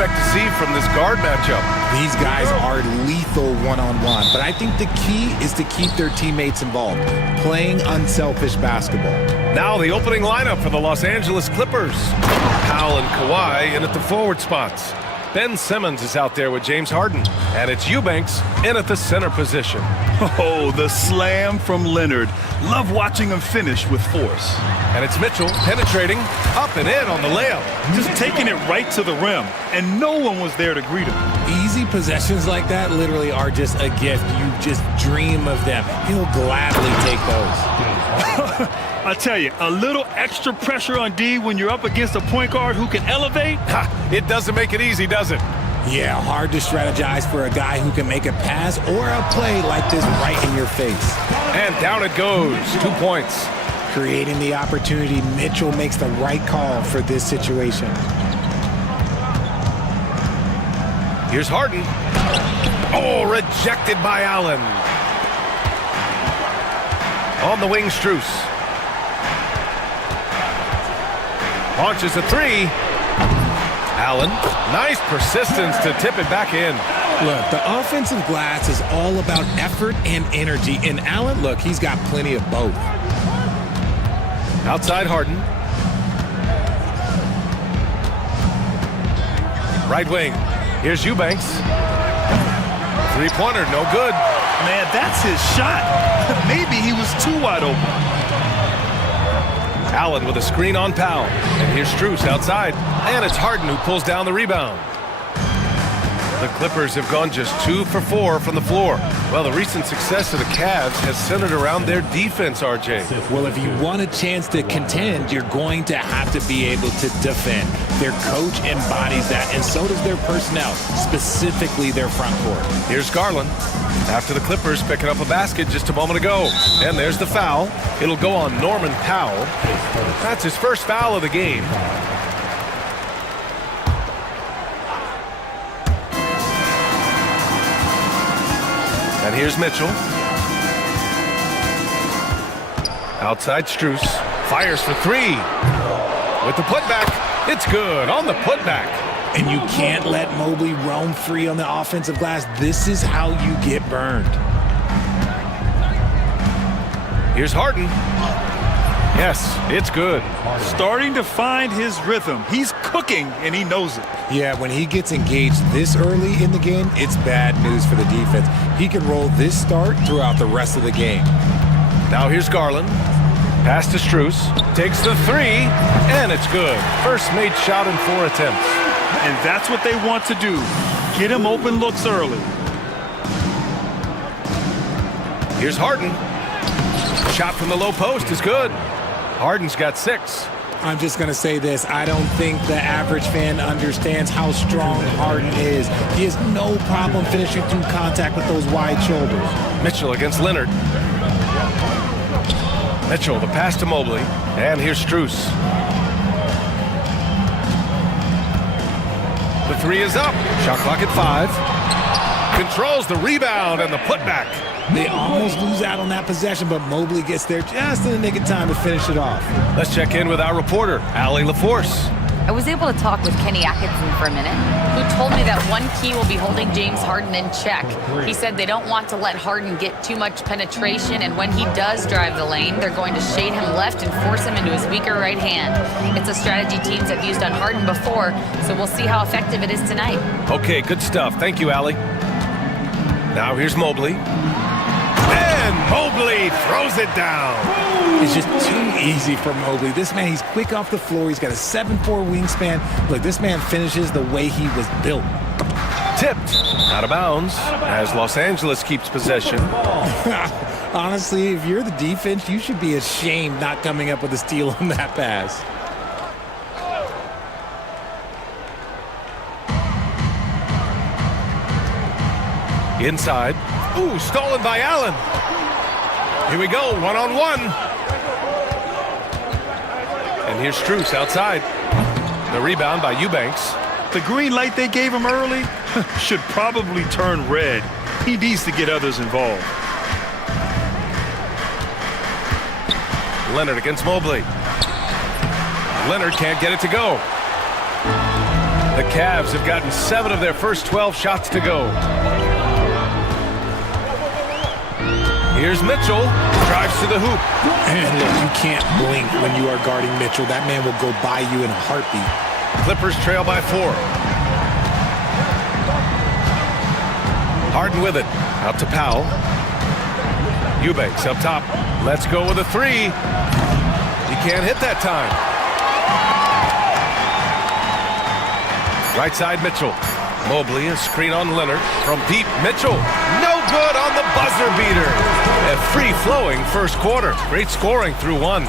expect to see from this guard matchup? These guys are lethal one-on-one, but I think the key is to keep their teammates involved, playing unselfish basketball. Now the opening lineup for the Los Angeles Clippers. Powell and Kawhi in at the forward spots. Ben Simmons is out there with James Harden, and it's Eubanks in at the center position. Oh, the slam from Leonard. Love watching him finish with force. And it's Mitchell penetrating up and in on the layup. Just taking it right to the rim, and no one was there to greet him. Easy possessions like that literally are just a gift. You just dream of them. He'll gladly take those. I tell you, a little extra pressure on D when you're up against a point guard who can elevate. It doesn't make it easy, does it? Yeah, hard to strategize for a guy who can make a pass or a play like this right in your face. And down it goes. 2 points. Creating the opportunity, Mitchell makes the right call for this situation. Here's Harden. Oh, rejected by Allen. On the wing, Strus. Launches a three. Allen, nice persistence to tip it back in. Look, the offensive glass is all about effort and energy. And Allen, look, he's got plenty of both. Outside Harden. Right wing. Here's Eubanks. Three-pointer, no good. Man, that's his shot. Maybe he was too wide open. Allen with a screen on Powell. And here's Strus outside. And it's Harden who pulls down the rebound. The Clippers have gone just 2 for 4 from the floor. Well, the recent success of the Cavs has centered around their defense, RJ. Well, if you want a chance to contend, you're going to have to be able to defend. Their coach embodies that, and so does their personnel, specifically their front court. Here's Garland. After the Clippers picking up a basket just a moment ago. And there's the foul. It'll go on Norman Powell. That's his first foul of the game. And here's Mitchell. Outside Strus. Fires for three. With the putback. It's good on the putback. And you can't let Mobley roam free on the offensive glass. This is how you get burned. Here's Harden. Yes, it's good. Starting to find his rhythm. He's cooking, and he knows it. Yeah, when he gets engaged this early in the game, it's bad news for the defense. He can roll this start throughout the rest of the game. Now here's Garland. Pass to Strus. Takes the three, and it's good. First made shot in 4 attempts. And that's what they want to do. Get him open looks early. Here's Harden. Shot from the low post is good. Harden's got 6. I'm just going to say this. I don't think the average fan understands how strong Harden is. He has no problem finishing through contact with those wide shoulders. Mitchell against Leonard. Mitchell, the pass to Mobley. And here's Strus. The three is up. Shot clock at 5. Controls the rebound and the putback. They almost lose out on that possession, but Mobley gets there just in the nick of time to finish it off. Let's check in with our reporter, Allie LaForce. I was able to talk with Kenny Atkinson for a minute, who told me that one key will be holding James Harden in check. He said they don't want to let Harden get too much penetration, and when he does drive the lane, they're going to shade him left and force him into his weaker right hand. It's a strategy teams have used on Harden before, so we'll see how effective it is tonight. Okay, good stuff. Thank you, Allie. Now here's Mobley. And Mobley throws it down. It's just too easy for Mobley. This man, he's quick off the floor. He's got a 7'4" wingspan. Look, this man finishes the way he was built. Tipped. Out of bounds as Los Angeles keeps possession. Honestly, if you're the defense, you should be ashamed not coming up with a steal on that pass. Inside. Ooh, stolen by Allen. Here we go, one-on-one. And here's Strus outside. The rebound by Eubanks. The green light they gave him early should probably turn red. He needs to get others involved. Leonard against Mobley. Leonard can't get it to go. The Cavs have gotten 7 of their first 12 shots to go. Here's Mitchell, drives to the hoop. And look, you can't blink when you are guarding Mitchell. That man will go by you in a heartbeat. Clippers trail by 4. Harden with it, out to Powell. Eubanks up top, let's go with a 3. He can't hit that time. Right side Mitchell. Mobley, a screen on Leonard. From deep, Mitchell. No good on the buzzer beater. A free-flowing first quarter. Great scoring through 1.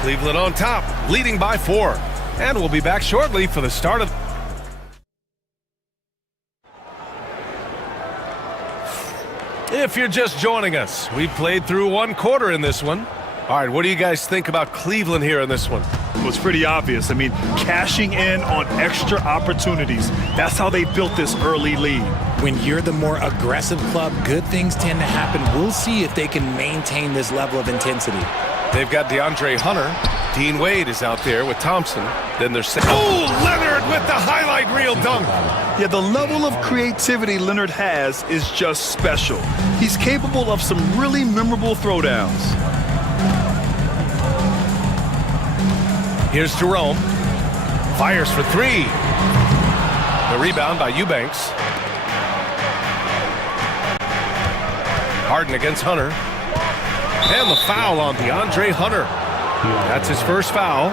Cleveland on top, leading by 4. And we'll be back shortly for the start of... If you're just joining us, we played through 1 quarter in this one. All right, what do you guys think about Cleveland here in this one? It was pretty obvious. I mean, cashing in on extra opportunities. That's how they built this early lead. When you're the more aggressive club, good things tend to happen. We'll see if they can maintain this level of intensity. They've got DeAndre Hunter. Dean Wade is out there with Thompson. Then there's... Oh, Leonard with the highlight reel dunk. Yeah, the level of creativity Leonard has is just special. He's capable of some really memorable throwdowns. Here's Jerome. Fires for 3. The rebound by Eubanks. Harden against Hunter. And the foul on DeAndre Hunter. That's his first foul.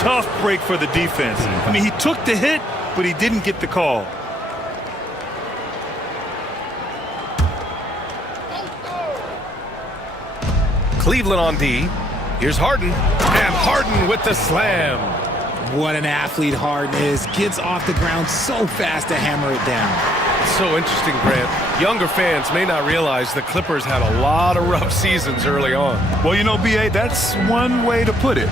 Tough break for the defense. I mean, he took the hit, but he didn't get the call. Cleveland on D. Here's Harden. And Harden with the slam. What an athlete Harden is. Gets off the ground so fast to hammer it down. So interesting, Grant. Younger fans may not realize the Clippers had a lot of rough seasons early on. Well, you know, B.A., that's one way to put it.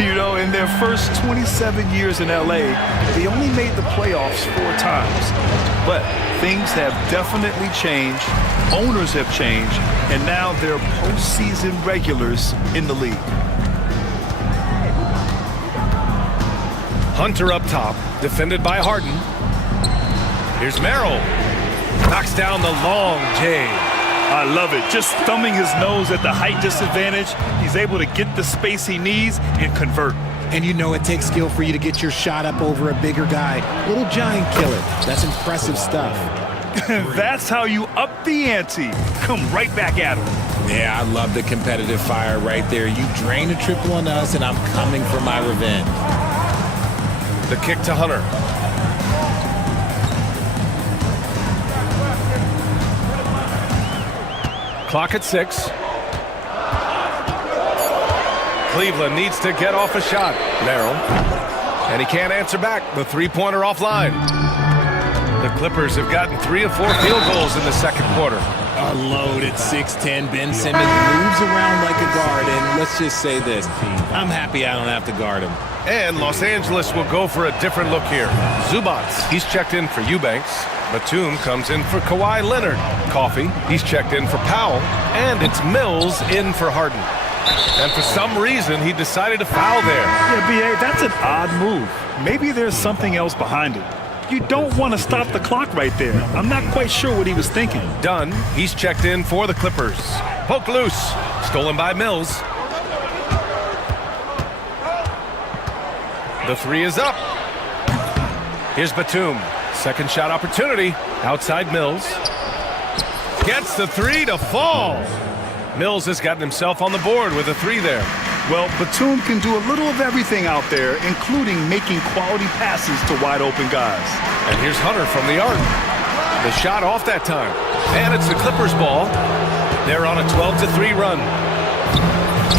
You know, in their first 27 years in L.A., they only made the playoffs 4 times. But things have definitely changed. Owners have changed. And now they're postseason regulars in the league. Hunter up top, defended by Harden. Here's Merrill. Knocks down the long J. I love it. Just thumbing his nose at the height disadvantage. He's able to get the space he needs and convert. And you know it takes skill for you to get your shot up over a bigger guy. Little giant killer. That's impressive stuff. That's how you up the ante. Come right back at him. Yeah, I love the competitive fire right there. You drain a triple on us, and I'm coming for my revenge. The kick to Hunter. Clock at 6. Cleveland needs to get off a shot. Merrill. And he can't answer back. The three-pointer offline. The Clippers have gotten 3 of 4 field goals in the second quarter. A loaded 6'10" Ben Simmons moves around like a guard, and let's just say this. I'm happy I don't have to guard him. And Los Angeles will go for a different look here. Zubats, he's checked in for Eubanks. Batum comes in for Kawhi Leonard. Coffey, he's checked in for Powell. And it's Mills in for Harden. And for some reason, he decided to foul there. Yeah, B.A., that's an odd move. Maybe there's something else behind it. You don't want to stop the clock right there. I'm not quite sure what he was thinking. Dunn, he's checked in for the Clippers. Poke loose. Stolen by Mills. The 3 is up. Here's Batum. Second shot opportunity. Outside Mills. Gets the 3 to fall. Mills has gotten himself on the board with a 3 there. Well, Batum can do a little of everything out there, including making quality passes to wide open guys. And here's Hunter from the arc. The shot off that time. And it's the Clippers ball. They're on a 12-3 run.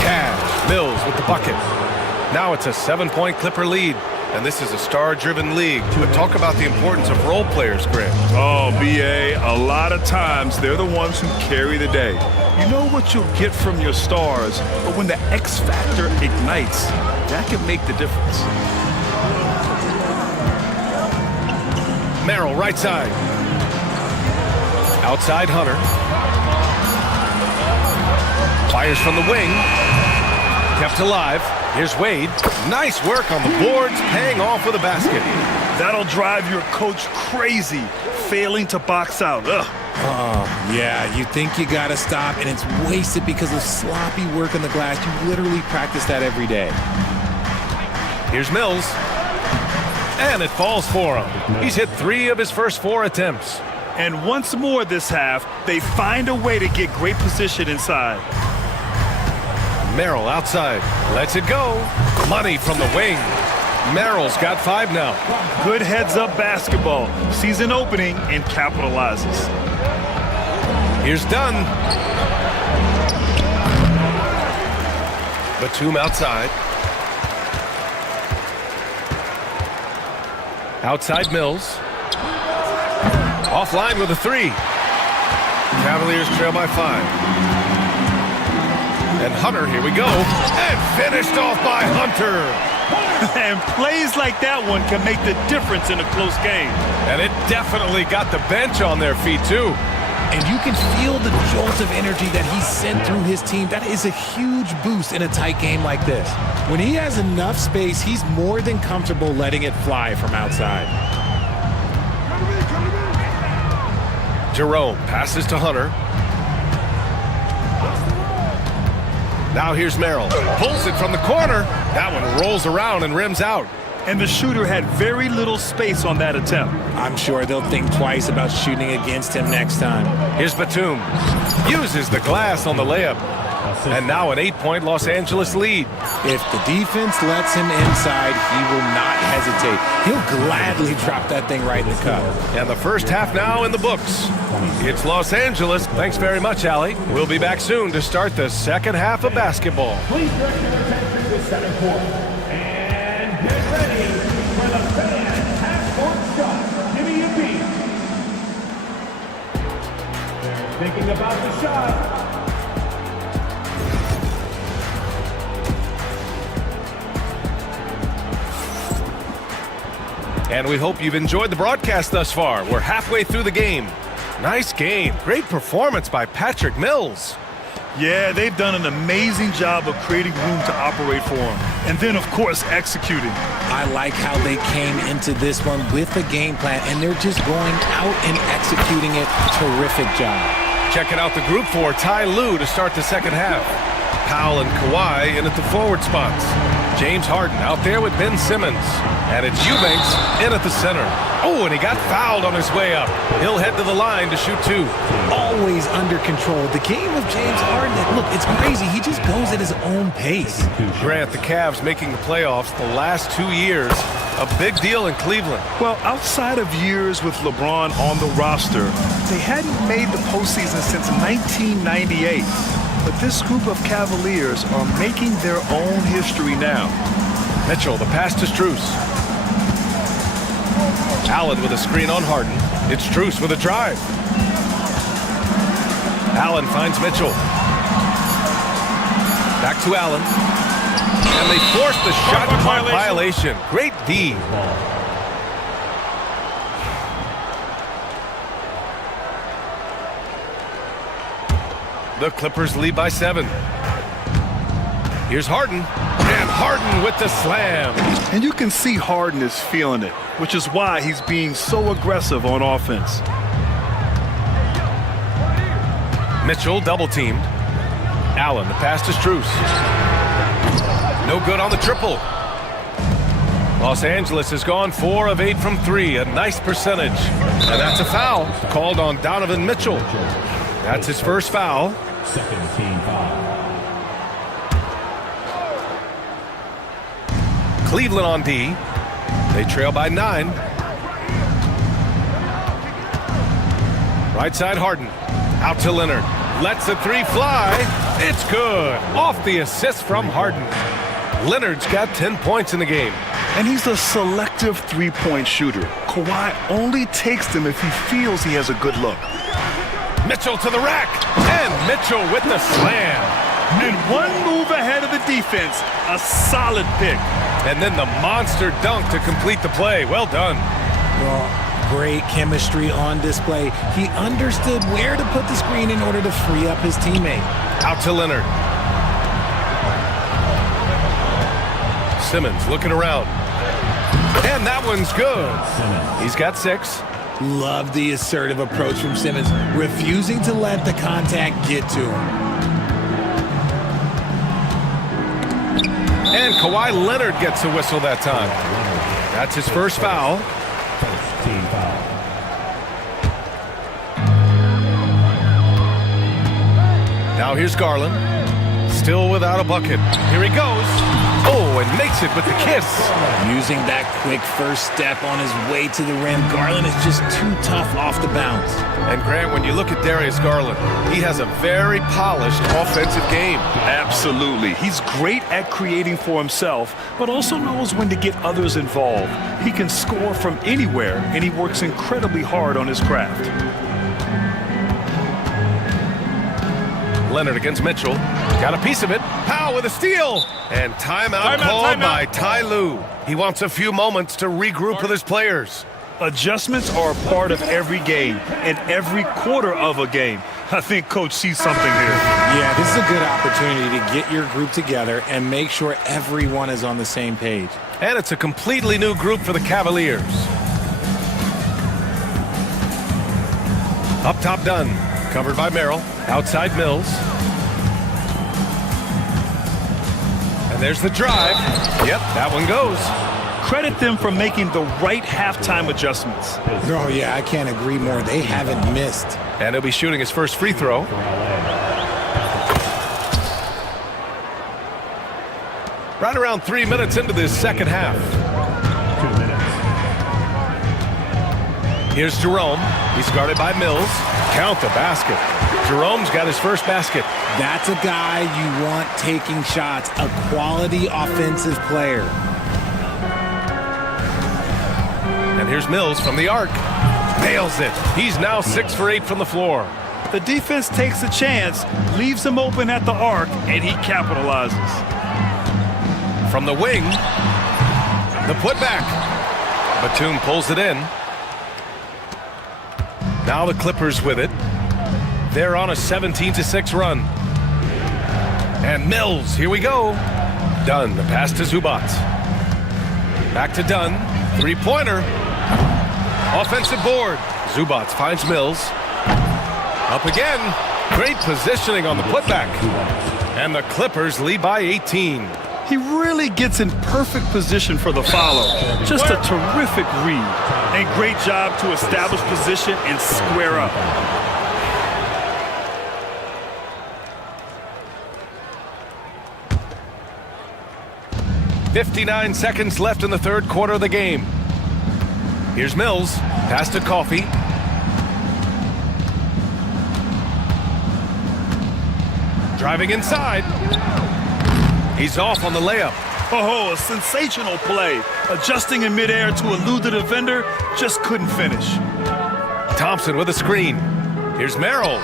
Cash, Mills with the bucket. Now it's a 7-point Clipper lead. And this is a star-driven league. But talk about the importance of role players, Grant. Oh, B.A., a lot of times they're the ones who carry the day. You know what you'll get from your stars, but when the X factor ignites, that can make the difference. Merrill, right side. Outside Hunter. Fires from the wing. Kept alive. Here's Wade. Nice work on the boards, paying off with a basket. That'll drive your coach crazy, failing to box out. Ugh. Oh, yeah, you think you got to stop, and it's wasted because of sloppy work on the glass. You literally practice that every day. Here's Mills. And it falls for him. He's hit 3 of his first 4 attempts. And once more this half, they find a way to get great position inside. Merrill outside. Lets it go. Money from the wing. Merrill's got 5 now. Good heads-up basketball. Sees an opening and capitalizes. Here's Dunn. Batum outside. Outside Mills. Offline with a 3. Cavaliers trail by 5. And Hunter, here we go. And finished off by Hunter. And plays like that one can make the difference in a close game. And it definitely got the bench on their feet, too. And you can feel the jolt of energy that he sent through his team. That is a huge boost in a tight game like this. When he has enough space, he's more than comfortable letting it fly from outside. Jerome passes to Hunter. Now here's Merrill. Pulls it from the corner. That one rolls around and rims out. And the shooter had very little space on that attempt. I'm sure they'll think twice about shooting against him next time. Here's Batum. Uses the glass on the layup. And now an 8-point Los Angeles lead. If the defense lets him inside, he will not hesitate. He'll gladly drop that thing right in the cup. And the first half now in the books. It's Los Angeles. Thanks very much, Allie. We'll be back soon to start the second half of basketball. Please direct your attention to the center court. And get ready for the fan half-court shot. Give me a beat. They're thinking about the shot. And we hope you've enjoyed the broadcast thus far. We're halfway through the game. Nice game. Great performance by Patrick Mills. Yeah, they've done an amazing job of creating room to operate for him. And then, of course, executing. I like how they came into this one with a game plan, and they're just going out and executing it. Terrific job. Checking out the group for Ty Lue to start the second half. Powell and Kawhi in at the forward spots. James Harden out there with Ben Simmons. And it's Eubanks in at the center. Oh, and he got fouled on his way up. He'll head to the line to shoot 2. Always under control. The game of James Harden, look, it's crazy. He just goes at his own pace. Grant, the Cavs making the playoffs the last 2 years. A big deal in Cleveland. Well, outside of years with LeBron on the roster, they hadn't made the postseason since 1998. But this group of Cavaliers are making their own history now. Mitchell, the pass to Strus. Allen with a screen on Harden. It's Strus with a drive. Allen finds Mitchell. Back to Allen. And they force the shot clock violation. Great D. The Clippers lead by 7. Here's Harden. And Harden with the slam. And you can see Harden is feeling it, which is why he's being so aggressive on offense. Mitchell double-teamed. Allen, the pass to Strus. No good on the triple. Los Angeles has gone 4 of 8 from 3, a nice percentage. And that's a foul called on Donovan Mitchell. That's his first foul. Second team foul. Cleveland on D. They trail by 9. Right side Harden. Out to Leonard. Lets the 3 fly. It's good. Off the assist from Harden. Leonard's got 10 points in the game. And he's a selective three-point shooter. Kawhi only takes them if he feels he has a good look. Mitchell to the rack. And Mitchell with the slam. And one move ahead of the defense. A solid pick. And then the monster dunk to complete the play. Well done. Well, great chemistry on display. He understood where to put the screen in order to free up his teammate. Out to Leonard. Simmons looking around. And that one's good. He's got 6. Love the assertive approach from Simmons, refusing to let the contact get to him. And Kawhi Leonard gets a whistle that time. That's his first foul. Team foul. Now here's Garland. Still without a bucket. Here he goes. Oh, and makes it with the kiss. Using that quick first step on his way to the rim, Garland is just too tough off the bounce. And Grant, when you look at Darius Garland, he has a very polished offensive game. Absolutely. He's great at creating for himself, but also knows when to get others involved. He can score from anywhere, and he works incredibly hard on his craft. Leonard against Mitchell. Got a piece of it. Powell with a steal. And timeout called by Ty Lue. He wants a few moments to regroup with his players. Adjustments are a part of every game and every quarter of a game. I think Coach sees something here. Yeah, this is a good opportunity to get your group together and make sure everyone is on the same page. And it's a completely new group for the Cavaliers. Up top, Dunn. Covered by Merrill. Outside Mills. And there's the drive. Yep, that one goes. Credit them for making the right halftime adjustments. Oh, yeah, I can't agree more. They haven't missed. And he'll be shooting his first free throw. Right around 3 minutes into this second half. 2 minutes. Here's Jerome. He's guarded by Mills. Count the basket. Jerome's got his first basket. That's a guy you want taking shots, a quality offensive player. And here's Mills from the arc. Nails it. He's now 6 for 8 from the floor. The defense takes a chance, leaves him open at the arc, and he capitalizes. From the wing, the putback. Batum pulls it in. Now the Clippers with it. They're on a 17-6 run. And Mills, here we go. Dunn, the pass to Zubac. Back to Dunn, three-pointer. Offensive board. Zubac finds Mills. Up again. Great positioning on the putback. And the Clippers lead by 18. He really gets in perfect position for the follow. Just a terrific read. And great job to establish position and square up. .59 seconds left in the third quarter of the game. Here's Mills. Pass to Coffey. Driving inside. He's off on the layup. Oh, a sensational play. Adjusting in midair to elude the defender, just couldn't finish. Thompson with a screen. Here's Merrill.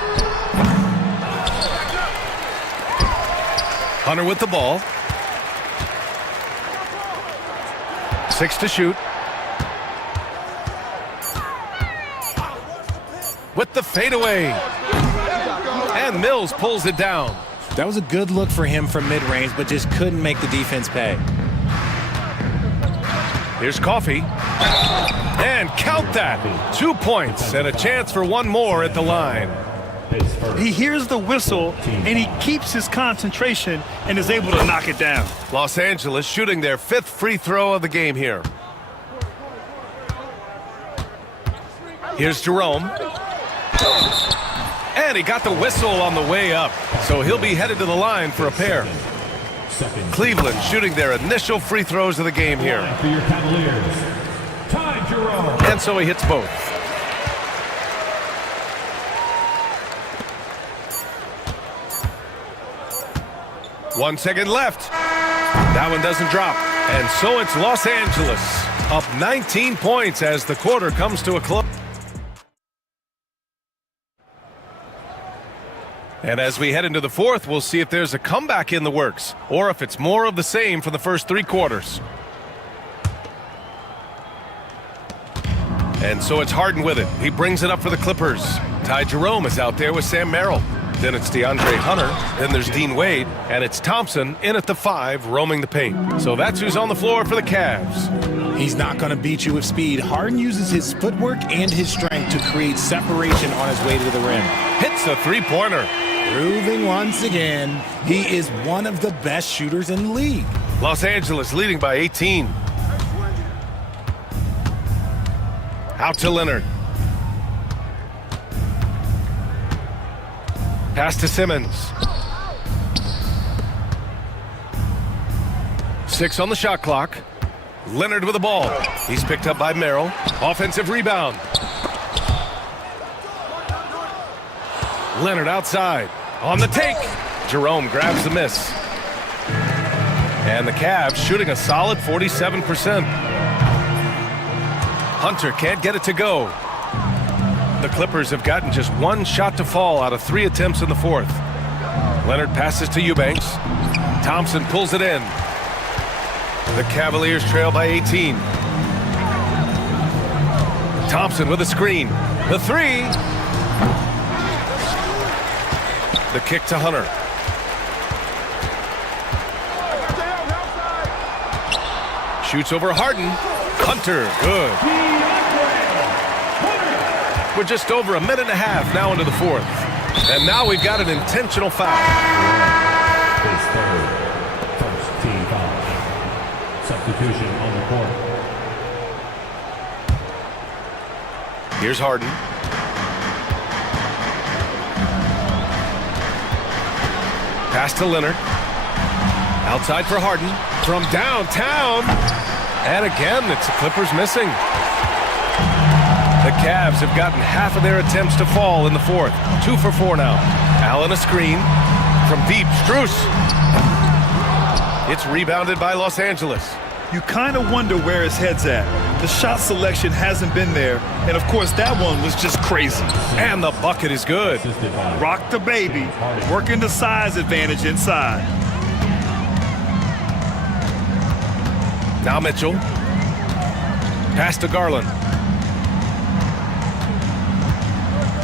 Hunter with the ball. 6 to shoot. With the fadeaway. And Mills pulls it down. That was a good look for him from mid-range, but just couldn't make the defense pay. Here's Coffey. And count that. 2 points and a chance for one more at the line. He hears the whistle, and he keeps his concentration and is able to knock it down. Los Angeles shooting their 5th free throw of the game here. Here's Jerome. And he got the whistle on the way up, so he'll be headed to the line for a pair. Cleveland shooting their initial free throws of the game here. For your Cavaliers, Ty Jerome. And so he hits both. One second left. That one doesn't drop. And so it's Los Angeles up 19 points as the quarter comes to a close. And as we head into the fourth, we'll see if there's a comeback in the works or if it's more of the same for the first 3 quarters. And so it's Harden with it. He brings it up for the Clippers. Ty Jerome is out there with Sam Merrill. Then it's DeAndre Hunter. Then there's Dean Wade. And it's Thompson in at the 5, roaming the paint. So that's who's on the floor for the Cavs. He's not going to beat you with speed. Harden uses his footwork and his strength to create separation on his way to the rim. Hits a three-pointer. Proving once again, he is one of the best shooters in the league. Los Angeles leading by 18. Out to Leonard. Pass to Simmons. 6 on the shot clock. Leonard with the ball. He's picked up by Merrill. Offensive rebound. Leonard outside. On the take. Jerome grabs the miss. And the Cavs shooting a solid 47%. Hunter can't get it to go. The Clippers have gotten just 1 shot to fall out of 3 attempts in the 4th. Leonard passes to Eubanks. Thompson pulls it in. The Cavaliers trail by 18. Thompson with a screen. The 3. The kick to Hunter. Shoots over Harden. Hunter, good. We're just over a minute and a half now into the 4th. And now we've got an intentional foul. His first team foul. Substitution on the court. Here's Harden. Pass to Leonard. Outside for Harden. From downtown. And again, it's the Clippers missing. The Cavs have gotten half of their attempts to fall in the 4th. 2 for 4 now. Allen a screen. From deep, Strus. It's rebounded by Los Angeles. You kind of wonder where his head's at. The shot selection hasn't been there. And, of course, that one was just crazy. And the bucket is good. Rock the baby. Working the size advantage inside. Now Mitchell. Pass to Garland.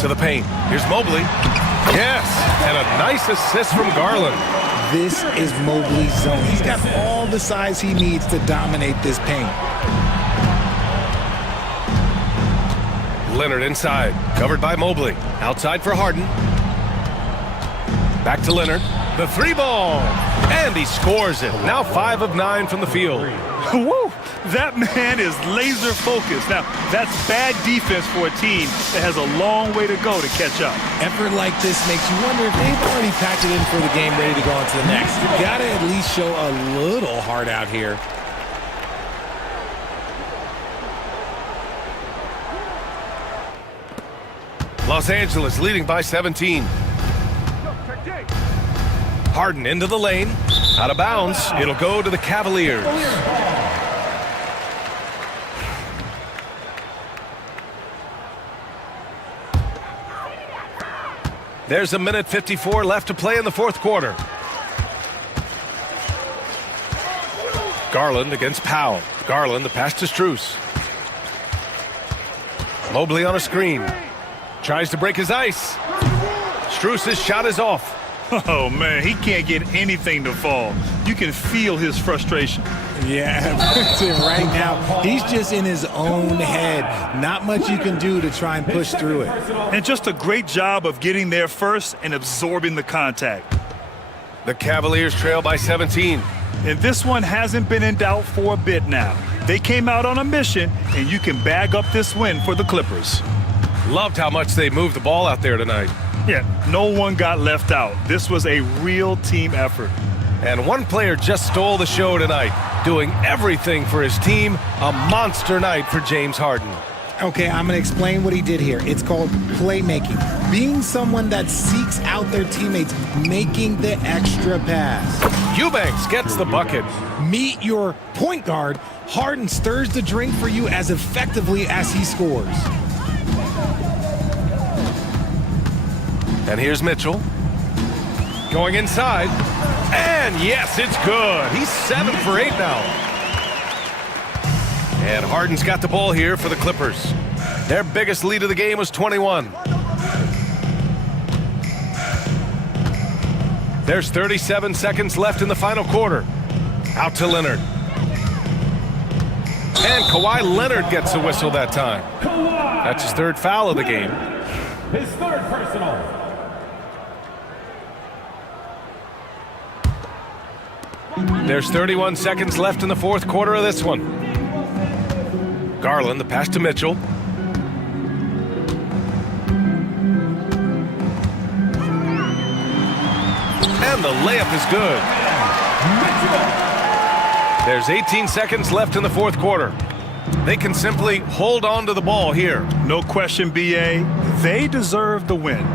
To the paint. Here's Mobley. Yes, and a nice assist from Garland. This is Mobley's zone. He's got all the size he needs to dominate this paint. Leonard inside, covered by Mobley. Outside for Harden. Back to Leonard. The 3 ball. And he scores it. Now 5 of 9 from the field. Woo! That man is laser focused. Now, that's bad defense for a team that has a long way to go to catch up. Effort like this makes you wonder if they've already packed it in for the game, ready to go on to the next. You gotta at least show a little heart out here. Los Angeles leading by 17. Harden into the lane. Out of bounds. It'll go to the Cavaliers. There's a minute 54 left to play in the 4th quarter. Garland against Powell. Garland, the pass to Strus. Mobley on a screen. Tries to break his ice. Strus's shot is off. Oh, man, he can't get anything to fall. You can feel his frustration. Yeah, that's it right now. He's just in his own head. Not much you can do to try and push through it. And just a great job of getting there first and absorbing the contact. The Cavaliers trail by 17. And this one hasn't been in doubt for a bit now. They came out on a mission, and you can bag up this win for the Clippers. Loved how much they moved the ball out there tonight. Yeah, no one got left out. This was a real team effort. And one player just stole the show tonight, doing everything for his team. A monster night for James Harden. Okay, I'm going to explain what he did here. It's called playmaking. Being someone that seeks out their teammates, making the extra pass. Eubanks gets the bucket. Meet your point guard. Harden stirs the drink for you as effectively as he scores. And here's Mitchell. Going inside. And yes, it's good. He's 7 for 8 now. And Harden's got the ball here for the Clippers. Their biggest lead of the game was 21. There's 37 seconds left in the final quarter. Out to Leonard. And Kawhi Leonard gets a whistle that time. That's his third foul of the game. His third personal. There's 31 seconds left in the fourth quarter of this one. Garland, the pass to Mitchell. And the layup is good. There's 18 seconds left in the fourth quarter. They can simply hold on to the ball here. No question, BA. They deserve the win.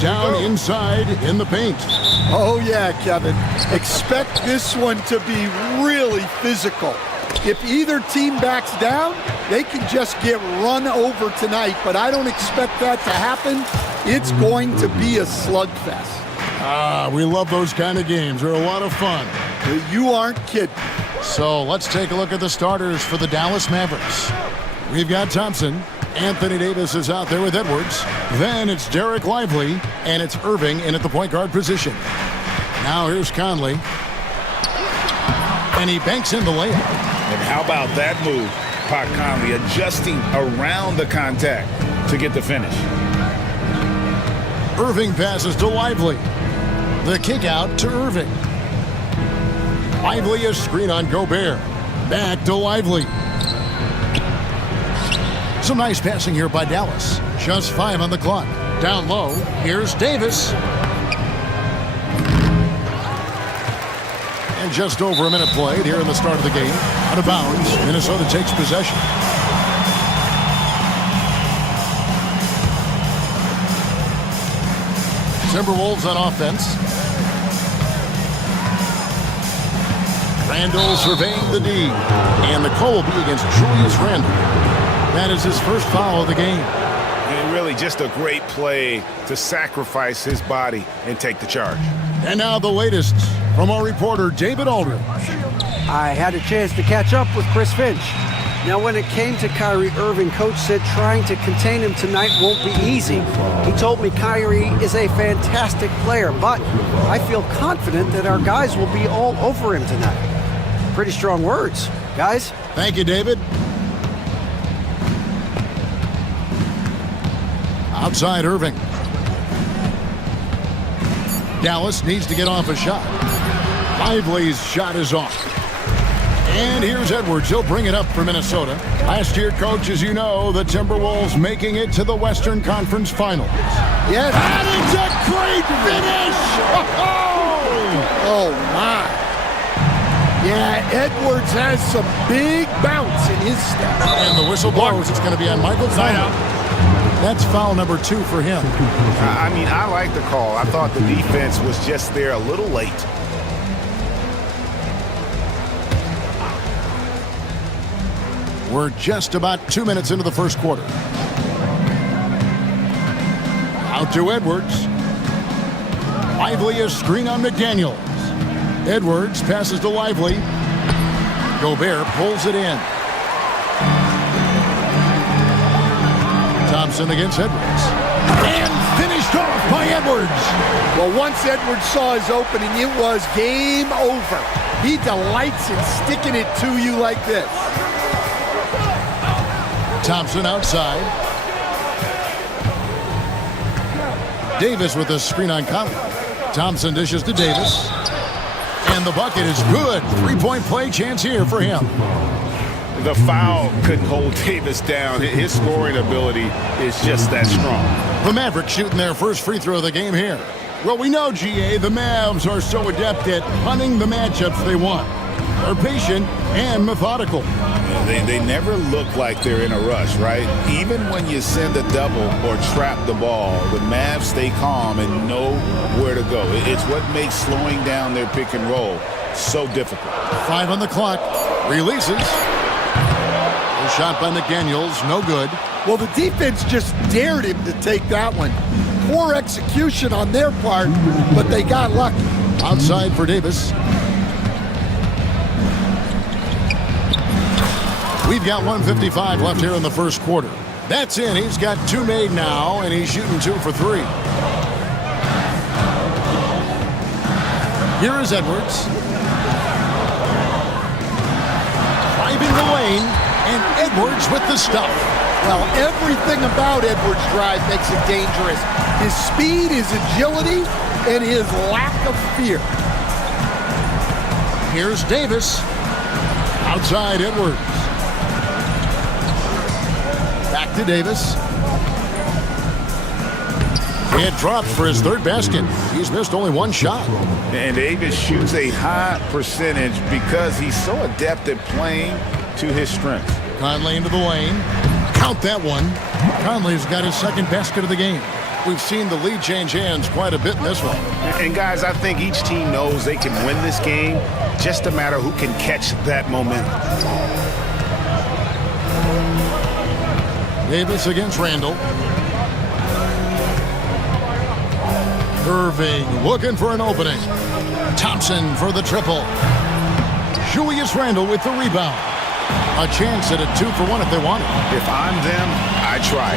down inside in the paint. Oh, yeah, Kevin. Expect this one to be really physical. If either team backs down, they can just get run over tonight, but I don't expect that to happen. It's going to be a slugfest. We love those kind of games. They're a lot of fun. You aren't kidding. So let's take a look at the starters for the Dallas Mavericks. We've got Thompson. Anthony Davis is out there with Edwards. Then it's Derek Lively, and it's Irving in at the point guard position. Now here's Conley. And he banks in the layup. And how about that move? Pat Conley adjusting around the contact to get the finish. Irving passes to Lively. The kick out to Irving. Lively a screen on Gobert. Back to Lively. Some nice passing here by Dallas. Just 5 on the clock. Down low, here's Davis. And just over a minute played here in the start of the game. Out of bounds, Minnesota takes possession. Timberwolves on offense. Randall surveying the D. And the call will be against Julius Randle. That is his first foul of the game. And really just a great play to sacrifice his body and take the charge. And now the latest from our reporter, David Aldridge. I had a chance to catch up with Chris Finch. Now, when it came to Kyrie Irving, Coach said trying to contain him tonight won't be easy. He told me Kyrie is a fantastic player, but I feel confident that our guys will be all over him tonight. Pretty strong words, guys. Thank you, David. Outside Irving. Dallas needs to get off a shot. Lively's shot is off. And here's Edwards. He'll bring it up for Minnesota. Last year, Coach, as you know, the Timberwolves making it to the Western Conference Finals. Yes. That is a great finish! Oh, my. Yeah, Edwards has some big bounce in his step. And the whistle blows. It's going to be on Michael Conley. That's foul number 2 for him. I mean, I like the call. I thought the defense was just there a little late. We're just about 2 minutes into the first quarter. Out to Edwards. Lively a screen on McDaniels. Edwards passes to Lively. Gobert pulls it in. Thompson against Edwards. And finished off by Edwards. Well, once Edwards saw his opening, it was game over. He delights in sticking it to you like this. Thompson outside. Davis with a screen on Conley. Thompson dishes to Davis. And the bucket is good. 3-point play chance here for him. The foul couldn't hold Davis down. His scoring ability is just that strong. The Mavericks shooting their first free throw of the game here. Well, we know, GA, the Mavs are so adept at hunting the matchups they want. They're patient and methodical. They never look like they're in a rush, right? Even when you send a double or trap the ball, the Mavs stay calm and know where to go. It's what makes slowing down their pick and roll so difficult. 5 on the clock. Releases. A shot by McDaniels. No good. Well, the defense just dared him to take that one. Poor execution on their part, but they got lucky. Outside for Davis. We've got 1:55 left here in the first quarter. That's in. He's got 2 made now, and he's shooting 2 for 3. Here is Edwards. Driving the lane, and Edwards with the stuff. Well, everything about Edwards' drive makes it dangerous. His speed, his agility, and his lack of fear. Here's Davis. Outside Edwards. Back to Davis. It dropped for his 3rd basket. He's missed only 1 shot. And Davis shoots a high percentage because he's so adept at playing to his strengths. Conley into the lane. Count that one. Conley's got his 2nd basket of the game. We've seen the lead change hands quite a bit in this one. And guys, I think each team knows they can win this game, just a matter who can catch that momentum. Davis against Randall. Irving looking for an opening. Thompson for the triple. Julius Randle with the rebound. A chance at a 2-for-1 if they want it. If I'm them, I try.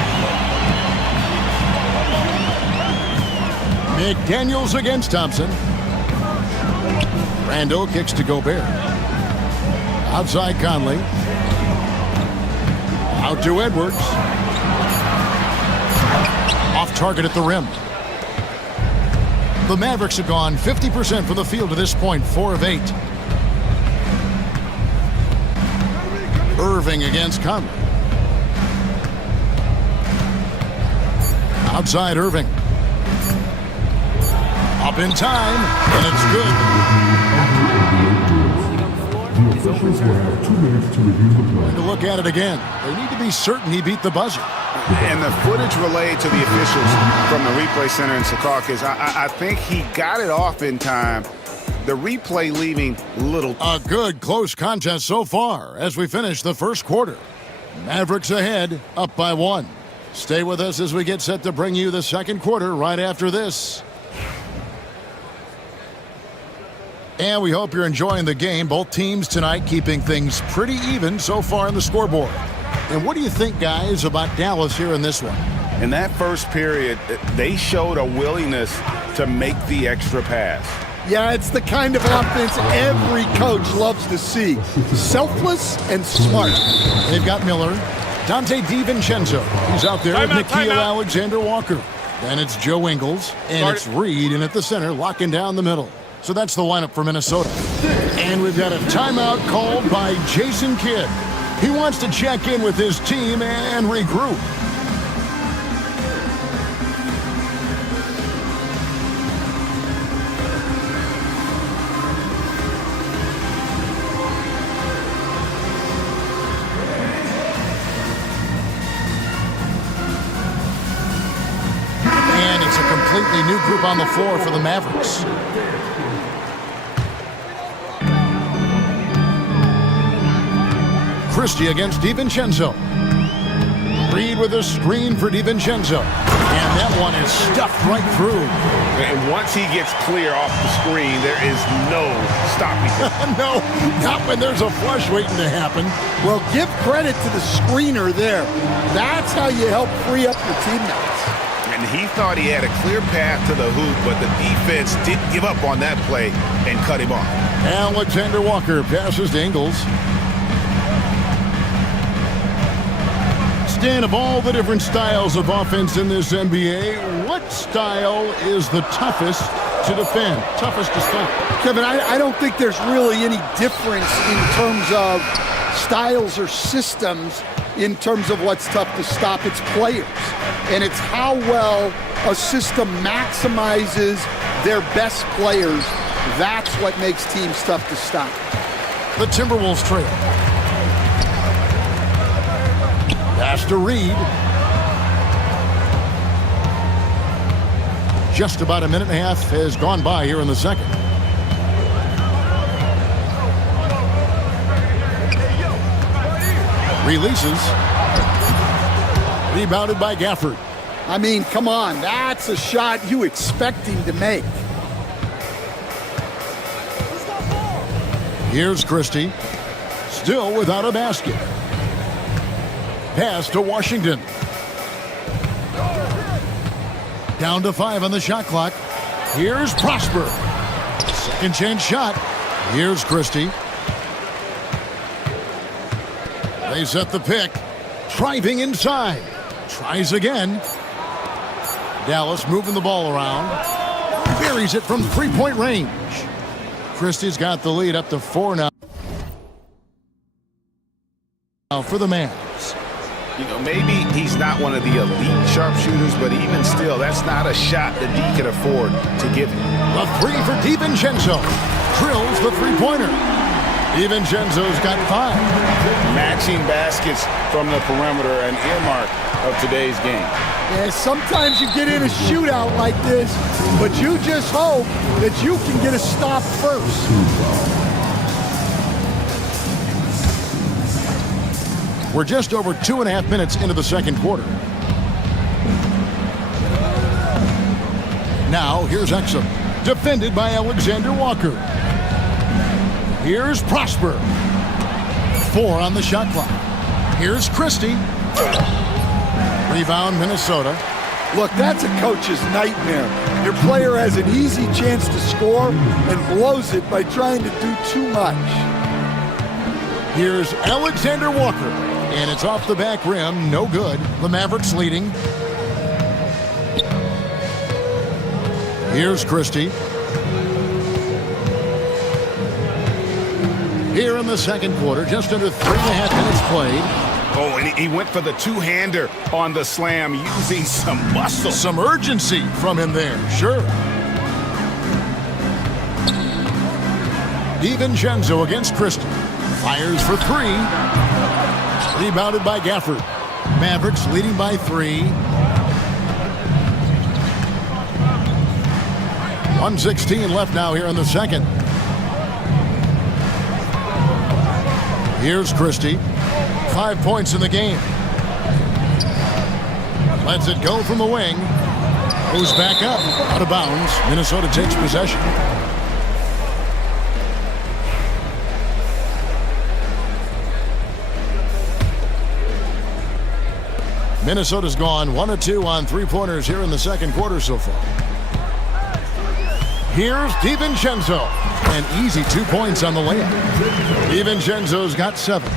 McDaniels against Thompson. Randle kicks to Gobert. Outside Conley. Out to Edwards. Off target at the rim. The Mavericks have gone 50% from the field to this point, 4 of 8. Irving against Conley. Outside Irving. Up in time, and it's good. The officials will have 2 minutes to review the play. To look at it again. They need to be certain he beat the buzzer. And the footage relayed to the officials from the replay center in Secaucus, I think he got it off in time. The replay leaving little. A good close contest so far as we finish the first quarter. Mavericks ahead, up by 1. Stay with us as we get set to bring you the second quarter right after this. And we hope you're enjoying the game. Both teams tonight keeping things pretty even so far on the scoreboard. And what do you think, guys, about Dallas here in this one? In that first period, they showed a willingness to make the extra pass. Yeah, it's the kind of offense every coach loves to see. Selfless and smart. They've got Miller. Dante DiVincenzo. He's out there with Nickeil Alexander-Walker. Then it's Joe Ingles. And it's Reed in at the center, locking down the middle. So that's the lineup for Minnesota. And we've got a timeout called by Jason Kidd. He wants to check in with his team and regroup. And it's a completely new group on the floor for the Mavericks. Christie against DiVincenzo. Reed with a screen for DiVincenzo. And that one is stuffed right through. And once he gets clear off the screen, there is no stopping him. No, not when there's a flush waiting to happen. Well, give credit to the screener there. That's how you help free up your teammates. And he thought he had a clear path to the hoop, but the defense didn't give up on that play and cut him off. Alexander Walker passes to Ingles. Dan, of all the different styles of offense in this NBA, what style is the toughest to defend, toughest to stop? Kevin, I don't think there's really any difference in terms of styles or systems in terms of what's tough to stop. It's players. And it's how well a system maximizes their best players. That's what makes teams tough to stop. The Timberwolves trail. Pass to Reed. Just about a minute and a half has gone by here in the second. Releases. Rebounded by Gafford. I mean, come on. That's a shot you expect him to make. Here's Christie. Still without a basket. Pass to Washington. Down to 5 on the shot clock. Here's Prosper. Second chance shot. Here's Christie. They set the pick. Driving inside. Tries again. Dallas moving the ball around. Buries it from three-point range. Christie's got the lead up to 4 now for the Mavs. You know, maybe he's not one of the elite sharpshooters, but even still, that's not a shot that D can afford to give him. A 3 for DiVincenzo. Drills the three-pointer. DiVincenzo's got 5. Matching baskets from the perimeter, an earmark of today's game. Yeah, sometimes you get in a shootout like this, but you just hope that you can get a stop first. We're just over 2.5 minutes into the second quarter. Now, here's Exum, defended by Alexander Walker. Here's Prosper. 4 on the shot clock. Here's Christie. Rebound, Minnesota. Look, that's a coach's nightmare. Your player has an easy chance to score and blows it by trying to do too much. Here's Alexander Walker, and it's off the back rim, no good. The Mavericks leading. Here's Christie. Here in the second quarter, just under 3.5 minutes played. Oh, and he went for the two-hander on the slam, using some muscle. Some urgency from him there, sure. DiVincenzo against Christie. Fires for 3. Rebounded by Gafford. Mavericks leading by 3. 1:16 left now here in the second. Here's Christie. 5 points in the game. Lets it go from the wing. Goes back up. Out of bounds. Minnesota takes possession. Minnesota's gone 1 of 2 on three-pointers here in the second quarter so far. Here's DiVincenzo. An easy 2 points on the layup. DiVincenzo's got 7.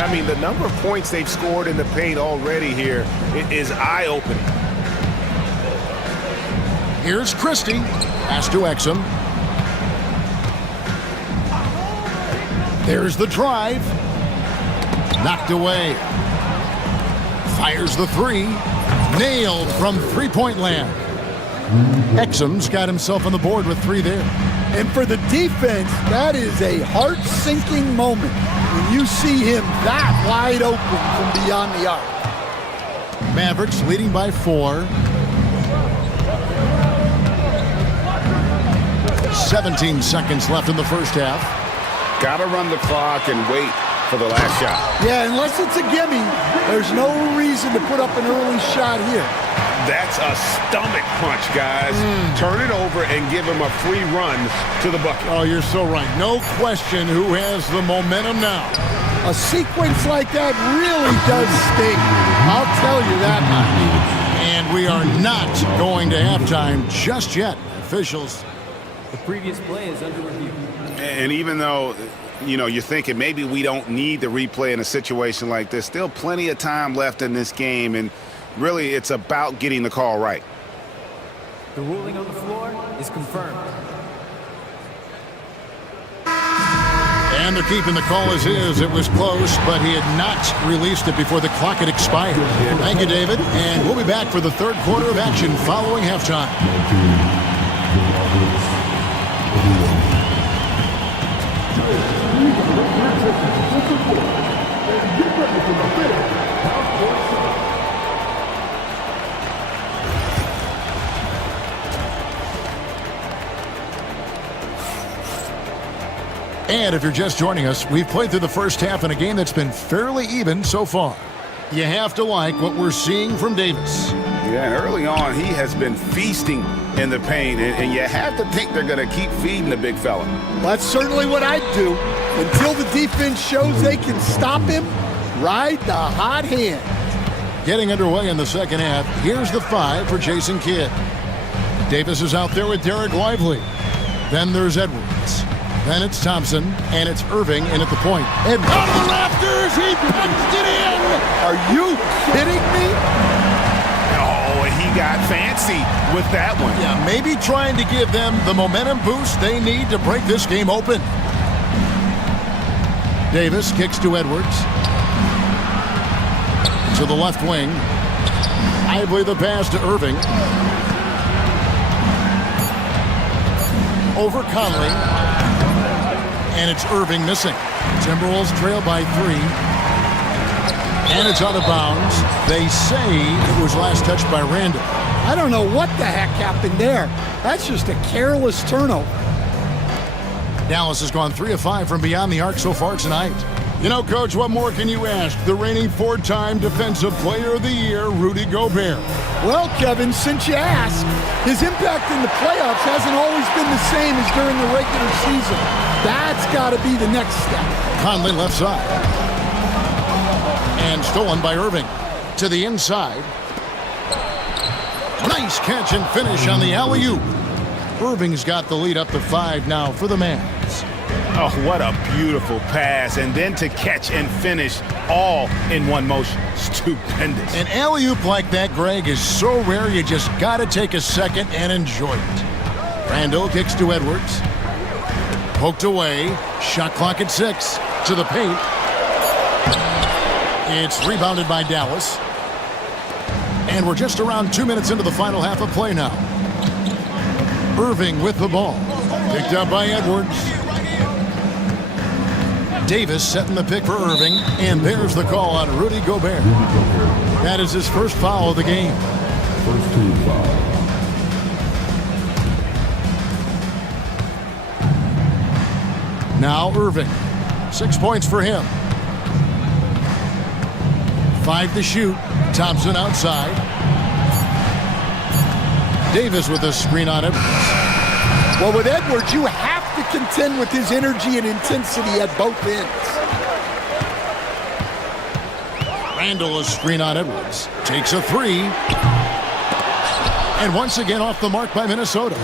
I mean, the number of points they've scored in the paint already here is eye-opening. Here's Christie. Pass to Exum. There's the drive. Knocked away. Fires the 3. Nailed from three-point land. Exum's got himself on the board with 3 there. And for the defense, that is a heart-sinking moment when you see him that wide open from beyond the arc. Mavericks leading by 4. 17 seconds left in the first half. Gotta run the clock and wait for the last shot. Yeah, unless it's a gimme, there's no reason to put up an early shot here. That's a stomach punch, guys. Turn it over and give him a free run to the bucket. Oh, you're so right. No question who has the momentum now. A sequence like that really does sting. I'll tell you that much. And we are not going to halftime just yet. Officials. The previous play is under review. And even though, you know, you're thinking maybe we don't need the replay in a situation like this, still plenty of time left in this game, and really it's about getting the call right. The ruling on the floor is confirmed. And they're keeping the call as is. It was close, but he had not released it before the clock had expired. Thank you, David. And we'll be back for the third quarter of action following halftime. And if you're just joining us, we've played through the first half in a game that's been fairly even so far. You have to like what we're seeing from Davis. Yeah, and early on, he has been feasting in the paint, and you have to think they're going to keep feeding the big fella. That's certainly what I'd do. Until the defense shows they can stop him, ride the hot hand. Getting underway in the second half, here's the 5 for Jason Kidd. Davis is out there with Derek Lively. Then there's Edwards. Then it's Thompson, and it's Irving in at the point. And out of the rafters, he punched it in! Are you kidding me? Oh, he got fancy with that one. Yeah, maybe trying to give them the momentum boost they need to break this game open. Davis kicks to Edwards. To the left wing. Lively the pass to Irving. Over Conley. And it's Irving missing. Timberwolves trail by 3. And it's out of bounds. They say it was last touched by Randall. I don't know what the heck happened there. That's just a careless turnover. Dallas has gone 3 of 5 from beyond the arc so far tonight. You know, Coach, what more can you ask? The reigning 4-time Defensive Player of the Year, Rudy Gobert. Well, Kevin, since you asked, his impact in the playoffs hasn't always been the same as during the regular season. That's got to be the next step. Conley left side. And stolen by Irving. To the inside. Nice catch and finish on the alley-oop. Irving's got the lead up to 5 now for the Mavs. Oh, what a beautiful pass. And then to catch and finish all in one motion. Stupendous. An alley-oop like that, Greg, is so rare you just got to take a second and enjoy it. Randall kicks to Edwards. Poked away. Shot clock at 6. To the paint. It's rebounded by Dallas. And we're just around 2 minutes into the final half of play now. Irving with the ball. Picked up by Edwards. Davis setting the pick for Irving. And there's the call on Rudy Gobert. That is his first foul of the game. First team foul. Now Irving. 6 points for him. 5 to shoot. Thompson outside. Davis with a screen on Edwards. Well, with Edwards, you have to contend with his energy and intensity at both ends. Randall a screen on Edwards. Takes a 3. And once again off the mark by Minnesota.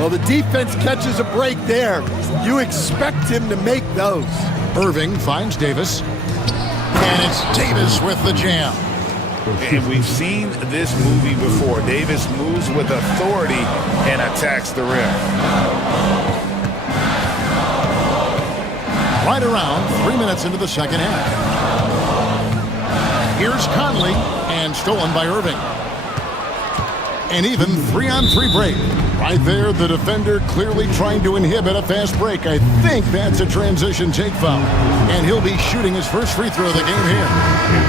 Well, the defense catches a break there. You expect him to make those. Irving finds Davis. And it's Davis with the jam. And we've seen this movie before. Davis moves with authority and attacks the rim. Right around 3 minutes into the second half. Here's Conley, and stolen by Irving. An even 3-on-3 break. Right there, the defender clearly trying to inhibit a fast break. I think that's a transition take foul. And he'll be shooting his first free throw of the game here.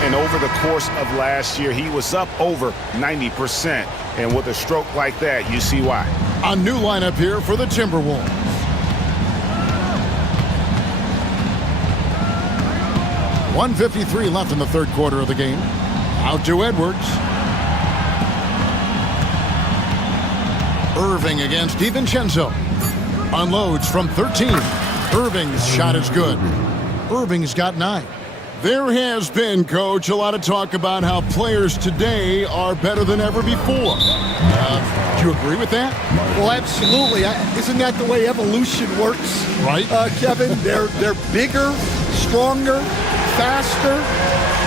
And over the course of last year, he was up over 90%. And with a stroke like that, you see why. A new lineup here for the Timberwolves. .153 left in the third quarter of the game. Out to Edwards. Irving against DiVincenzo. Unloads from 13. Irving's shot is good. Irving's got 9. There has been, Coach, a lot of talk about how players today are better than ever before. Do you agree with that? Well, absolutely. Isn't that the way evolution works? Right. Kevin, they're bigger, stronger, faster,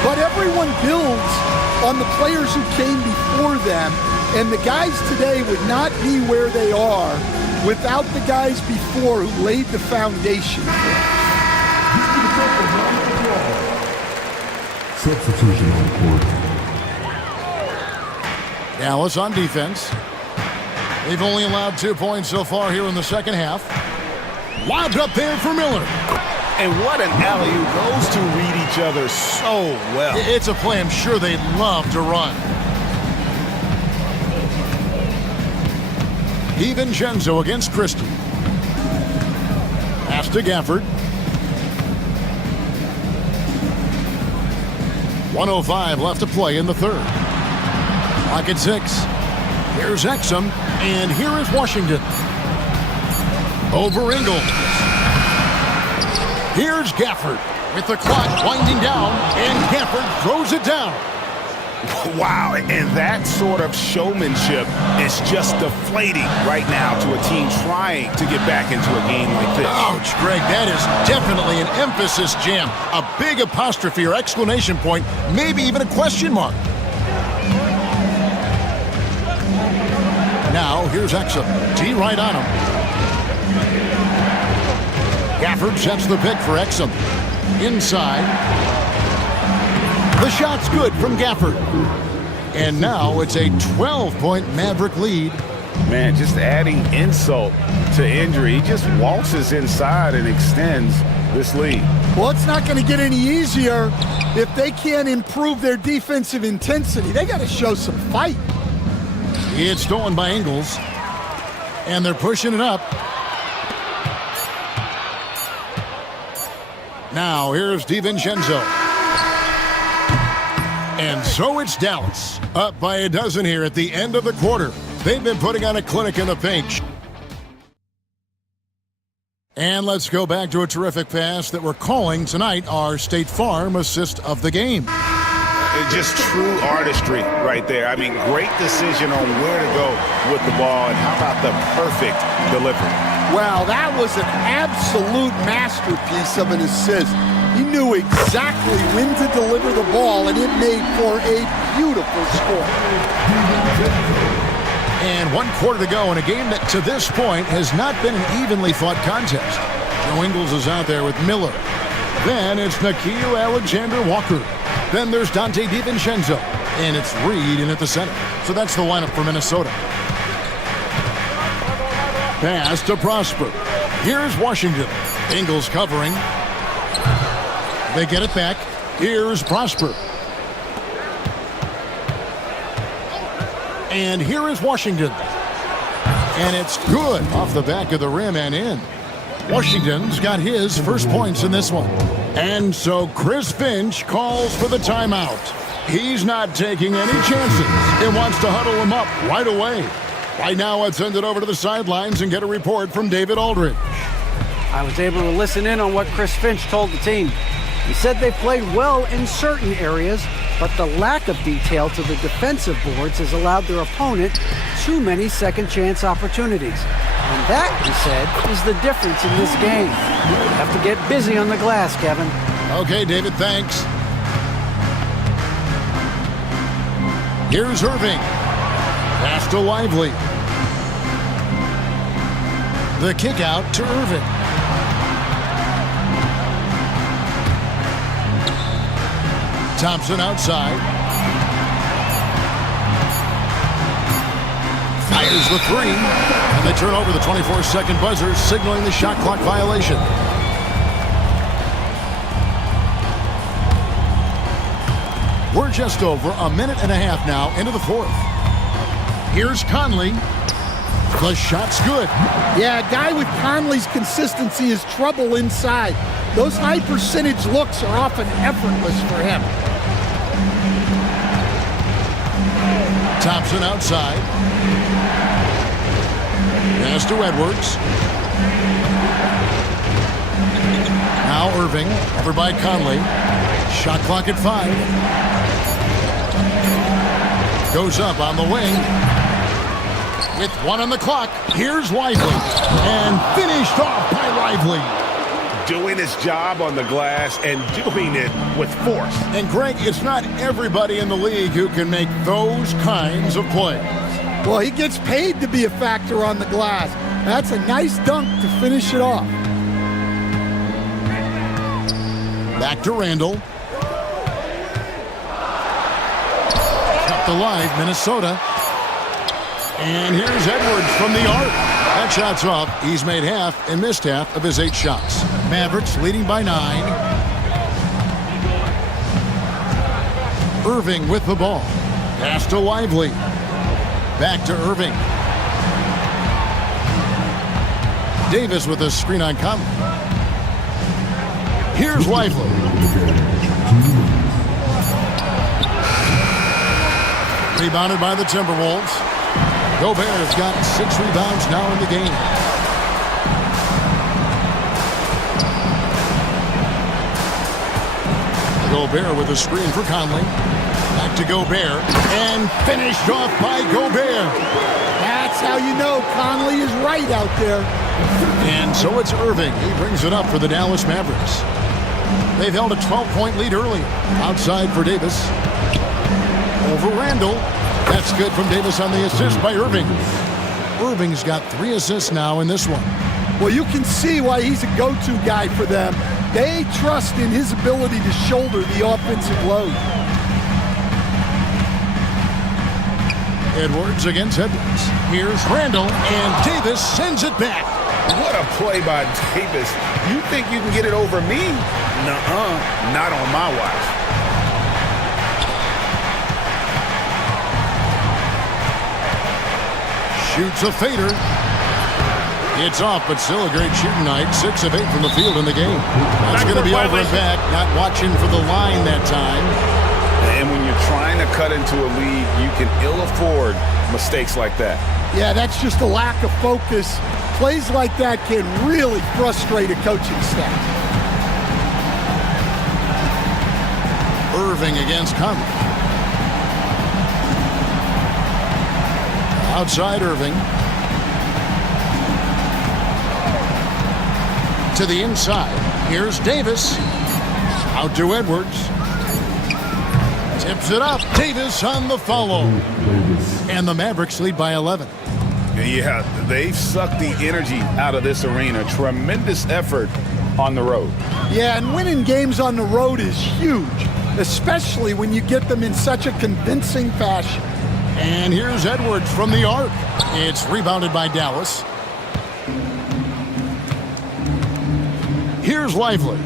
but everyone builds on the players who came before them. And the guys today would not be where they are without the guys before who laid the foundation. Substitution on court. Dallas on defense. They've only allowed 2 points so far here in the second half. Lobbed up there for Miller. And what an alley-oop. Those two read each other so well. It's a play I'm sure they'd love to run. DiVincenzo against Christie. Pass to Gafford. 1:05 left to play in the third. Clock at 6. Here's Exum, and here is Washington. Over Ingles. Here's Gafford with the clock winding down, and Gafford throws it down. Wow, and that sort of showmanship is just deflating right now to a team trying to get back into a game like this. Ouch, Greg, that is definitely an emphasis jam. A big apostrophe or exclamation point, maybe even a question mark. Now, here's Exum. T right on him. Gafford sets the pick for Exum. Inside. The shot's good from Gafford. And now it's a 12-point Maverick lead Man, just adding insult to injury. He just waltzes inside and extends this lead. Well, it's not going to get any easier if they can't improve their defensive intensity. They got to show some fight. It's stolen by Ingles, and they're pushing it up. Now, here's DiVincenzo. And so it's Dallas, up by a dozen here at the end of the quarter. They've been putting on a clinic in the paint. And let's go back to a terrific pass that we're calling tonight our State Farm assist of the game. It's just true artistry right there. I mean, great decision on where to go with the ball, and how about the perfect delivery? Well, that was an absolute masterpiece of an assist. He knew exactly when to deliver the ball, and it made for a beautiful score. And 1 quarter to go in a game that, to this point, has not been an evenly fought contest. Joe Ingles is out there with Miller. Then it's Nickeil Alexander-Walker. Then there's Dante DiVincenzo. And it's Reed in at the center. So that's the lineup for Minnesota. Pass to Prosper. Here's Washington. Ingles covering. They get it back. Here's Prosper. And here is Washington. And it's good off the back of the rim and in. Washington's got his first points in this one. And so Chris Finch calls for the timeout. He's not taking any chances. He wants to huddle him up right away. Right now, let's send it over to the sidelines and get a report from David Aldridge. I was able to listen in on what Chris Finch told the team. He said they played well in certain areas, but the lack of detail to the defensive boards has allowed their opponent too many second chance opportunities. And that, he said, is the difference in this game. You have to get busy on the glass, Kevin. Okay, David, thanks. Here's Irving. Pass to Lively. The kick out to Irving. Thompson outside. Fires the three. And they turn over the 24-second buzzer, signaling the shot clock violation. We're just over a minute and a half now into the fourth. Here's Conley. The shot's good. Yeah, a guy with Conley's consistency is trouble inside. Those high percentage looks are often effortless for him. Thompson outside. Pass to Edwards. Now Irving, over by Conley. Shot clock at 5. Goes up on the wing. With 1 on the clock, here's Lively. And finished off by Lively. Doing his job on the glass and doing it with force. And Greg, it's not everybody in the league who can make those kinds of plays. Well, he gets paid to be a factor on the glass. That's a nice dunk to finish it off. Back to Randall. Kept alive, Minnesota. And here's Edwards from the arc. That shot's off. He's made half and missed half of his 8 shots. Mavericks leading by 9. Irving with the ball. Pass to Lively. Back to Irving. Davis with a screen on Conley. Here's Lively. Rebounded by the Timberwolves. Gobert's got 6 rebounds now in the game. Gobert with a screen for Conley. Back to Gobert. And finished off by Gobert. That's how you know Conley is right out there. And so it's Irving. He brings it up for the Dallas Mavericks. They've held a 12-point lead early. Outside for Davis. Over Randall. That's good from Davis on the assist by Irving. Irving's got 3 assists now in this one. Well, you can see why he's a go-to guy for them. They trust in his ability to shoulder the offensive load. Edwards against Edwards. Here's Randall, and Davis sends it back. What a play by Davis. You think you can get it over me? Nuh-uh. Not on my watch. Shoots a fader. It's off, but still a great shooting night. 6 of 8 from the field in the game. That's going to be over and back. Not watching for the line that time. And when you're trying to cut into a lead, you can ill afford mistakes like that. Yeah, that's just a lack of focus. Plays like that can really frustrate a coaching staff. Irving against Conley. Outside Irving. To the inside. Here's Davis. Out to Edwards. Tips it up. Davis on the follow. And the Mavericks lead by 11. Yeah, they've sucked the energy out of this arena. Tremendous effort on the road. Yeah, and winning games on the road is huge, especially when you get them in such a convincing fashion. And here's Edwards from the arc. It's rebounded by Dallas. Here's Lively.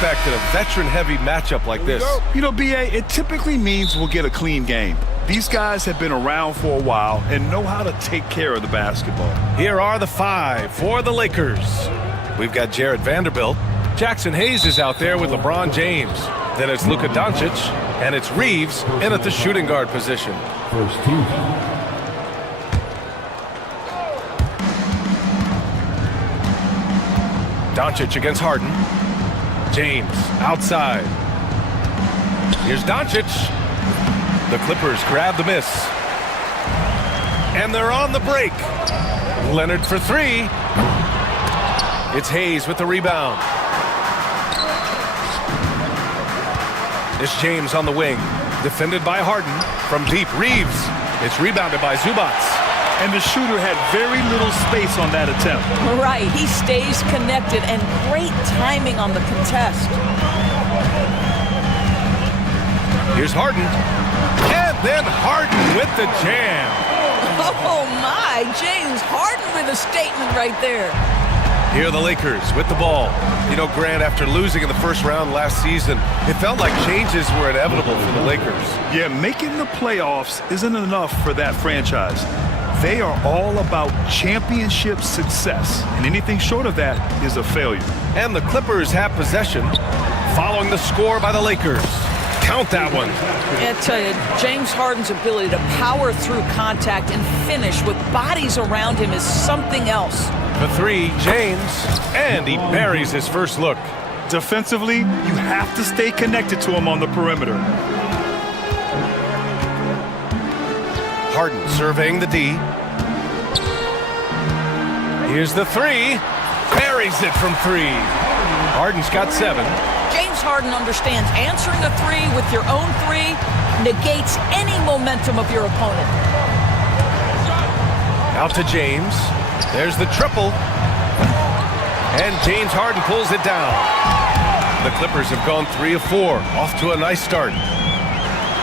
expect in a veteran-heavy matchup like this? You know, BA, it typically means we'll get a clean game. These guys have been around for a while and know how to take care of the basketball. Here are the 5 for the Lakers. We've got Jared Vanderbilt. Jackson Hayes is out there with LeBron James. Then it's Luka Doncic, and it's Reeves in at the shooting guard position. First team. Doncic against Harden. James outside. Here's Doncic. The Clippers grab the miss. And they're on the break. Leonard for 3. It's Hayes with the rebound. It's James on the wing. Defended by Harden. From deep, Reeves. It's rebounded by Zubac. And the shooter had very little space on that attempt. Right, he stays connected and great timing on the contest. Here's Harden. And then Harden with the jam. Oh my, James Harden with a statement right there. Here are the Lakers with the ball. You know, Grant, after losing in the first round last season, it felt like changes were inevitable for the Lakers. Yeah, making the playoffs isn't enough for that franchise. They are all about championship success, and anything short of that is a failure. And the Clippers have possession, following the score by the Lakers. Count that one. I tell you, James Harden's ability to power through contact and finish with bodies around him is something else. The 3, James, and he buries his first look. Defensively, you have to stay connected to him on the perimeter. Harden surveying the D. Here's the 3. Buries it from 3. Harden's got 7. James Harden understands answering a 3 with your own 3 negates any momentum of your opponent. Out to James. There's the triple. And James Harden pulls it down. The Clippers have gone 3 of 4. Off to a nice start.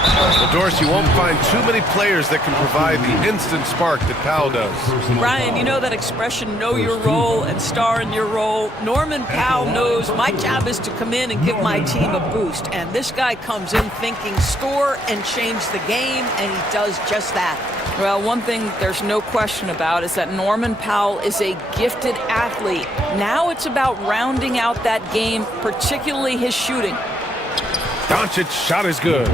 Well, Doris, you won't find too many players that can provide the instant spark that Powell does. Brian, you know that expression, know your role and star in your role? Norman Powell knows my job is to come in and give my team a boost. And this guy comes in thinking score and change the game, and he does just that. Well, one thing there's no question about is that Norman Powell is a gifted athlete. Now it's about rounding out that game, particularly his shooting. Doncic's shot is good.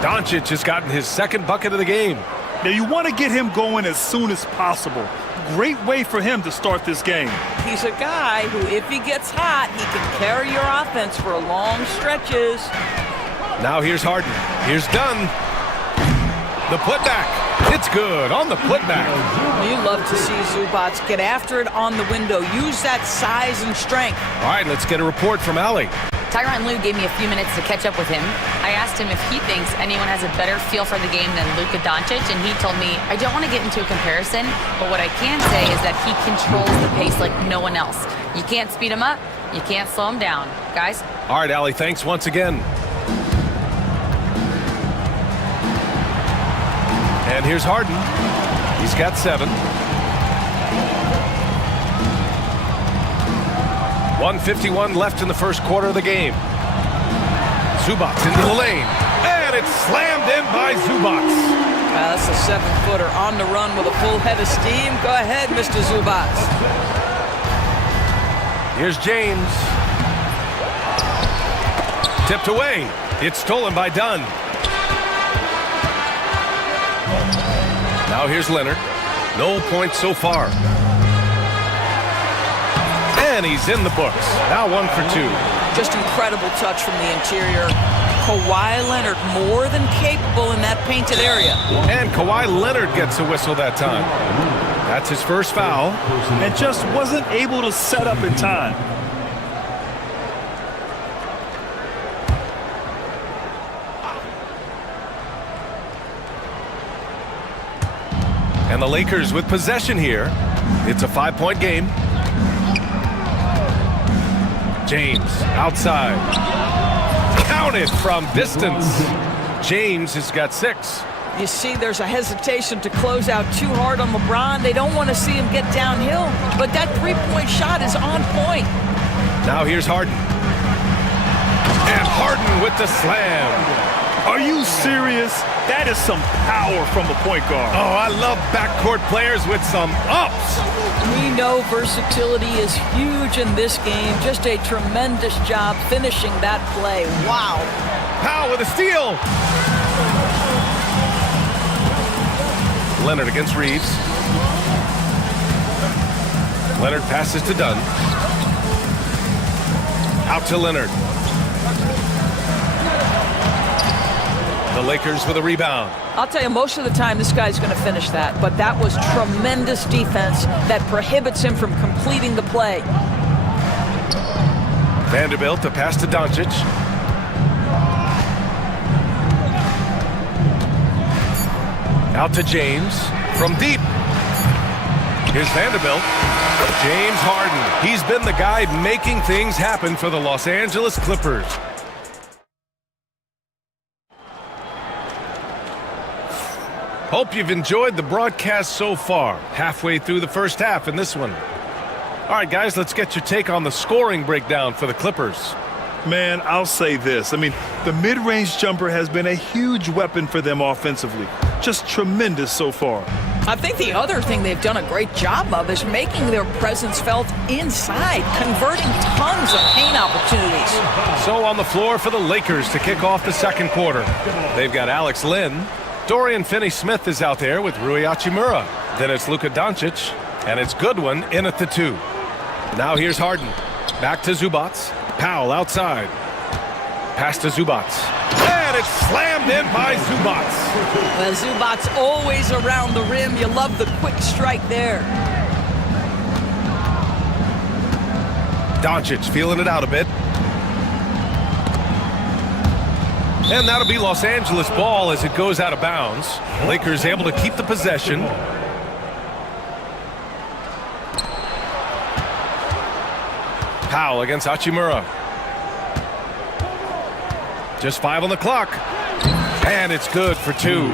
Doncic has gotten his 2nd bucket of the game. Now you want to get him going as soon as possible. Great way for him to start this game. He's a guy who, if he gets hot, he can carry your offense for long stretches. Now here's Harden. Here's Dunn. The putback. It's good on the putback. You love to see Zubac get after it on the window. Use that size and strength. All right, let's get a report from Allie. Tyronn Lue gave me a few minutes to catch up with him. I asked him if he thinks anyone has a better feel for the game than Luka Doncic, and he told me, I don't want to get into a comparison, but what I can say is that he controls the pace like no one else. You can't speed him up, you can't slow him down. Guys? All right, Allie, thanks once again. And here's Harden. He's got 7. 1:51 left in the first quarter of the game. Zubac into the lane. And it's slammed in by Zubac. That's a 7-footer on the run with a full head of steam. Go ahead, Mr. Zubac. Here's James. Tipped away. It's stolen by Dunn. Now here's Leonard. No points so far. And he's in the books. Now 1 for 2. Just incredible touch from the interior. Kawhi Leonard more than capable in that painted area. And Kawhi Leonard gets a whistle that time. That's his first foul. And just wasn't able to set up in time. And the Lakers with possession here. It's a 5-point game. James outside. Counted from distance. James has got 6. You see, there's a hesitation to close out too hard on LeBron. They don't want to see him get downhill, but that 3-point shot is on point. Now here's Harden. And Harden with the slam. Are you serious? That is some power from a point guard. Oh, I love backcourt players with some ups. We know versatility is huge in this game. Just a tremendous job finishing that play. Wow. Powell with a steal. Leonard against Reeves. Leonard passes to Dunn. Out to Leonard. The Lakers with a rebound. I'll tell you, most of the time this guy's going to finish that, but that was tremendous defense that prohibits him from completing the play. Vanderbilt to pass to Doncic. Out to James from deep. Here's Vanderbilt. James Harden. He's been the guy making things happen for the Los Angeles Clippers. Hope you've enjoyed the broadcast so far. Halfway through the first half in this one. All right, guys, let's get your take on the scoring breakdown for the Clippers. Man, I'll say this. I mean, the mid-range jumper has been a huge weapon for them offensively. Just tremendous so far. I think the other thing they've done a great job of is making their presence felt inside, converting tons of paint opportunities. So on the floor for the Lakers to kick off the second quarter. They've got Alex Len. Dorian Finney-Smith is out there with Rui Hachimura. Then it's Luka Doncic, and it's Goodwin in at the 2. Now here's Harden. Back to Zubac. Powell outside. Pass to Zubac. And it's slammed in by Zubac. Well, Zubac's always around the rim. You love the quick strike there. Doncic feeling it out a bit. And that'll be Los Angeles ball as it goes out of bounds. Lakers able to keep the possession. Powell against Hachimura. Just 5 on the clock. And it's good for 2.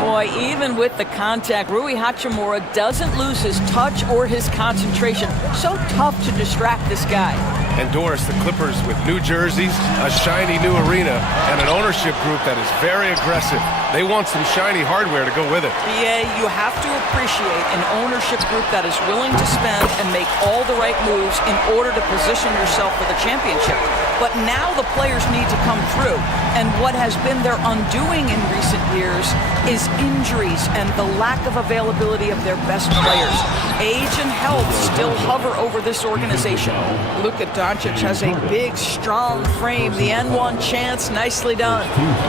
Boy, even with the contact, Rui Hachimura doesn't lose his touch or his concentration. So tough to distract this guy. And Doris, the Clippers with new jerseys, a shiny new arena, and an ownership group that is very aggressive. They want some shiny hardware to go with it. Yeah, you have to appreciate an ownership group that is willing to spend and make all the right moves in order to position yourself for the championship. But now the players need to come through. And what has been their undoing in recent years is injuries and the lack of availability of their best players. Age and health still hover over this organization. Luka Doncic has a big, strong frame. The N1 chance, nicely done.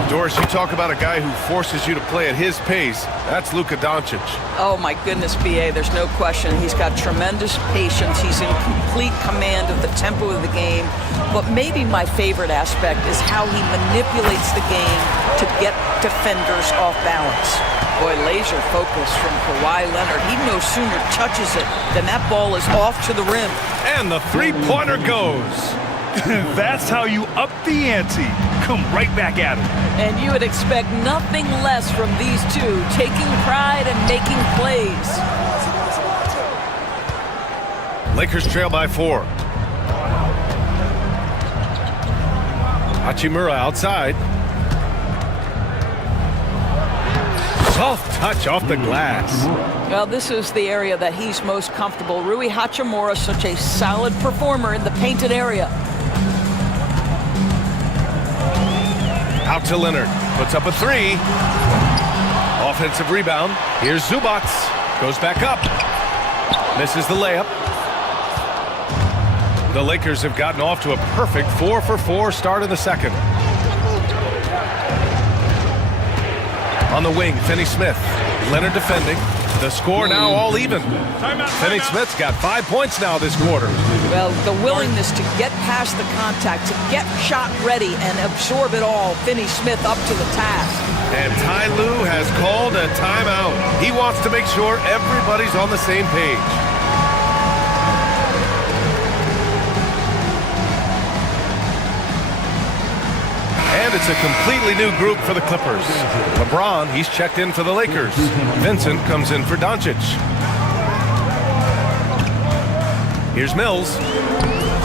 Doris, you talk about a guy who forces you to play at his pace. That's Luka Doncic. Oh, my goodness, B.A., there's no question. He's got tremendous patience. He's in complete command of the tempo of the game. But maybe my favorite aspect is how he manipulates the game to get defenders off balance. Boy, laser focus from Kawhi Leonard. He no sooner touches it than that ball is off to the rim. And the three-pointer goes. That's how you up the ante. Come right back at him. And you would expect nothing less from these two, taking pride and making plays. Lakers trail by 4. Hachimura outside. Soft touch off the glass. Well, this is the area that he's most comfortable. Rui Hachimura is such a solid performer in the painted area. Out to Leonard. Puts up a 3. Offensive rebound. Here's Zubac. Goes back up. Misses the layup. The Lakers have gotten off to a perfect 4-for-4 start in the second. On the wing, Finney-Smith. Leonard defending. The score now all even. Finney-Smith's got 5 points now this quarter. Well, the willingness to get past the contact, to get shot ready and absorb it all. Finney-Smith up to the task. And Ty Lue has called a timeout. He wants to make sure everybody's on the same page. And it's a completely new group for the Clippers. LeBron, he's checked in for the Lakers. Vincent comes in for Doncic. Here's Mills.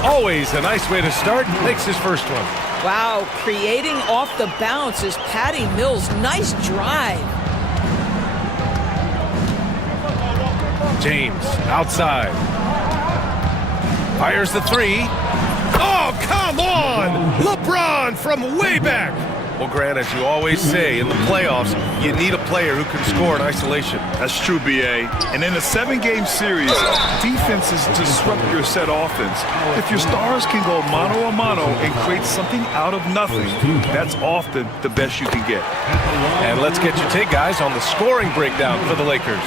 Always a nice way to start. Makes his first one. Wow, creating off the bounce is Patty Mills. Nice drive. James outside. Fires the three. Oh, come on! LeBron from way back. Well, Grant, as you always say, in the playoffs, you need a player who can score in isolation. That's true, B.A. And in a 7-game series, defense is disrupt your set offense. If your stars can go mano-a-mano and create something out of nothing, that's often the best you can get. And let's get your take, guys, on the scoring breakdown for the Lakers.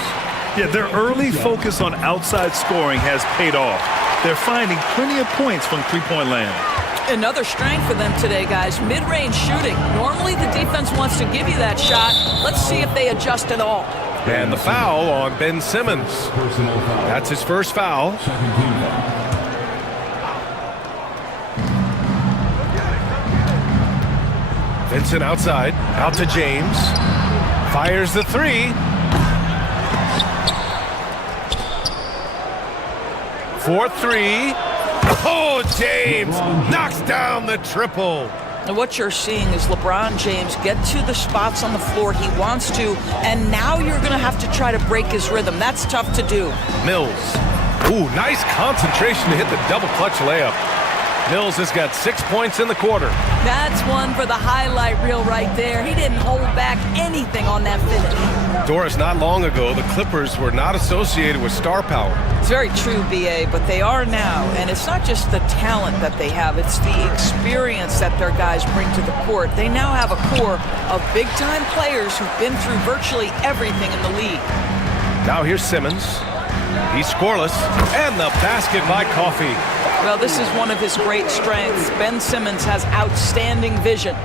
Yeah, their early focus on outside scoring has paid off. They're finding plenty of points from three-point land. Another strength for them today, guys. Mid-range shooting. Normally the defense wants to give you that shot. Let's see if they adjust at all. And the foul on Ben Simmons. That's his first foul. Vincent outside. Out to James. Fires the three. 4-3. Oh, James knocks down the triple. And what you're seeing is LeBron James get to the spots on the floor he wants to, and now you're going to have to try to break his rhythm. That's tough to do. Mills. Ooh, nice concentration to hit the double clutch layup. Mills has got 6 points in the quarter. That's one for the highlight reel right there. He didn't hold back anything on that finish. Doris, not long ago, the Clippers were not associated with star power. It's very true, B.A., but they are now. And it's not just the talent that they have, it's the experience that their guys bring to the court. They now have a core of big-time players who've been through virtually everything in the league. Now here's Simmons. He's scoreless. And the basket by Coffey. Well, this is one of his great strengths. Ben Simmons has outstanding vision.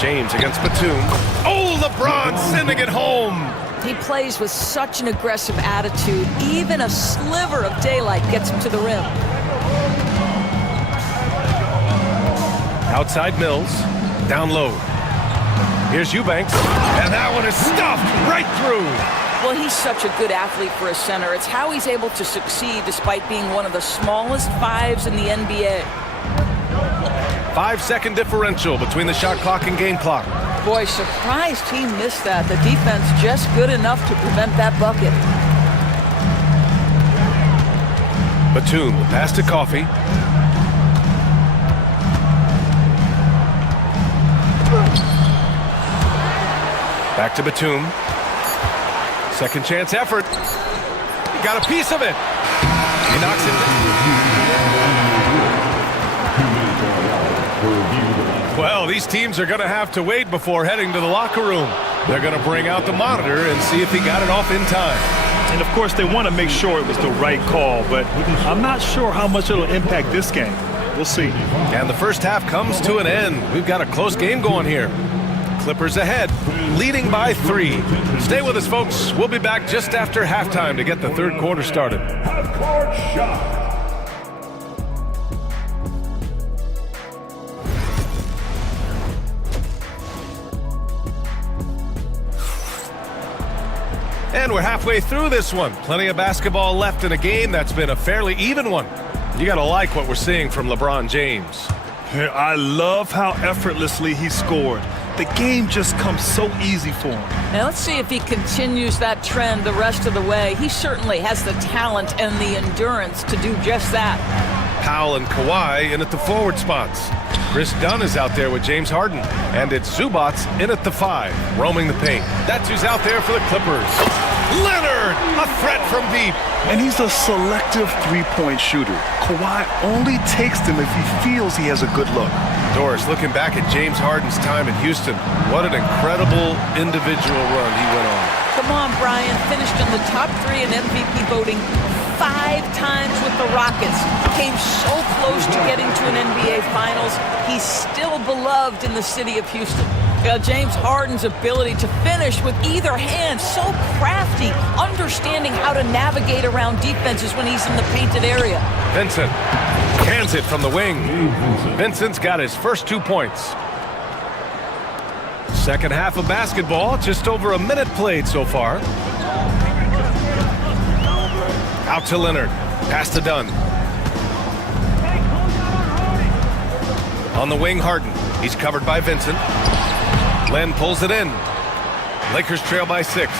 James against Batum. Oh, LeBron sending it home. He plays with such an aggressive attitude. Even a sliver of daylight gets him to the rim. Outside Mills. Down low. Here's Eubanks. And that one is stuffed right through. Well, he's such a good athlete for a center. It's how he's able to succeed despite being one of the smallest fives in the NBA. 5-second differential between the shot clock and game clock. Boy, surprised he missed that. The defense just good enough to prevent that bucket. Batum, the pass to Coffey. Back to Batum. Second chance effort. He got a piece of it. He knocks it down. Well, these teams are going to have to wait before heading to the locker room. They're going to bring out the monitor and see if he got it off in time. And, of course, they want to make sure it was the right call, but I'm not sure how much it'll impact this game. We'll see. And the first half comes to an end. We've got a close game going here. Clippers ahead, leading by 3. Stay with us, folks. We'll be back just after halftime to get the third quarter started. Half-court shot. And we're halfway through this one. Plenty of basketball left in a game that's been a fairly even one. You got to like what we're seeing from LeBron James. I love how effortlessly he scored. The game just comes so easy for him. Now let's see if he continues that trend the rest of the way. He certainly has the talent and the endurance to do just that. Powell and Kawhi in at the forward spots. Chris Dunn is out there with James Harden. And it's Zubats in at the 5, roaming the paint. That's who's out there for the Clippers. Leonard, a threat from deep. And he's a selective three-point shooter. Kawhi only takes them if he feels he has a good look. Doris, looking back at James Harden's time in Houston, what an incredible individual run he went on. Come on, Brian. Finished in the top 3 in MVP voting 5 times with the Rockets. Came so close to getting to an NBA Finals. He's still beloved in the city of Houston. James Harden's ability to finish with either hand, so crafty, understanding how to navigate around defenses when he's in the painted area. Vincent cans it from the wing. Vincent's got his first 2 points. Second half of basketball, just over a minute played so far. Out to Leonard, pass to Dunn. On the wing, Harden. He's covered by Vincent. Len pulls it in. Lakers trail by 6.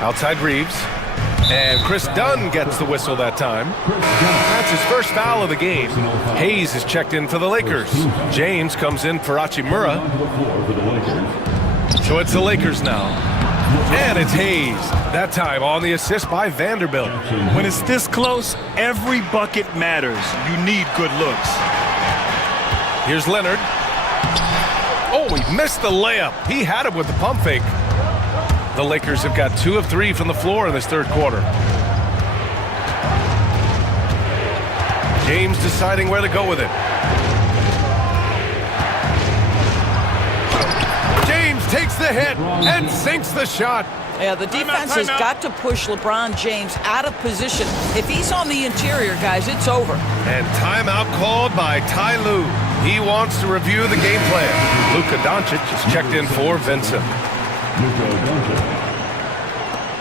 Outside Reeves. And Chris Dunn gets the whistle that time. That's his first foul of the game. Hayes is checked in for the Lakers. James comes in for Hachimura. So it's the Lakers now. And it's Hayes. That time on the assist by Vanderbilt. When it's this close, every bucket matters. You need good looks. Here's Leonard. Oh, he missed the layup. He had it with the pump fake. The Lakers have got 2 of 3 from the floor in this third quarter. James deciding where to go with it. James takes the hit and sinks the shot. Yeah, the defense has got to push LeBron James out of position. If he's on the interior, guys, it's over. And timeout called by Ty Lue. He wants to review the game plan. Luka Doncic is checked in for Vincent.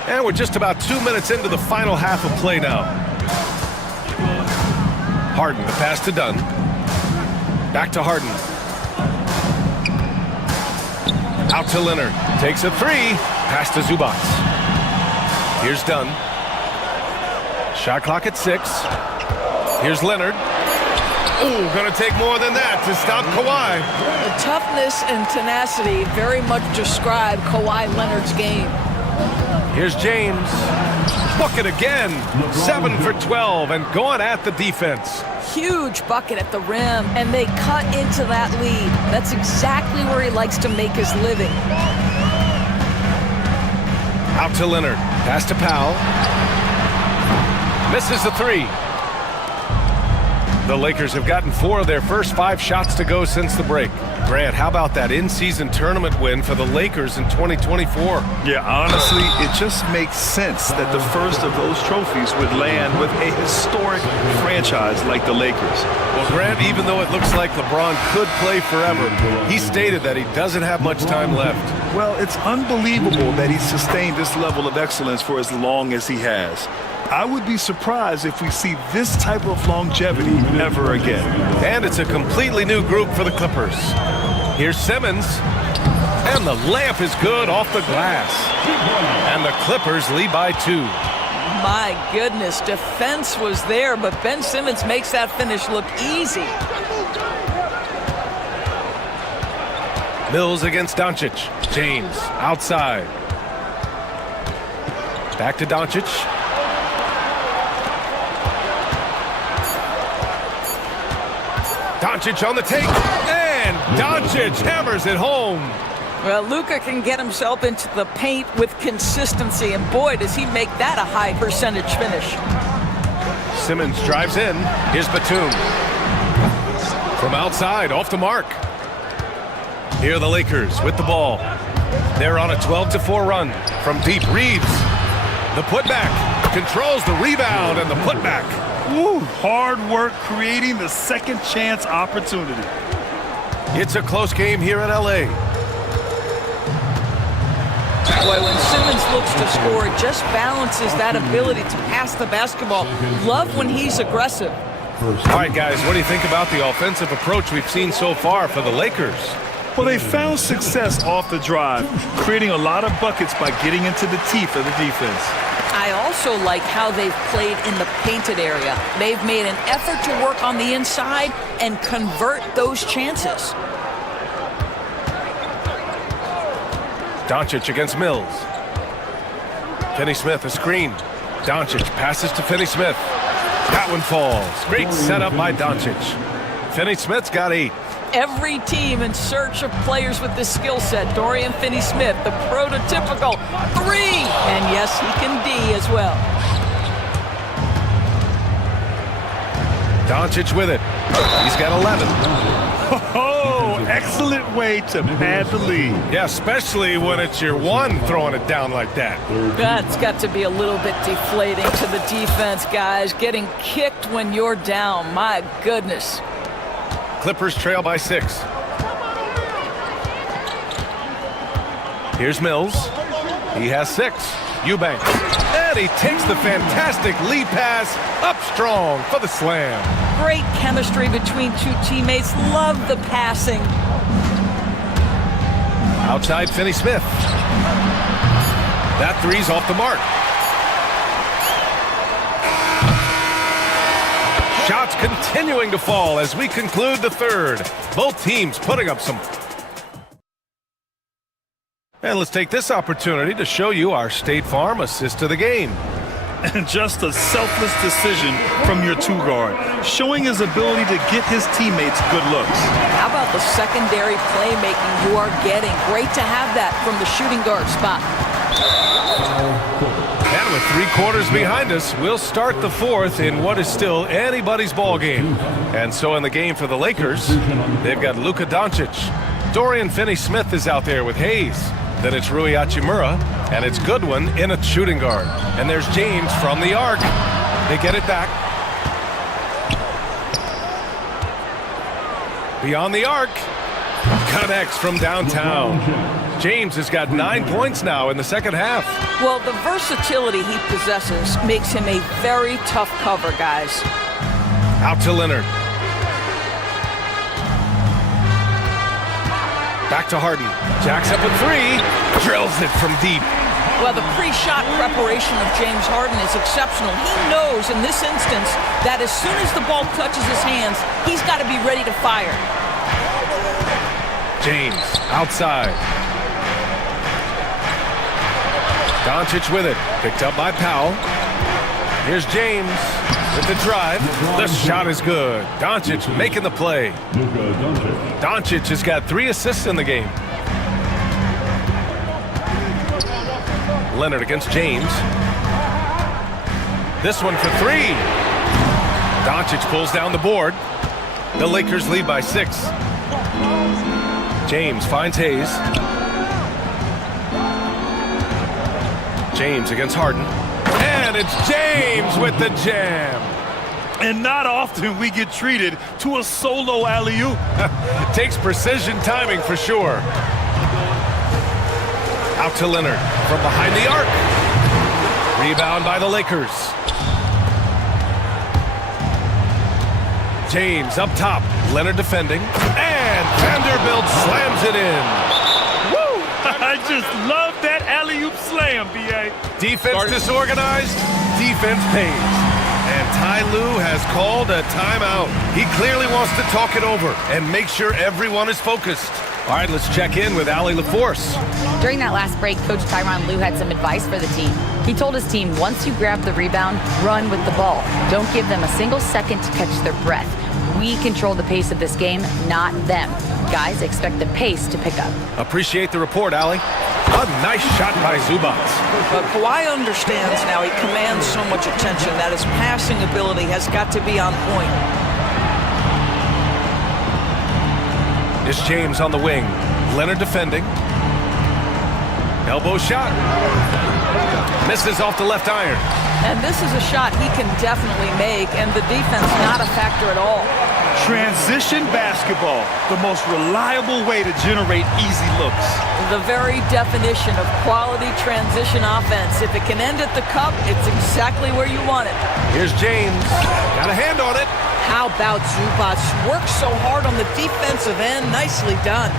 And we're just about 2 minutes into the final half of play now. Harden, the pass to Dunn. Back to Harden. Out to Leonard. Takes a 3. Pass to Zubac. Here's Dunn. Shot clock at 6. Here's Leonard. Ooh, gonna take more than that to stop Kawhi. The toughness and tenacity very much describe Kawhi Leonard's game. Here's James. Bucket again. 7 for 12 and going at the defense. Huge bucket at the rim, and they cut into that lead. That's exactly where he likes to make his living. Out to Leonard. Pass to Powell. Misses the 3. The Lakers have gotten 4 of their first 5 shots to go since the break. Grant, how about that in-season tournament win for the Lakers in 2024? Yeah, honestly, it just makes sense that the first of those trophies would land with a historic franchise like the Lakers. Well, Grant, even though it looks like LeBron could play forever, he stated that he doesn't have much time left. Well, it's unbelievable that he's sustained this level of excellence for as long as he has. I would be surprised if we see this type of longevity ever again. And it's a completely new group for the Clippers. Here's Simmons. And the layup is good off the glass. And the Clippers lead by 2. My goodness, defense was there, but Ben Simmons makes that finish look easy. Mills against Doncic. James outside. Back to Doncic. Doncic on the take, and Doncic hammers it home. Well, Luka can get himself into the paint with consistency, and boy, does he make that a high percentage finish. Simmons drives in. Here's Batum. From outside, off the mark. Here are the Lakers with the ball. They're on a 12-4 run. From deep, Reeves. The putback. Controls the rebound and the putback. Woo, hard work creating the second chance opportunity. It's a close game here in LA. Boy, when Simmons looks to score, it just balances that ability to pass the basketball. Love when he's aggressive. All right, guys, what do you think about the offensive approach we've seen so far for the Lakers? Well, they found success off the drive, creating a lot of buckets by getting into the teeth of the defense. I also like how they've played in the painted area. They've made an effort to work on the inside and convert those chances. Doncic against Mills. Finney-Smith, a screen. Doncic passes to Finney-Smith. That one falls. Great setup by Doncic. Finney-Smith's got 8. Every team in search of players with this skill set. Dorian Finney-Smith, the prototypical 3. And yes, he can D as well. Doncic with it. He's got 11. Oh, excellent way to pad the lead. Yeah, especially when it's your 1 throwing it down like that. That's got to be a little bit deflating to the defense, guys. Getting kicked when you're down. My goodness. Clippers trail by 6. Here's Mills. He has 6. Eubanks. And he takes the fantastic lead pass up strong for the slam. Great chemistry between two teammates. Love the passing. Outside Finney-Smith. That three's off the mark. Shots continuing to fall as we conclude the third. Both teams putting up some. And let's take this opportunity to show you our State Farm assist to the game. And just a selfless decision from your two-guard, showing his ability to get his teammates good looks. How about the secondary playmaking you are getting? Great to have that from the shooting guard spot. And with 3 quarters behind us, we'll start the fourth in what is still anybody's ball game. And so in the game for the Lakers, they've got Luka Doncic. Dorian Finney-Smith is out there with Hayes. Then it's Rui Hachimura, and it's Goodwin in a shooting guard. And there's James from the arc. They get it back. Beyond the arc, connects from downtown. James has got 9 points now in the second half. Well, the versatility he possesses makes him a very tough cover, guys. Out to Leonard. Back to Harden. Jacks up with 3. Drills it from deep. Well, the pre-shot preparation of James Harden is exceptional. He knows in this instance that as soon as the ball touches his hands, he's got to be ready to fire. James outside. Doncic with it. Picked up by Powell. Here's James with the drive. The shot is good. Doncic making the play. Doncic has got 3 assists in the game. Leonard against James. This one for 3. Doncic pulls down the board. The Lakers lead by 6. James finds Hayes. James against Harden. And it's James with the jam. And not often we get treated to a solo alley-oop. Takes precision timing for sure. Out to Leonard from behind the arc. Rebound by the Lakers. James up top. Leonard defending. And Vanderbilt slams it in. Woo! I just love that alley-oop slam, B.A. Defense disorganized. Defense pays. And Ty Lue has called a timeout. He clearly wants to talk it over and make sure everyone is focused. All right, let's check in with Allie LaForce. During that last break, Coach Tyronn Lue had some advice for the team. He told his team, once you grab the rebound, run with the ball. Don't give them a single second to catch their breath. We control the pace of this game, not them. Guys, expect the pace to pick up. Appreciate the report, Allie. A nice shot by Zubac. But Kawhi understands now he commands so much attention that his passing ability has got to be on point. It's James on the wing. Leonard defending. Elbow shot. Misses off the left iron. And this is a shot he can definitely make, and the defense not a factor at all. Transition basketball, the most reliable way to generate easy looks. The very definition of quality transition offense. If it can end at the cup, it's exactly where you want it. Here's James. Got a hand on it. How about Zubac? Works so hard on the defensive end. Nicely done.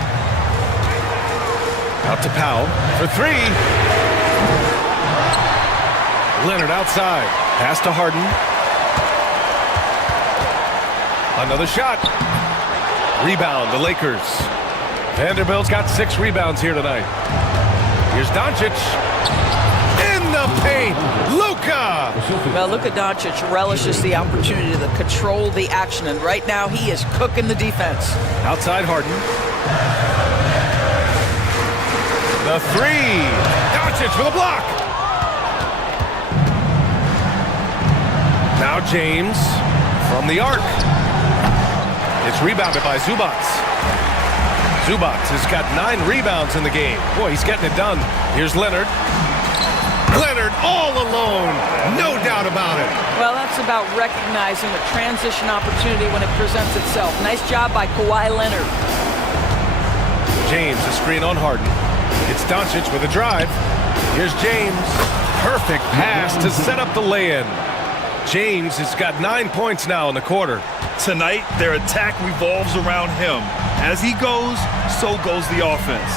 Out to Powell for 3. Leonard outside. Pass to Harden. Another shot. Rebound, the Lakers. Vanderbilt's got 6 rebounds here tonight. Here's Doncic. In the paint. Luka! Well, Luka Doncic relishes the opportunity to control the action, and right now he is cooking the defense. Outside Harden. The 3. Doncic for the block. Now James from the arc. It's rebounded by Zubac. Zubac has got 9 rebounds in the game. Boy, he's getting it done. Here's Leonard. Leonard all alone. No doubt about it. Well, that's about recognizing a transition opportunity when it presents itself. Nice job by Kawhi Leonard. James, a screen on Harden. It's Doncic with a drive. Here's James. Perfect pass to set up the lay-in. James has got 9 points now in the quarter. Tonight, their attack revolves around him. As he goes, so goes the offense.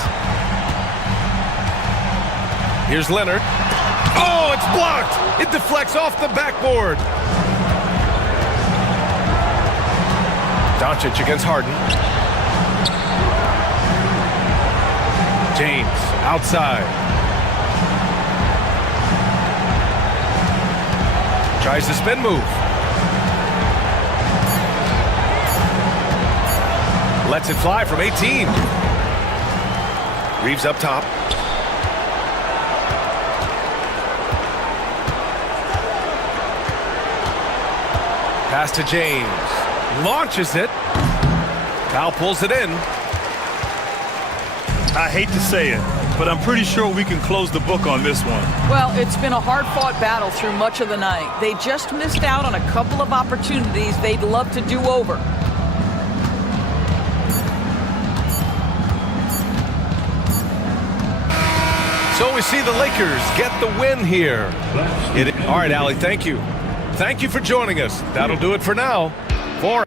Here's Leonard. Oh, it's blocked. It deflects off the backboard. Doncic against Harden. James outside. Tries the spin move. Lets it fly from 18. Reeves up top. Pass to James. Launches it. Foul pulls it in. I hate to say it, but I'm pretty sure we can close the book on this one. Well, it's been a hard-fought battle through much of the night. They just missed out on a couple of opportunities they'd love to do over. So we see the Lakers get the win here. All right, Allie, thank you. Thank you for joining us. That'll do it for now. For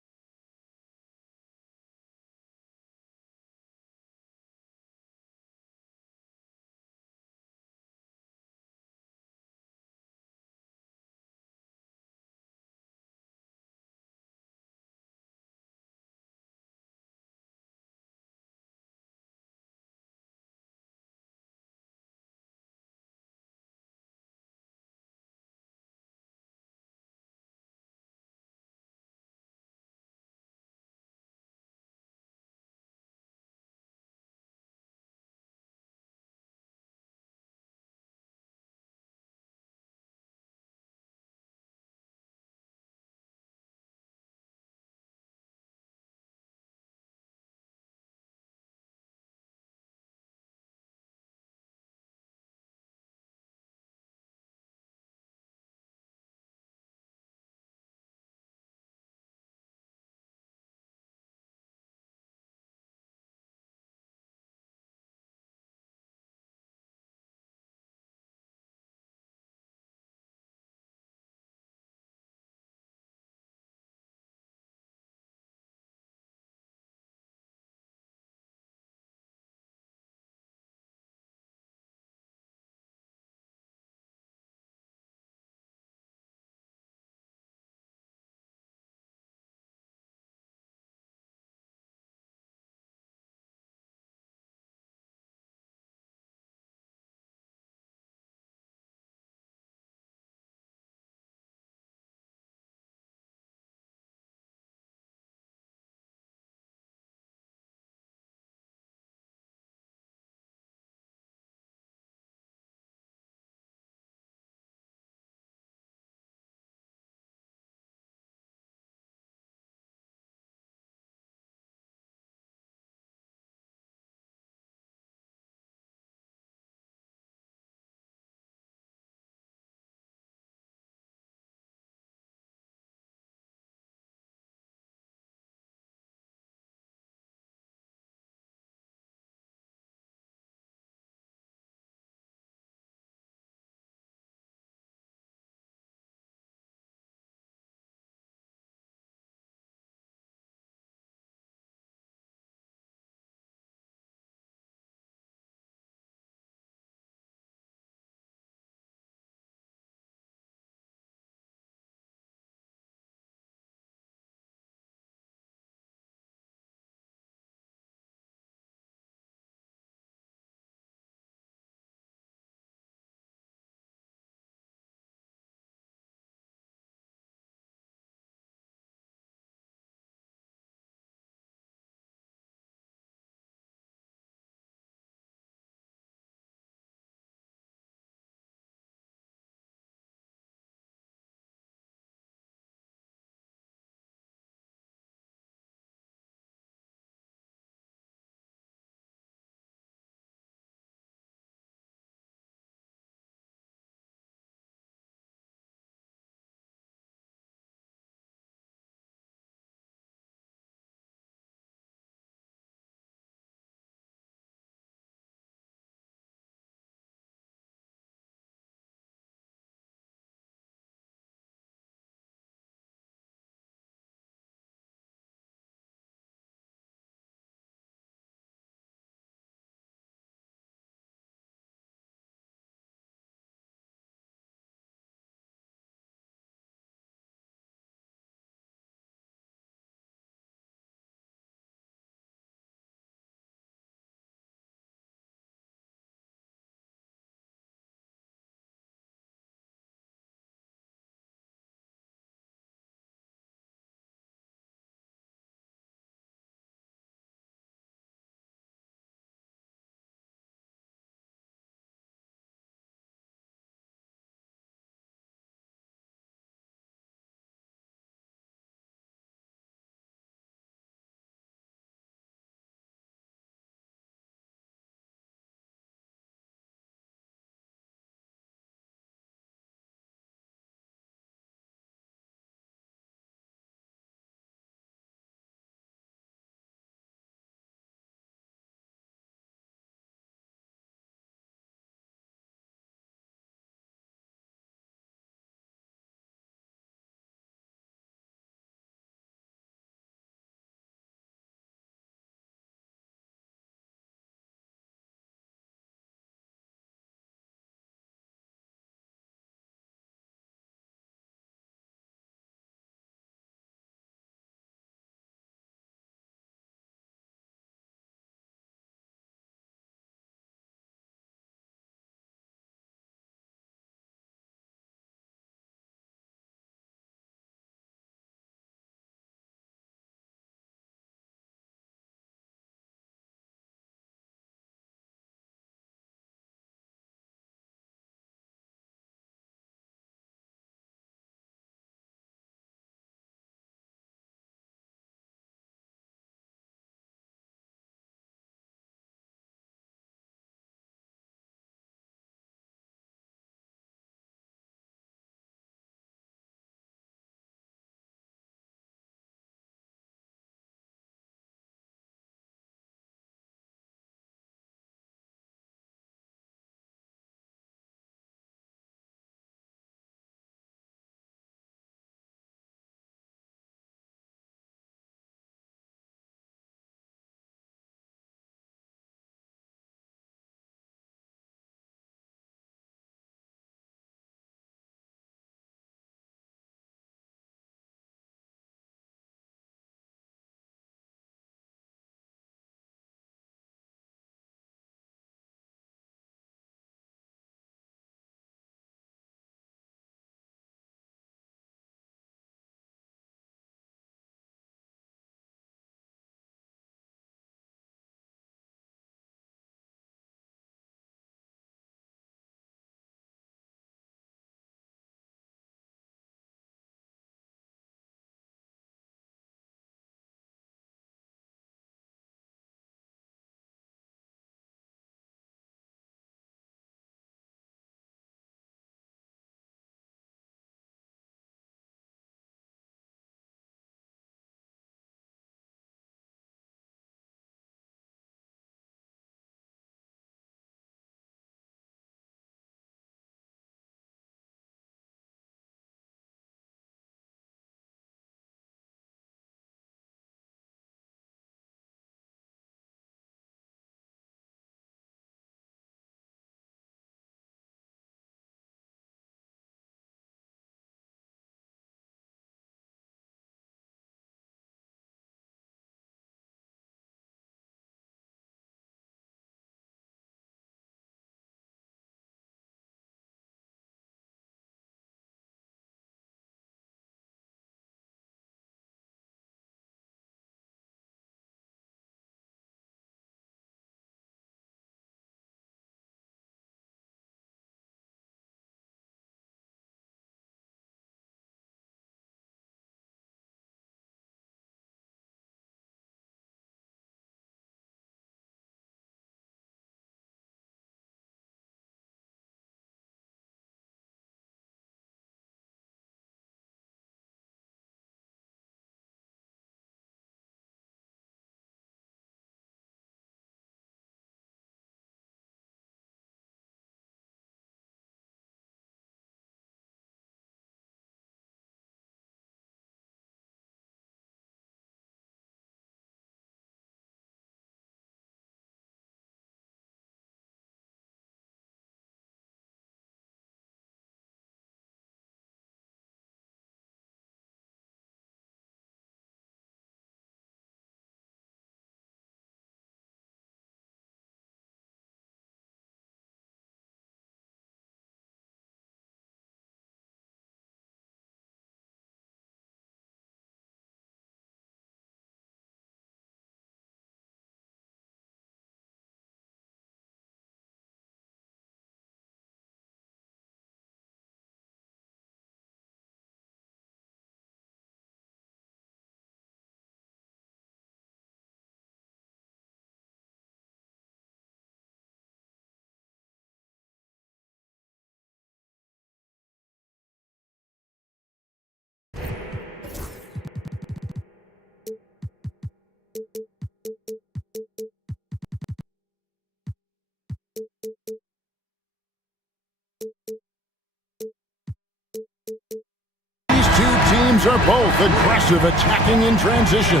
Mavericks are both aggressive, attacking in transition.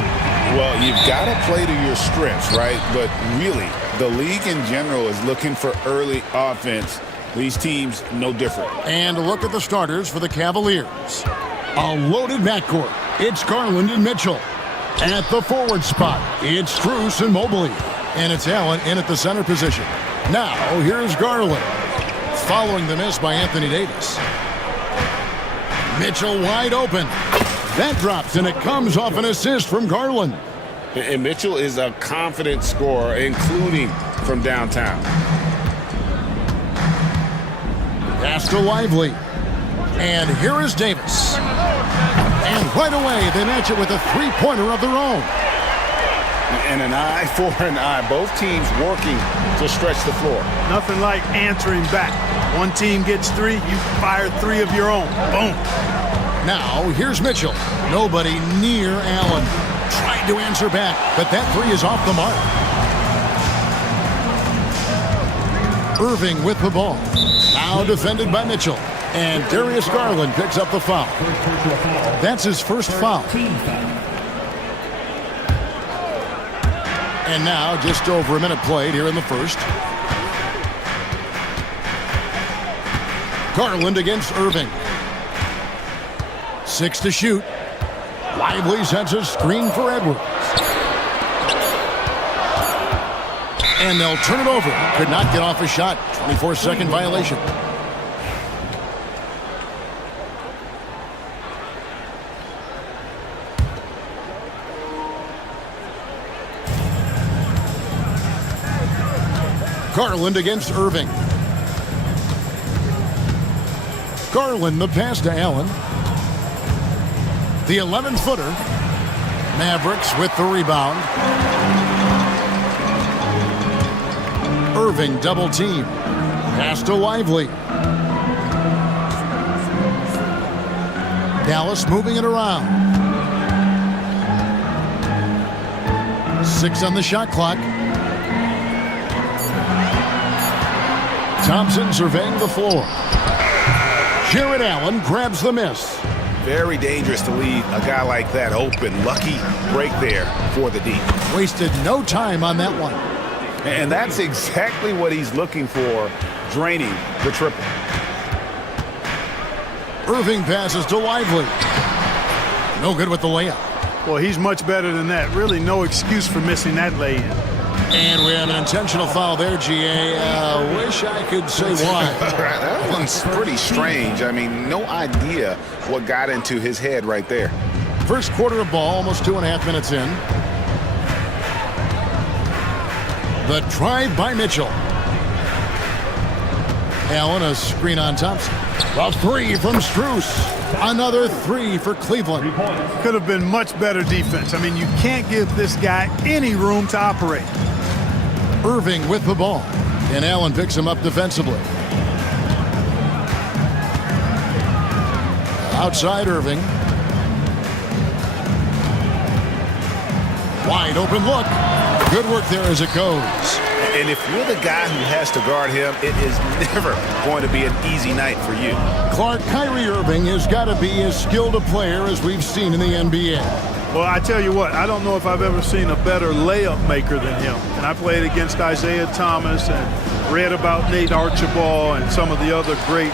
Well, you've got to play to your strengths, right? But really, the league in general is looking for early offense. These teams, no different. And look at the starters for the Cavaliers. A loaded backcourt. It's Garland and Mitchell. At the forward spot, it's Strus and Mobley. And it's Allen in at the center position. Now, here's Garland. Following the miss by Anthony Davis. Mitchell wide open. That drops, and it comes off an assist from Garland. And Mitchell is a confident scorer, including from downtown. Pass to Lively. And here is Davis. And right away, they match it with a three-pointer of their own. And an eye for an eye. Both teams working to stretch the floor. Nothing like answering back. One team gets three, you fire three of your own. Boom. Now, here's Mitchell. Nobody near Allen. Tried to answer back, but that three is off the mark. Irving with the ball. Now defended by Mitchell. And Darius Garland picks up the foul. That's his first foul. And now just over a minute played here in the first. Garland against Irving. 6 to shoot. Lively sets a screen for Edwards. And they'll turn it over. Could not get off a shot. 24-second violation. Garland against Irving. Garland the pass to Allen. The 11-footer. Mavericks with the rebound. Irving double team. Pass to Lively. Dallas moving it around. 6 on the shot clock. Thompson surveying the floor. Jared Allen grabs the miss. Very dangerous to leave a guy like that open. Lucky break there for the D. Wasted no time on that one. And that's exactly what he's looking for, draining the triple. Irving passes to Lively. No good with the layup. Well, he's much better than that. Really no excuse for missing that lay-in. And we have an intentional foul there, GA. Wish I could say why. That one's pretty strange. I mean, no idea what got into his head right there. First quarter of ball, almost 2.5 minutes in. The drive by Mitchell. Allen, a screen on Thompson. A three from Strus. Another three for Cleveland. Could have been much better defense. I mean, you can't give this guy any room to operate. Irving with the ball. And Allen picks him up defensively. Outside Irving. Wide open look. Good work there as it goes. And if you're the guy who has to guard him, it is never going to be an easy night for you. Clark, Kyrie Irving has got to be as skilled a player as we've seen in the NBA. Well, I tell you what, I don't know if I've ever seen a better layup maker than him. And I played against Isaiah Thomas and read about Nate Archibald and some of the other great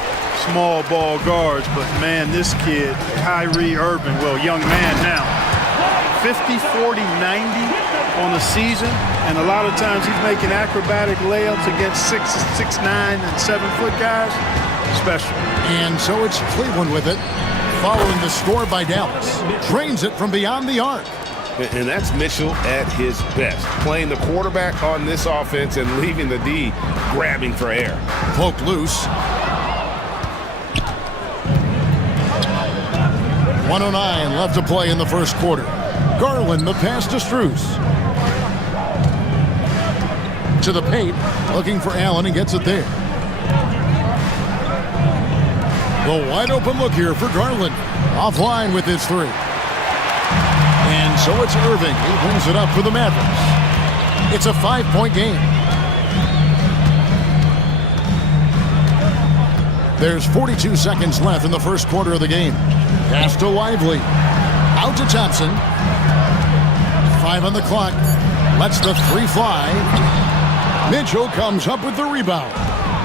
small ball guards. But, man, this kid, Kyrie Irving, well, young man now, 50, 40, 90 on the season. And a lot of times he's making acrobatic layups against 6'9" and 7-foot guys. Special. And so it's Cleveland with it, following the score by Dallas. Drains it from beyond the arc. And that's Mitchell at his best, playing the quarterback on this offense and leaving the D grabbing for air. Poked loose. 1:09 left to play in the first quarter. Garland the pass to Strus. To the paint, looking for Allen and gets it there. The wide open look here for Garland. Offline with his three. And so it's Irving. He brings it up for the Mavericks. It's a 5-point game. There's 42 seconds left in the first quarter of the game. Pass to Lively. Out to Thompson. 5 on the clock. Lets the three fly. Mitchell comes up with the rebound.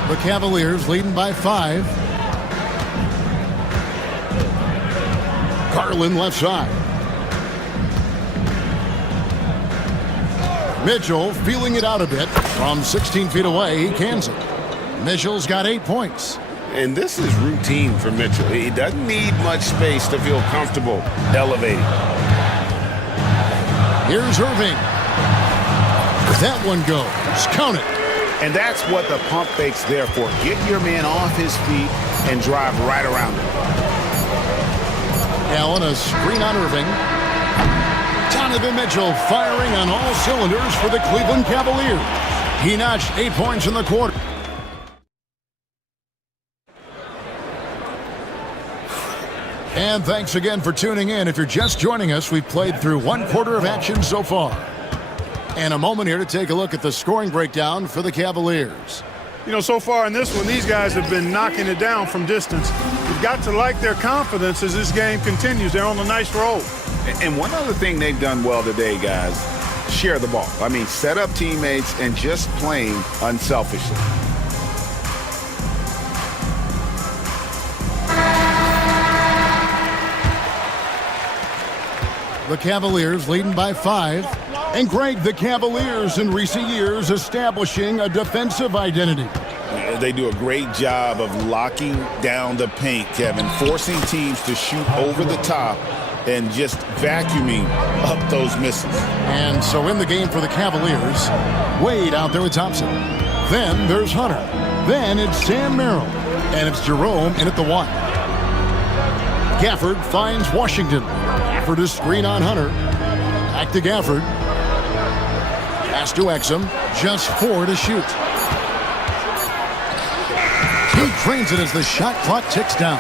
The Cavaliers leading by 5. Garland left side. Mitchell feeling it out a bit. From 16 feet away, he cans it. Mitchell's got 8 points. And this is routine for Mitchell. He doesn't need much space to feel comfortable elevating. Here's Irving. That one goes. Count it. And that's what the pump fake's there for. Get your man off his feet and drive right around him. Allen, a screen on Irving. Donovan Mitchell firing on all cylinders for the Cleveland Cavaliers. He notched 8 points in the quarter. And thanks again for tuning in. If you're just joining us, we've played through 1 quarter of action so far. And a moment here to take a look at the scoring breakdown for the Cavaliers. You know, so far in this one, these guys have been knocking it down from distance. You've got to like their confidence as this game continues. They're on a nice roll. And one other thing they've done well today, guys, share the ball. I mean, set up teammates and just playing unselfishly. The Cavaliers leading by 5. And Greg, the Cavaliers in recent years establishing a defensive identity. They do a great job of locking down the paint, Kevin, forcing teams to shoot over the top and just vacuuming up those misses. And so in the game for the Cavaliers, Wade out there with Thompson. Then there's Hunter. Then it's Sam Merrill. And it's Jerome in at the 1. Gafford finds Washington. Gafford is screen on Hunter. Back to Gafford. Pass to Exum. Just 4 to shoot. He trains it as the shot clock ticks down.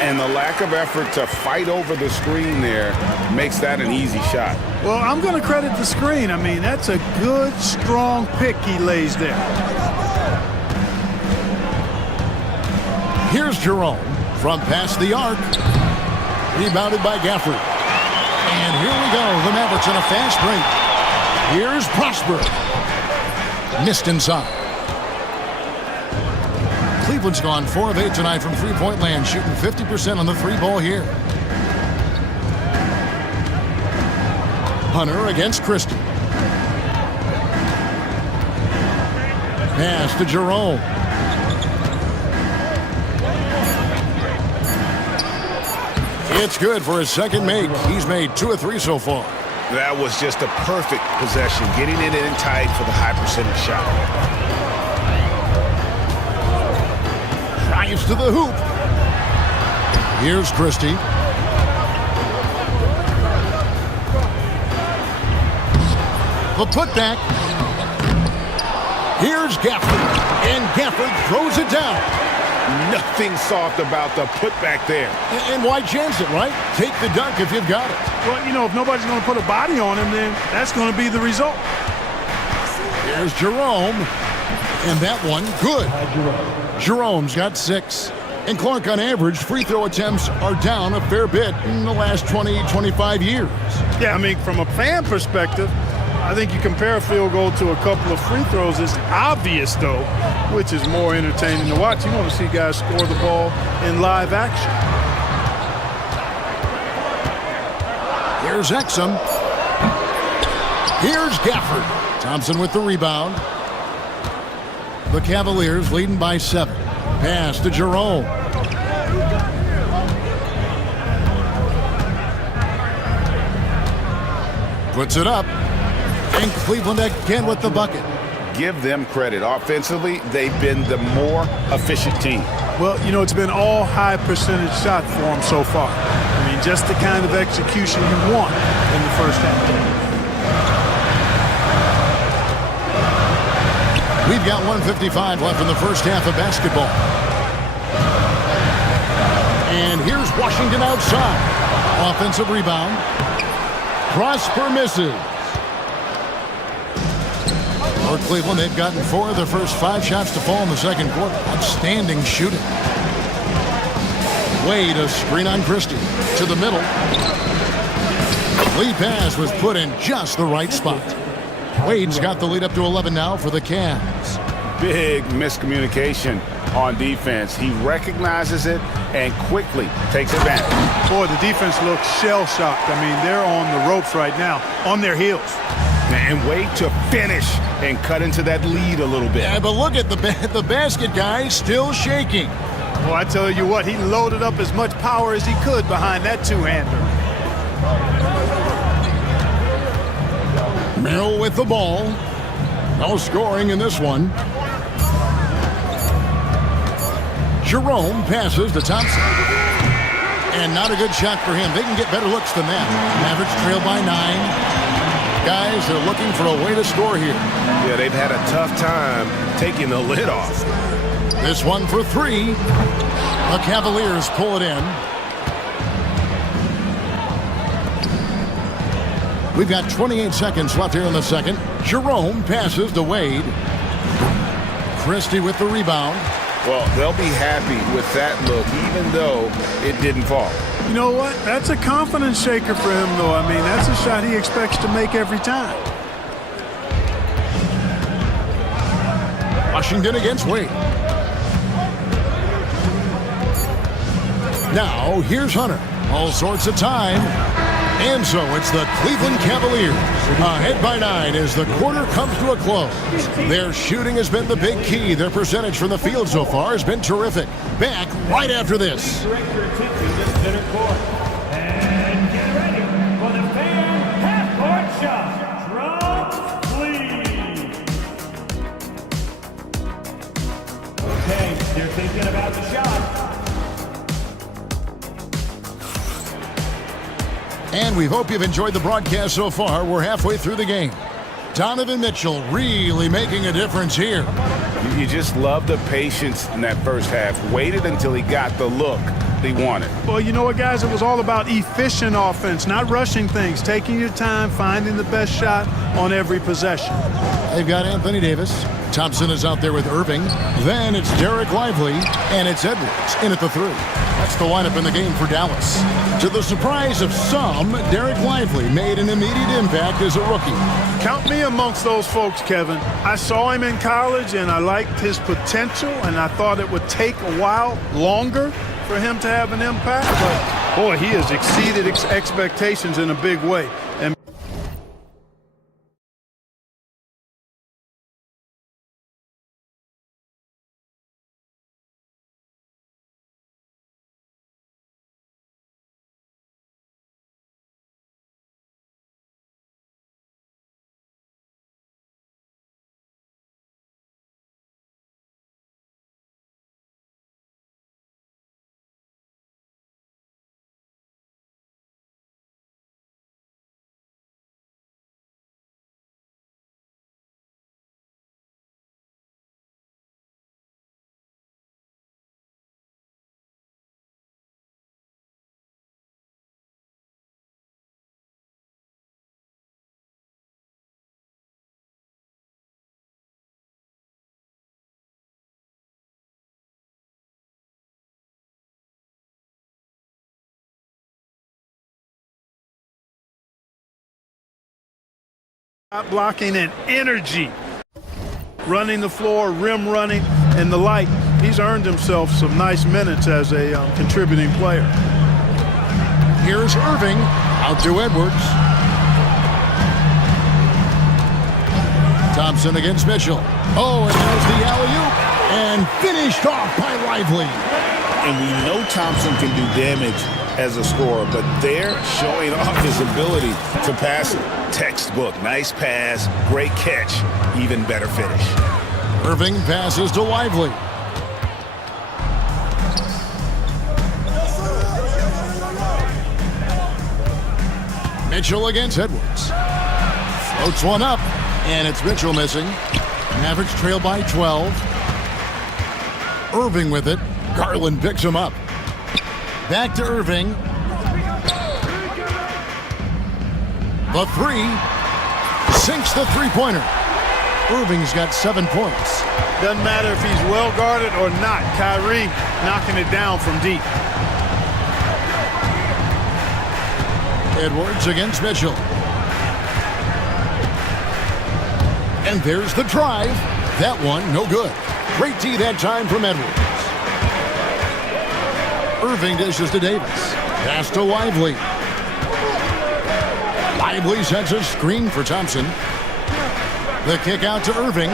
And the lack of effort to fight over the screen there makes that an easy shot. Well, I'm going to credit the screen. I mean, that's a good, strong pick he lays there. Here's Jerome from past the arc. Rebounded by Gafford. And here we go. The Mavericks on a fast break. Here's Prosper. Missed inside. Cleveland's gone 4 of 8 tonight from three-point land, shooting 50% on the 3-ball here. Hunter against Christie. Pass to Jerome. It's good for his second make. He's made 2 of 3 so far. That was just a perfect possession, getting it in tight for the high percentage shot. Drives to the hoop. Here's Christie. The putback. Here's Gafford. And Gafford throws it down. Nothing soft about the putback there. And why chance it, right? Take the dunk if you've got it. Well, you know, if nobody's going to put a body on him, then that's going to be the result. Here's Jerome. And that one, good. Jerome's got 6. And Clark, on average, free throw attempts are down a fair bit in the last 20, 25 years. Yeah, I mean, from a fan perspective, I think you compare a field goal to a couple of free throws. It's obvious, though, which is more entertaining to watch. You want to see guys score the ball in live action. Here's Exum. Here's Gafford. Thompson with the rebound. The Cavaliers leading by 7. Pass to Jerome. Puts it up. And Cleveland again with the bucket. Give them credit. Offensively, they've been the more efficient team. Well, you know, it's been all high percentage shot for them so far. I mean, just the kind of execution you want in the first half. We've got 1:55 left in the first half of basketball. And here's Washington outside. Offensive rebound. Prosper misses. For Cleveland, they've gotten 4 of their first 5 shots to fall in the second quarter. Outstanding shooting. Wade, a screen on Christie. to the middle. Lead pass was put in just the right spot. Wade's got the lead up to 11 now for the Cavs. Big miscommunication on defense. He recognizes it and quickly takes advantage. Boy, the defense looks shell-shocked. I mean, they're on the ropes right now, on their heels. And Wade to finish and cut into that lead a little bit. Yeah, but look at the basket guy still shaking. Well, I tell you what, he loaded up as much power as he could behind that two-hander. Merrill with the ball. No scoring in this one. Jerome passes to Thompson. And not a good shot for him. They can get better looks than that. Mavericks trail by 9. Guys are looking for a way to score here. Yeah, they've had a tough time taking the lid off. This one for 3. The Cavaliers pull it in. We've got 28 seconds left here in the second. Jerome passes to Wade. Christie with the rebound. Well, they'll be happy with that look, even though it didn't fall. You know what? That's a confidence shaker for him, though. I mean, that's a shot he expects to make every time. Washington against Wade. Now, here's Hunter. All sorts of time. And so it's the Cleveland Cavaliers ahead by 9 as the quarter comes to a close. Their shooting has been the big key. Their percentage from the field so far has been terrific. Back right after this. Direct your attention to the center court. And get ready for the fan half-court shot. Drop, please. Okay, they're thinking about the shot. And we hope you've enjoyed the broadcast so far. We're halfway through the game. Donovan Mitchell really making a difference here. You just love the patience in that first half. Waited until he got the look they wanted. Well, you know what, guys? It was all about efficient offense, not rushing things, taking your time, finding the best shot on every possession. They've got Anthony Davis. Thompson is out there with Irving. Then it's Derek Lively, and it's Edwards in at the 3. That's the lineup in the game for Dallas. To the surprise of some, Derek Lively made an immediate impact as a rookie. Count me amongst those folks, Kevin. I saw him in college, and I liked his potential, and I thought it would take a while longer for him to have an impact. But, boy, he has exceeded expectations in a big way. And blocking and energy, running the floor, rim running, and the like. He's earned himself some nice minutes as a contributing player. Here's Irving, out to Edwards. Thompson against Mitchell. Oh, and there's the alley-oop, and finished off by Lively. And we know Thompson can do damage as a scorer, but they're showing off his ability to pass it. Textbook, nice pass, great catch, even better finish. Irving passes to Lively. Mitchell against Edwards. Floats one up, and it's Mitchell missing. Mavericks trail by 12. Irving with it. Garland picks him up. Back to Irving. The 3. Sinks the three-pointer. Irving's got 7 points. Doesn't matter if he's well guarded or not. Kyrie knocking it down from deep. Edwards against Mitchell. And there's the drive. That one, no good. Great D that time from Edwards. Irving dishes to Davis. Pass to Lively. Lively sets a screen for Thompson. The kick out to Irving.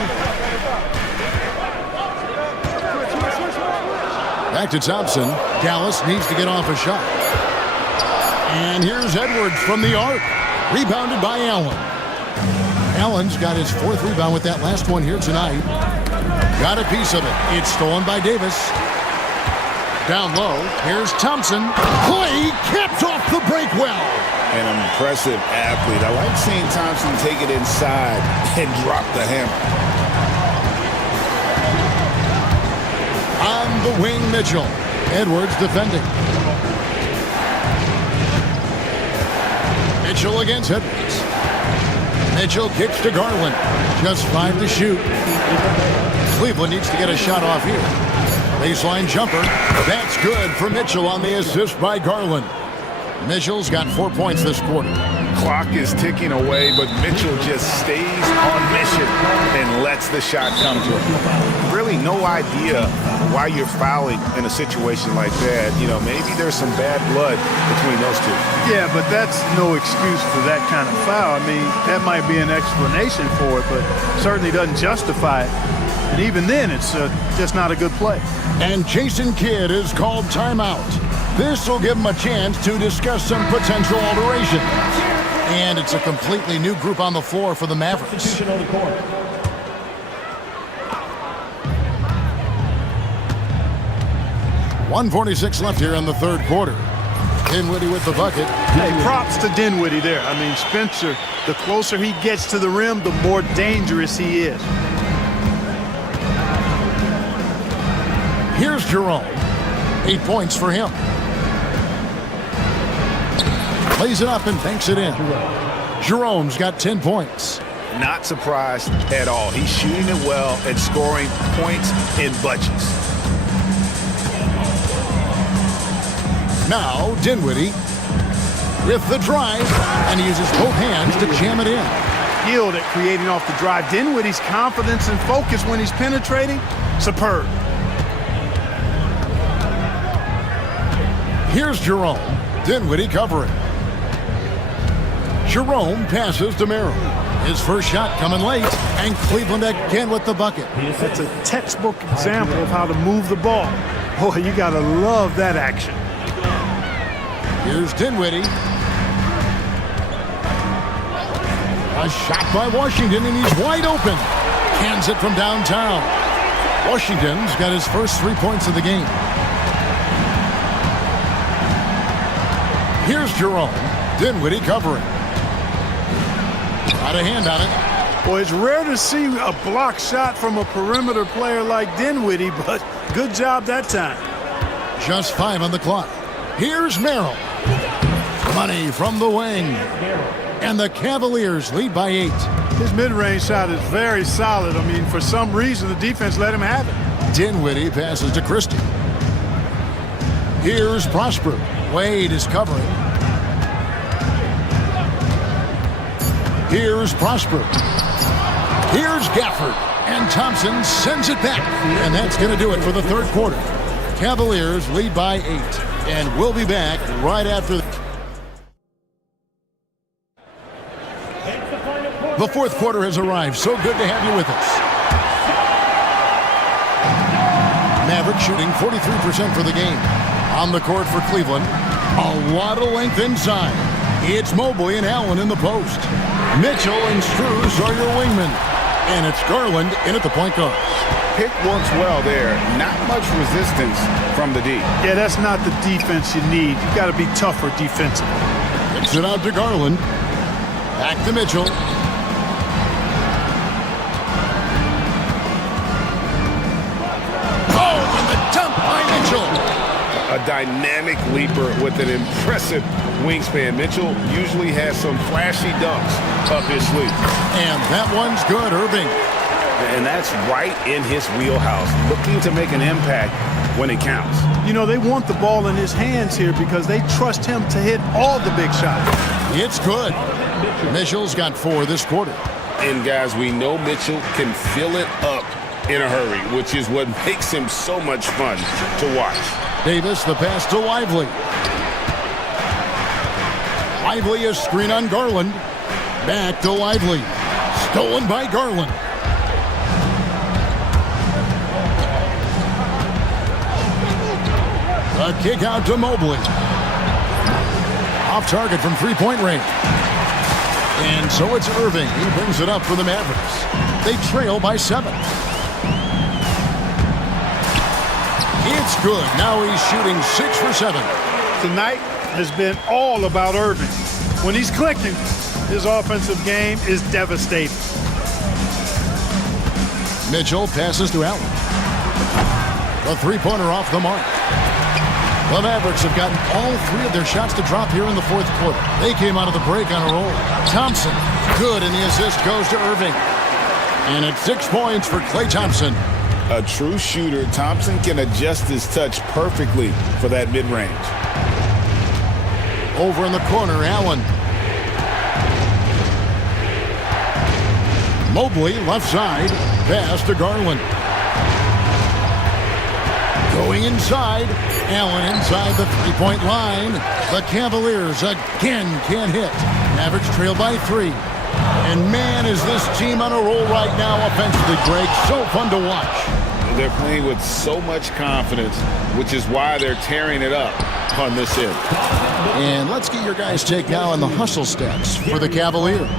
Back to Thompson. Dallas needs to get off a shot. And here's Edwards from the arc. Rebounded by Allen. Allen's got his 4th rebound with that last one here tonight. Got a piece of it. It's stolen by Davis. Down low. Here's Thompson. Clay caps off the break well. An impressive athlete. I like seeing Thompson take it inside and drop the hammer. On the wing, Mitchell. Edwards defending. Mitchell against Edwards. Mitchell kicks to Garland. Just 5 to shoot. Cleveland needs to get a shot off here. Baseline jumper. That's good for Mitchell on the assist by Garland. Mitchell's got 4 points this quarter. Clock is ticking away, but Mitchell just stays on mission and lets the shot come to him. Really no idea why you're fouling in a situation like that. You know, maybe there's some bad blood between those two. Yeah, but that's no excuse for that kind of foul. I mean, that might be an explanation for it, but certainly doesn't justify it. And even then, it's just not a good play. And Jason Kidd is called timeout. This will give him a chance to discuss some potential alterations. And it's a completely new group on the floor for the Mavericks. Substitution on the court. .146 left here in the 3rd quarter. Dinwiddie with the bucket. Hey, props to Dinwiddie there. I mean, Spencer, the closer he gets to the rim, the more dangerous he is. Here's Jerome. 8 points for him. Plays it up and banks it in. Jerome's got 10 points. Not surprised at all. He's shooting it well and scoring points in bunches. Now Dinwiddie with the drive, and he uses both hands to jam it in. Skilled at creating off the drive. Dinwiddie's confidence and focus when he's penetrating, superb. Here's Jerome. Dinwiddie covering. Jerome passes to Merrill. His first shot coming late, and Cleveland again with the bucket. That's a textbook example of how to move the ball. Boy, you gotta love that action. Here's Dinwiddie. A shot by Washington, and he's wide open. Cans it from downtown. Washington's got his first 3 points of the game. Here's Jerome. Dinwiddie covering. Got a hand on it. Boy, it's rare to see a block shot from a perimeter player like Dinwiddie, but good job that time. Just 5 on the clock. Here's Merrill. Money from the wing. And the Cavaliers lead by 8. His mid-range shot is very solid. I mean, for some reason, the defense let him have it. Dinwiddie passes to Christie. Here's Prosper. Wade is covering. Here's Prosper. Here's Gafford. And Thompson sends it back. And that's going to do it for the 3rd quarter. Cavaliers lead by 8. And we'll be back right after the 4th quarter has arrived. So good to have you with us. Maverick shooting 43% for the game. On the court for Cleveland. A lot of length inside. It's Mobley and Allen in the post. Mitchell and Strus are your wingmen. And it's Garland in at the point guard. Pick works well there. Not much resistance from the D. Yeah, that's not the defense you need. You got to be tougher defensively. Kicks it out to Garland. Back to Mitchell. Oh, and the dunk by Mitchell. A dynamic leaper with an impressive wingspan. Mitchell usually has some flashy dunks up his sleeve. And that one's good, Irving. And that's right in his wheelhouse, looking to make an impact when it counts. You know, they want the ball in his hands here because they trust him to hit all the big shots. It's good. Mitchell's got 4 this quarter. And guys, we know Mitchell can fill it up in a hurry, which is what makes him so much fun to watch. Davis, the pass to Lively. Lively, a screen on Garland. Back to Lively. Stolen by Garland. A kick out to Mobley. Off target from three-point range. And so it's Irving. He brings it up for the Mavericks. They trail by 7. It's good. Now he's shooting 6 for 7. Tonight has been all about Irving. When he's clicking, his offensive game is devastating. Mitchell passes to Allen. The three-pointer off the mark. The Mavericks have gotten all 3 of their shots to drop here in the 4th quarter. They came out of the break on a roll. Thompson, good, and the assist goes to Irving. And it's 6 points for Klay Thompson. A true shooter, Thompson can adjust his touch perfectly for that mid-range. Over in the corner, Allen. Mobley, left side, pass to Garland. Going inside, Allen inside the three-point line. The Cavaliers again can't hit. Mavericks trail by 3. And man, is this team on a roll right now offensively, Greg. So fun to watch. They're playing with so much confidence, which is why they're tearing it up on this end. And let's get your guys' take now on the hustle stats for the Cavaliers.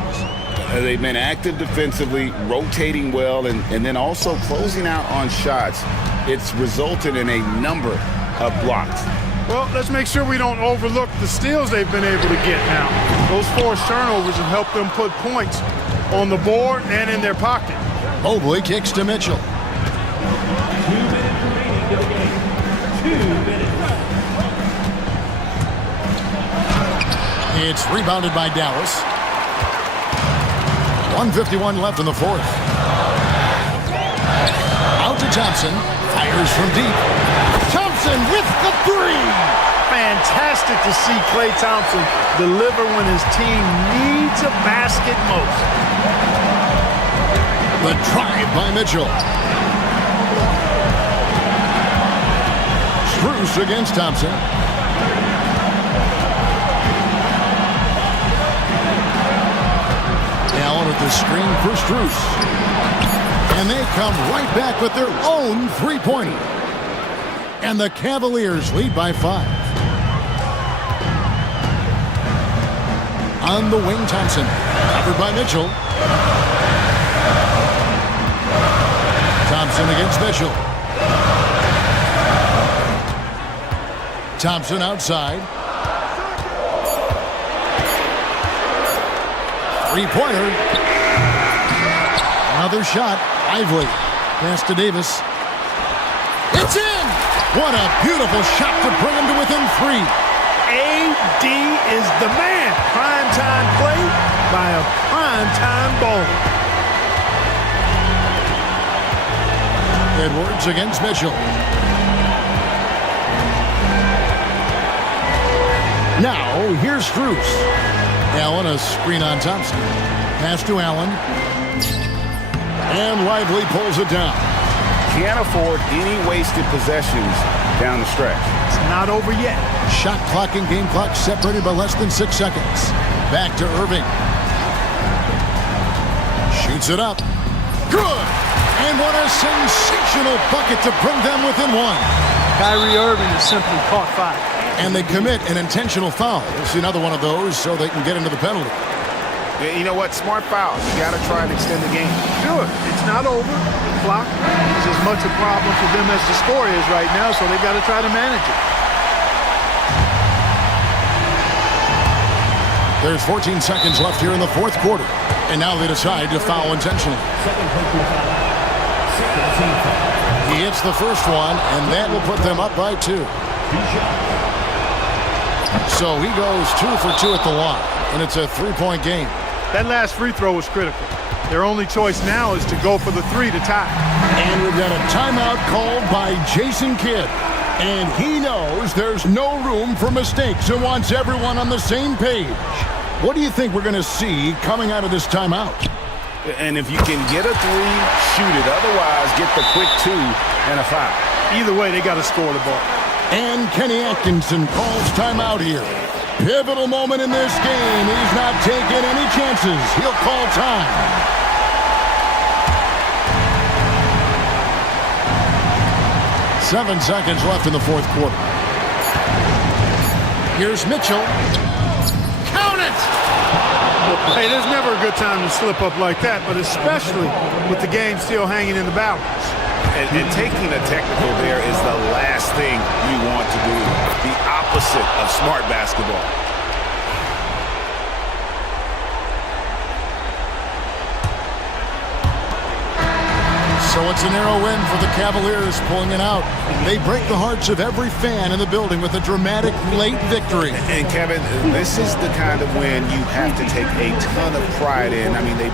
They've been active defensively, rotating well, and then also closing out on shots. It's resulted in a number of blocks. Well, let's make sure we don't overlook the steals they've been able to get now. Those forced turnovers have helped them put points on the board and in their pocket. Mobley kicks to Mitchell. 2 minutes remaining to the game. 2 minutes. It's rebounded by Dallas. 1:51 left in the 4th. Out to Thompson. Fires from deep. Thompson with the 3. Fantastic to see Klay Thompson deliver when his team needs a basket most. The drive by Mitchell. Strus against Thompson. Allen with the screen for Strus. And they come right back with their own three-pointer. And the Cavaliers lead by 5. On the wing, Thompson. Covered by Mitchell. Thompson against Mitchell. Thompson outside. Three-pointer. Another shot. Lively. Pass to Davis. It's in! What a beautiful shot to bring him to within 3. AD is the man. Primetime play by a primetime ball. Edwards against Mitchell. Now, here's Strus. Allen, a screen on Thompson. Pass to Allen. And Lively pulls it down. Can't afford any wasted possessions down the stretch. It's not over yet. Shot clock and game clock separated by less than 6 seconds. Back to Irving. Shoots it up. Good! And what a sensational bucket to bring them within 1. Kyrie Irving is simply caught fire. And they commit an intentional foul. We'll see another one of those so they can get into the penalty. Yeah, you know what? Smart foul. You got to try and extend the game. Sure, it's not over. The clock is as much a problem for them as the score is right now, so they got to try to manage it. There's 14 seconds left here in the 4th quarter. And now they decide to foul intentionally. He hits the first one, and that will put them up by 2. So he goes 2 for 2 at the line, and it's a 3-point game. That last free throw was critical. Their only choice now is to go for the 3 to tie. And we've got a timeout called by Jason Kidd. And he knows there's no room for mistakes and wants everyone on the same page. What do you think we're going to see coming out of this timeout? And if you can get a three, shoot it. Otherwise, get the quick 2 and a foul. Either way, they got to score the ball. And Kenny Atkinson calls timeout here. Pivotal moment in this game. He's not taking any chances. He'll call time. Seven seconds left in the fourth quarter. Here's Mitchell. Count it! Hey, there's never a good time to slip up like that, but especially with the game still hanging in the balance. And taking a technical there is the last thing you want to do. The opposite of smart basketball. So it's a narrow win for the Cavaliers, pulling it out. They break the hearts of every fan in the building with a dramatic late victory. And Kevin, this is the kind of win you have to take a ton of pride in. I mean, they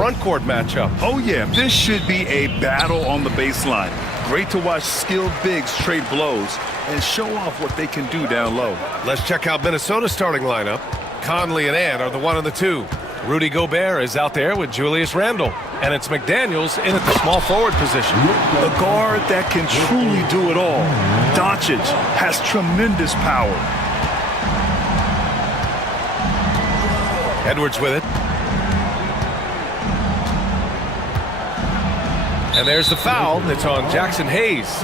front court matchup. Oh, yeah, this should be a battle on the baseline. Great to watch skilled bigs trade blows and show off what they can do down low. Let's check out Minnesota's starting lineup. Conley and Ant are the 1 and the 2. Rudy Gobert is out there with Julius Randle. And it's McDaniels in at the small forward position. A guard that can truly do it all. Doncic has tremendous power. Edwards with it. And there's the foul. It's on Jackson Hayes.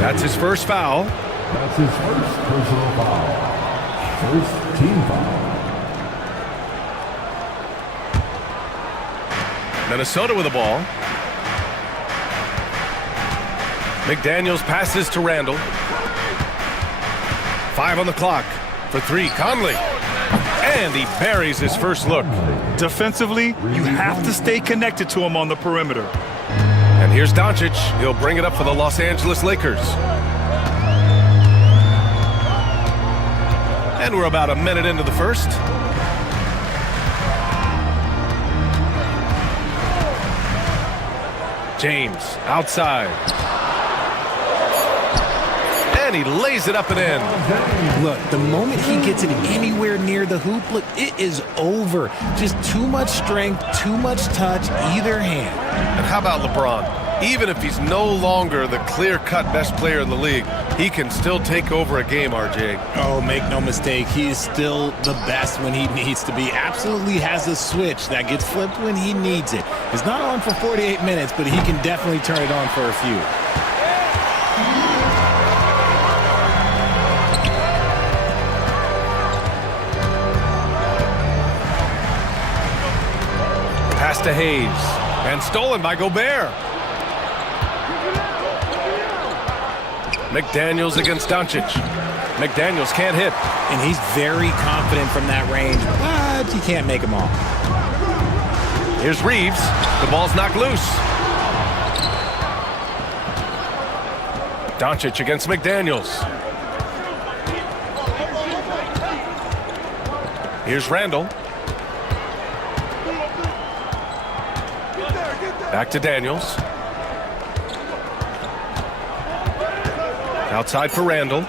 That's his first foul. That's his first personal foul. First team foul. Minnesota with the ball. McDaniels passes to Randle. 5 on the clock. For 3, Conley. And he buries his first look. Defensively, you have to stay connected to him on the perimeter. And here's Doncic. He'll bring it up for the Los Angeles Lakers. And we're about a minute into the first. James outside. And he lays it up and in. Look, the moment he gets it anywhere near the hoop, look, it is over. Just too much strength, too much touch, either hand. And how about LeBron? Even if he's no longer the clear-cut best player in the league, he can still take over a game, RJ. Oh, make no mistake, he is still the best when he needs to be. Absolutely has a switch that gets flipped when he needs it. It's not on for 48 minutes, but he can definitely turn it on for a few. Pass to Hayes. And stolen by Gobert. McDaniels against Doncic. McDaniels can't hit. And he's very confident from that range, but you can't make him all. Here's Reeves. The ball's knocked loose. Doncic against McDaniels. Here's Randle. Back to Daniels. Outside for Randle.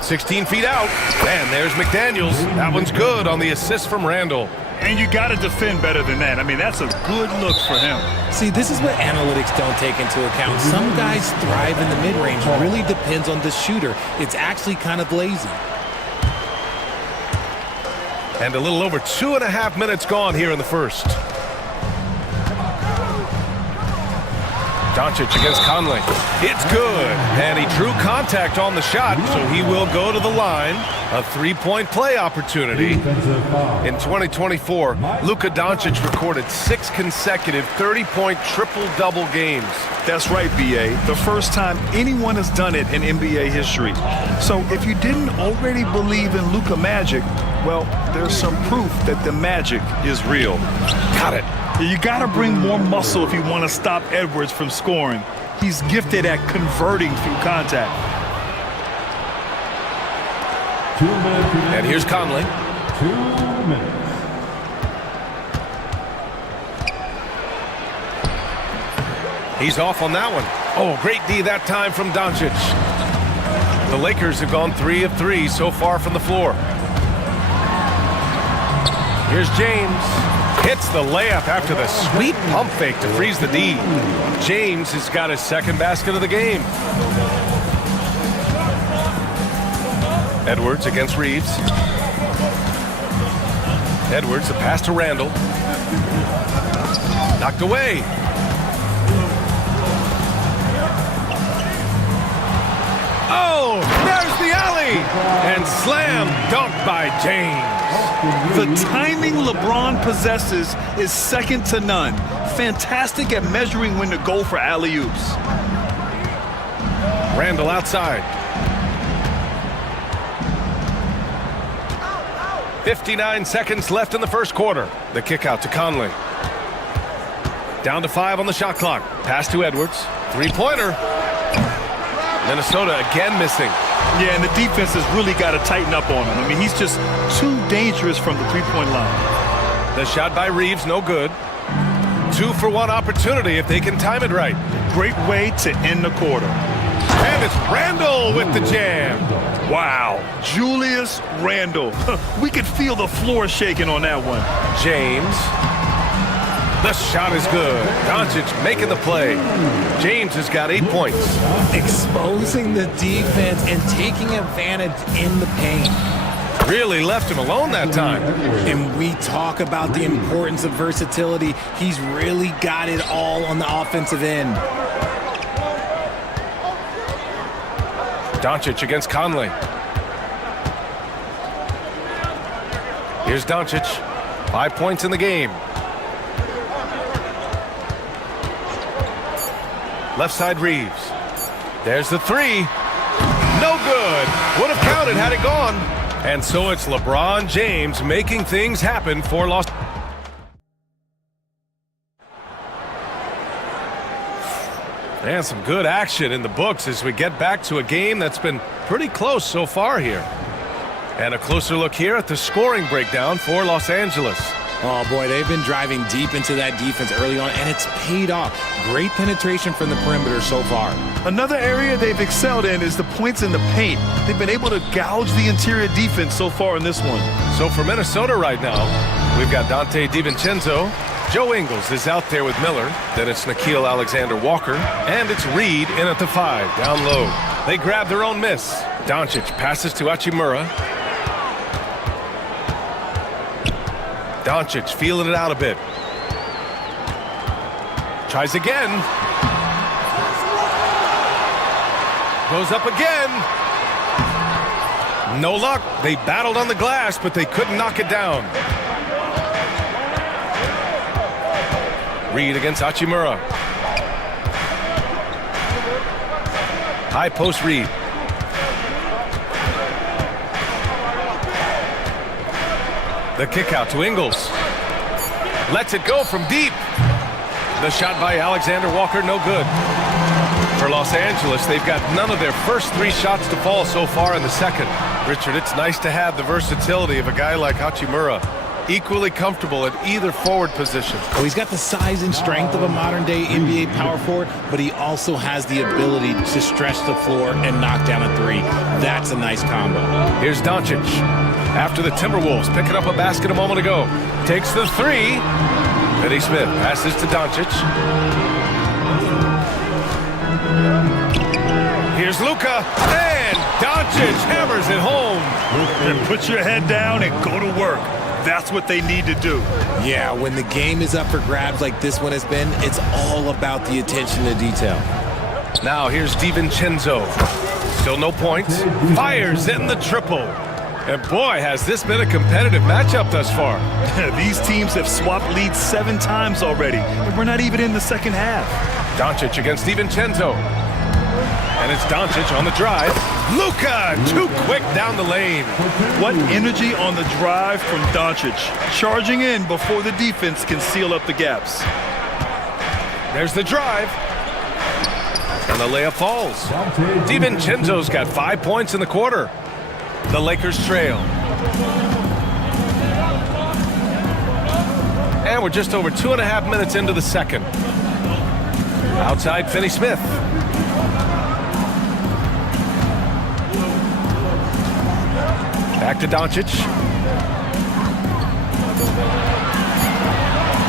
16 feet out. And there's McDaniels. That one's good on the assist from Randle. And you got to defend better than that. I mean, that's a good look for him. See, this is what analytics don't take into account. Some guys thrive in the mid-range. It really depends on the shooter. It's actually kind of lazy. And a little over 2.5 minutes gone here in the first. Doncic against Conley. It's good. And he drew contact on the shot, so he will go to the line. A 3-point play opportunity. In 2024, Luka Doncic recorded 6 consecutive 30-point triple-double games. That's right, B.A. The first time anyone has done it in NBA history. So if you didn't already believe in Luka magic, well, there's some proof that the magic is real. Got it. You got to bring more muscle if you want to stop Edwards from scoring. He's gifted at converting through contact. 2 minutes. And here's Conley. 2 minutes. He's off on that one. Oh, great D that time from Doncic. The Lakers have gone 3 of 3 so far from the floor. Here's James. Hits the layup after the sweet pump fake to freeze the D. James has got his second basket of the game. Edwards against Reeves. Edwards, a pass to Randle. Knocked away. Oh, there's the alley! And slam dunked by James. The timing LeBron possesses is second to none. Fantastic at measuring when to go for alley-oops. Randle outside. 59 seconds left in the first quarter. The kick out to Conley. Down to 5 on the shot clock. Pass to Edwards. 3-pointer. Minnesota again missing. Yeah, and the defense has really got to tighten up on him. I mean, he's just too dangerous from the three-point line. The shot by Reeves, no good. 2-for-1 opportunity if they can time it right. Great way to end the quarter. And it's Randall with the jam. Wow, Julius Randle. We could feel the floor shaking on that one. James. The shot is good. Doncic making the play. James has got 8 points. Exposing the defense and taking advantage in the paint. Really left him alone that time. And we talk about the importance of versatility. He's really got it all on the offensive end. Doncic against Conley. Here's Doncic. 5 points in the game. Left side Reeves. There's the three. No good. Would have counted had it gone. And so it's LeBron James making things happen for Los. And some good action in the books as we get back to a game that's been pretty close so far here. And a closer look here at the scoring breakdown for Los Angeles. Oh boy, they've been driving deep into that defense early on, and it's paid off. Great penetration from the perimeter so far. Another area they've excelled in is the points in the paint. They've been able to gouge the interior defense so far in this one. So for Minnesota right now, we've got Dante DiVincenzo. Joe Ingles is out there with Miller. Then it's Nickeil Alexander-Walker. And it's Reed in at the 5, down low. They grab their own miss. Doncic passes to Hachimura. Doncic feeling it out a bit. Tries again. Goes up again. No luck. They battled on the glass, but they couldn't knock it down. Reed against Hachimura. High post Reed. The kick out to Ingles. Lets it go from deep. The shot by Alexander Walker, no good. For Los Angeles, they've got none of their first 3 shots to fall so far in the second. Richard, it's nice to have the versatility of a guy like Hachimura. Equally comfortable at either forward position. Oh, he's got the size and strength of a modern-day NBA power forward, but he also has the ability to stretch the floor and knock down a 3. That's a nice combo. Here's Doncic. After the Timberwolves picking up a basket a moment ago. Takes the 3. Finney Smith passes to Doncic. Here's Luka. And Doncic hammers it home. And put your head down and go to work. That's what they need to do. Yeah, when the game is up for grabs like this one has been, it's all about the attention to detail. Now here's DiVincenzo. Still no points. Fires in the triple. And boy, has this been a competitive matchup thus far. These teams have swapped leads 7 times already, and we're not even in the second half. Doncic against DiVincenzo. And it's Doncic on the drive. Luka, too quick down the lane. What energy on the drive from Doncic. Charging in before the defense can seal up the gaps. There's the drive. And the layup falls. DiVincenzo's got 5 points in the quarter. The Lakers trail. And we're just over 2.5 minutes into the second. Outside, Finney Smith. Back to Doncic.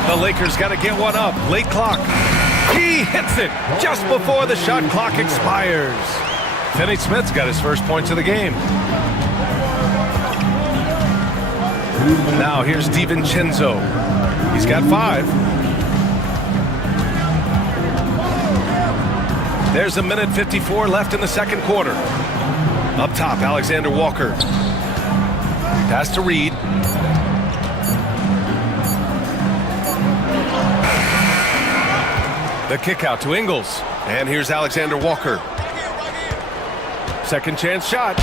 The Lakers got to get one up. Late clock. He hits it just before the shot clock expires. Finney Smith's got his first points of the game. Now here's DiVincenzo. He's got 5. There's a minute 54 left in the second quarter. Up top, Alexander Walker. Pass to Reed. The kick out to Ingles. And here's Alexander Walker. Second chance shot.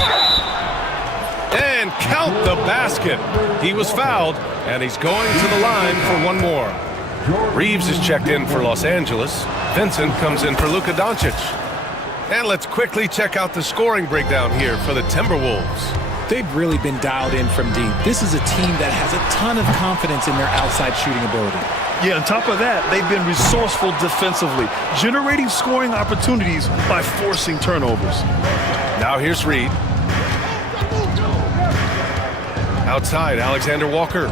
And count the basket. He was fouled, and he's going to the line for one more. Reeves is checked in for Los Angeles. Vincent comes in for Luka Doncic. And let's quickly check out the scoring breakdown here for the Timberwolves. They've really been dialed in from deep. This is a team that has a ton of confidence in their outside shooting ability. Yeah, on top of that, they've been resourceful defensively, generating scoring opportunities by forcing turnovers. Now here's Reed. Outside, Alexander Walker.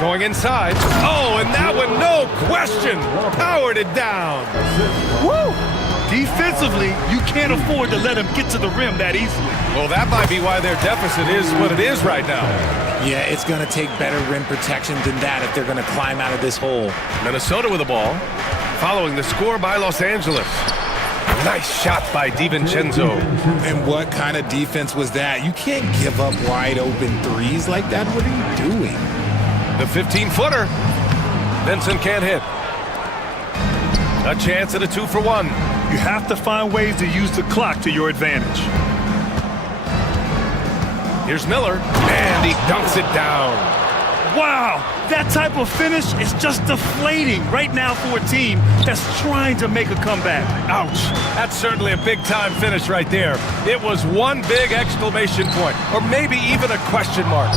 Going inside. Oh, and that one, no question, powered it down. Woo! Defensively, you can't afford to let him get to the rim that easily. Well, that might be why their deficit is what it is right now. Yeah, it's going to take better rim protection than that if they're going to climb out of this hole. Minnesota with the ball, following the score by Los Angeles. Nice shot by DiVincenzo. And what kind of defense was that? You can't give up wide open threes like that. What are you doing? The 15-footer. Vincent can't hit. A chance at a 2-for-1. You have to find ways to use the clock to your advantage. Here's Miller, and he dunks it down. Wow, that type of finish is just deflating right now for a team that's trying to make a comeback. Ouch, that's certainly a big-time finish right there. It was one big exclamation point, or maybe even a question mark.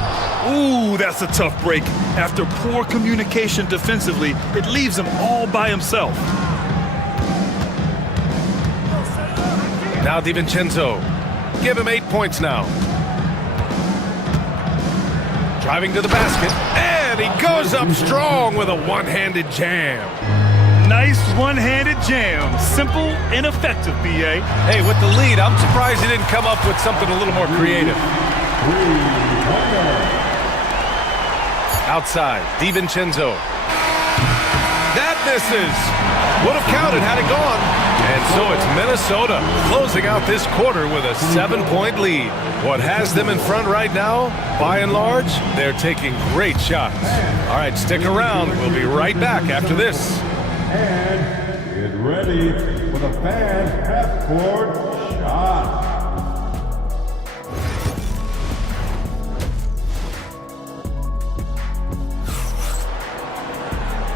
Ooh, that's a tough break. After poor communication defensively, it leaves him all by himself. Now DiVincenzo. Give him 8 points now. Driving to the basket, and he goes up strong with a one-handed jam. Nice one-handed jam. Simple and effective, B.A. Hey, with the lead, I'm surprised he didn't come up with something a little more creative. Outside, DiVincenzo. That misses. Would have counted had it gone. And so it's Minnesota closing out this quarter with a 7-point lead. What has them in front right now, by and large, they're taking great shots. All right, stick around. We'll be right back after this. And get ready for the fan half-court shot.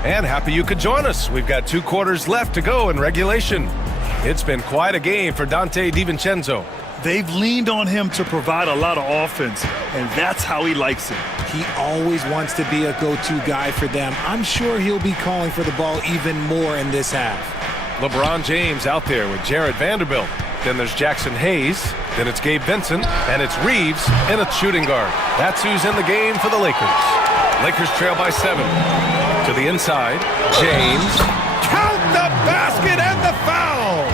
And happy you could join us. We've got 2 quarters left to go in regulation. It's been quite a game for Dante DiVincenzo. They've leaned on him to provide a lot of offense, and that's how he likes it. He always wants to be a go-to guy for them. I'm sure he'll be calling for the ball even more in this half. LeBron James out there with Jared Vanderbilt. Then there's Jackson Hayes. Then it's Gabe Vincent. And it's Reeves and a shooting guard. That's who's in the game for the Lakers. Lakers trail by 7. To the inside, James. Count the basket and the foul!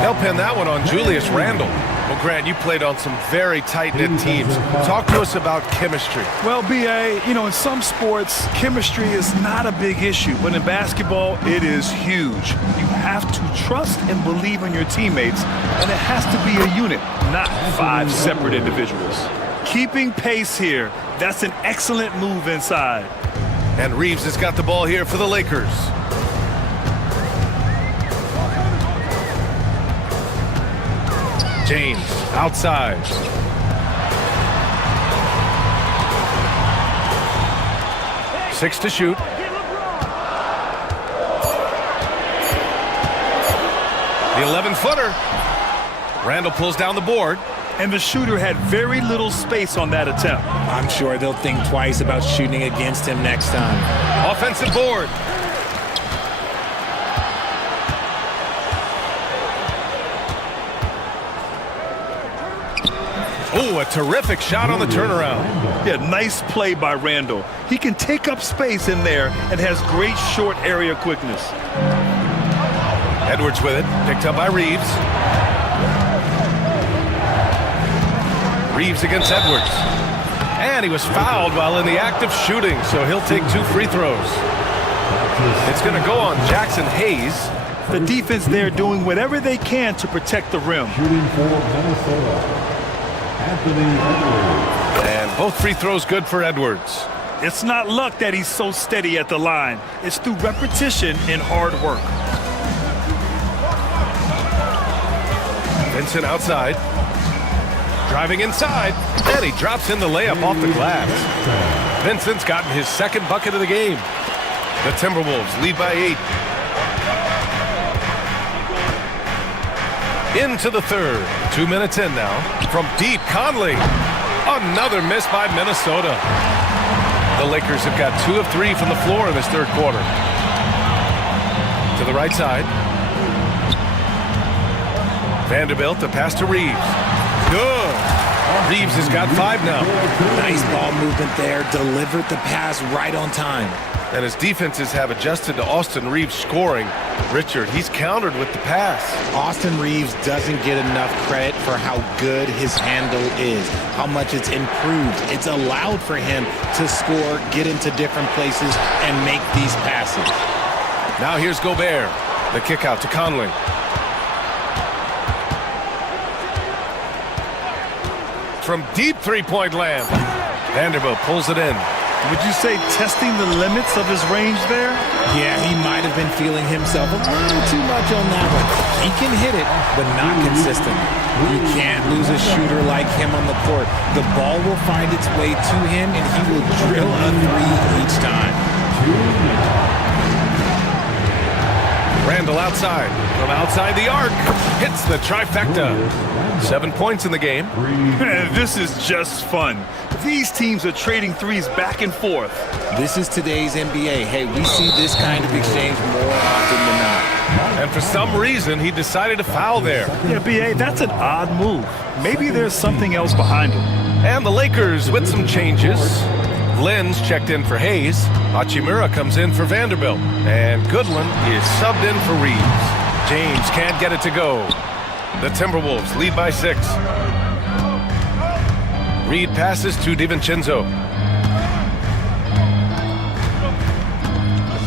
They'll pin that one on Julius Randle. Well, Grant, you played on some very tight-knit teams. Talk to us about chemistry. Well, B.A., in some sports, chemistry is not a big issue, but in basketball, it is huge. You have to trust and believe in your teammates, and it has to be a unit, not 5 separate individuals. Keeping pace here, that's an excellent move inside. And Reeves has got the ball here for the Lakers. James, outside. Six to shoot. The 11-footer. Randle pulls down the board. And the shooter had very little space on that attempt. I'm sure they'll think twice about shooting against him next time. Offensive board. Oh, a terrific shot on the turnaround. Yeah, nice play by Randle. He can take up space in there and has great short area quickness. Edwards with it, picked up by Reeves. Reeves against Edwards. And he was fouled while in the act of shooting, so he'll take 2 free throws. It's going to go on Jackson Hayes. The defense there doing whatever they can to protect the rim. Shooting for Minnesota, Anthony Edwards. And both free throws good for Edwards. It's not luck that he's so steady at the line. It's through repetition and hard work. Vincent outside. Driving inside, and he drops in the layup off the glass. Vincent's gotten his 2nd bucket of the game. The Timberwolves lead by 8. Into the third. 2 minutes in now. From deep, Conley. Another miss by Minnesota. The Lakers have got 2 of 3 from the floor in this third quarter. To the right side. Vanderbilt, the pass to Reeves. Good. Reeves has got 5 now. Nice ball movement there. Delivered the pass right on time. And his defenses have adjusted to Austin Reeves scoring. Richard, he's countered with the pass. Austin Reeves doesn't get enough credit for how good his handle is, how much it's improved. It's allowed for him to score, get into different places, and make these passes. Now here's Gobert. The kick out to Conley. From deep three-point land. Vanderbilt pulls it in. Would you say testing the limits of his range there? Yeah, he might have been feeling himself a little too much on that one. He can hit it, but not consistent. You can't lose a shooter like him on the court. The ball will find its way to him, and he will drill a 3 each time. Randall outside. From outside the arc. Hits the trifecta. 7 points in the game. Man, this is just fun. These teams are trading threes back and forth. This is today's NBA. Hey, we see this kind of exchange more often than not. And for some reason, he decided to foul there. Yeah, B.A., that's an odd move. Maybe there's something else behind it. And the Lakers with some changes. Lynn's checked in for Hayes. Hachimura comes in for Vanderbilt. And Goodwin is subbed in for Reeves. James can't get it to go. The Timberwolves lead by 6. Reed passes to DiVincenzo.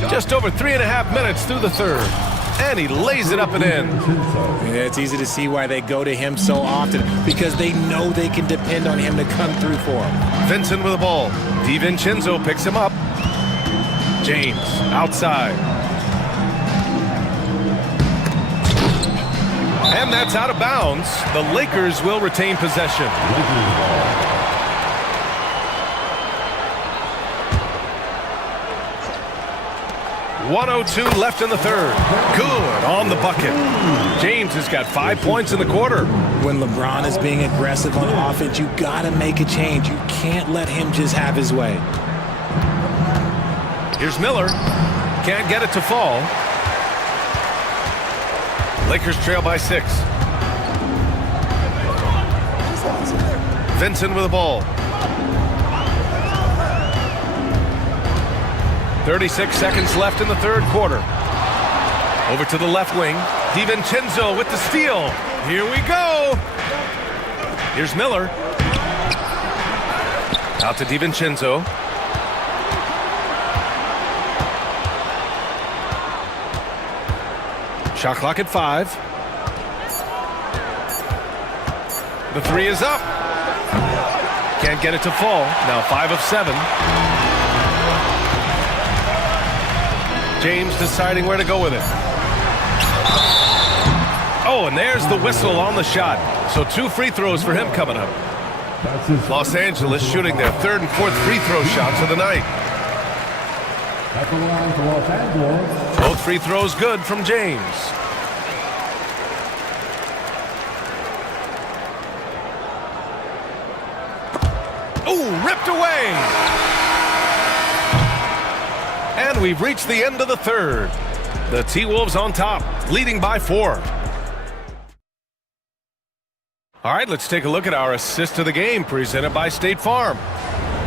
Just over 3.5 minutes through the third. And he lays it up and in. Yeah, it's easy to see why they go to him so often, because they know they can depend on him to come through for them. Vincent with the ball. DiVincenzo picks him up. James outside. And that's out of bounds. The Lakers will retain possession. .102 left in the third. Good on the bucket. James has got 5 points in the quarter. When LeBron is being aggressive on offense, you gotta make a change. You can't let him just have his way. Here's Miller. Can't get it to fall. Lakers trail by 6. Vincent with the ball. 36 seconds left in the third quarter. Over to the left wing. DiVincenzo with the steal. Here we go. Here's Miller. Out to DiVincenzo. Shot clock at 5. The 3 is up. Can't get it to fall. Now 5 of 7. James deciding where to go with it. Oh, and there's the whistle on the shot. So 2 free throws for him coming up. Los Angeles shooting their 3rd and 4th free throw shots of the night. Both free throws good from James. Oh, ripped away. And we've reached the end of the third. The T-Wolves on top, leading by 4. All right, let's take a look at our assist of the game presented by State Farm.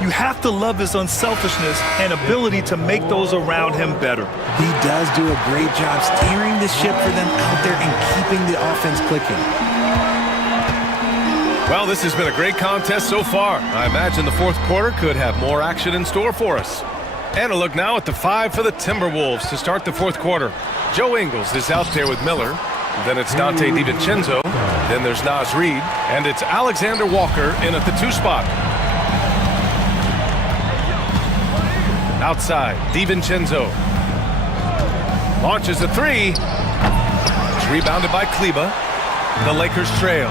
You have to love his unselfishness and ability to make those around him better. He does do a great job steering the ship for them out there and keeping the offense clicking. Well, this has been a great contest so far. I imagine the fourth quarter could have more action in store for us. And a look now at the 5 for the Timberwolves to start the fourth quarter. Joe Ingles is out there with Miller. Then it's Dante DiVincenzo. Then there's Naz Reid. And it's Alexander Walker in at the 2 spot. Outside, DiVincenzo. Launches a 3. It's rebounded by Kleba. The Lakers trail.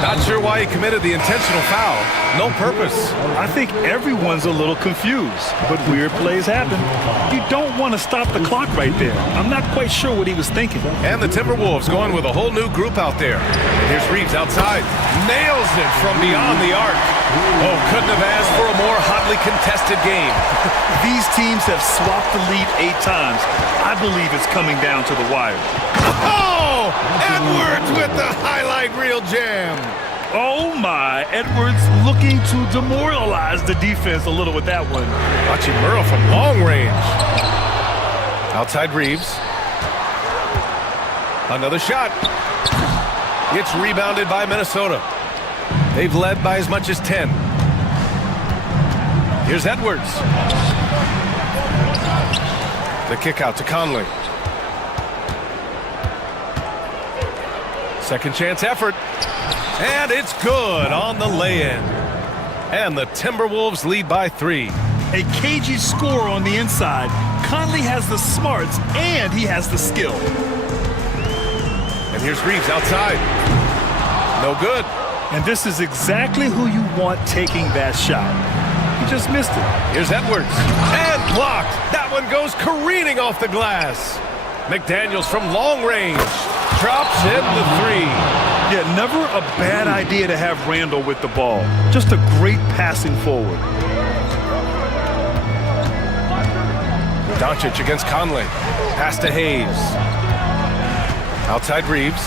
Not sure why he committed the intentional foul. No purpose. I think everyone's a little confused, but weird plays happen. You don't want to stop the clock right there. I'm not quite sure what he was thinking. And the Timberwolves going with a whole new group out there. And here's Reeves outside. Nails it from beyond the arc. Oh, couldn't have asked for a more hotly contested game. These teams have swapped the lead 8 times. I believe it's coming down to the wire. Oh! Edwards with the highlight reel jam. Oh my, Edwards looking to demoralize the defense a little with that one. Hachimura from long range. Outside Reeves. Another shot. It's rebounded by Minnesota. They've led by as much as 10. Here's Edwards. The kick out to Conley. Second chance effort. And it's good on the lay-in. And the Timberwolves lead by 3. A cagey score on the inside. Conley has the smarts and he has the skill. And here's Reeves outside. No good. And this is exactly who you want taking that shot. He just missed it. Here's Edwards. And blocked. That one goes careening off the glass. McDaniels from long range. Drops in the 3. Yeah, never a bad idea to have Randall with the ball. Just a great passing forward. Doncic against Conley. Pass to Hayes. Outside Reeves.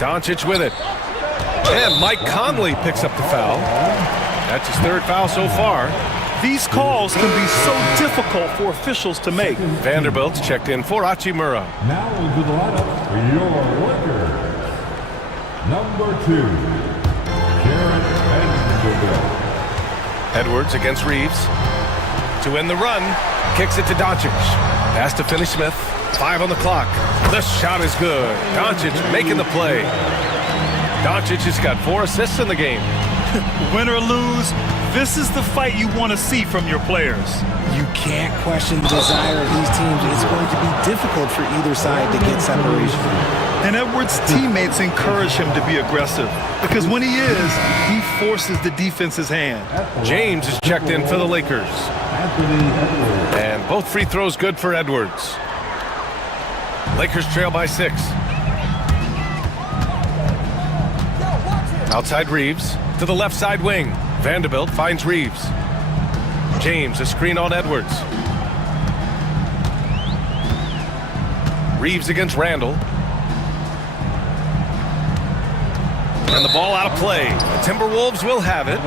Doncic with it. And Mike Conley picks up the foul. That's his 3rd foul so far. These calls can be so difficult for officials to make. Vanderbilt's checked in for Hachimura. Now into the lineup, your Lakers. Number 2, Jared Vanderbilt. Edwards against Reeves. To win the run, kicks it to Doncic. Pass to Finney-Smith. 5 on the clock. The shot is good. Doncic making the play. Doncic has got 4 assists in the game. Win or lose, this is the fight you want to see from your players. You can't question the desire of these teams. It's going to be difficult for either side to get separation. And Edwards' teammates encourage him to be aggressive because when he is, he forces the defense's hand. James is checked in for the Lakers. And both free throws good for Edwards. Lakers trail by 6. Outside Reeves to the left side wing. Vanderbilt finds Reeves. James, a screen on Edwards. Reeves against Randall. And the ball out of play. The Timberwolves will have it.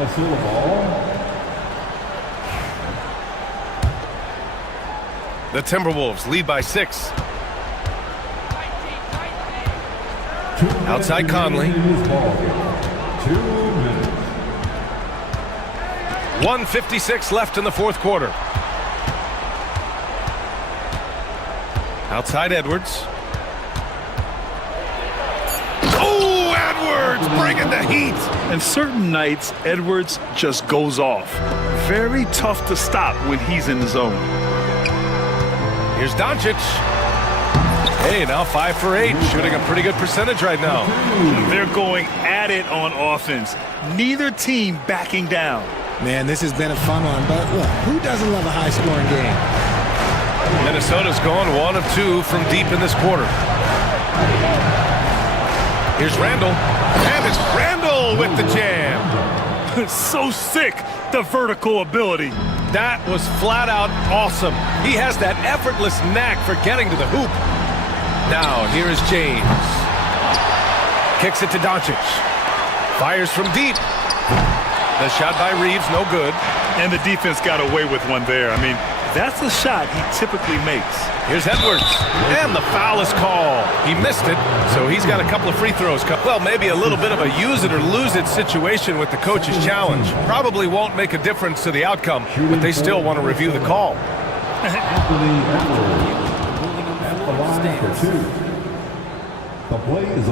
The Timberwolves lead by 6. Outside Conley. 1:56 left in the 4th quarter. Outside Edwards. Oh, Edwards bringing the heat. And certain nights, Edwards just goes off. Very tough to stop when he's in the zone. Here's Doncic. Hey, now 5 for 8, shooting a pretty good percentage right now. They're going at it on offense. Neither team backing down. Man, this has been a fun one, but look, who doesn't love a high-scoring game? Minnesota's gone 1 of 2 from deep in this quarter. Here's Randall. And it's Randall with the jam. So sick, the vertical ability. That was flat out awesome. He has that effortless knack for getting to the hoop. Now, here is James. Kicks it to Doncic. Fires from deep. The shot by Reeves, no good. And the defense got away with one there. I mean, that's a shot he typically makes. Here's Edwards. And the foul is called. He missed it, so he's got a couple of free throws. Well, maybe a little bit of a use it or lose it situation with the coach's challenge. Probably won't make a difference to the outcome, but they still want to review the call.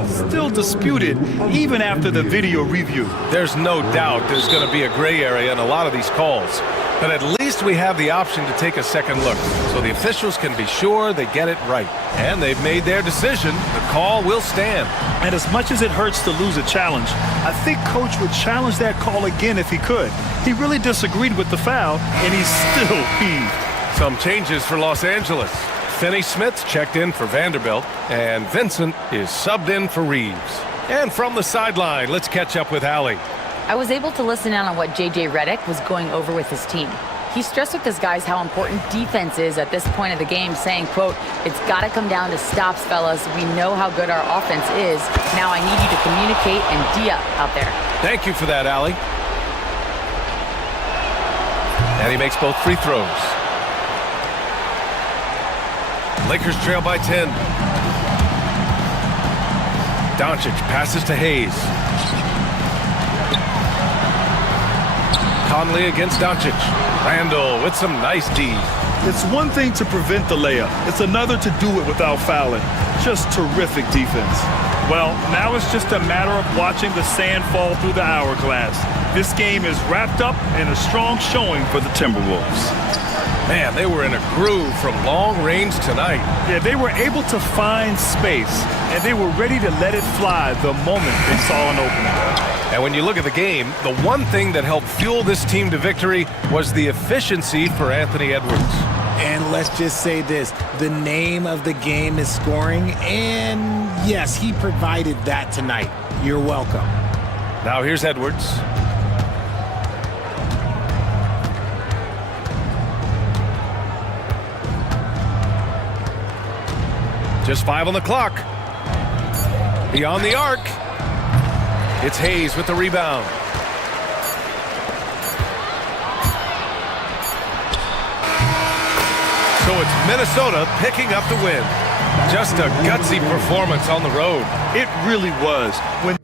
Still disputed, even after the video review. There's no doubt there's going to be a gray area in a lot of these calls. But at least we have the option to take a second look, so the officials can be sure they get it right. And they've made their decision. The call will stand. And as much as it hurts to lose a challenge, I think Coach would challenge that call again if he could. He really disagreed with the foul, and he's still peeved. Some changes for Los Angeles. Finney Smith checked in for Vanderbilt, and Vincent is subbed in for Reeves. And from the sideline, let's catch up with Allie. I was able to listen in on what J.J. Redick was going over with his team. He stressed with his guys how important defense is at this point of the game, saying, quote, "It's got to come down to stops, fellas. We know how good our offense is. Now I need you to communicate and D-up out there." Thank you for that, Allie. And he makes both free throws. Lakers trail by 10. Doncic passes to Hayes. Conley against Doncic. Randall with some nice D. It's one thing to prevent the layup. It's another to do it without fouling. Just terrific defense. Well, now it's just a matter of watching the sand fall through the hourglass. This game is wrapped up in a strong showing for the Timberwolves. Man, they were in a groove from long range tonight. Yeah, they were able to find space, and they were ready to let it fly the moment they saw an opening. And when you look at the game, the one thing that helped fuel this team to victory was the efficiency for Anthony Edwards. And let's just say this, the name of the game is scoring, and yes, he provided that tonight. You're welcome. Now here's Edwards. Just 5 on the clock. Beyond the arc. It's Hayes with the rebound. So it's Minnesota picking up the win. Just a gutsy performance on the road. It really was. When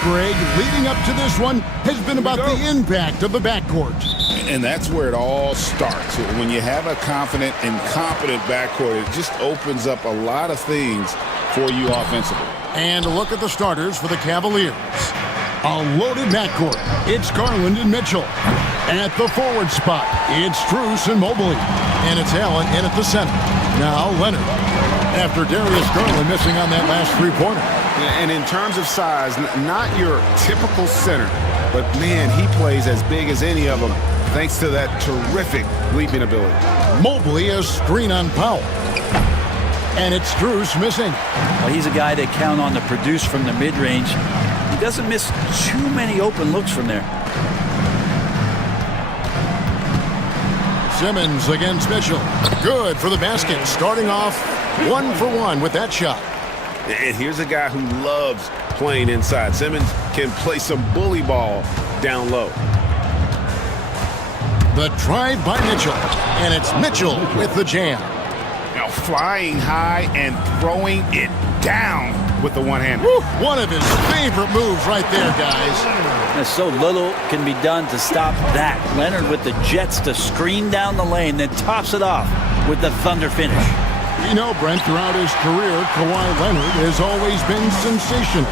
Greg, leading up to this one has been about the impact of the backcourt. And that's where it all starts. When you have a confident and competent backcourt, it just opens up a lot of things for you offensively. And a look at the starters for the Cavaliers. A loaded backcourt. It's Garland and Mitchell. At the forward spot, it's Strus and Mobley. And it's Allen in at the center. Now Leonard. After Darius Garland missing on that last three-pointer. And in terms of size, not your typical center, but man, he plays as big as any of them thanks to that terrific leaping ability. Mobley a screen on Powell. And it's Strus missing. Well, he's a guy they count on to produce from the mid-range. He doesn't miss too many open looks from there. Simmons against Mitchell. Good for the basket. Starting off 1 for 1 with that shot. And here's a guy who loves playing inside. Simmons can play some bully ball down low. The drive by Mitchell. And it's Mitchell with the jam. Now flying high and throwing it down with the one hand. One of his favorite moves right there, guys. And so little can be done to stop that. Leonard with the jets to screen down the lane, then tops it off with the thunder finish. You know, Brent, throughout his career, Kawhi Leonard has always been sensational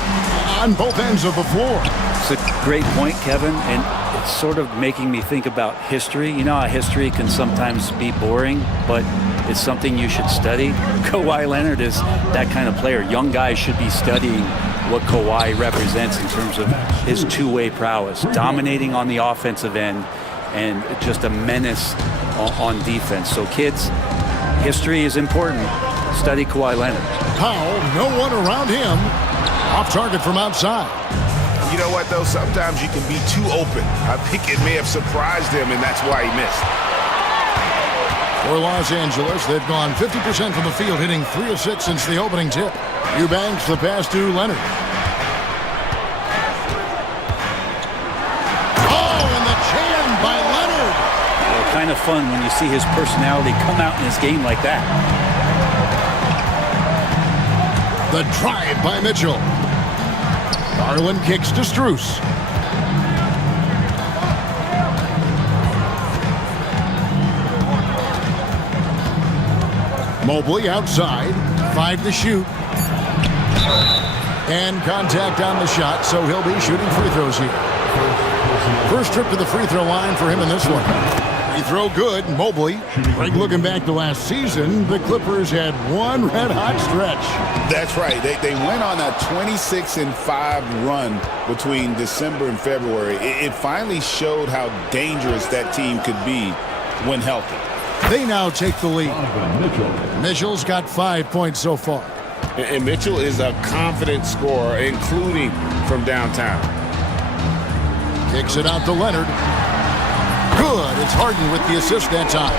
on both ends of the floor. It's a great point, Kevin, and it's sort of making me think about history. You know how history can sometimes be boring, but it's something you should study. Kawhi Leonard is that kind of player. Young guys should be studying what Kawhi represents in terms of his two-way prowess, dominating on the offensive end and just a menace on defense. So kids, history is important. Study Kawhi Leonard. Powell, no one around him. Off target from outside. You know what, though? Sometimes you can be too open. I think it may have surprised him, and that's why he missed. For Los Angeles, they've gone 50% from the field, hitting 3 of 6 since the opening tip. Eubanks the pass to Leonard. Oh, and the jam by Leonard. Well, kind of fun when you see his personality come out in his game like that. The drive by Mitchell. Garland kicks to Strus. Mobley outside, 5 to shoot. And contact on the shot, so he'll be shooting free throws here. First trip to the free throw line for him in this one. Free throw good, Mobley. Greg, looking back to last season, the Clippers had one red-hot stretch. That's right. They went on a 26-5 run between December and February. It finally showed how dangerous that team could be when healthy. They now take the lead. Mitchell's got 5 points so far. And Mitchell is a confident scorer, including from downtown. Kicks it out to Leonard. Good. It's Harden with the assist that time.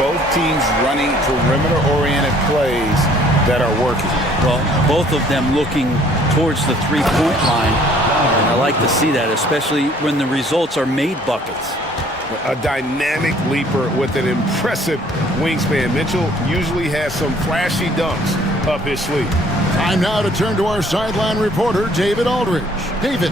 Both teams running perimeter-oriented plays that are working. Well, both of them looking towards the three-point line. And I like to see that, especially when the results are made buckets. A dynamic leaper with an impressive wingspan. Mitchell usually has some flashy dunks up his sleeve. Time now to turn to our sideline reporter, David Aldridge. David.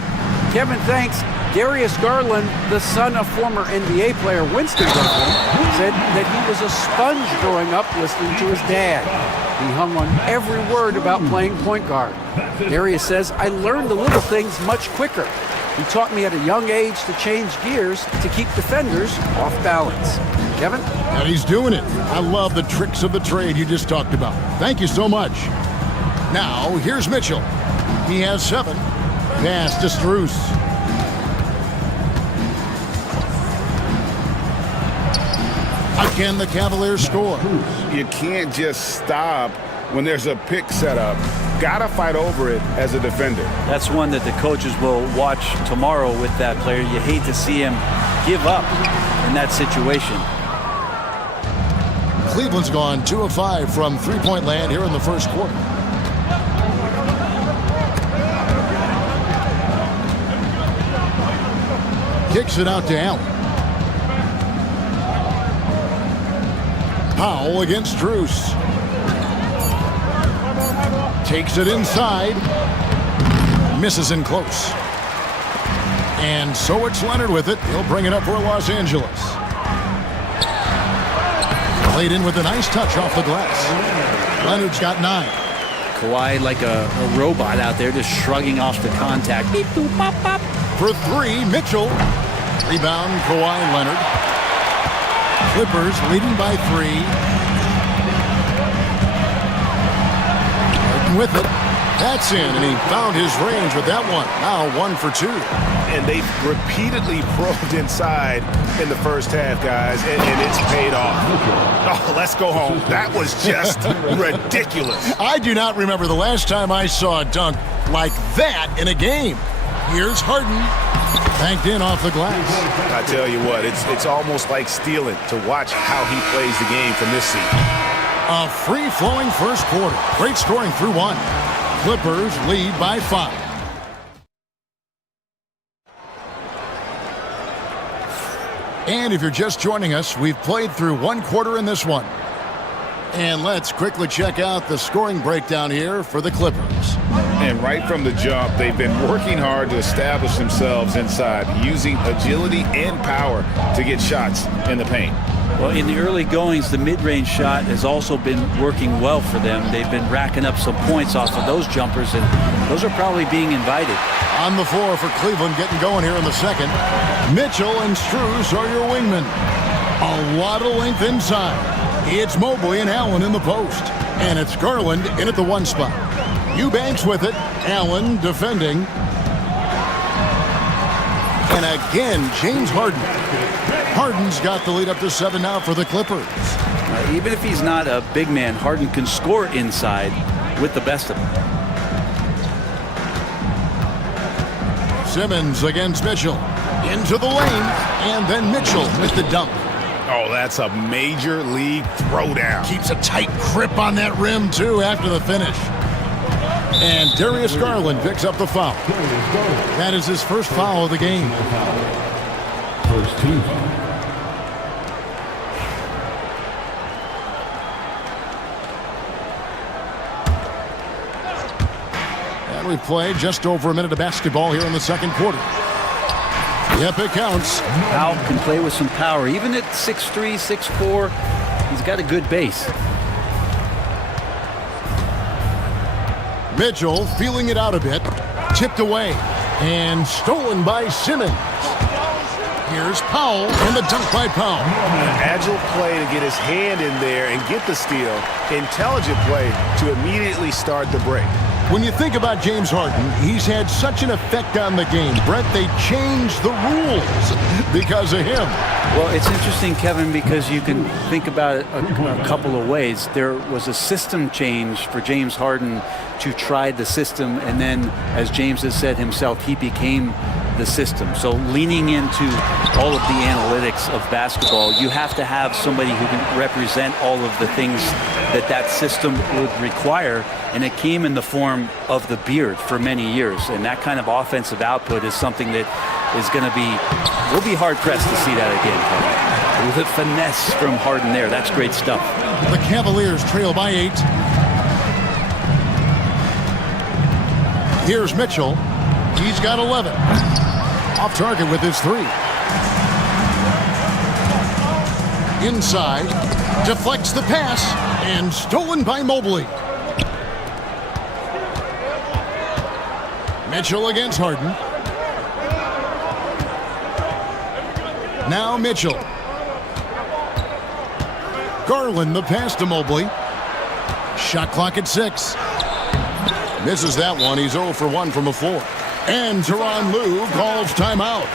Kevin, thanks. Darius Garland, the son of former NBA player Winston Garland, said that he was a sponge growing up listening to his dad. He hung on every word about playing point guard. Darius says, I learned the little things much quicker. He taught me at a young age to change gears to keep defenders off balance. Kevin? And he's doing it. I love the tricks of the trade you just talked about. Thank you so much. Now, here's Mitchell. He has 7. Pass to Strus. Again, the Cavaliers score. You can't just stop when there's a pick set up. Gotta fight over it as a defender. That's one that the coaches will watch tomorrow with that player. You hate to see him give up in that situation. Cleveland's gone 2 of 5 from three-point land here in the first quarter. Kicks it out to Allen. Powell against Strus. Takes it inside. misses in close. And so it's Leonard with it. He'll bring it up for Los Angeles. Played in with a nice touch off the glass. Leonard's got 9. Kawhi like a robot out there just shrugging off the contact. Beep, boop, pop, pop. For 3, Mitchell. Rebound, Kawhi and Leonard. Clippers leading by 3. Harden with it. That's in, and he found his range with that one. Now 1 for 2. And they've repeatedly probed inside in the first half, guys, and it's paid off. Oh, let's go home. That was just ridiculous. I do not remember the last time I saw a dunk like that in a game. Here's Harden. Banked in off the glass. I tell you what, it's almost like stealing to watch how he plays the game from this seat. A free-flowing first quarter. Great scoring through 1. Clippers lead by 5. And if you're just joining us, we've played through 1 quarter in this one. And let's quickly check out the scoring breakdown here for the Clippers. And right from the jump, they've been working hard to establish themselves inside, using agility and power to get shots in the paint. Well, in the early goings, the mid-range shot has also been working well for them. They've been racking up some points off of those jumpers, and those are probably being invited. On the floor for Cleveland, getting going here in the second. Mitchell and Strus are your wingmen. A lot of length inside. It's Mobley and Allen in the post. And it's Garland in at the 1 spot. Eubanks with it. Allen defending. And again, James Harden. Harden's got the lead up to 7 now for the Clippers. Even if he's not a big man, Harden can score inside with the best of them. Simmons against Mitchell. Into the lane. And then Mitchell with the dunk. Oh, that's a major league throwdown. Keeps a tight grip on that rim, too, after the finish. And Darius Garland picks up the foul. That is his first foul of the game. First team. And we play just over a minute of basketball here in the second quarter. Yep, it counts. Powell can play with some power. Even at 6'3", 6'4", he's got a good base. Mitchell feeling it out a bit. Tipped away. And stolen by Simmons. Here's Powell and the dunk by Powell. An agile play to get his hand in there and get the steal. Intelligent play to immediately start the break. When you think about James Harden, he's had such an effect on the game. Brett, they changed the rules because of him. Well, it's interesting, Kevin, because you can think about it a couple of ways. There was a system change for James Harden to try the system, and then, as James has said himself, he became the system. So leaning into all of the analytics of basketball, you have to have somebody who can represent all of the things that system would require, and it came in the form of the beard for many years. And that kind of offensive output is something that is going to be, we'll be hard-pressed to see that again, Kevin. With a finesse from Harden there, that's great stuff. The Cavaliers trail by 8. Here's Mitchell. He's got 11. Off target with his 3. Inside. Deflects the pass. And stolen by Mobley. Mitchell against Harden. Now Mitchell. Garland the pass to Mobley. Shot clock at 6. Misses that one. He's 0 for 1 from the floor. And Tyronn Lue calls timeout.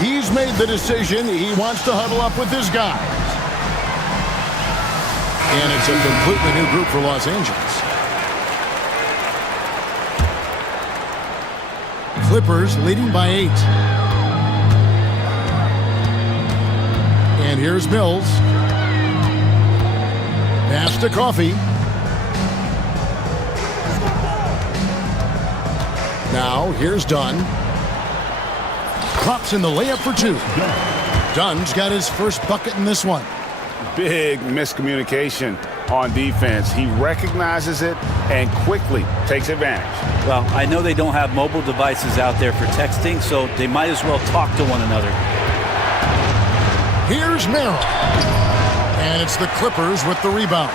He's made the decision. He wants to huddle up with his guys. And it's a completely new group for Los Angeles. Clippers leading by 8. And here's Mills. Pass to Coffey. Now, here's Dunn. Drops in the layup for 2. Dunn's got his first bucket in this one. Big miscommunication on defense. He recognizes it and quickly takes advantage. Well, I know they don't have mobile devices out there for texting, so they might as well talk to one another. Here's Merrill. And it's the Clippers with the rebound.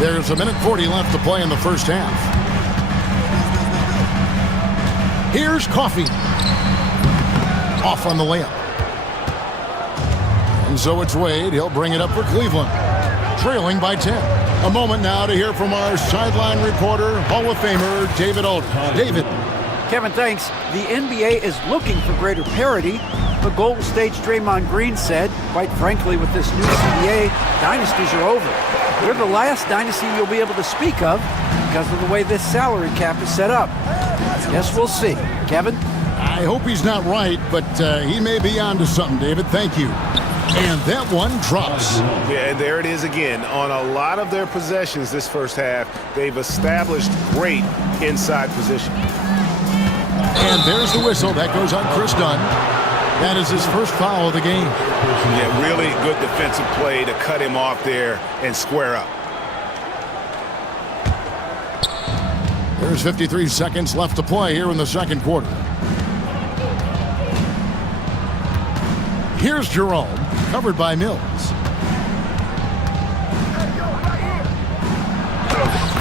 There's 1:40 left to play in the first half. Here's Coffey. Off on the layup. And so it's Wade. He'll bring it up for Cleveland. Trailing by 10. A moment now to hear from our sideline reporter, Hall of Famer David Aldridge. David. Kevin, thanks. The NBA is looking for greater parity, but Golden State's Draymond Green said, quite frankly, with this new CBA, dynasties are over. They're the last dynasty you'll be able to speak of because of the way this salary cap is set up. Guess we'll see. Kevin? I hope he's not right, but he may be onto something, David. Thank you. And that one drops. Yeah, and there it is again. On a lot of their possessions this first half, they've established great inside position. And there's the whistle. That goes on Chris Dunn. That is his first foul of the game. Yeah, really good defensive play to cut him off there and square up. There's 53 seconds left to play here in the second quarter. Here's Jerome, covered by Mills.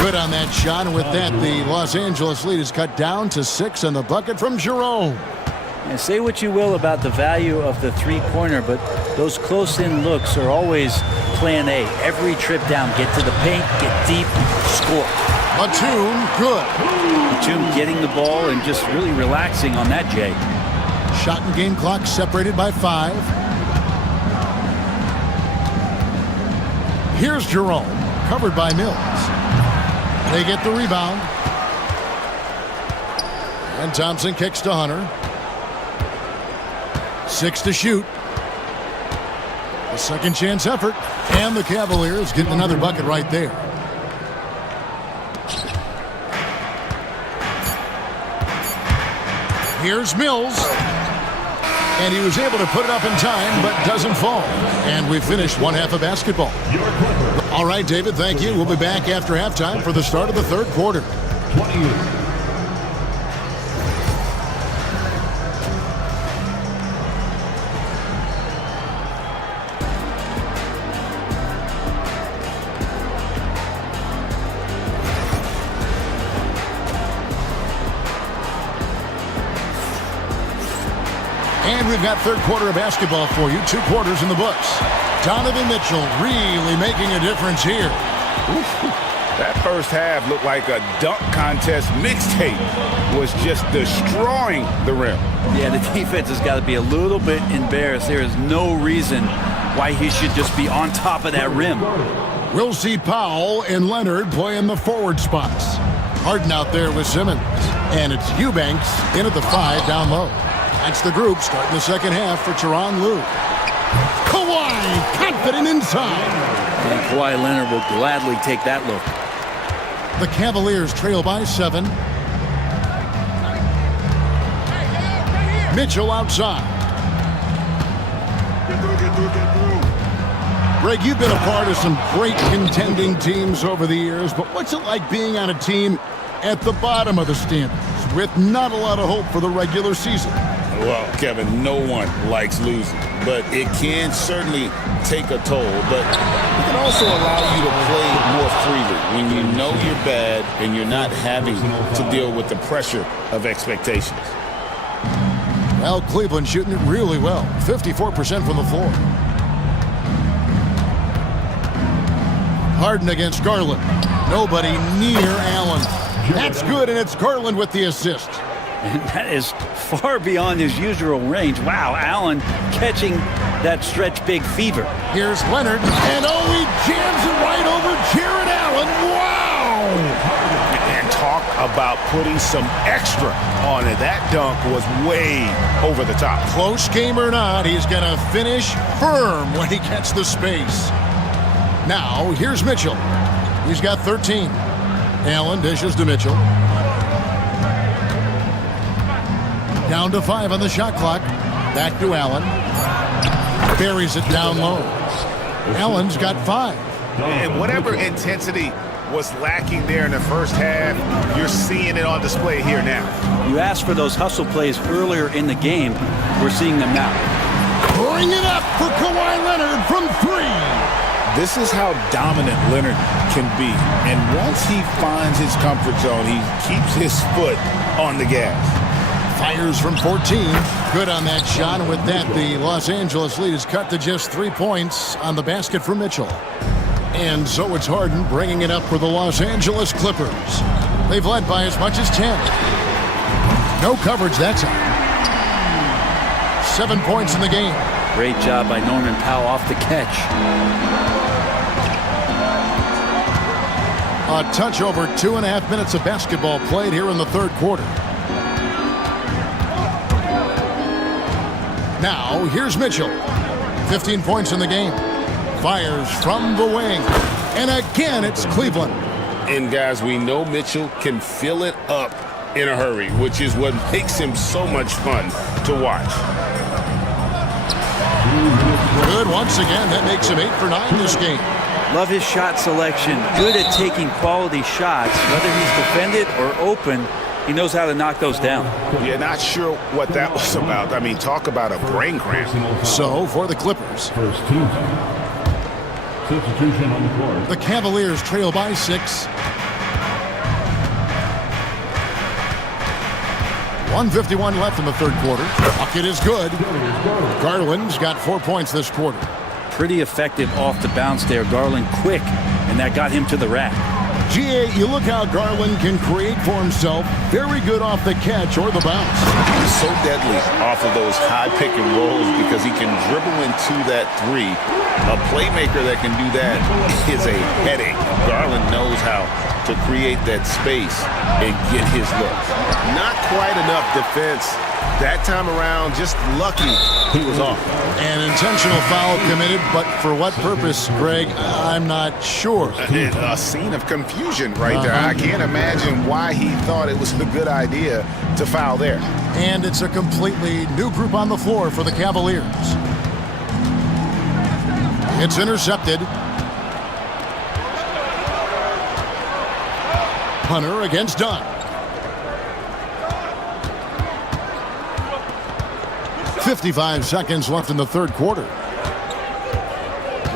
Good on that shot, and with that, the Los Angeles lead is cut down to 6 on the bucket from Jerome. And say what you will about the value of the three-pointer, but those close-in looks are always plan A. Every trip down, get to the paint, get deep, score. Batum, good. Batum getting the ball and just really relaxing on that, Jay. Shot and game clock separated by 5. Here's Jerome, covered by Mills. They get the rebound. And Thompson kicks to Hunter. 6 to shoot. A second chance effort. And the Cavaliers getting another bucket right there. Here's Mills. And he was able to put it up in time, but doesn't fall. And we finished one half of basketball. All right, David, thank you. We'll be back after halftime for the start of the third quarter. And we've got third quarter of basketball for you. 2 quarters in the books. Donovan Mitchell really making a difference here. That first half looked like a dunk contest mixtape. Was just destroying the rim. Yeah, the defense has got to be a little bit embarrassed. There is no reason why he should just be on top of that rim. We'll see Powell and Leonard play in the forward spots. Harden out there with Simmons. And it's Eubanks in at the 5 down low. That's the group starting the second half for Tyronn Lue. Kawhi, confident inside. And Kawhi Leonard will gladly take that look. The Cavaliers trail by 7. Mitchell outside. Greg, you've been a part of some great contending teams over the years, but what's it like being on a team at the bottom of the standings with not a lot of hope for the regular season? Well, Kevin, no one likes losing, but it can certainly take a toll. But it can also allow you to play more freely when you know you're bad and you're not having to deal with the pressure of expectations. Well, Cleveland shooting it really well, 54% from the floor. Harden against Garland. Nobody near Allen. That's good, and it's Garland with the assist. And that is far beyond his usual range. Wow, Allen catching that stretch big fever. Here's Leonard, and oh, he jams it right over Jared Allen. Wow! And talk about putting some extra on it. That dunk was way over the top. Close game or not, he's going to finish firm when he gets the space. Now, here's Mitchell. He's got 13. Allen dishes to Mitchell. Down to 5 on the shot clock. Back to Allen. Buries it down low. Allen's got 5. And whatever intensity was lacking there in the first half, you're seeing it on display here now. You asked for those hustle plays earlier in the game. We're seeing them now. Bring it up for Kawhi Leonard from 3. This is how dominant Leonard can be. And once he finds his comfort zone, he keeps his foot on the gas. Fires from 14. Good on that shot. And with that, the Los Angeles lead is cut to just 3 points on the basket for Mitchell. And so it's Harden bringing it up for the Los Angeles Clippers. They've led by as much as 10. No coverage that time. 7 points in the game. Great job by Norman Powell off the catch. A touch over 2.5 minutes of basketball played here in the third quarter. Now, here's Mitchell. 15 points in the game. Fires from the wing. And again, it's Cleveland. And guys, we know Mitchell can fill it up in a hurry, which is what makes him so much fun to watch. Good once again. That makes him 8 for 9 this game. Love his shot selection. Good at taking quality shots. Whether he's defended or open, he knows how to knock those down. Yeah, not sure what that was about. I mean, talk about a brain cramp. So, for the Clippers, First team substitution on the court. the Cavaliers trail by 6. 1:51 left in the third quarter. Bucket is good. Garland's got 4 points this quarter. Pretty effective off the bounce there. Garland quick, and that got him to the rack. GA, you look how Garland can create for himself. Very good off the catch or the bounce. He's so deadly off of those high pick and rolls because he can dribble into that 3. A playmaker that can do that is a headache. Garland knows how to create that space and get his looks. Not quite enough defense that time around. Just lucky he was off. An intentional foul committed, but for what purpose, Greg, I'm not sure. A scene of confusion right there. I can't imagine why he thought it was a good idea to foul there. And it's a completely new group on the floor for the Cavaliers. It's intercepted. Hunter against Dunn. 55 seconds left in the third quarter.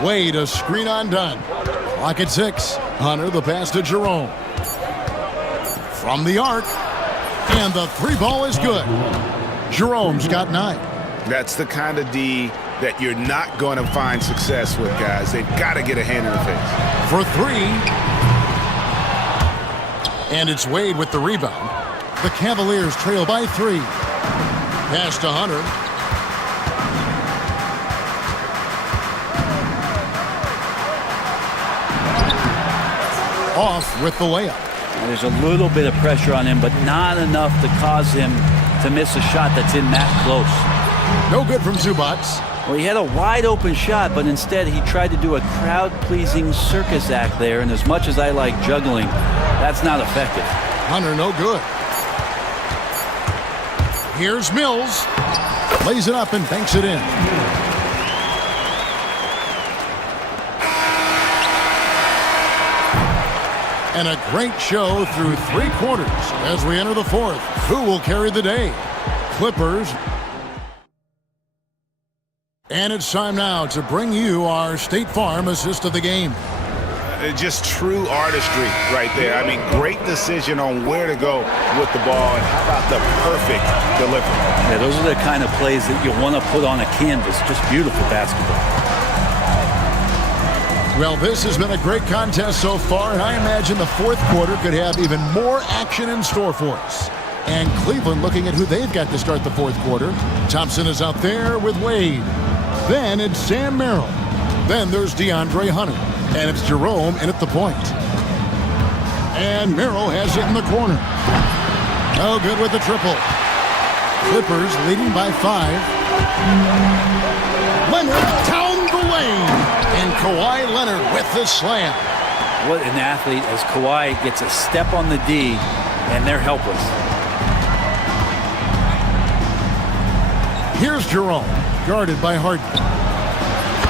Wade, a screen on Dunn. Clock at 6. Hunter, the pass to Jerome. From the arc. And the 3 ball is good. Jerome's got 9. That's the kind of D that you're not going to find success with, guys. They've got to get a hand in the face. For 3. And it's Wade with the rebound. The Cavaliers trail by 3. Pass to Hunter. Off with the layup. There's a little bit of pressure on him, but not enough to cause him to miss a shot that's in that close. No good from Zubac. Well, he had a wide open shot, but instead he tried to do a crowd-pleasing circus act there, and as much as I like juggling, that's not effective. Hunter, no good. Here's Mills. Lays it up and banks it in. And a great show through 3 quarters as we enter the fourth. Who will carry the day? Clippers. And it's time now to bring you our State Farm assist of the game. Just true artistry right there. I mean, great decision on where to go with the ball, and how about the perfect delivery? Yeah, those are the kind of plays that you want to put on a canvas. Just beautiful basketball. Well, this has been a great contest so far, and I imagine the fourth quarter could have even more action in store for us. And Cleveland looking at who they've got to start the fourth quarter. Thompson is out there with Wade. Then it's Sam Merrill. Then there's DeAndre Hunter. And it's Jerome in at the point. And Merrill has it in the corner. No good with the triple. Clippers leading by 5. Leonard down the lane. And Kawhi Leonard with the slam. What an athlete as Kawhi gets a step on the D, and they're helpless. Here's Jerome, guarded by Harden.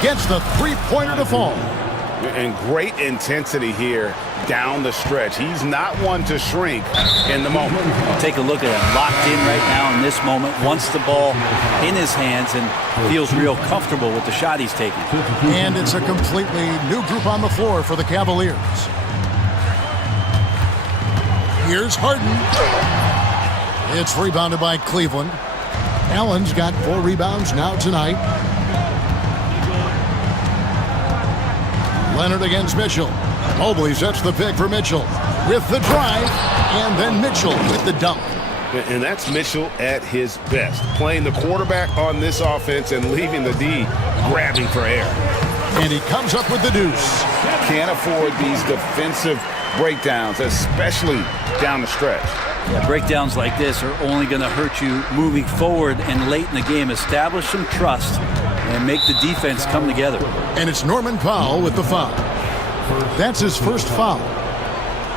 Gets the three-pointer to fall. And great intensity here down the stretch. He's not one to shrink in the moment. Take a look at him, locked in right now in this moment, wants the ball in his hands and feels real comfortable with the shot he's taking. And it's a completely new group on the floor for the Cavaliers. Here's Harden. It's rebounded by Cleveland. Allen's got 4 rebounds now tonight. Leonard against Mitchell. Mobley sets the pick for Mitchell with the drive, and then Mitchell with the dunk. And that's Mitchell at his best, playing the quarterback on this offense and leaving the D grabbing for air. And he comes up with the deuce. Can't afford these defensive breakdowns, especially down the stretch. Yeah, breakdowns like this are only going to hurt you moving forward and late in the game. Establish some trust and make the defense come together. And it's Norman Powell with the foul. That's his first foul.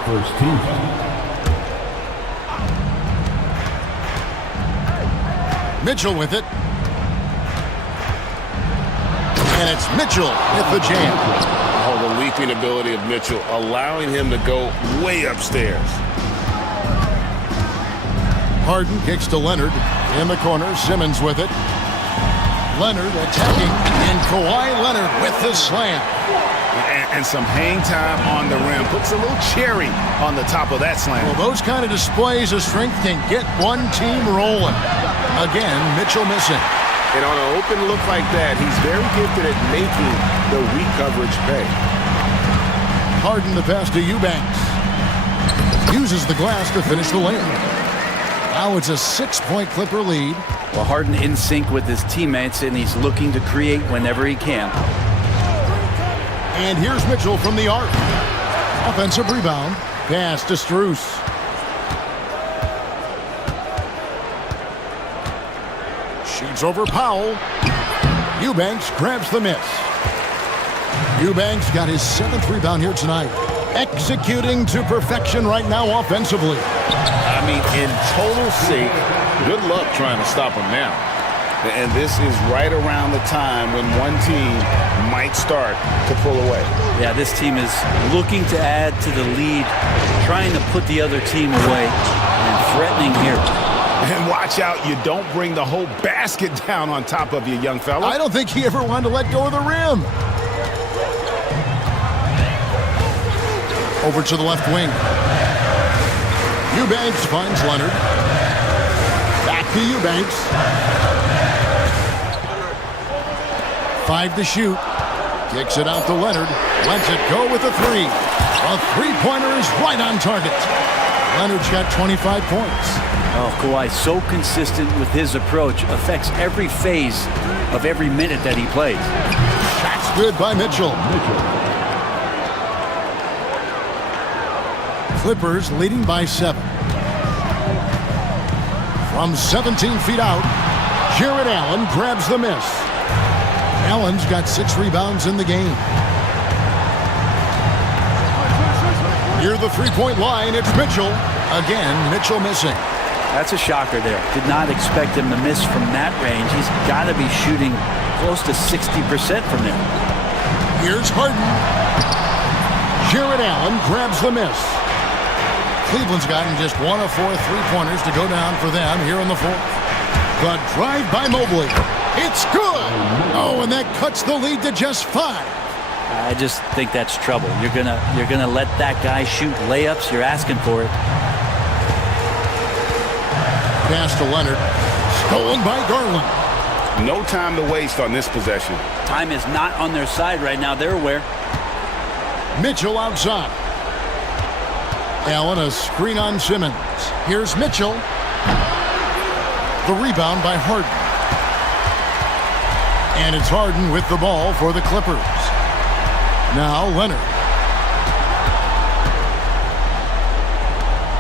First team. Mitchell with it. And it's Mitchell with the jam. Oh, the leaping ability of Mitchell, allowing him to go way upstairs. Harden kicks to Leonard. In the corner, Simmons with it. Leonard attacking, and Kawhi Leonard with the slam. And some hang time on the rim. Puts a little cherry on the top of that slam. Well, those kind of displays of strength can get one team rolling. Again, Mitchell missing. And on an open look like that, he's very gifted at making the weak coverage pay. Harden the pass to Eubanks. Uses the glass to finish the layup. Now it's a 6-point Clipper lead. Well, Harden in sync with his teammates, and he's looking to create whenever he can. And here's Mitchell from the arc. Offensive rebound. Pass to Strus. Shoots over Powell. Eubanks grabs the miss. Eubanks got his 7th rebound here tonight. Executing to perfection right now offensively. I mean, in total sync, good luck trying to stop him now. And this is right around the time when one team might start to pull away. Yeah, this team is looking to add to the lead, trying to put the other team away, and threatening here. And watch out, you don't bring the whole basket down on top of you, young fella. I don't think he ever wanted to let go of the rim. Over to the left wing. Eubanks finds Leonard. Back to Eubanks. 5 to shoot. Kicks it out to Leonard. Lets it go with a 3. A three-pointer is right on target. Leonard's got 25 points. Oh, Kawhi, so consistent with his approach. Affects every phase of every minute that he plays. Shot's good by Mitchell. Clippers leading by 7. From 17 feet out, Jared Allen grabs the miss. Allen's got 6 rebounds in the game. Near the three-point line, it's Mitchell. Again, Mitchell missing. That's a shocker there. Did not expect him to miss from that range. He's got to be shooting close to 60% from there. Here's Harden. Jared Allen grabs the miss. Cleveland's gotten just 1 of 4 three-pointers to go down for them here in the 4th. The drive by Mobley. It's good. Oh, and that cuts the lead to just 5. I just think that's trouble. You're gonna let that guy shoot layups. You're asking for it. Pass to Leonard. Stolen by Garland. No time to waste on this possession. Time is not on their side right now. They're aware. Mitchell outside. Allen, a screen on Simmons. Here's Mitchell. The rebound by Harden. And it's Harden with the ball for the Clippers. Now Leonard.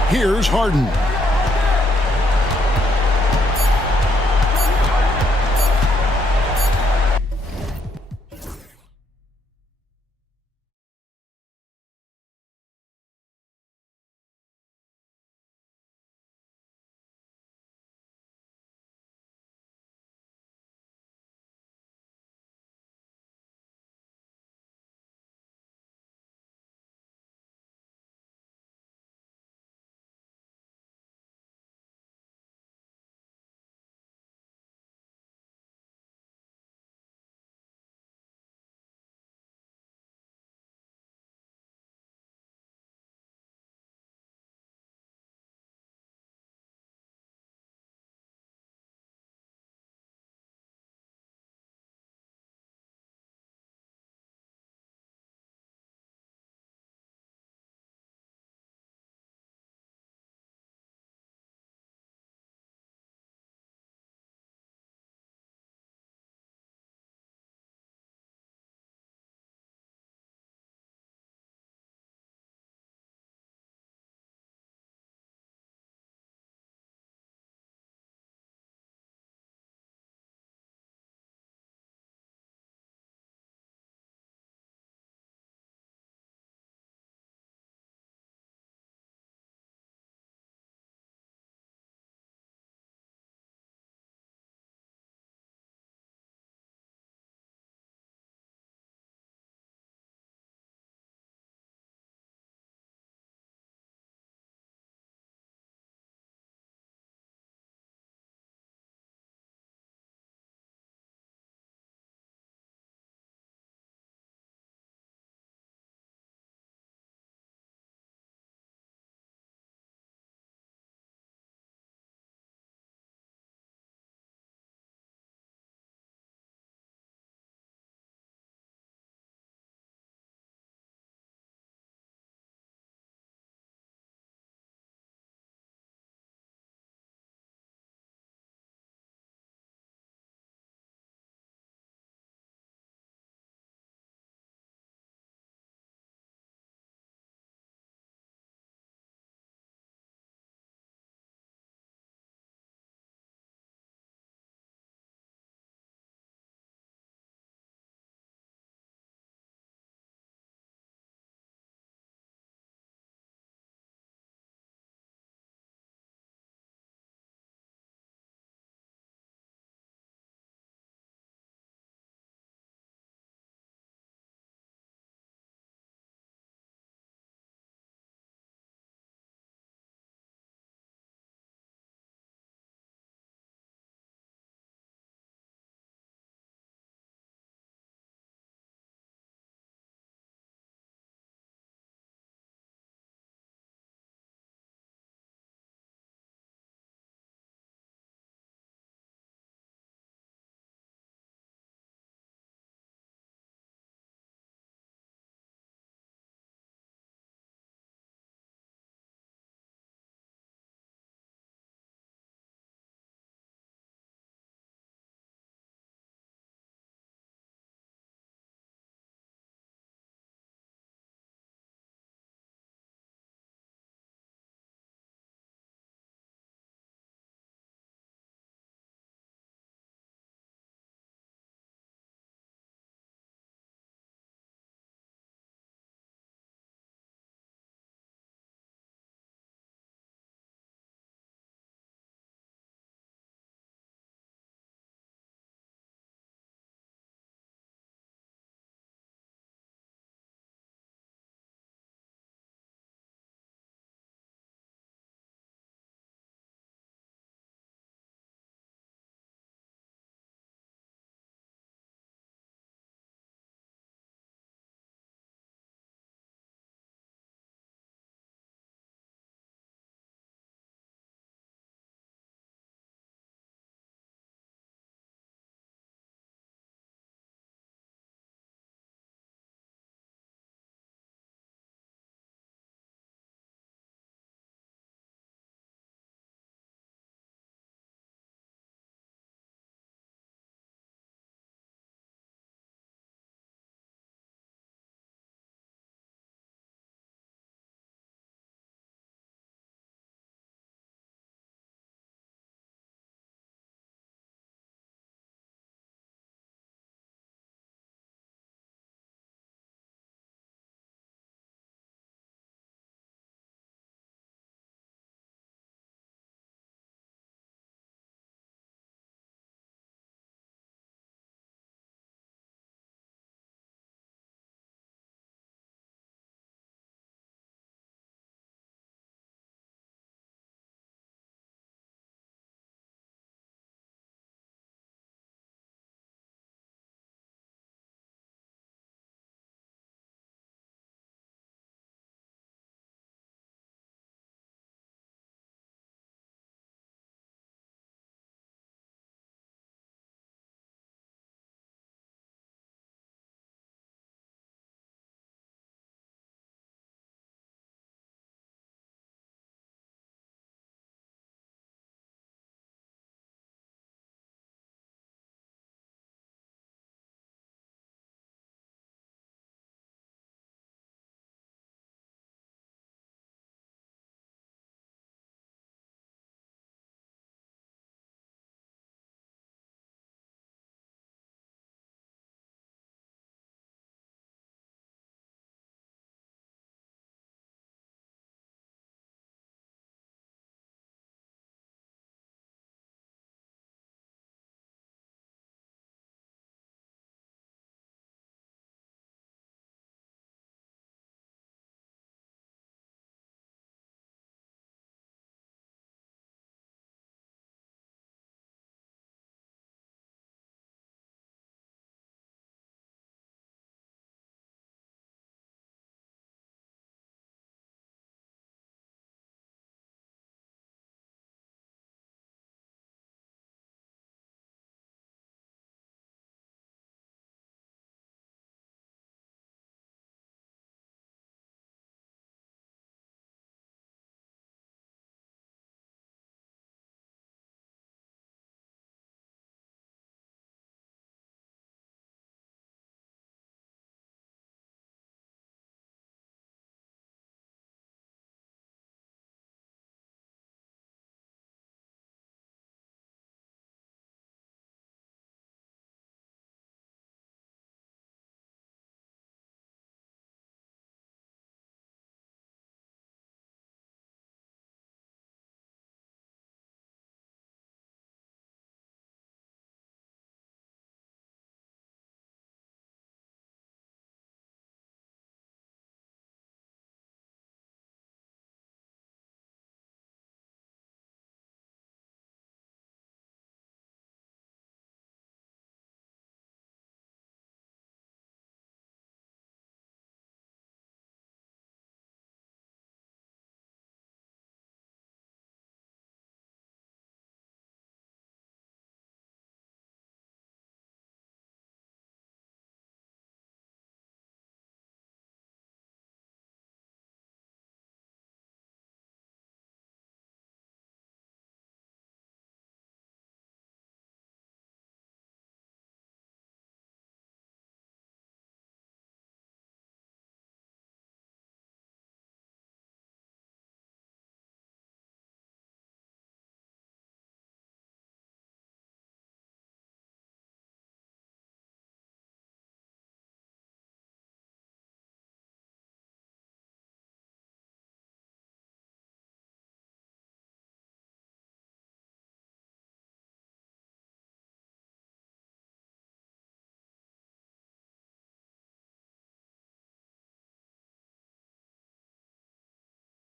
Here's Harden.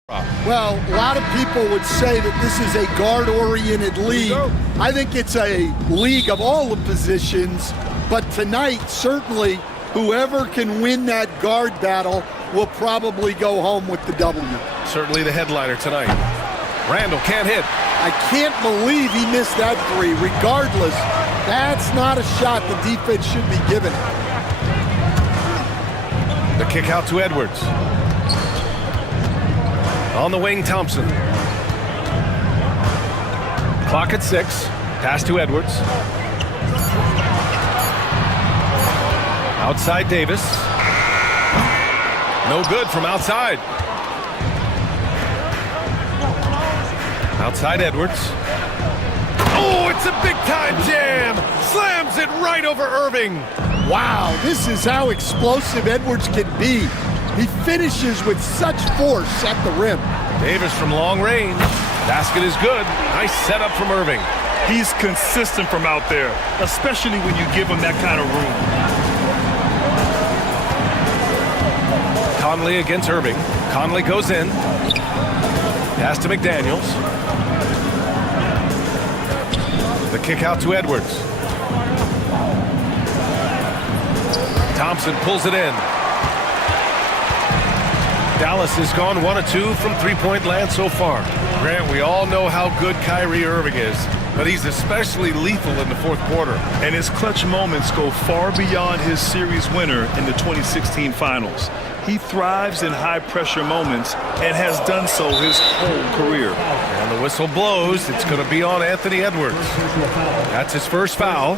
Well, a lot of people would say that this is a guard-oriented league. I think it's a league of all the positions, but tonight, certainly, whoever can win that guard battle will probably go home with the W. Certainly the headliner tonight. Randall can't hit. I can't believe he missed that three. Regardless, that's not a shot the defense should be giving. The kick out to Edwards. On the wing, Thompson. Clock at 6. Pass to Edwards. Outside Davis. No good from outside. Outside Edwards. Oh, it's a big-time jam! Slams it right over Irving. Wow, this is how explosive Edwards can be. He finishes with such force at the rim. Davis from long range. Basket is good. Nice setup from Irving. He's consistent from out there, especially when you give him that kind of room. Conley against Irving. Conley goes in. Pass to McDaniels. The kick out to Edwards. Thompson pulls it in. Dallas has gone 1 of 2 from three-point land so far. Grant, we all know how good Kyrie Irving is, but he's especially lethal in the fourth quarter. And his clutch moments go far beyond his series winner in the 2016 finals. He thrives in high-pressure moments and has done so his whole career. And the whistle blows. It's going to be on Anthony Edwards. That's his first foul.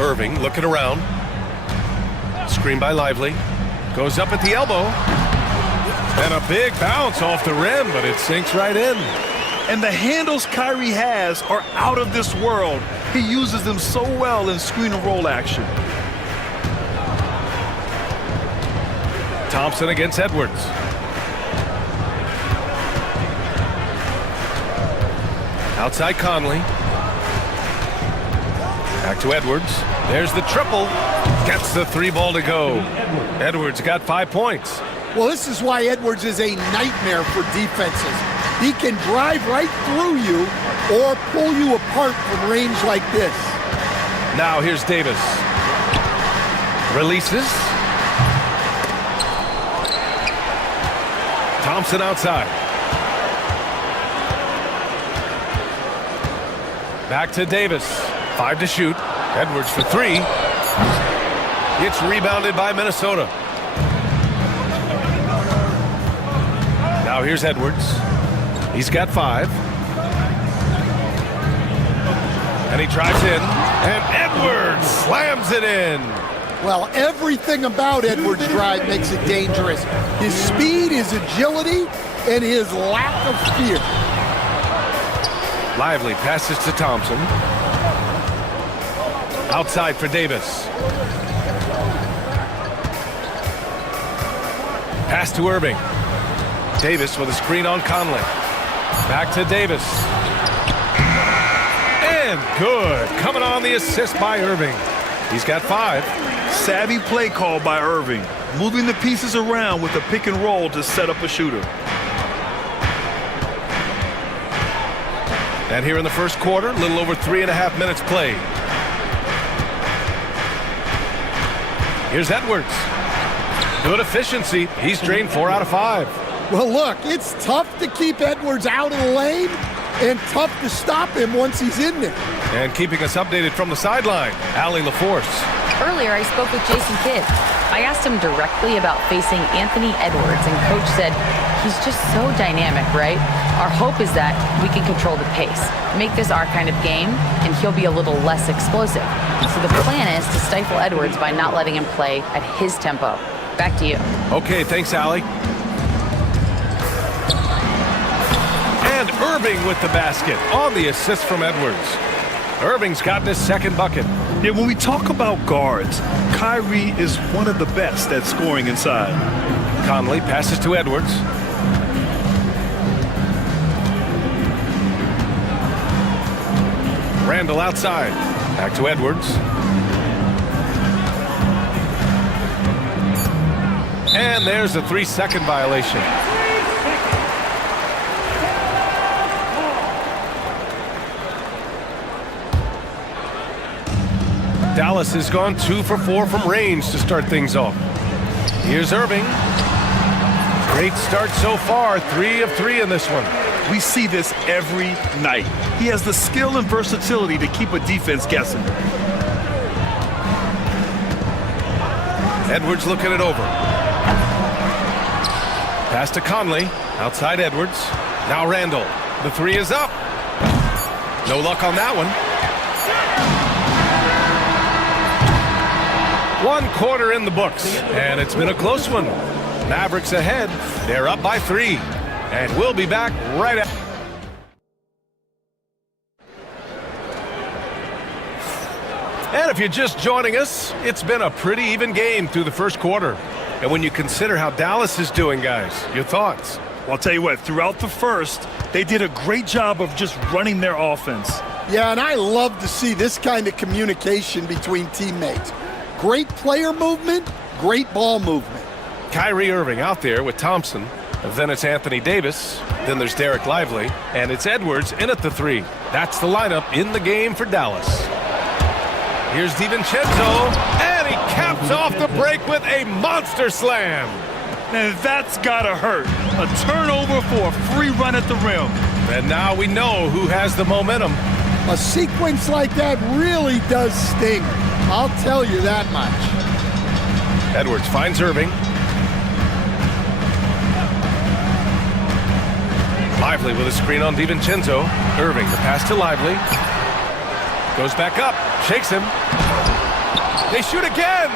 Irving looking around. Screen by Lively. Goes up at the elbow. And a big bounce off the rim, but it sinks right in. And the handles Kyrie has are out of this world. He uses them so well in screen and roll action. Thompson against Edwards. Outside Conley. Back to Edwards. There's the triple. Gets the 3 ball to go. Edwards got 5 points. Well, this is why Edwards is a nightmare for defenses. He can drive right through you or pull you apart from range like this. Now here's Davis. Releases. Thompson outside. Back to Davis. 5 to shoot. Edwards for 3. It's rebounded by Minnesota. Now here's Edwards. He's got 5. And he drives in. And Edwards slams it in. Well, everything about Edwards' drive makes it dangerous. His speed, his agility, and his lack of fear. Lively passes to Thompson. Outside for Davis. Pass to Irving. Davis with a screen on Conley. Back to Davis. And good. Coming on the assist by Irving. He's got 5. Savvy play call by Irving, moving the pieces around with a pick and roll to set up a shooter. And here in the first quarter, a little over 3.5 minutes played. Here's Edwards. Good efficiency. He's drained 4 out of 5. Well, look, it's tough to keep Edwards out of the lane and tough to stop him once he's in there. And keeping us updated from the sideline, Allie LaForce. Earlier, I spoke with Jason Kidd. I asked him directly about facing Anthony Edwards, and Coach said, he's just so dynamic, right? Our hope is that we can control the pace, make this our kind of game, and he'll be a little less explosive. So the plan is to stifle Edwards by not letting him play at his tempo. Back to you. Okay, thanks, Allie. And Irving with the basket on the assist from Edwards. Irving's gotten his second bucket. Yeah, when we talk about guards, Kyrie is one of the best at scoring inside. Conley passes to Edwards. Randall outside. Back to Edwards. And there's a 3-second violation. Dallas has gone 2 for 4 from range to start things off. Here's Irving. Great start so far, 3 of 3 in this one. We see this every night. He has the skill and versatility to keep a defense guessing. Edwards looking it over. Pass to Conley. Outside Edwards. Now Randall. The 3 is up. No luck on that one. 1 quarter in the books, and it's been a close one. Mavericks ahead. They're up by 3. And we'll be back right after. And if you're just joining us, it's been a pretty even game through the first quarter. And when you consider how Dallas is doing, guys, your thoughts? Well, I'll tell you what, throughout the first, they did a great job of just running their offense. Yeah, and I love to see this kind of communication between teammates. Great player movement, great ball movement. Kyrie Irving out there with Thompson. Then it's Anthony Davis. Then there's Derek Lively. And it's Edwards in at the 3. That's the lineup in the game for Dallas. Here's DiVincenzo, and he caps off the break with a monster slam. And that's gotta hurt. A turnover for a free run at the rim. And now we know who has the momentum. A sequence like that really does sting. I'll tell you that much. Edwards finds Irving. Lively with a screen on DiVincenzo. Irving, the pass to Lively. Goes back up, shakes him. They shoot again.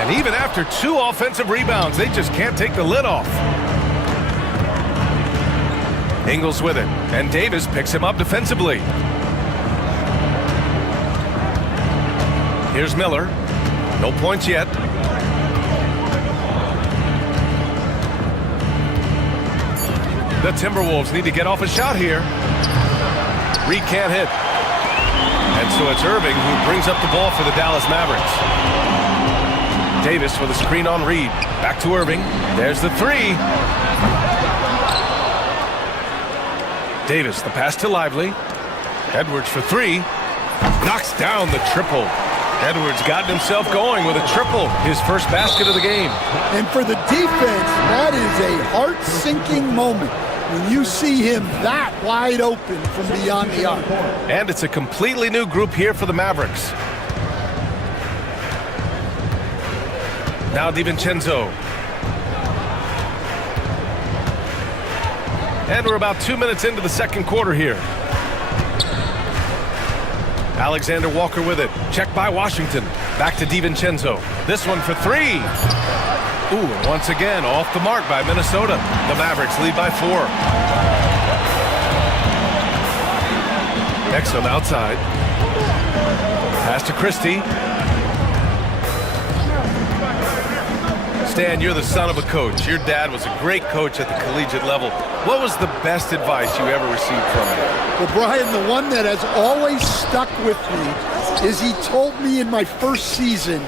And even after 2 offensive rebounds, they just can't take the lid off. Ingles with it, and Davis picks him up defensively. Here's Miller. No points yet. The Timberwolves need to get off a shot here. Reed can't hit. And so it's Irving who brings up the ball for the Dallas Mavericks. Davis with a screen on Reed. Back to Irving. There's the 3. Davis, the pass to Lively. Edwards for 3. Knocks down the triple. Edwards got himself going with a triple. His first basket of the game. And for the defense, that is a heart-sinking moment when you see him that wide open from beyond the arc. And it's a completely new group here for the Mavericks. Now DiVincenzo. And we're about 2 minutes into the second quarter here. Alexander Walker with it. Checked by Washington. Back to DiVincenzo. This one for 3. Ooh, and once again, off the mark by Minnesota. The Mavericks lead by 4. Exum outside. Pass to Christie. Stan, you're the son of a coach. Your dad was a great coach at the collegiate level. What was the best advice you ever received from him? Well, Brian, the one that has always stuck with me is he told me in my first season,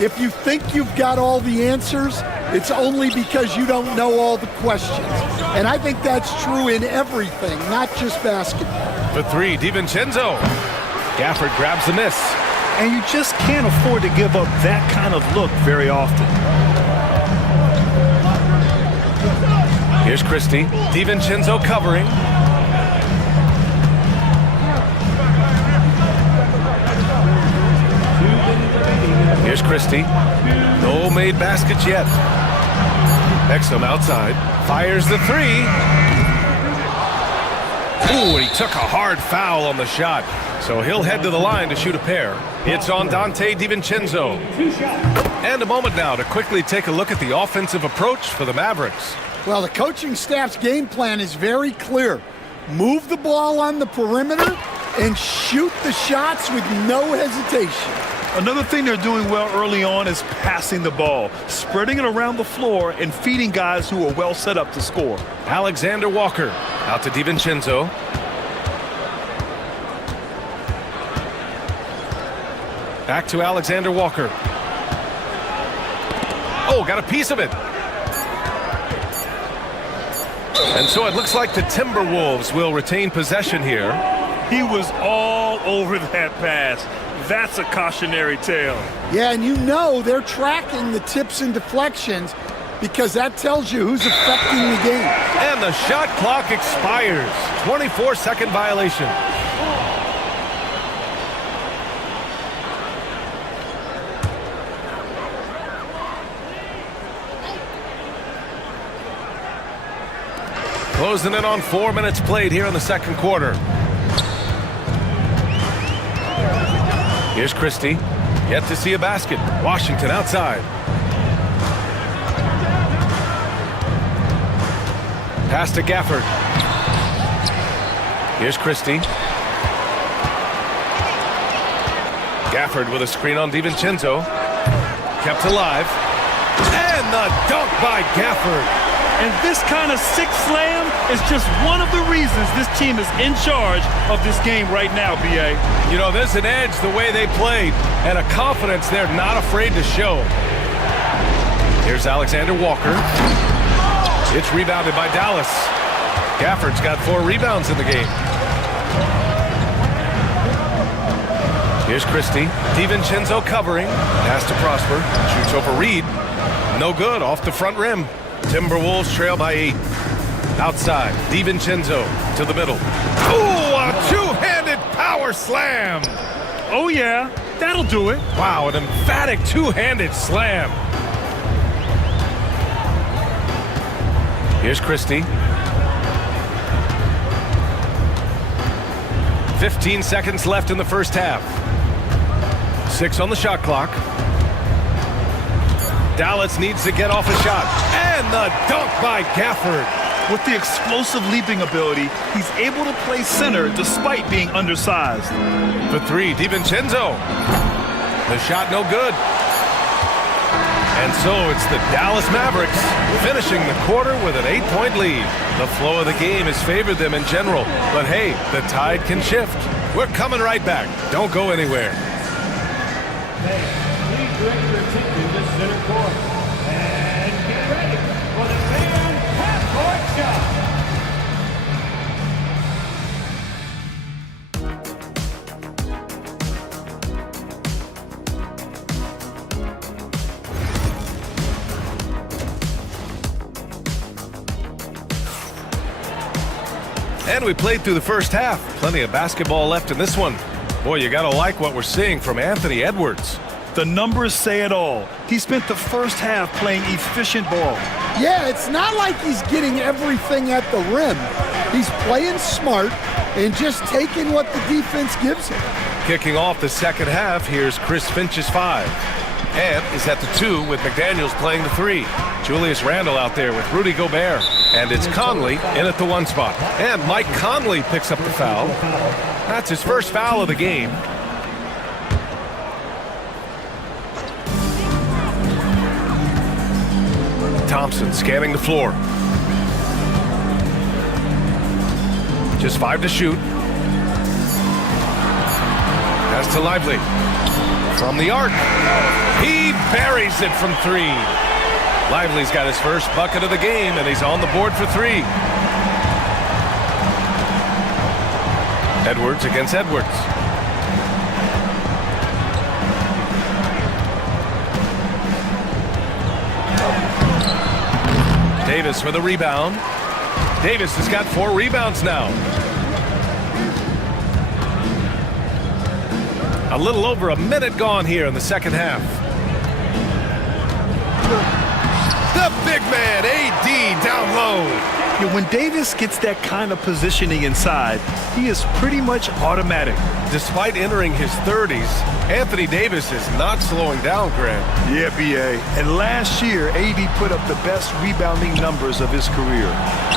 if you think you've got all the answers, it's only because you don't know all the questions. And I think that's true in everything, not just basketball. For 3, DiVincenzo. Gafford grabs the miss. And you just can't afford to give up that kind of look very often. Here's Christie. DiVincenzo covering. Here's Christie. No made baskets yet. Exum outside. Fires the 3. Ooh, and he took a hard foul on the shot. So he'll head to the line to shoot a pair. It's on Dante DiVincenzo. And a moment now to quickly take a look at the offensive approach for the Mavericks. Well, the coaching staff's game plan is very clear. Move the ball on the perimeter and shoot the shots with no hesitation. Another thing they're doing well early on is passing the ball, spreading it around the floor and feeding guys who are well set up to score. Alexander Walker out to DiVincenzo. Back to Alexander Walker. Oh, got a piece of it. And so it looks like the Timberwolves will retain possession here. He was all over that pass. That's a cautionary tale. Yeah, and you know they're tracking the tips and deflections because that tells you who's affecting the game. And the shot clock expires. 24-second violation. Closing in on 4 minutes played here in the second quarter. Here's Christie. Yet to see a basket. Washington outside. Pass to Gafford. Here's Christie. Gafford with a screen on DiVincenzo. Kept alive. And the dunk by Gafford. And this kind of sick slam is just one of the reasons this team is in charge of this game right now, B.A. You know, there's an edge the way they played and a confidence they're not afraid to show. Here's Alexander Walker. It's rebounded by Dallas. Gafford's got 4 rebounds in the game. Here's Christie. DiVincenzo covering. Pass to Prosper. Shoots over Reed. No good. Off the front rim. Timberwolves trail by 8. Outside, DiVincenzo to the middle. Ooh, a two-handed power slam. Oh, yeah, that'll do it. Wow, an emphatic two-handed slam. Here's Christie. 15 seconds left in the first half. 6 on the shot clock. Dallas needs to get off a shot. And the dunk by Gafford. With the explosive leaping ability, he's able to play center despite being undersized. For 3, DiVincenzo. The shot no good. And so it's the Dallas Mavericks finishing the quarter with an 8-point lead. The flow of the game has favored them in general. But hey, the tide can shift. We're coming right back. Don't go anywhere. Please direct your attention to center court. And get ready for the fan half-court shot. And we played through the first half. Plenty of basketball left in this one. Boy, you gotta like what we're seeing from Anthony Edwards. The numbers say it all. He spent the first half playing efficient ball. Yeah, it's not like he's getting everything at the rim. He's playing smart and just taking what the defense gives him. Kicking off the second half, here's Chris Finch's 5. And is at the 2 with McDaniels playing the 3. Julius Randle out there with Rudy Gobert. And it's Conley in at the 1 spot. And Mike Conley picks up the foul. That's his first foul of the game. Thompson scanning the floor. Just 5 to shoot. Pass to Lively. From the arc. He buries it from 3. Lively's got his first bucket of the game, and he's on the board for 3. Edwards against Edwards. Davis with a rebound. Davis has got 4 rebounds now. A little over a minute gone here in the second half. The big man, AD, down low. Yeah, when Davis gets that kind of positioning inside, he is pretty much automatic. Despite entering his 30s, Anthony Davis is not slowing down, Grant. Yeah, B.A. And last year, AD put up the best rebounding numbers of his career.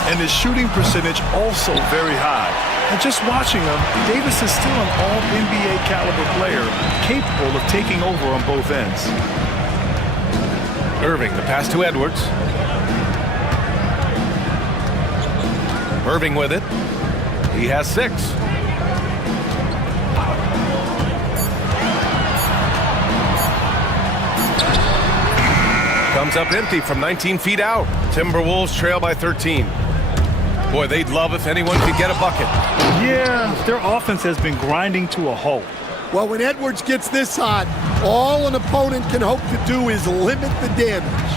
And his shooting percentage also very high. And just watching him, Davis is still an all-NBA caliber player, capable of taking over on both ends. Irving, the pass to Edwards. Irving with it. He has 6. Comes up empty from 19 feet out. Timberwolves trail by 13. Boy, they'd love if anyone could get a bucket. Yeah, their offense has been grinding to a halt. Well, when Edwards gets this hot, all an opponent can hope to do is limit the damage.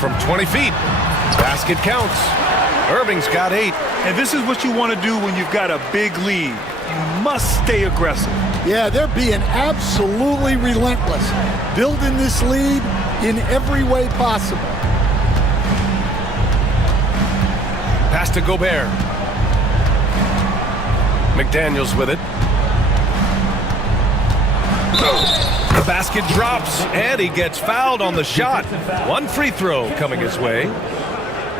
From 20 feet, basket counts. Irving's got 8. And this is what you want to do when you've got a big lead. You must stay aggressive. Yeah, they're being absolutely relentless, building this lead in every way possible. Pass to Gobert. McDaniels with it. The basket drops, and he gets fouled on the shot. One free throw coming his way.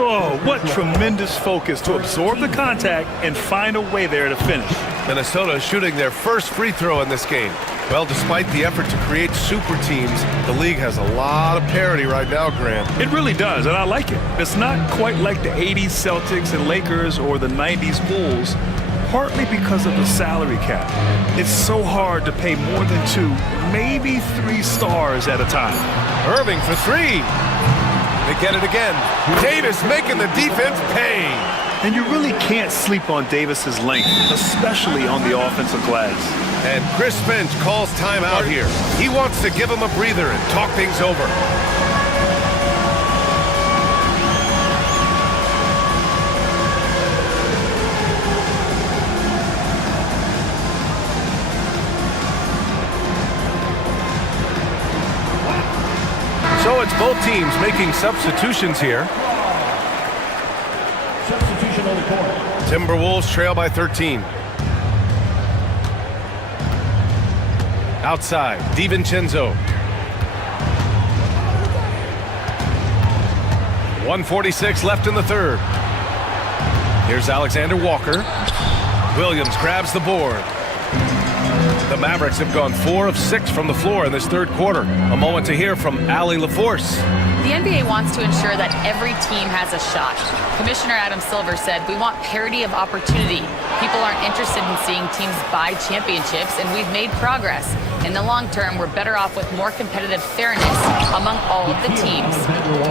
Oh, what tremendous focus to absorb the contact and find a way there to finish. Minnesota shooting their first free throw in this game. Well, despite the effort to create super teams, the league has a lot of parity right now, Grant. It really does, and I like it. It's not quite like the 80s Celtics and Lakers or the 90s Bulls, partly because of the salary cap. It's so hard to pay more than 2, maybe 3 stars at a time. Irving for 3. They get it again. Davis making the defense pay. And you really can't sleep on Davis's length, especially on the offensive glass. And Chris Finch calls timeout here. He wants to give him a breather and talk things over. So it's both teams making substitutions here. Substitution on the court. Timberwolves trail by 13. Outside, DiVincenzo. 1:46 left in the third. Here's Alexander Walker. Williams grabs the board. The Mavericks have gone 4 of 6 from the floor in this third quarter. A moment to hear from Allie LaForce. The NBA wants to ensure that every team has a shot. Commissioner Adam Silver said, "We want parity of opportunity. People aren't interested in seeing teams buy championships, and we've made progress. In the long term, we're better off with more competitive fairness among all of the teams."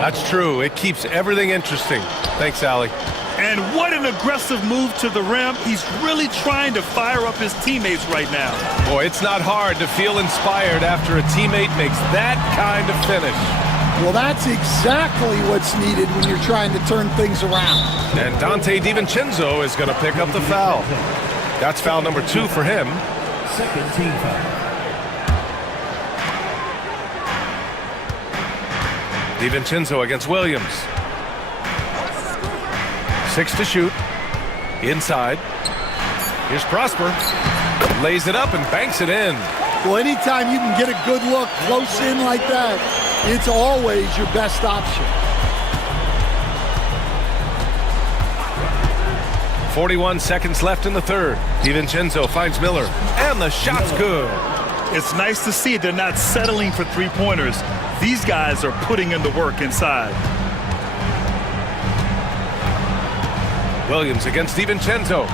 That's true. It keeps everything interesting. Thanks, Allie. And what an aggressive move to the rim. He's really trying to fire up his teammates right now. Boy, it's not hard to feel inspired after a teammate makes that kind of finish. Well, that's exactly what's needed when you're trying to turn things around. And Dante DiVincenzo is going to pick up the foul. That's foul number 2 for him. Second team foul. DiVincenzo against Williams. 6 to shoot. Inside. Here's Prosper. Lays it up and banks it in. Well, anytime you can get a good look close in like that, it's always your best option. 41 seconds left in the third. DiVincenzo finds Miller, and the shot's good. It's nice to see they're not settling for three-pointers. These guys are putting in the work inside. Williams against DiVincenzo.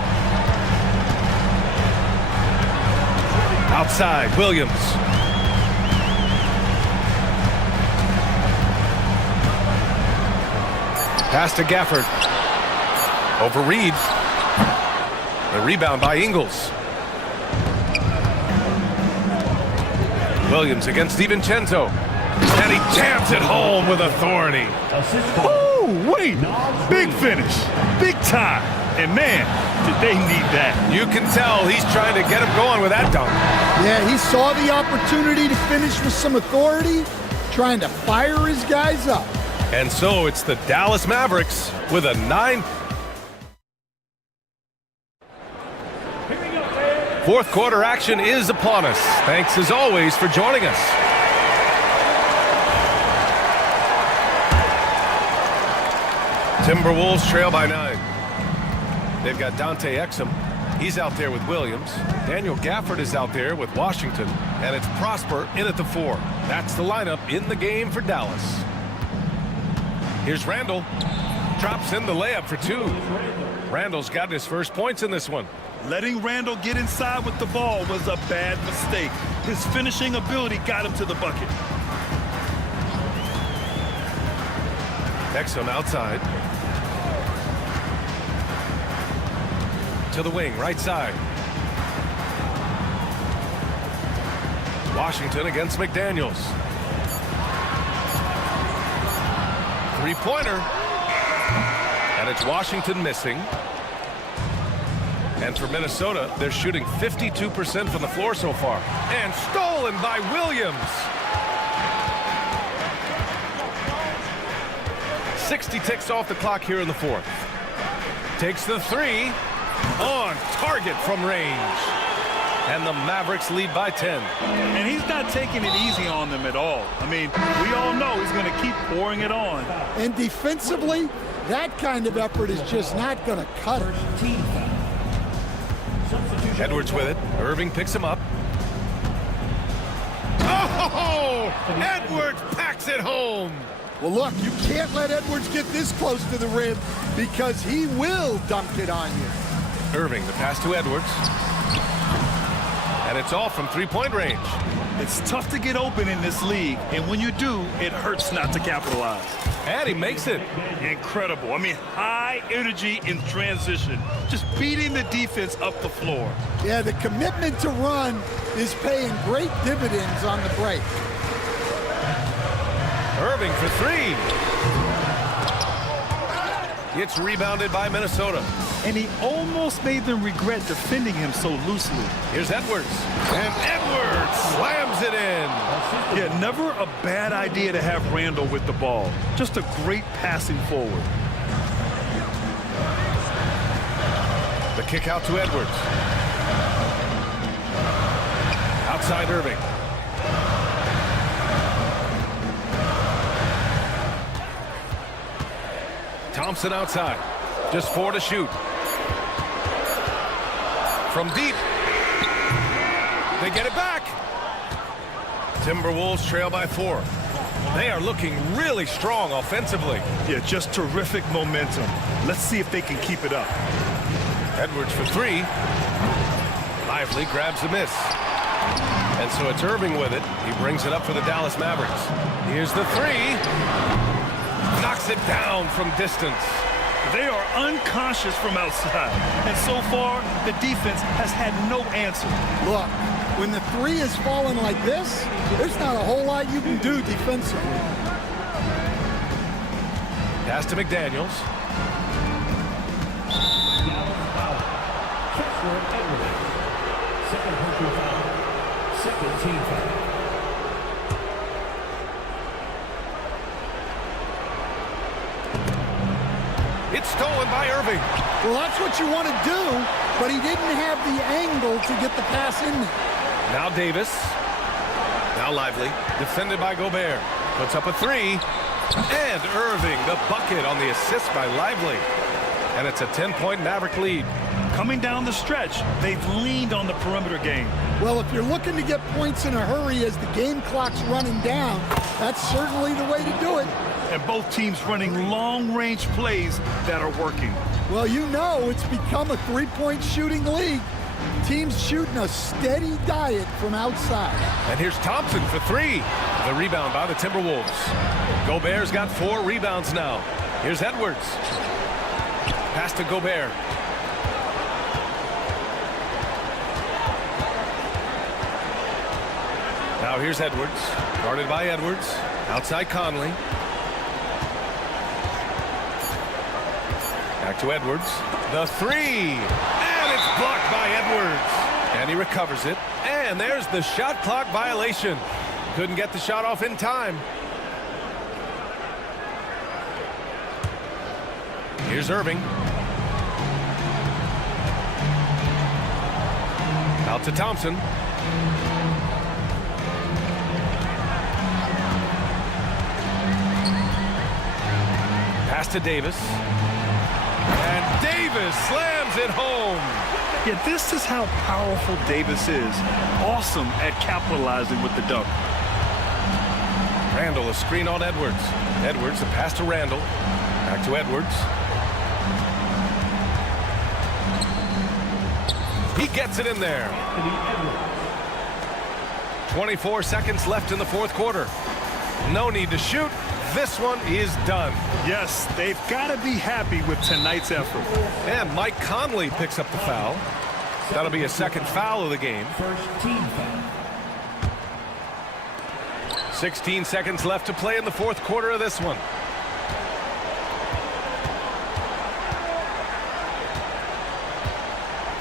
Outside, Williams. Pass to Gafford. Over Reed. The rebound by Ingles. Williams against DiVincenzo. And he jams it home with authority. Oh, wait. Big finish. Big time. And man, did they need that. You can tell he's trying to get him going with that dunk. Yeah, he saw the opportunity to finish with some authority, trying to fire his guys up. And so it's the Dallas Mavericks with a 9. Fourth quarter action is upon us. Thanks as always for joining us. Timberwolves trail by 9. They've got Dante Exum. He's out there with Williams. Daniel Gafford is out there with Washington. And it's Prosper in at the 4. That's the lineup in the game for Dallas. Here's Randall. Drops in the layup for 2. Randall's got his first points in this one. Letting Randall get inside with the ball was a bad mistake. His finishing ability got him to the bucket. Exum outside. To the wing, right side. Washington against McDaniels. Three-pointer. And it's Washington missing. And for Minnesota, they're shooting 52% from the floor so far. And stolen by Williams. 60 ticks off the clock here in the fourth. Takes the three. On target from range. And the Mavericks lead by 10. And he's not taking it easy on them at all. I mean, we all know he's going to keep pouring it on. And defensively, that kind of effort is just not going to cut it. Edwards with it. Irving picks him up. Oh! Edwards packs it home. Well, look, you can't let Edwards get this close to the rim because he will dunk it on you. Irving, the pass to Edwards. And it's off from three-point range. It's tough to get open in this league, and when you do, it hurts not to capitalize. And he makes it. Incredible. I mean, high energy in transition. Just beating the defense up the floor. Yeah, the commitment to run is paying great dividends on the break. Irving for three. It's rebounded by Minnesota. And he almost made them regret defending him so loosely. Here's Edwards. And Edwards slams it in. Yeah, never a bad idea to have Randall with the ball. Just a great passing forward. The kick out to Edwards. Outside Irving. Thompson outside. Just 4 to shoot. From deep. They get it back. Timberwolves trail by 4. They are looking really strong offensively. Yeah, just terrific momentum. Let's see if they can keep it up. Edwards for three. Lively grabs the miss. And so it's Irving with it. He brings it up for the Dallas Mavericks. Here's the three. Knocks it down from distance. They are unconscious from outside. And so far, the defense has had no answer. Look, when the three is falling like this, there's not a whole lot you can do defensively. Pass to McDaniels. Second team foul. It's stolen by Irving. Well, that's what you want to do, but he didn't have the angle to get the pass in there. Now Davis. Now Lively. Defended by Gobert. Puts up a three. And Irving, the bucket on the assist by Lively. And it's a 10-point Maverick lead. Coming down the stretch, they've leaned on the perimeter game. Well, if you're looking to get points in a hurry as the game clock's running down, that's certainly the way to do it. And both teams running long-range plays that are working. Well, you know it's become a three-point shooting league. Teams shooting a steady diet from outside. And here's Thompson for three. The rebound by the Timberwolves. Gobert's got 4 rebounds now. Here's Edwards. Pass to Gobert. Now here's Edwards. Guarded by Edwards. Outside Conley. Back to Edwards. The three. And it's blocked by Edwards. And he recovers it. And there's the shot clock violation. Couldn't get the shot off in time. Here's Irving. Out to Thompson. Pass to Davis. And Davis slams it home. Yeah, this is how powerful Davis is. Awesome at capitalizing with the dunk. Randall, a screen on Edwards. Edwards, a pass to Randall. Back to Edwards. He gets it in there. 24 seconds left in the fourth quarter. No need to shoot. This one is done. Yes, they've got to be happy with tonight's effort. And Mike Conley picks up the foul. That'll be a second foul of the game. First team foul. 16 seconds left to play in the fourth quarter of this one.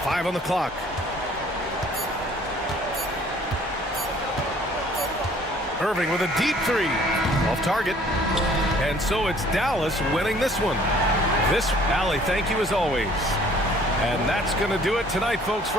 Five on the clock. Irving with a deep three. Off target. And so it's Dallas winning this one. Allie, thank you as always. And that's going to do it tonight, folks.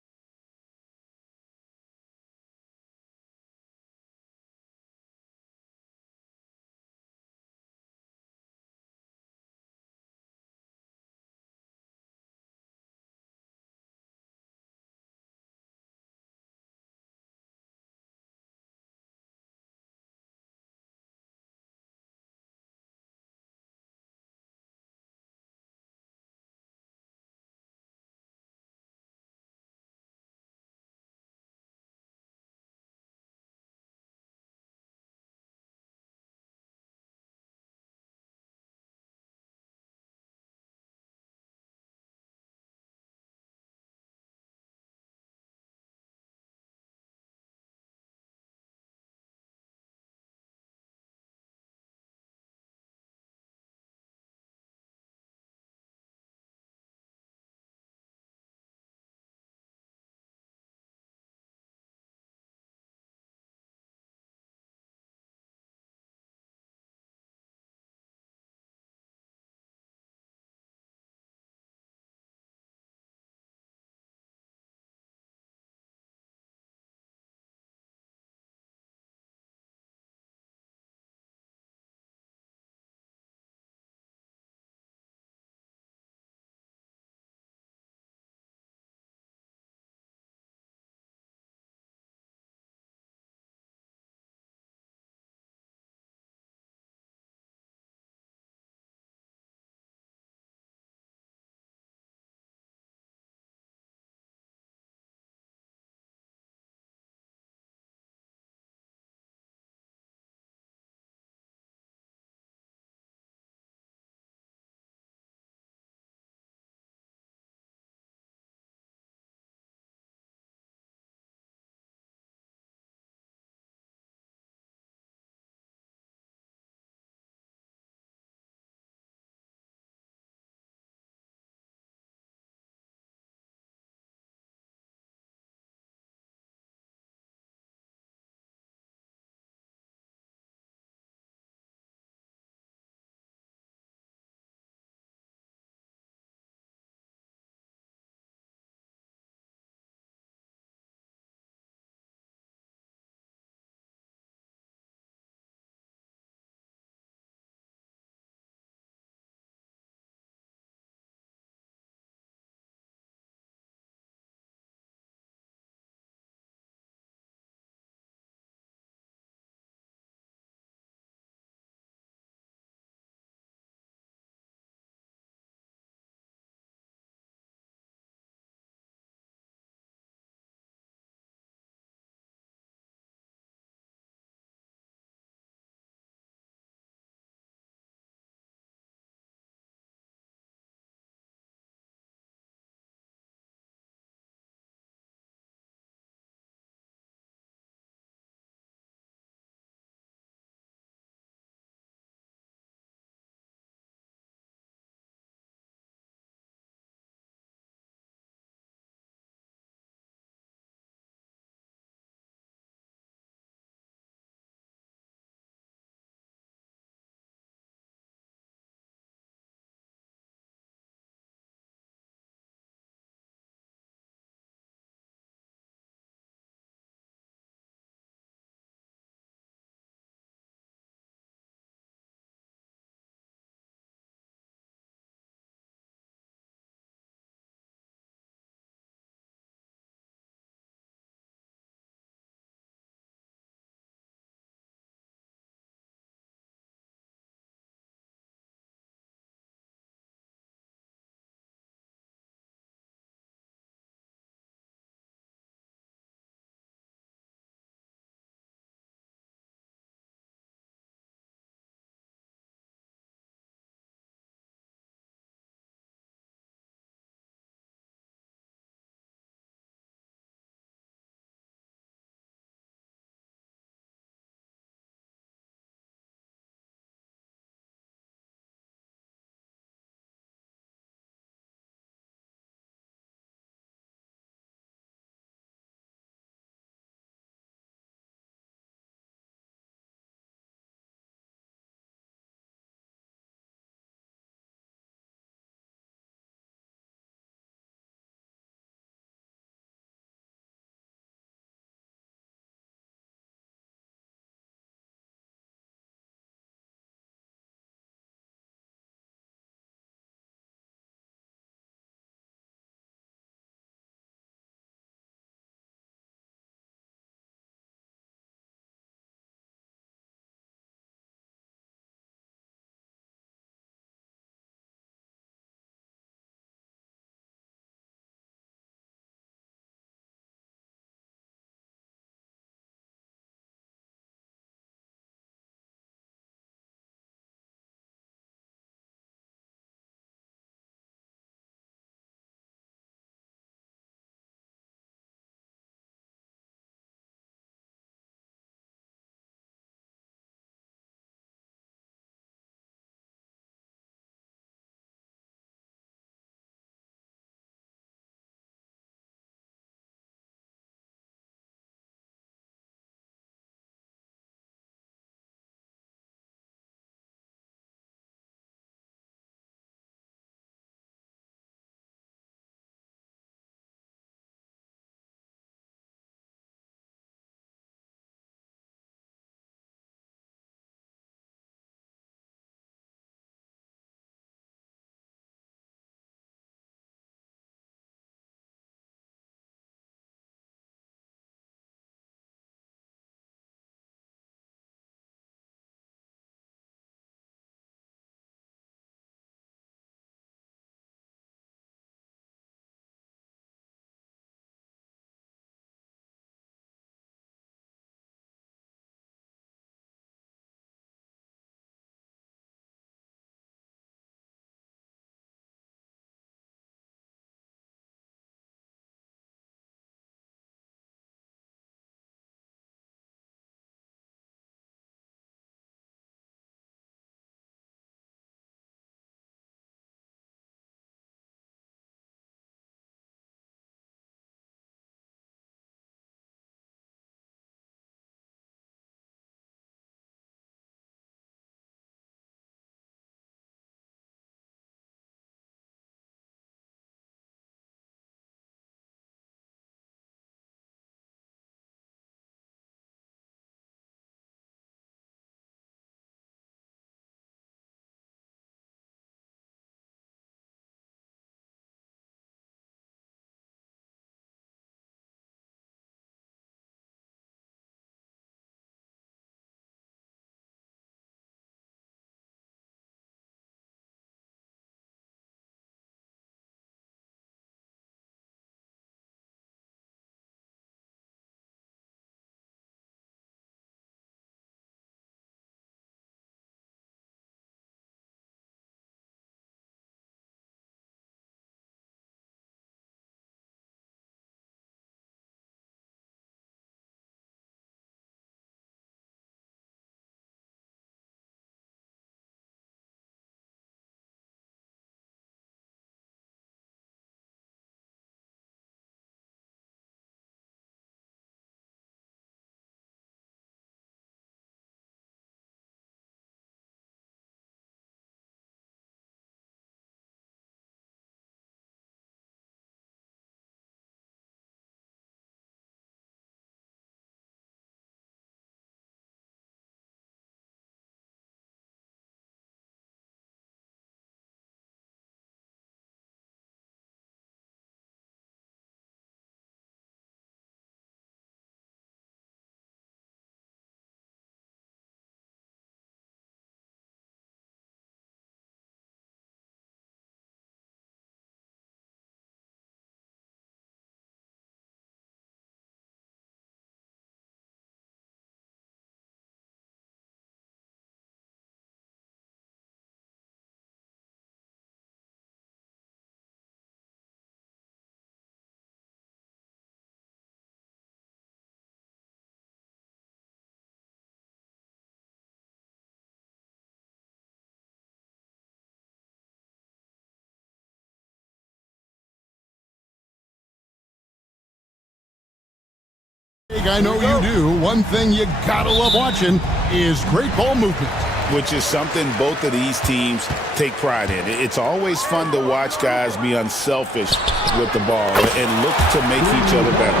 I know you do. One thing you gotta love watching is great ball movement. Which is something both of these teams take pride in. It's always fun to watch guys be unselfish with the ball and look to make each other better.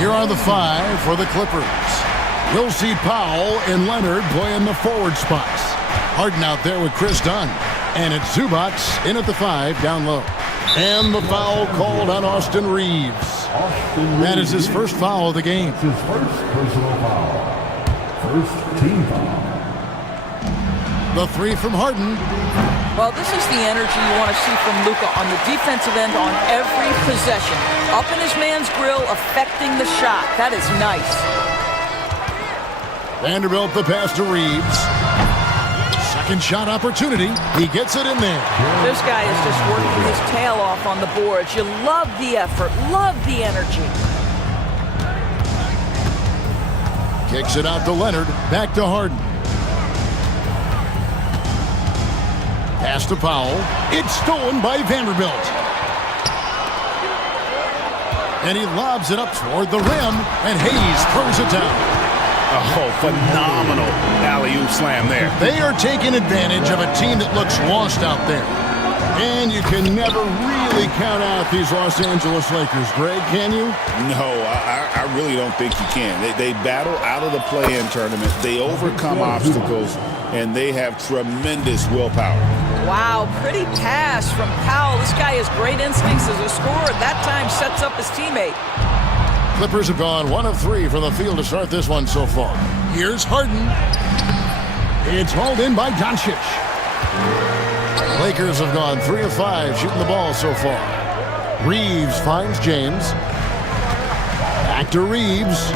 Here are the 5 for the Clippers. We'll see Powell and Leonard play in the forward spots. Harden out there with Chris Dunn. And it's Zubac in at the 5 down low. And the foul called on Austin Reeves. That is his first foul of the game. His first personal foul. First team foul. The 3 from Harden. Well, this is the energy you want to see from Luka on the defensive end on every possession. Up in his man's grill, affecting the shot. That is nice. Vanderbilt the pass to Reeves. Second shot opportunity. He gets it in there. This guy is just working his tail off on the boards. You love the effort, love the energy. Kicks it out to Leonard. Back to Harden. Pass to Powell. It's stolen by Vanderbilt. And he lobs it up toward the rim, and Hayes throws it down. Oh, phenomenal alley-oop slam there. They are taking advantage of a team that looks lost out there. And you can never really count out these Los Angeles Lakers, Greg, can you? No, I really don't think you can. They battle out of the play-in tournament. They overcome obstacles, and they have tremendous willpower. Wow, pretty pass from Powell. This guy has great instincts as a scorer. That time sets up his teammate. Clippers have gone 1 of 3 from the field to start this one so far. Here's Harden. It's hauled in by Doncic. Lakers have gone 3 of 5 shooting the ball so far. Reeves finds James. Back to Reeves.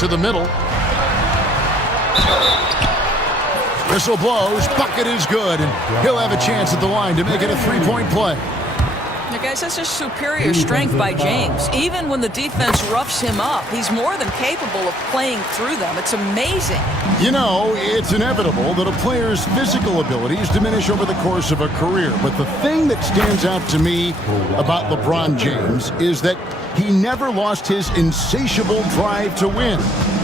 To the middle. Whistle blows. Bucket is good. And he'll have a chance at the line to make it a 3-point play. Now, guys, that's just superior strength by James. Even when the defense roughs him up, he's more than capable of playing through them. It's amazing. You know, it's inevitable that a player's physical abilities diminish over the course of a career. But the thing that stands out to me about LeBron James is that he never lost his insatiable drive to win.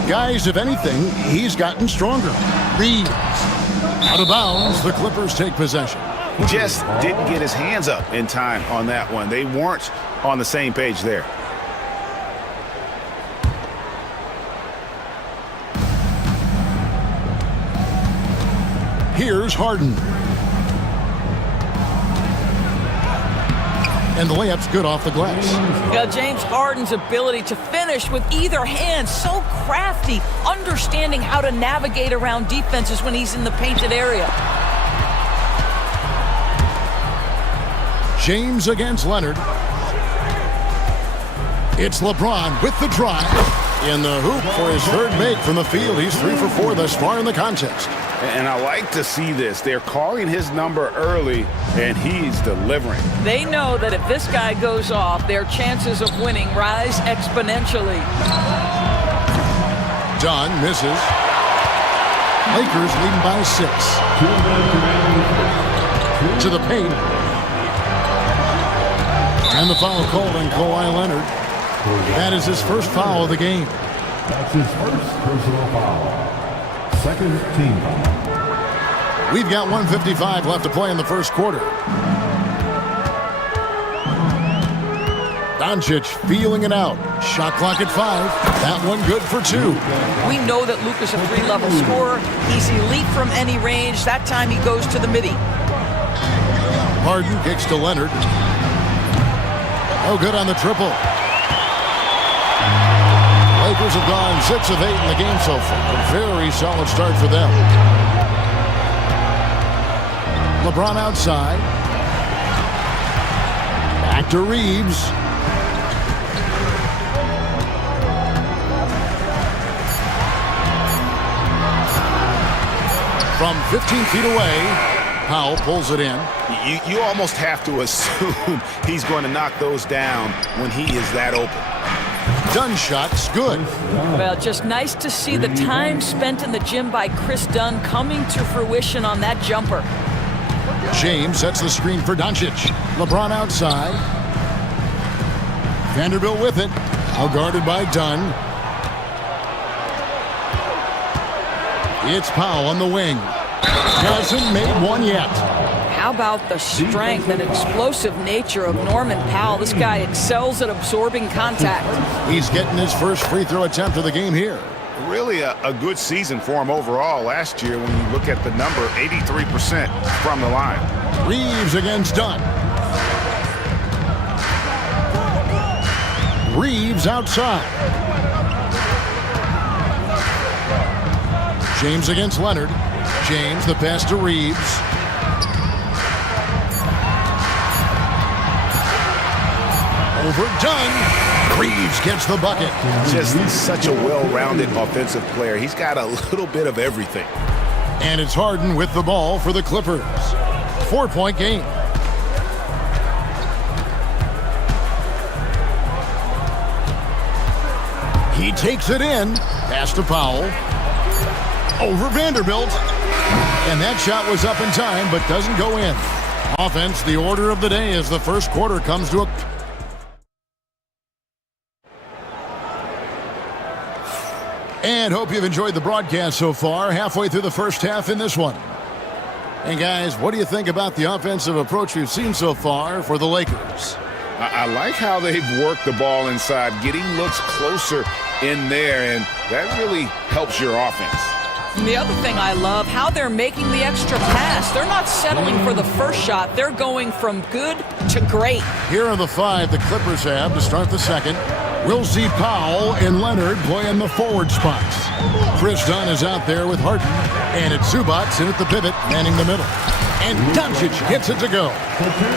Guys, if anything, he's gotten stronger. Reeves. Out of bounds, the Clippers take possession. Just didn't get his hands up in time on that one. They weren't on the same page there. Here's Harden. And the layup's good off the glass. Yeah, James Harden's ability to finish with either hand, so crafty, understanding how to navigate around defenses when he's in the painted area. James against Leonard. It's LeBron with the drive. In the hoop for his third make from the field. He's 3 for 4 thus far in the contest. And I like to see this. They're calling his number early, and he's delivering. They know that if this guy goes off, their chances of winning rise exponentially. Dunn misses. Lakers leading by 6. To the paint. And the foul called on Kawhi Leonard. That is his first foul of the game. That's his first personal foul. Second team foul. We've got 1:55 left to play in the first quarter. Doncic feeling it out. Shot clock at 5. That one good for 2. We know that Luka's a 3-level scorer. He's elite from any range. That time he goes to the midi. Harden kicks to Leonard. Oh, good on the triple. Lakers have gone 6 of 8 in the game so far. A very solid start for them. LeBron outside. Back to Reeves. From 15 feet away, Powell pulls it in. You almost have to assume he's going to knock those down when he is that open. Dunn shot's good. Well, just nice to see the time spent in the gym by Chris Dunn coming to fruition on that jumper. James sets the screen for Doncic. LeBron outside. Vanderbilt with it. Now guarded by Dunn. It's Powell on the wing. Hasn't made one yet. How about the strength and explosive nature of Norman Powell? This guy excels at absorbing contact. He's getting his first free throw attempt of the game here. Really a good season for him overall last year when you look at the number, 83% from the line. Reeves against Dunn. Reeves outside. James against Leonard. James, the pass to Reeves. Over Dunn. Reeves gets the bucket. Just such a well-rounded offensive player. He's got a little bit of everything. And it's Harden with the ball for the Clippers. 4-point game. He takes it in. Pass to Powell. Over Vanderbilt. And that shot was up in time, but doesn't go in. Offense, the order of the day as the first quarter comes to a... And hope you've enjoyed the broadcast so far. Halfway through the first half in this one. And guys, what do you think about the offensive approach we've seen so far for the Lakers? I like how they've worked the ball inside, getting looks closer in there, and that really helps your offense. And the other thing I love, how they're making the extra pass. They're not settling for the first shot. They're going from good to great. Here are the 5 the Clippers have to start the second. We'll see Powell and Leonard playing the forward spots. Chris Dunn is out there with Harden. And it's Zubats in at the pivot, manning the middle. And Doncic gets it to go.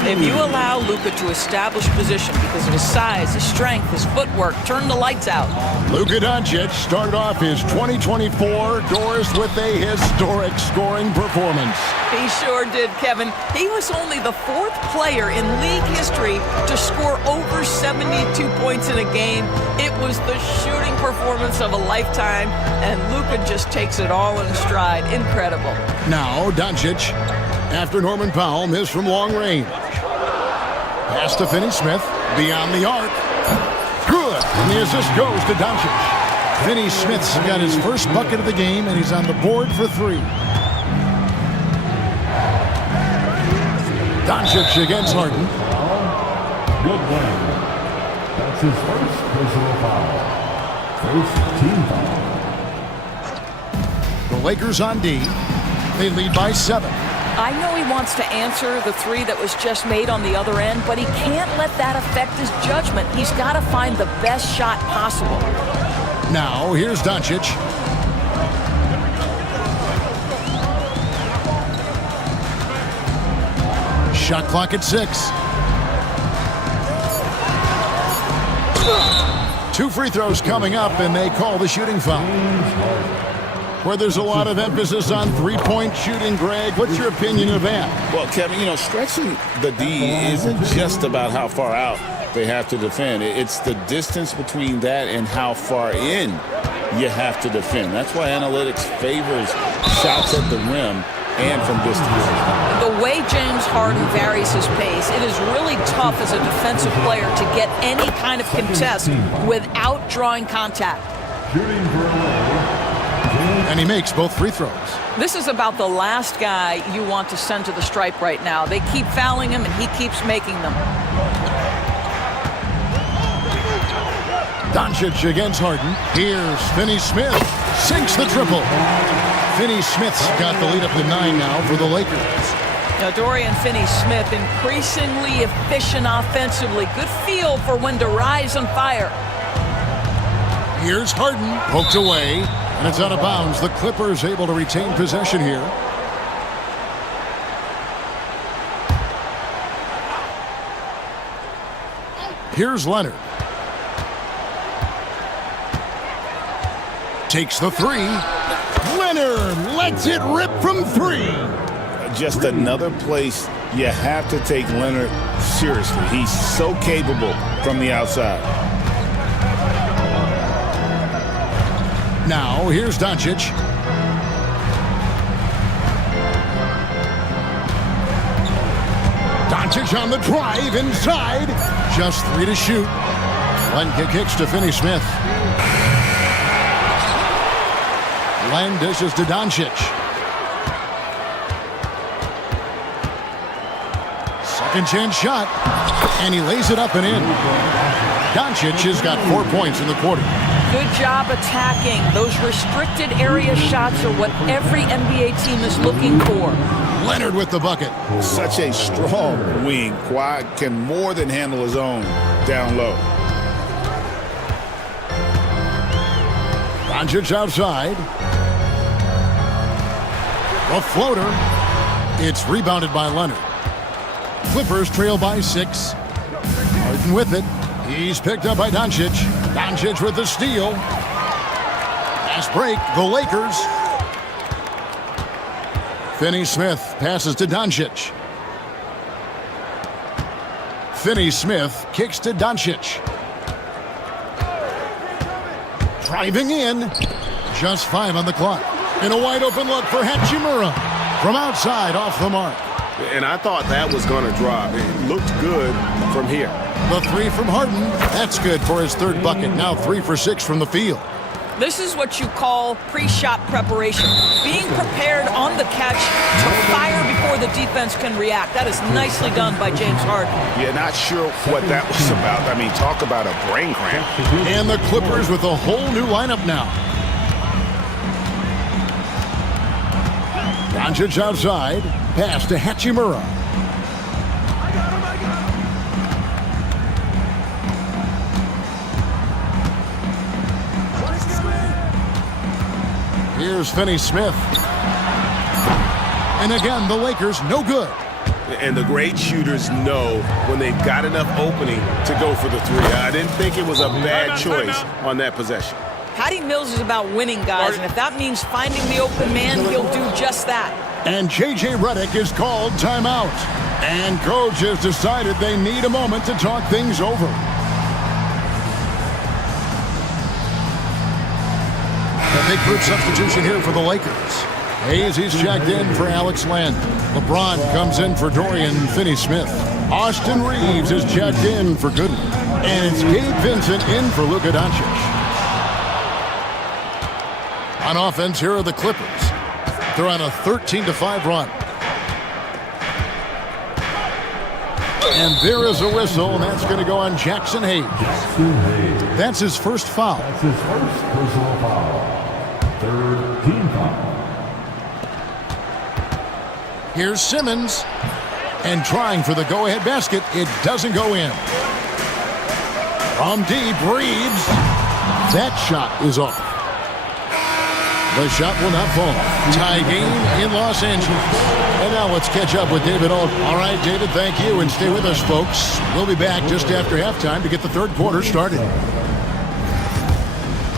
If you allow Luka to establish position because of his size, his strength, his footwork, turn the lights out. Luka Doncic started off his 2024 Doors with a historic scoring performance. He sure did, Kevin. He was only the 4th player in league history to score over 72 points in a game. It was the shooting performance of a lifetime, and Luka just takes it all in stride. Incredible. Now, Doncic, after Norman Powell missed from long range. Pass to Finney-Smith, beyond the arc. Good, and the assist goes to Doncic. Finney-Smith's got his first bucket of the game, and he's on the board for 3. Doncic against Harden. Good win. That's his first personal foul. First team foul. The Lakers on D. They lead by 7. I know he wants to answer the 3 that was just made on the other end, but he can't let that affect his judgment. He's got to find the best shot possible. Now, here's Doncic. Shot clock at 6. 2 free throws coming up, and they call the shooting foul. Where there's a lot of emphasis on three-point shooting, Greg. What's your opinion of that? Well, Kevin, stretching the D isn't just about how far out they have to defend. It's the distance between that and how far in you have to defend. That's why analytics favors shots at the rim and from distance. The way James Harden varies his pace, it is really tough as a defensive player to get any kind of contest without drawing contact. And he makes both free throws. This is about the last guy you want to send to the stripe right now. They keep fouling him, and he keeps making them. Doncic against Harden. Here's Finney-Smith. Sinks the triple. Finney-Smith's got the lead up to 9 now for the Lakers. Now, Dorian Finney-Smith increasingly efficient offensively. Good feel for when to rise and fire. Here's Harden. Poked away. And it's out of bounds. The Clippers able to retain possession here. Here's Leonard. Takes the 3. Leonard lets it rip from 3. Just another place you have to take Leonard seriously. He's so capable from the outside. Now, here's Doncic. Doncic on the drive inside. Just 3 to shoot. Len kicks to Finney Smith. Len dishes to Doncic. Second chance shot, and he lays it up and in. Doncic has got 4 points in the quarter. Good job attacking. Those restricted area shots are what every NBA team is looking for. Leonard with the bucket. Such a strong wing. Kawhi can more than handle his own down low. Doncic outside. A floater. It's rebounded by Leonard. Clippers trail by 6. Harden with it. He's picked up by Doncic. Doncic with the steal. Fast break, the Lakers. Finney Smith passes to Doncic. Finney Smith kicks to Doncic. Driving in. Just 5 on the clock. And a wide open look for Hachimura. From outside, off the mark. And I thought that was going to drop. It looked good from here. The 3 from Harden. That's good for his 3rd bucket. Now 3 for 6 from the field. This is what you call pre-shot preparation. Being prepared on the catch to fire before the defense can react. That is nicely done by James Harden. Yeah, not sure what that was about. I mean, talk about a brain cramp. And the Clippers with a whole new lineup now. Doncic outside. Pass to Hachimura. Here's Finney Smith. And again, the Lakers no good. And the great shooters know when they've got enough opening to go for the 3. I didn't think it was a bad choice on that possession. Patty Mills is about winning, guys, and if that means finding the open man, he'll do just that. And J.J. Redick is called timeout. And coach has decided they need a moment to talk things over. A big group substitution here for the Lakers. Hayes, he's checked in for Alex Len. LeBron comes in for Dorian Finney-Smith. Austin Reeves is checked in for Goodwin. And it's Gabe Vincent in for Luka Doncic. On offense, here are the Clippers. They're on a 13-5 run. And there is a whistle, and that's going to go on Jackson Hayes. That's his first foul. That's his first personal foul. 3rd team foul. Here's Simmons. And trying for the go-ahead basket. It doesn't go in. From deep, Reeves. That shot is off. The shot will not fall. Tie game in Los Angeles. And now let's catch up with David Alt. All right, David, thank you. And stay with us, folks. We'll be back just after halftime to get the 3rd quarter started.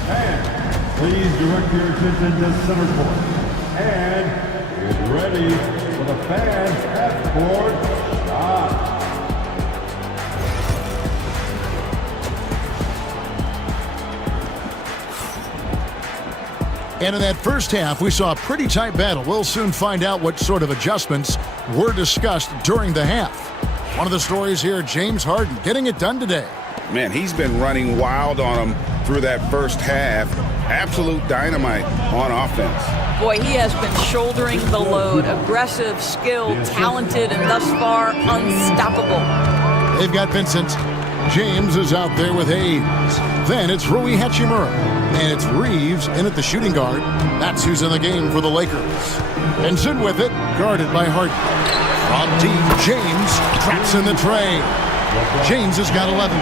And please direct your attention to center court. And get ready for the fans half-court shot. And in that first half, we saw a pretty tight battle. We'll soon find out what sort of adjustments were discussed during the half. One of the stories here, James Harden getting it done today. Man, he's been running wild on him through that first half. Absolute dynamite on offense. Boy, he has been shouldering the load. Aggressive, skilled, talented, and thus far unstoppable. They've got Vincent. James is out there with Hayes. Then it's Rui Hachimura. And it's Reeves in at the shooting guard. That's who's in the game for the Lakers. Vincent with it, guarded by Harden. From deep, James traps in the tray. James has got 11.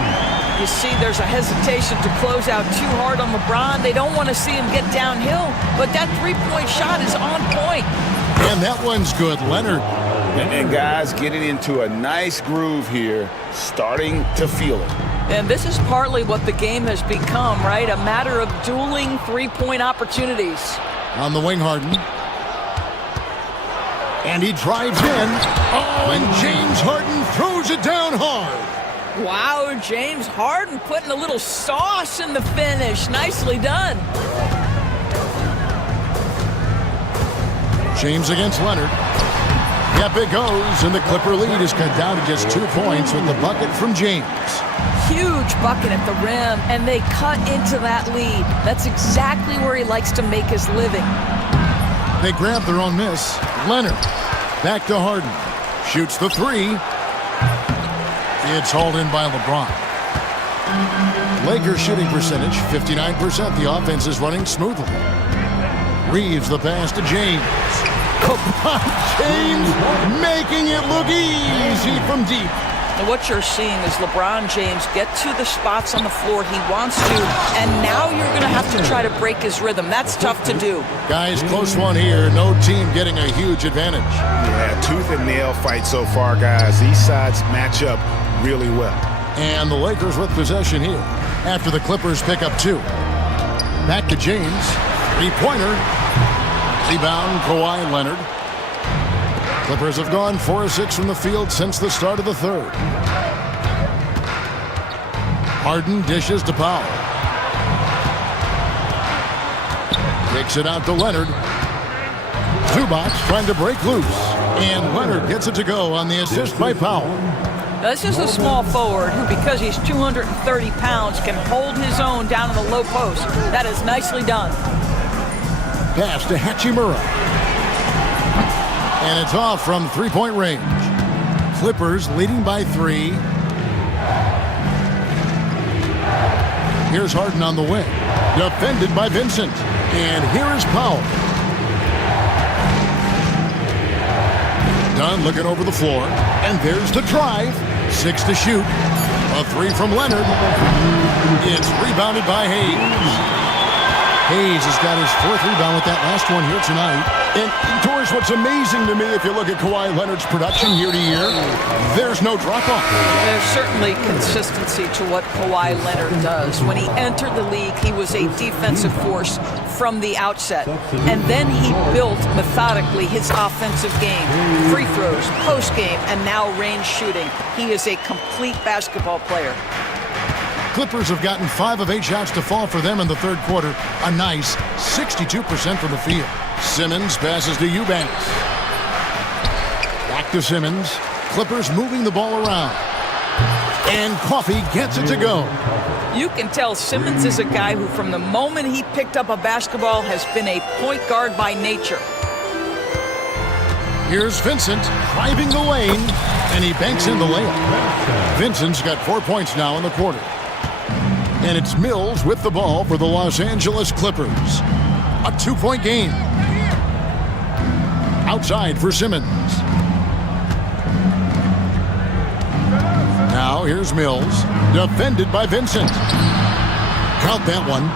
You see there's a hesitation to close out too hard on LeBron. They don't want to see him get downhill, but that three-point shot is on point. And that one's good, Leonard. And guys getting into a nice groove here, starting to feel it. And this is partly what the game has become, right? A matter of dueling three-point opportunities. On the wing, Harden. And he drives in. Oh, and James Harden throws it down hard. Wow, James Harden putting a little sauce in the finish. Nicely done. James against Leonard. Yep, it goes, and the Clipper lead is cut down to just 2 points with the bucket from James. huge bucket at the rim, and they cut into that lead. That's exactly where he likes to make his living. They grab their own miss. Leonard back to Harden. Shoots the three. It's hauled in by LeBron. Lakers shooting percentage, 59%. The offense is running smoothly. Reeves the pass to James. LeBron James making it look easy from deep. And what you're seeing is LeBron James get to the spots on the floor he wants to, and now you're going to have to try to break his rhythm. That's tough to do. Guys, close one here. No team getting a huge advantage. Yeah, tooth and nail fight so far, guys. These sides match up really well. And the Lakers with possession here after the Clippers pick up two. Back to James. Three-pointer. Rebound, Kawhi Leonard. Clippers have gone 4 of 6 from the field since the start of the third. Harden dishes to Powell. Kicks it out to Leonard. Zubac trying to break loose. And Leonard gets it to go on the assist by Powell. Now, this is a small forward who, because he's 230 pounds, can hold his own down in the low post. That is nicely done. Pass to Hachimura. And it's off from three-point range. Clippers leading by 3. Here's Harden on the wing. Defended by Vincent. And here is Powell. Dunn looking over the floor. And there's the drive. 6 to shoot. A 3 from Leonard. It's rebounded by Hayes. Hayes has got his 4th rebound with that last one here tonight. And, Doris, what's amazing to me, if you look at Kawhi Leonard's production year to year, there's no drop-off. There's certainly consistency to what Kawhi Leonard does. When he entered the league, he was a defensive force from the outset. And then he built methodically his offensive game. Free throws, post game, and now range shooting. He is a complete basketball player. Clippers have gotten 5 of 8 shots to fall for them in the third quarter. A nice 62% from the field. Simmons passes to Eubanks. Back to Simmons. Clippers moving the ball around. And Coffey gets it to go. You can tell Simmons is a guy who, from the moment he picked up a basketball, has been a point guard by nature. Here's Vincent driving the lane, and he banks in the layup. Vincent's got 4 points now in the quarter. And it's Mills with the ball for the Los Angeles Clippers. A 2-point game. Outside for Simmons. Now here's Mills. Defended by Vincent. Count that one.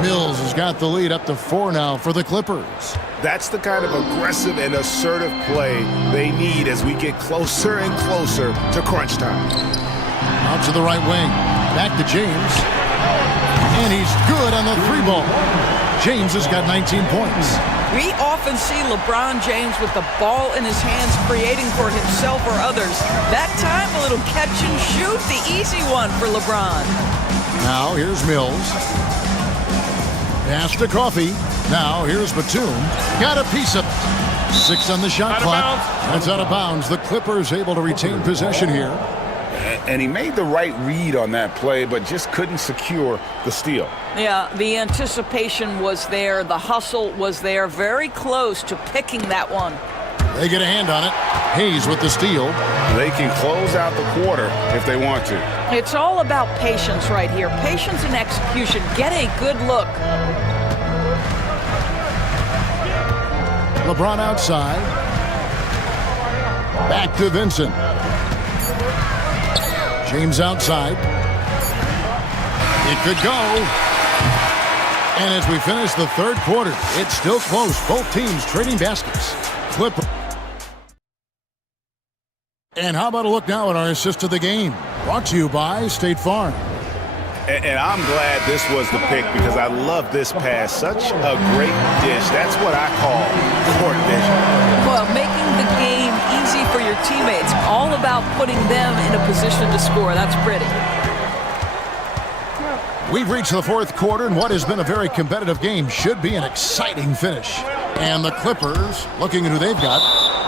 Mills has got the lead up to 4 now for the Clippers. That's the kind of aggressive and assertive play they need as we get closer and closer to crunch time. Out to the right wing. Back to James. And he's good on the 3-ball. James has got 19 points. We often see LeBron James with the ball in his hands creating for himself or others. That time, a little catch and shoot, the easy one for LeBron. Now here's Mills. Pass to Coffey. Now here's Batum. Got a piece of it. 6 on the shot clock. That's out of bounds. The Clippers able to retain possession here. And he made the right read on that play, but just couldn't secure the steal. Yeah, the anticipation was there. The hustle was there. Very close to picking that one. They get a hand on it. Hayes with the steal. They can close out the quarter if they want to. It's all about patience right here. Patience and execution. Get a good look. LeBron outside. Back to Vincent. James outside. It could go. And as we finish the third quarter, it's still close. Both teams trading baskets. Clipper. And how about a look now at our assist of the game? Brought to you by State Farm. And I'm glad this was the pick because I love this pass. Such a great dish. That's what I call court vision. Well, making the game easy for your teammates. All about putting them in a position to score. That's pretty. We've reached the fourth quarter, and what has been a very competitive game should be an exciting finish. And the Clippers, looking at who they've got.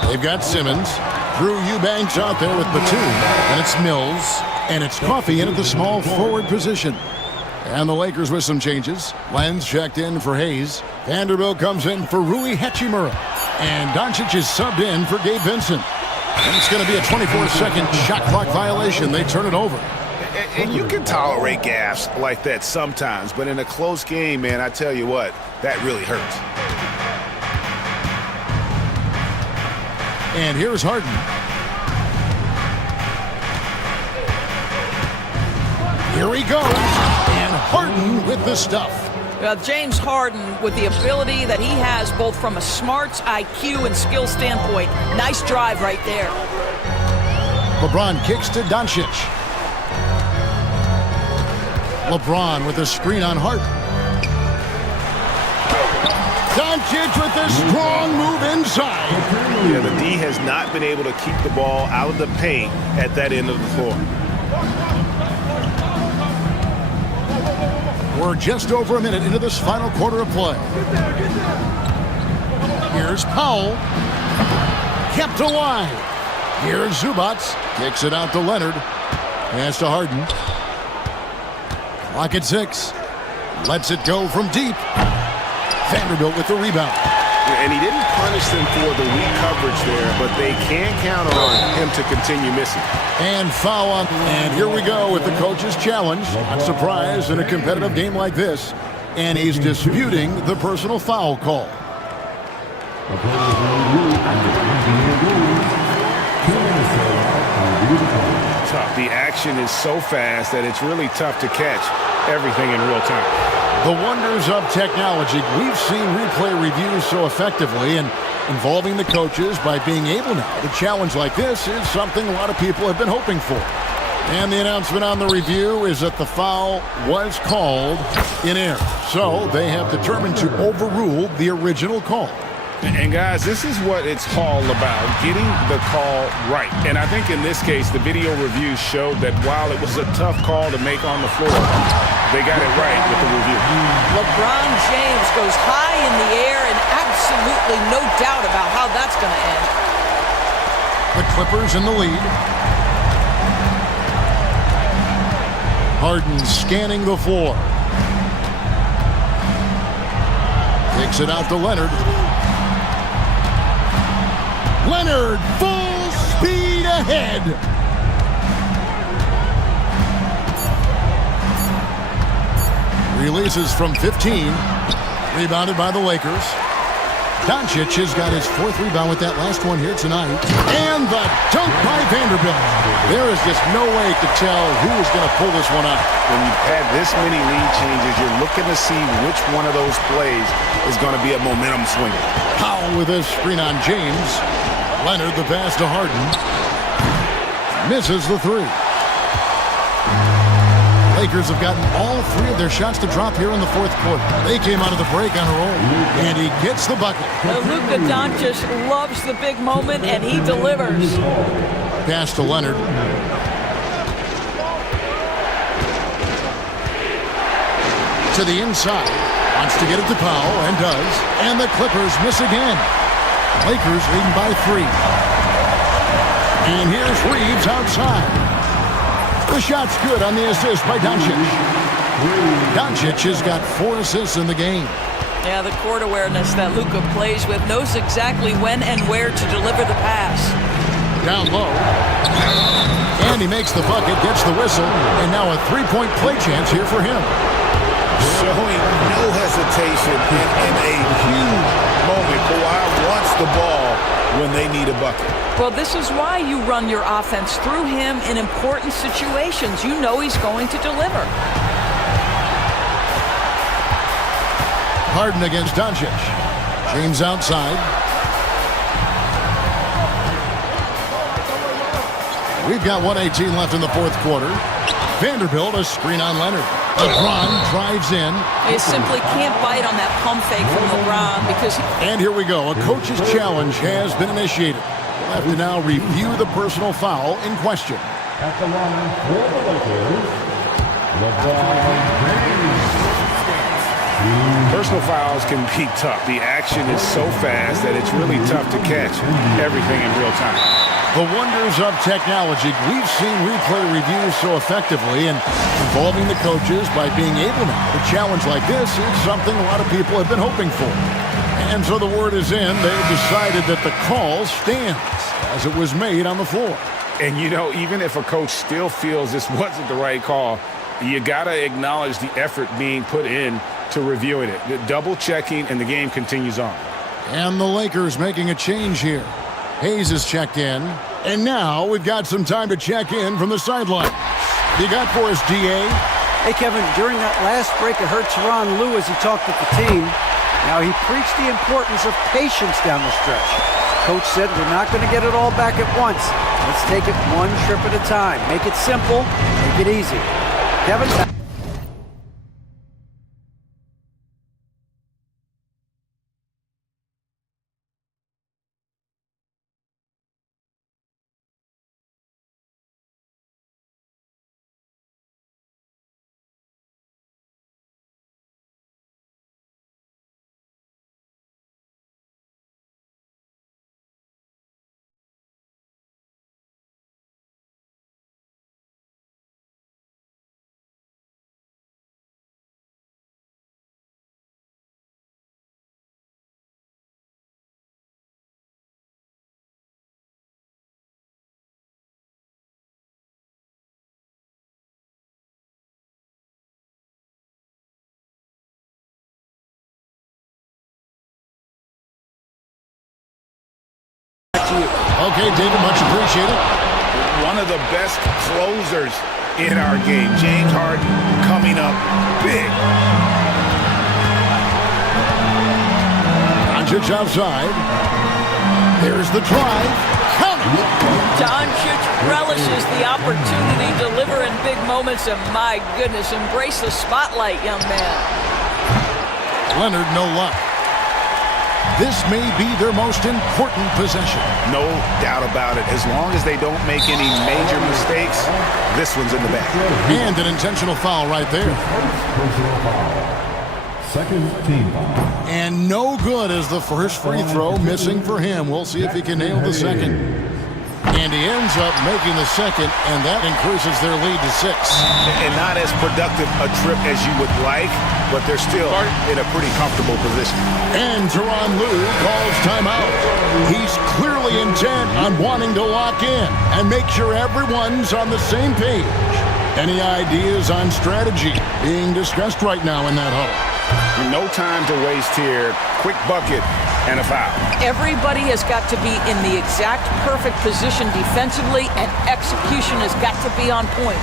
They've got Simmons. Drew Eubanks out there with Batum. And it's Mills. And it's Coffey in at the small forward position. And the Lakers with some changes. Lenz checked in for Hayes. Vanderbilt comes in for Rui Hachimura. And Doncic is subbed in for Gabe Vincent. And it's going to be a 24-second shot clock violation. They turn it over. And you can tolerate gaffes like that sometimes, but in a close game, man, I tell you what, that really hurts. And here's Harden. Here he goes. And Harden with the stuff. James Harden, with the ability that he has both from a smarts, IQ, and skill standpoint, nice drive right there. LeBron kicks to Doncic. LeBron with a screen on Harden. Doncic with a strong move inside. Yeah, the D has not been able to keep the ball out of the paint at that end of the floor. We're just over a minute into this final quarter of play. Here's Powell. Kept alive. Here's Zubac. Kicks it out to Leonard. Pass to Harden. Clock at 6. Lets it go from deep. Vanderbilt with the rebound. And he didn't punish them for the weak coverage there, but they can't count on him to continue missing. And foul on. And here we go with the coach's challenge. Not surprised in a competitive game like this. And he's disputing the personal foul call. Tough. The action is so fast that it's really tough to catch everything in real time. The wonders of technology. We've seen replay reviews so effectively, and involving the coaches by being able now to challenge like this is something a lot of people have been hoping for. And the announcement on the review is that the foul was called in error. So they have determined to overrule the original call. And guys, this is what it's all about, getting the call right. And I think in this case, the video review showed that while it was a tough call to make on the floor, they got it right with the review. LeBron James goes high in the air, and absolutely no doubt about how that's going to end. The Clippers in the lead. Harden scanning the floor. Takes it out to Leonard. Leonard, full speed ahead. Releases from 15. Rebounded by the Lakers. Doncic has got his 4th rebound with that last one here tonight. And the dunk by Vanderbilt. There is just no way to tell who is going to pull this one out. When you've had this many lead changes, you're looking to see which one of those plays is going to be a momentum swinger. Powell with a screen on James. Leonard the pass to Harden. Misses the 3. Lakers have gotten all 3 of their shots to drop here in the 4th quarter. They came out of the break on a roll, and he gets the bucket. Luka Doncic loves the big moment, and he delivers. Pass to Leonard. To the inside. Wants to get it to Powell, and does. And the Clippers miss again. Lakers leading by 3. And here's Reeves outside. The shot's good on the assist by Doncic. Doncic has got 4 assists in the game. Yeah, the court awareness that Luka plays with, knows exactly when and where to deliver the pass. Down low. And he makes the bucket, gets the whistle, and now a 3-point play chance here for him. Showing no hesitation in a huge moment. Kawhi wants the ball when they need a bucket. Well, this is why you run your offense through him in important situations. You know he's going to deliver. Harden against Doncic. James outside. We've got 1:18 left in the 4th quarter. Vanderbilt, a screen on Leonard. LeBron drives in. They simply can't bite on that pump fake from LeBron because... And here we go. A coach's challenge has been initiated. We'll have to now review the personal foul in question. At the line for the Lakers, LeBron James. Personal fouls can be tough. The action is so fast that it's really tough to catch everything in real time. The wonders of technology. We've seen replay reviews so effectively, and involving the coaches by being able now to challenge like this is something a lot of people have been hoping for. And so the word is in. They've decided that the call stands as it was made on the floor. And, you know, even if a coach still feels this wasn't the right call, you got to acknowledge the effort being put in to reviewing it. The double checking, and the game continues on. And the Lakers making a change here. Hayes is checked in. And now we've got some time to check in from the sideline. You got for us, DA? Hey, Kevin, during that last break, I heard Tyronn Lue as he talked with the team. Now, he preached the importance of patience down the stretch. Coach said, we're not going to get it all back at once. Let's take it one trip at a time. Make it simple, make it easy. Kevin? Okay, David, much appreciated. One of the best closers in our game. James Harden coming up big. Doncic outside. There's the drive. Count it. Doncic relishes the opportunity to deliver in big moments, and my goodness, embrace the spotlight, young man. Leonard, no luck. This may be their most important possession. No doubt about it. As long as they don't make any major mistakes, this one's in the bag. And an intentional foul right there. Second team foul. And no good as the first free throw missing for him. We'll see if he can nail the second. And he ends up making the second, and that increases their lead to 6. And not as productive a trip as you would like, but they're still in a pretty comfortable position. And Tyronn Lue calls timeout. He's clearly intent on wanting to lock in and make sure everyone's on the same page. Any ideas on strategy being discussed right now in that huddle? No time to waste here. Quick bucket and a foul. Everybody has got to be in the exact perfect position defensively, and execution has got to be on point.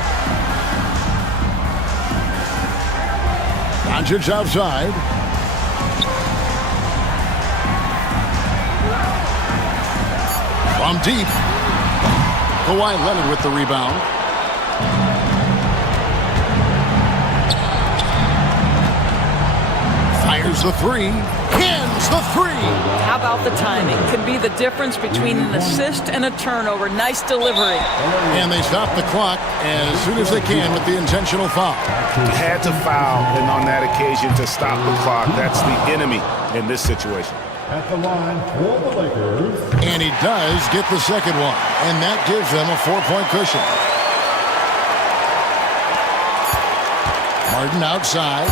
Doncic outside. From deep. Kawhi Leonard with the rebound. Fires the three. Hands the three. How about the timing? Can be the difference between an assist and a turnover. Nice delivery. And they stop the clock as soon as they can with the intentional foul. Had to foul, and on that occasion to stop the clock. That's the enemy in this situation. At the line for the Lakers. And he does get the second one. And that gives them a 4-point cushion. Harden outside.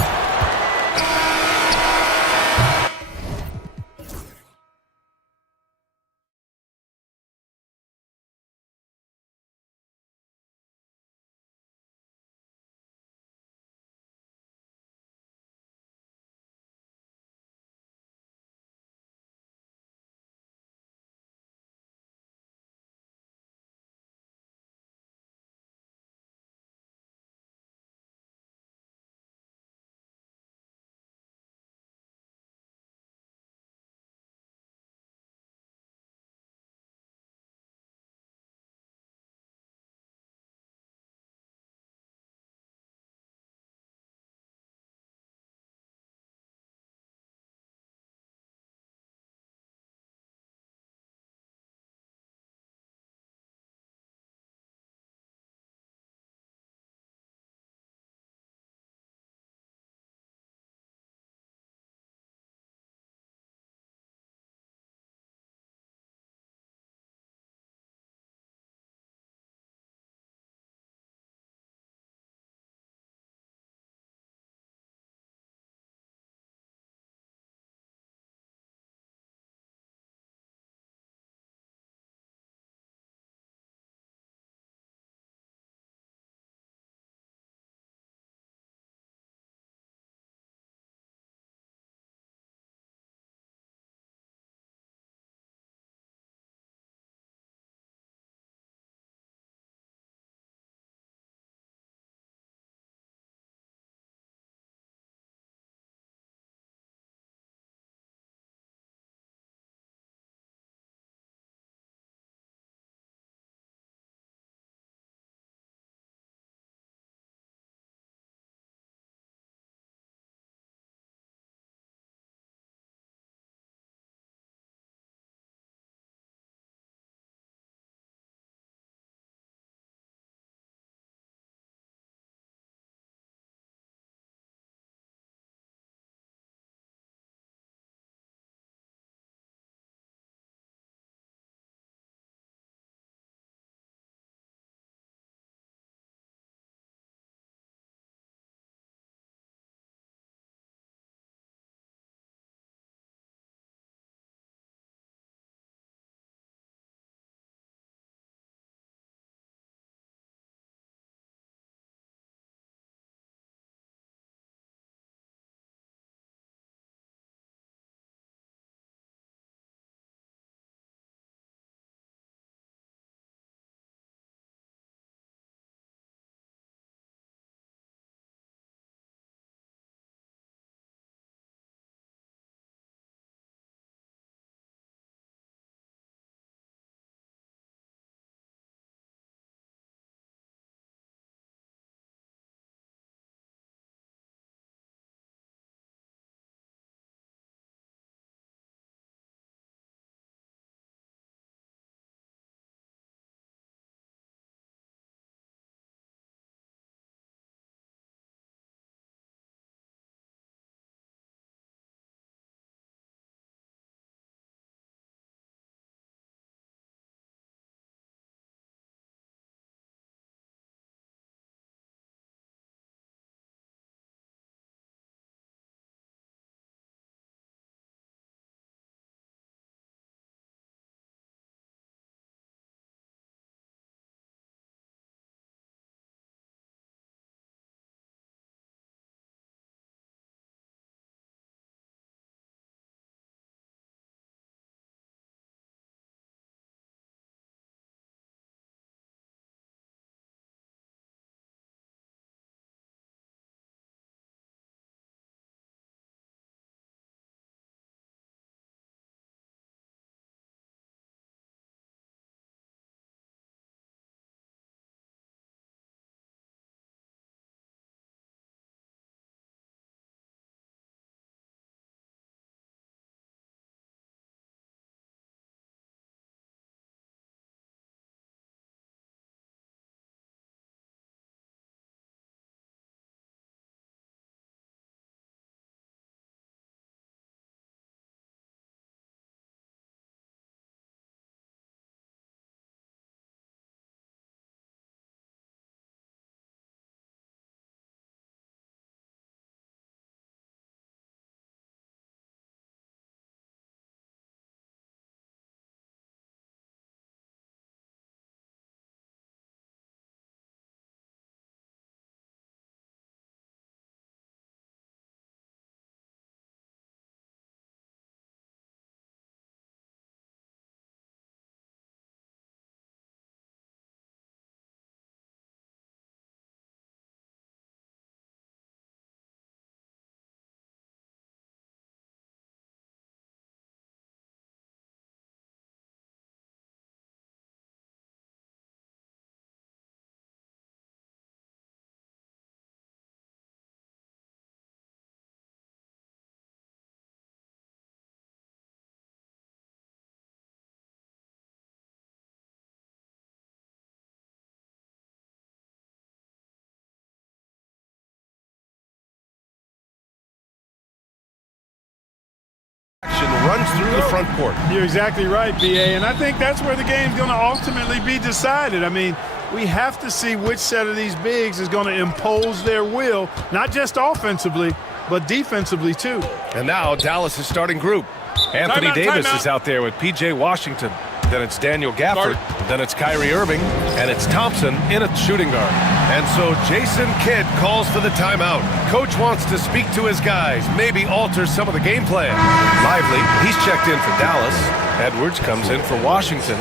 runs through the front court. You're exactly right, B.A., and I think that's where the game's going to ultimately be decided. I mean, we have to see which set of these bigs is going to impose their will, not just offensively, but defensively too. And now Dallas' starting group. Anthony Davis is out there with P.J. Washington. Then it's Daniel Gafford. Then it's Kyrie Irving. And it's Thompson in a shooting guard. And so Jason Kidd calls for the timeout. Coach wants to speak to his guys, maybe alter some of the game plan. Lively, he's checked in for Dallas. Edwards comes in for Washington.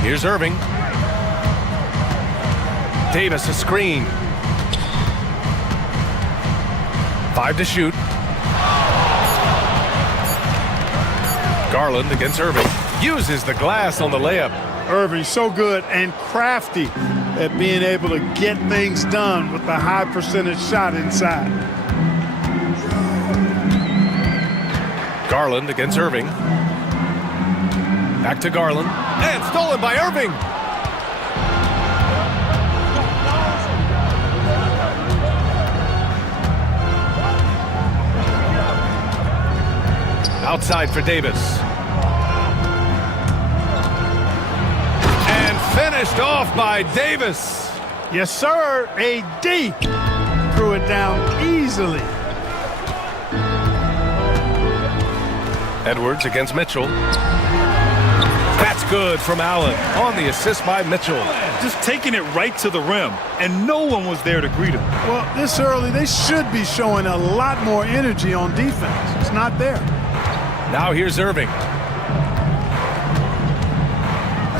Here's Irving. Davis a screen. 5 to shoot. Garland against Irving. Uses the glass on the layup. Irving so good and crafty at being able to get things done with the high percentage shot inside. Garland against Irving. Back to Garland. And stolen by Irving. Outside for Davis. And finished off by Davis. Yes, sir. A.D. threw it down easily. Edwards against Mitchell. That's good from Allen on the assist by Mitchell. Just taking it right to the rim, and no one was there to greet him. Well, this early, they should be showing a lot more energy on defense. It's not there. Now here's Irving.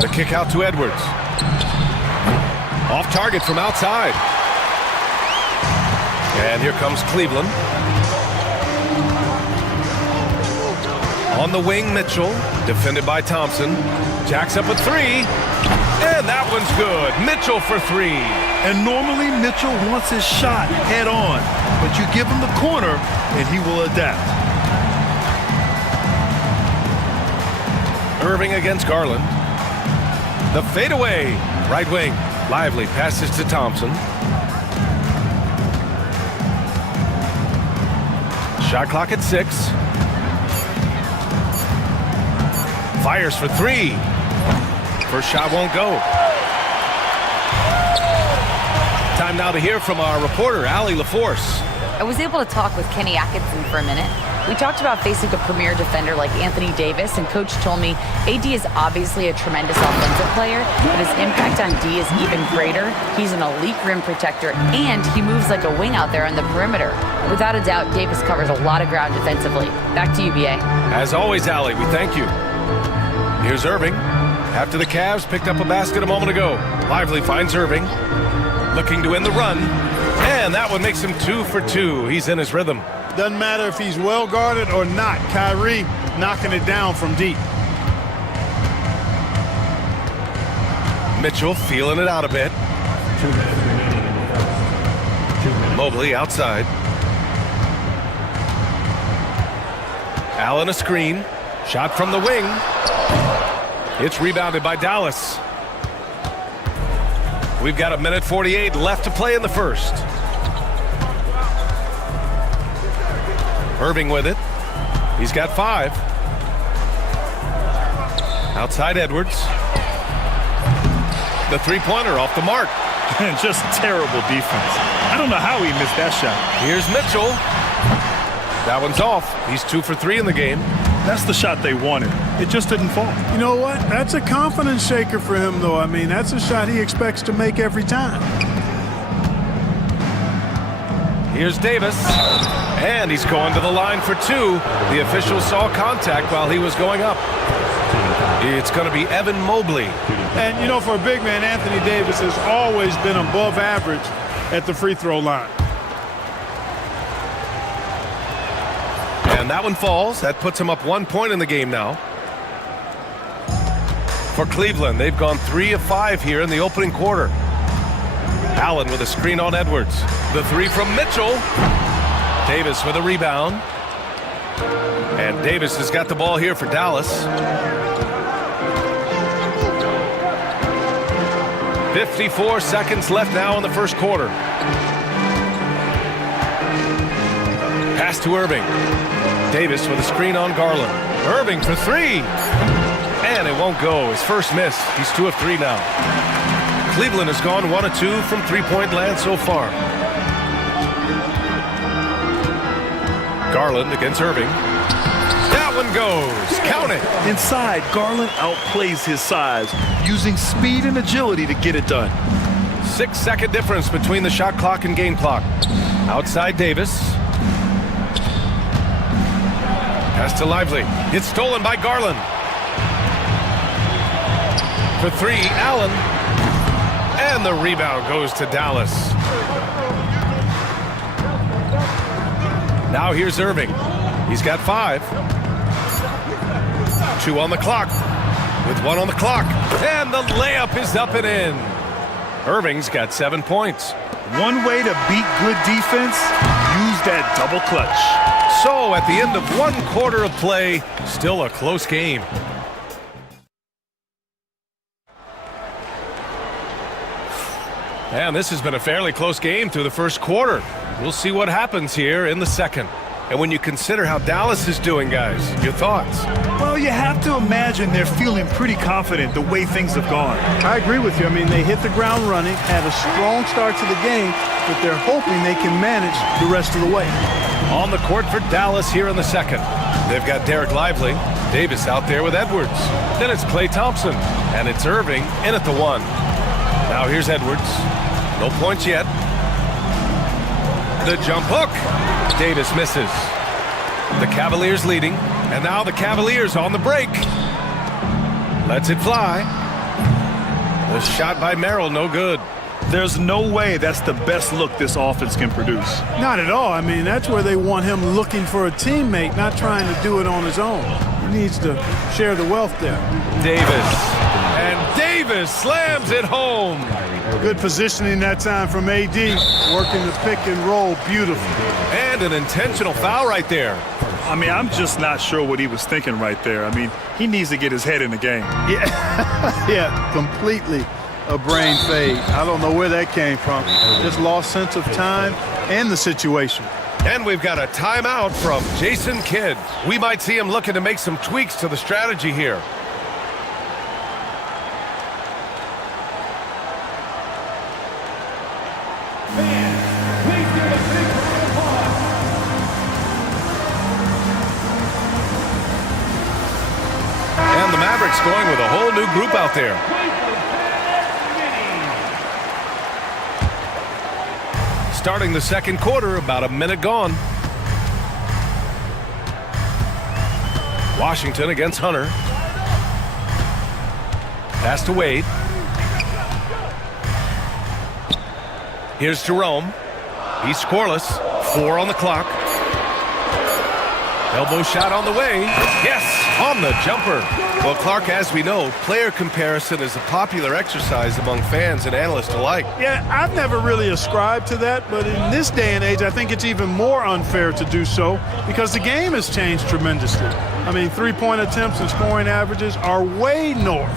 The kick out to Edwards. Off target from outside. And here comes Cleveland. On the wing, Mitchell. Defended by Thompson. Jacks up a three. And that one's good. Mitchell for three. And normally Mitchell wants his shot head on. But you give him the corner, and he will adapt. Irving against Garland. The fadeaway. Right wing. Lively passes to Thompson. Shot clock at 6. Fires for three. First shot won't go. Time now to hear from our reporter, Allie LaForce. I was able to talk with Kenny Atkinson for a minute. We talked about facing a premier defender like Anthony Davis, and Coach told me AD is obviously a tremendous offensive player, but his impact on D is even greater. He's an elite rim protector, and he moves like a wing out there on the perimeter. Without a doubt, Davis covers a lot of ground defensively. Back to you, BA. As always, Allie, we thank you. Here's Irving. After the Cavs picked up a basket a moment ago. Lively finds Irving. Looking to end the run. And that one makes him 2 for 2. He's in his rhythm. Doesn't matter if he's well guarded or not. Kyrie knocking it down from deep. Mitchell feeling it out a bit. Mobley outside. Allen a screen. Shot from the wing. It's rebounded by Dallas. We've got 1:48 left to play in the first. Irving with it. He's got 5. Outside Edwards. The three-pointer off the mark. Just terrible defense. I don't know how he missed that shot. Here's Mitchell. That one's off. He's 2 for 3 in the game. That's the shot they wanted. It just didn't fall. You know what? That's a confidence shaker for him, though. I mean, that's a shot he expects to make every time. Here's Davis. And he's going to the line for 2. The official saw contact while he was going up. It's going to be Evan Mobley. And, you know, for a big man, Anthony Davis has always been above average at the free throw line. And that one falls. That puts him up 1 point in the game now. For Cleveland, they've gone 3 of 5 here in the opening quarter. Allen with a screen on Edwards. The three from Mitchell. Davis with a rebound. And Davis has got the ball here for Dallas. 54 seconds left now in the first quarter. Pass to Irving. Davis with a screen on Garland. Irving for three. And it won't go. His first miss. He's 2 of 3 now. Cleveland has gone 1 of 2 from three-point land so far. Garland against Irving. That one goes. Count it. Inside, Garland outplays his size, using speed and agility to get it done. 6-second difference between the shot clock and game clock. Outside Davis. Pass to Lively. It's stolen by Garland. For 3, Allen. And the rebound goes to Dallas. Now here's Irving. He's got 5. 2 on the clock. With 1 on the clock. And the layup is up and in. Irving's got 7 points. One way to beat good defense, use that double clutch. So at the end of 1 quarter of play, still a close game. And this has been a fairly close game through the first quarter. We'll see what happens here in the second. And when you consider how Dallas is doing, guys, your thoughts? Well, you have to imagine they're feeling pretty confident the way things have gone. I agree with you. I mean, they hit the ground running, had a strong start to the game, but they're hoping they can manage the rest of the way. On the court for Dallas here in the second. They've got Derek Lively, Davis out there with Edwards. Then it's Klay Thompson, and it's Irving in at the 1. Now here's Edwards. No points yet. The jump hook. Davis misses. The Cavaliers leading, and now the Cavaliers on the break. Lets it fly. The shot by Merrill, no good. There's no way that's the best look this offense can produce. Not at all. I mean, that's where they want him looking for a teammate, not trying to do it on his own. He needs to share the wealth there. Davis. And Davis slams it home. Good positioning that time from AD, working the pick and roll beautifully. And an intentional foul right there. I mean, I'm just not sure what he was thinking right there. I mean, he needs to get his head in the game. Yeah, completely a brain fade. I don't know where that came from. Just lost sense of time and the situation. And we've got a timeout from Jason Kidd. We might see him looking to make some tweaks to the strategy here. And the Mavericks going with a whole new group out there. Starting the second quarter, about a minute gone. Washington against Hunter. Pass to Wade. Here's Jerome. He's scoreless. 4 on the clock. Elbow shot on the way. Yes, on the jumper. Well, Clark, as we know, player comparison is a popular exercise among fans and analysts alike. Yeah, I've never really ascribed to that, but in this day and age, I think it's even more unfair to do so because the game has changed tremendously. I mean, three-point attempts and scoring averages are way north,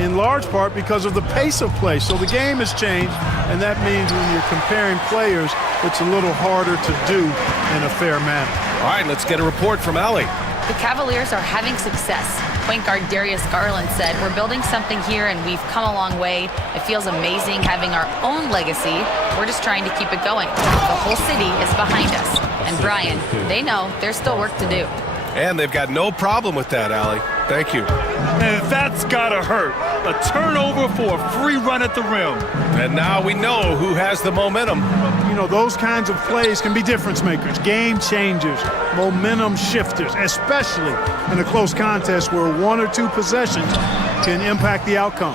in large part because of the pace of play. So the game has changed, and that means when you're comparing players, it's a little harder to do in a fair manner. All right, let's get a report from Allie. The Cavaliers are having success. Point guard Darius Garland said, "We're building something here and we've come a long way. It feels amazing having our own legacy. We're just trying to keep it going. The whole city is behind us." And Brian, they know there's still work to do. And they've got no problem with that, Allie. Thank you. And that's gotta hurt. A turnover for a free run at the rim. And now we know who has the momentum. You know, those kinds of plays can be difference makers, game changers, momentum shifters, especially in a close contest where 1 or 2 possessions can impact the outcome.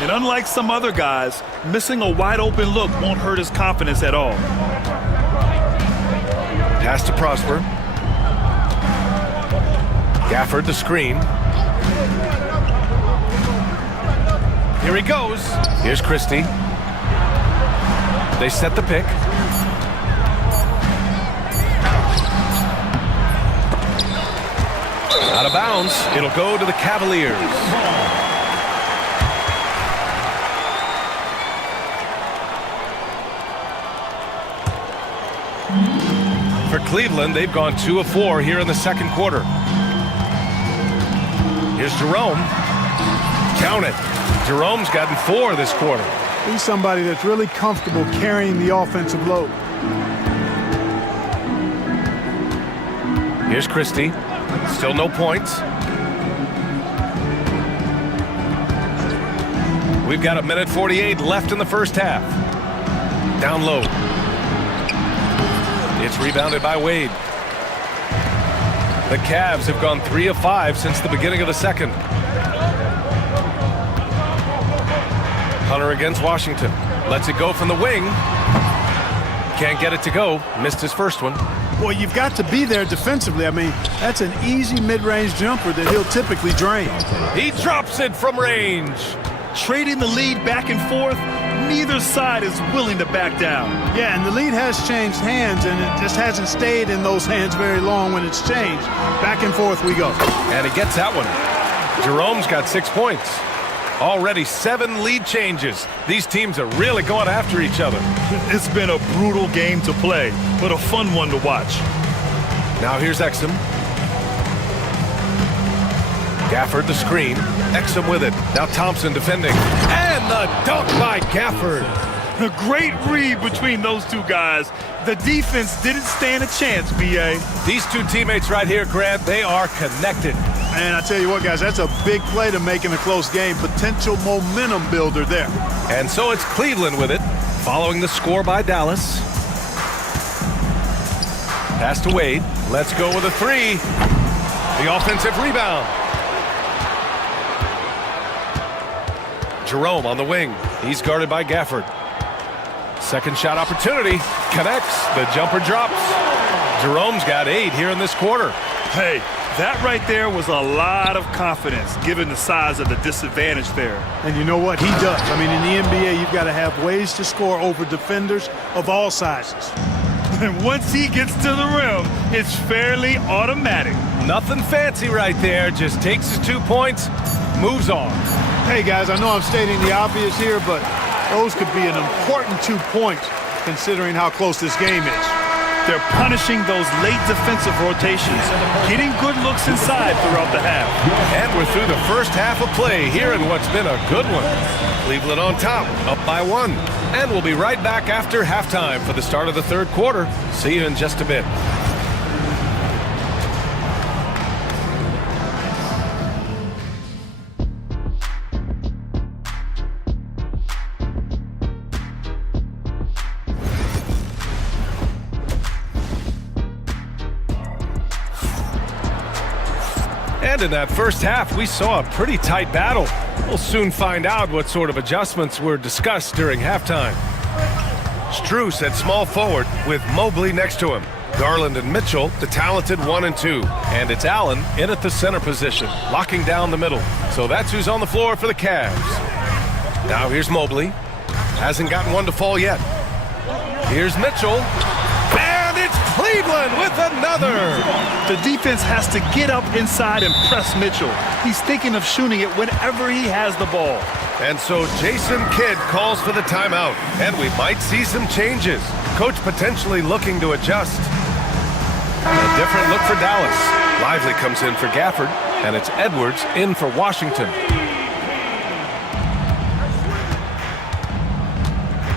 And unlike some other guys, missing a wide open look won't hurt his confidence at all. Pass to Prosper. Gafford the screen. Here he goes. Here's Christie. They set the pick. Out of bounds. It'll go to the Cavaliers. For For Cleveland, they've gone 2 of 4 here in the second quarter. Here's Jerome. Count it. Jerome's gotten 4 this quarter. He's somebody that's really comfortable carrying the offensive load. Here's Christie. Still no points. We've got 1:48 left in the first half. Down low. It's rebounded by Wade. The Cavs have gone 3 of 5 since the beginning of the second. Hunter against Washington. Lets it go from the wing. Can't get it to go. Missed his first one. Well, you've got to be there defensively. I mean, that's an easy mid-range jumper that he'll typically drain. He drops it from range. Trading the lead back and forth, neither side is willing to back down. Yeah, and the lead has changed hands, and it just hasn't stayed in those hands very long when it's changed. Back and forth we go. And he gets that one. Jerome's got 6 points. Already 7 lead changes. These teams are really going after each other. It's been a brutal game to play, but a fun one to watch. Now here's Exum. Gafford the screen. Exum with it. Now Thompson defending. And the dunk by Gafford. A great read between those two guys. The defense didn't stand a chance, B.A. These two teammates right here, Grant, they are connected. And I tell you what, guys, that's a big play to make in a close game. Potential momentum builder there. And so it's Cleveland with it, following the score by Dallas. Pass to Wade. Let's go with a 3. The offensive rebound. Jerome on the wing. He's guarded by Gafford. Second shot opportunity. Connects. The jumper drops. Jerome's got 8 here in this quarter. Hey, that right there was a lot of confidence, given the size of the disadvantage there. And you know what? He does. I mean, in the NBA, you've got to have ways to score over defenders of all sizes. And once he gets to the rim, it's fairly automatic. Nothing fancy right there. Just takes his 2 points, moves on. Hey, guys, I know I'm stating the obvious here, but those could be an important 2 points considering how close this game is. They're punishing those late defensive rotations, getting good looks inside throughout the half. And we're through the first half of play here in what's been a good one. Cleveland on top, up by 1. And we'll be right back after halftime for the start of the third quarter. See you in just a bit. And in that first half, we saw a pretty tight battle. We'll soon find out what sort of adjustments were discussed during halftime. Strus at small forward with Mobley next to him. Garland and Mitchell, the talented 1 and 2. And it's Allen in at the center position, locking down the middle. So that's who's on the floor for the Cavs. Now here's Mobley. Hasn't gotten one to fall yet. Here's Mitchell. Cleveland with another. The defense has to get up inside and press Mitchell. He's thinking of shooting it whenever he has the ball. And so Jason Kidd calls for the timeout, and we might see some changes. Coach potentially looking to adjust. A different look for Dallas. Lively comes in for Gafford, and it's Edwards in for Washington.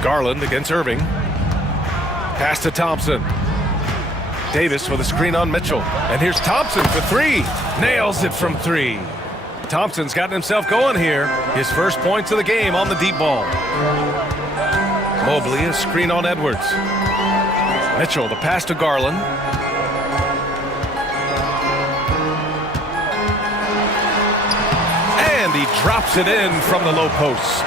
Garland against Irving. Pass to Thompson. Davis with a screen on Mitchell. And here's Thompson for 3. Nails it from 3. Thompson's gotten himself going here. His first points of the game on the deep ball. Mobley, a screen on Edwards. Mitchell, the pass to Garland. And he drops it in from the low post.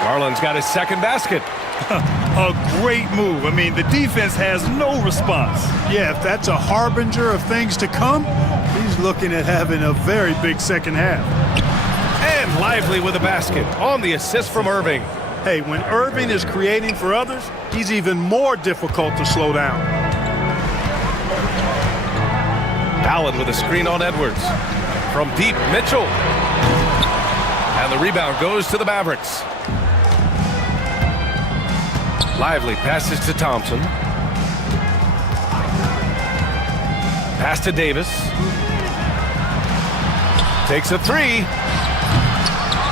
Garland's got his second basket. A great move. I mean, the defense has no response. Yeah, if that's a harbinger of things to come, he's looking at having a very big second half. And Lively with a basket on the assist from Irving. Hey, when Irving is creating for others, he's even more difficult to slow down. Allen with a screen on Edwards. From deep, Mitchell. And the rebound goes to the Mavericks. Lively passes to Thompson. Pass to Davis. Takes a three.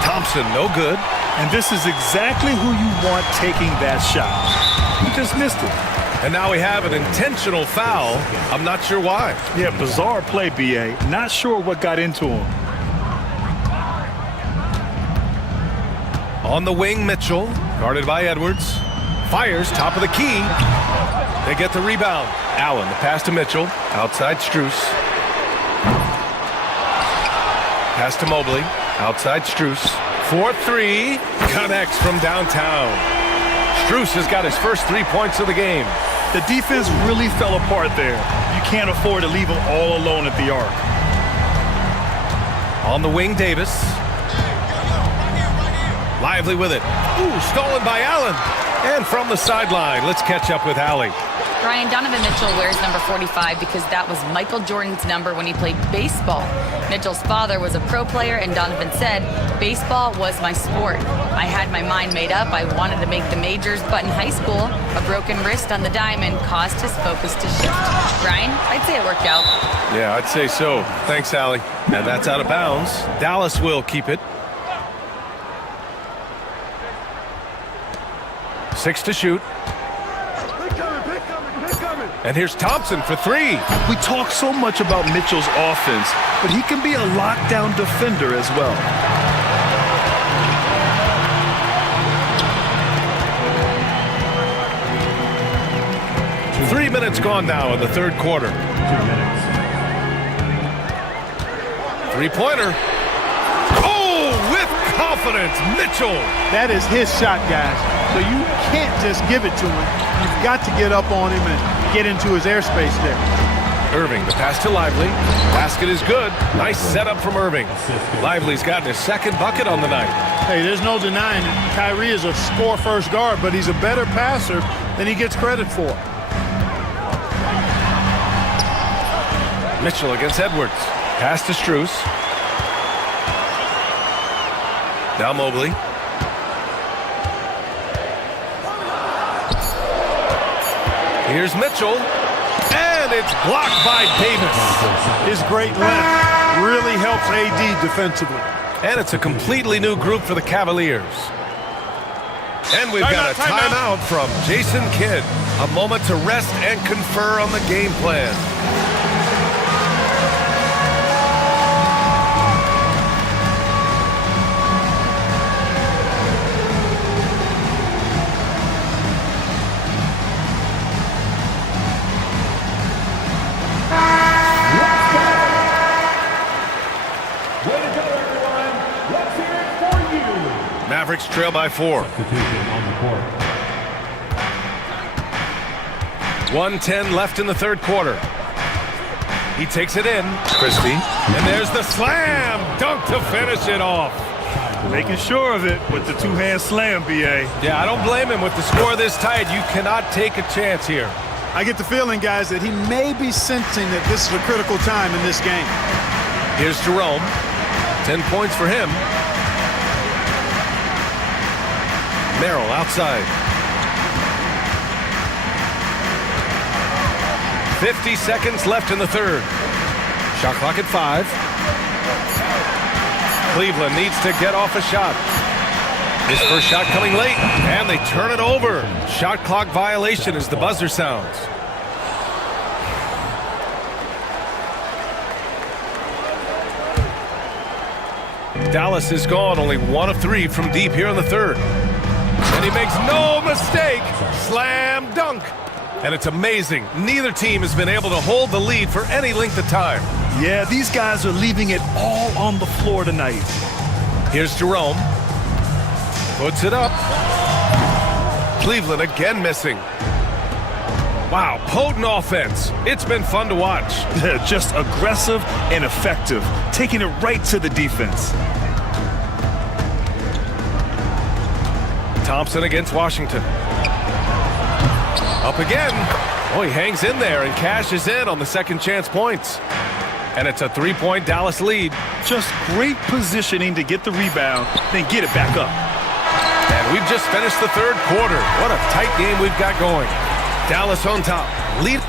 Thompson, no good. And this is exactly who you want taking that shot. He just missed it. And now we have an intentional foul. I'm not sure why. Yeah, bizarre play, B.A. Not sure what got into him. On the wing, Mitchell, guarded by Edwards. Fires, top of the key. They get the rebound. Allen, the pass to Mitchell. Outside Strus. Pass to Mobley. Outside Strus. 4-3. Connects from downtown. Strus has got his first 3 points of the game. The defense really fell apart there. You can't afford to leave them all alone at the arc. On the wing, Davis. Lively with it. Ooh, stolen by Allen. And from the sideline, let's catch up with Allie. Brian, Donovan Mitchell wears number 45 because that was Michael Jordan's number when he played baseball. Mitchell's father was a pro player, and Donovan said, baseball was my sport. I had my mind made up. I wanted to make the majors, but in high school, a broken wrist on the diamond caused his focus to shift. Brian, I'd say it worked out. Yeah, I'd say so. Thanks, Allie. And that's out of bounds. Dallas will keep it. 6 to shoot. And here's Thompson for 3. We talk so much about Mitchell's offense, but he can be a lockdown defender as well. Three minutes gone now in the third quarter. 2 minutes. Three-pointer. Oh, with confidence, Mitchell. That is his shot, guys. So you can't just give it to him. You've got to get up on him and get into his airspace there. Irving, the pass to Lively. Basket is good. Nice setup from Irving. Lively's gotten his second bucket on the night. Hey, there's no denying it. Kyrie is a score-first guard, but he's a better passer than he gets credit for. Mitchell against Edwards. Pass to Strus. Now Mobley. Here's Mitchell. And it's blocked by Davis. His great length really helps AD defensively. And it's a completely new group for the Cavaliers. And we've got a timeout from Jason Kidd. A moment to rest and confer on the game plan. Mavericks trail by 4. 1:10 left in the third quarter. He takes it in. Christie. And there's the slam dunk to finish it off. Making sure of it with the two-hand slam, B.A. Yeah, I don't blame him. With the score this tight, you cannot take a chance here. I get the feeling, guys, that he may be sensing that this is a critical time in this game. Here's Jerome. 10 points for him. Merrill outside. 50 seconds left in the third. Shot clock at 5. Cleveland needs to get off a shot. His first shot coming late, and they turn it over. Shot clock violation as the buzzer sounds. Dallas is gone, only 1 of 3 from deep here in the third. And he makes no mistake. Slam dunk. And it's amazing. Neither team has been able to hold the lead for any length of time. Yeah, these guys are leaving it all on the floor tonight. Here's Jerome. Puts it up. Cleveland again missing. Wow, potent offense. It's been fun to watch. Just aggressive and effective, taking it right to the defense. Thompson against Washington. Up again. Oh, he hangs in there and cashes in on the second chance points. And it's a 3-point Dallas lead. Just great positioning to get the rebound, then get it back up. And we've just finished the third quarter. What a tight game we've got going. Dallas on top. Lead.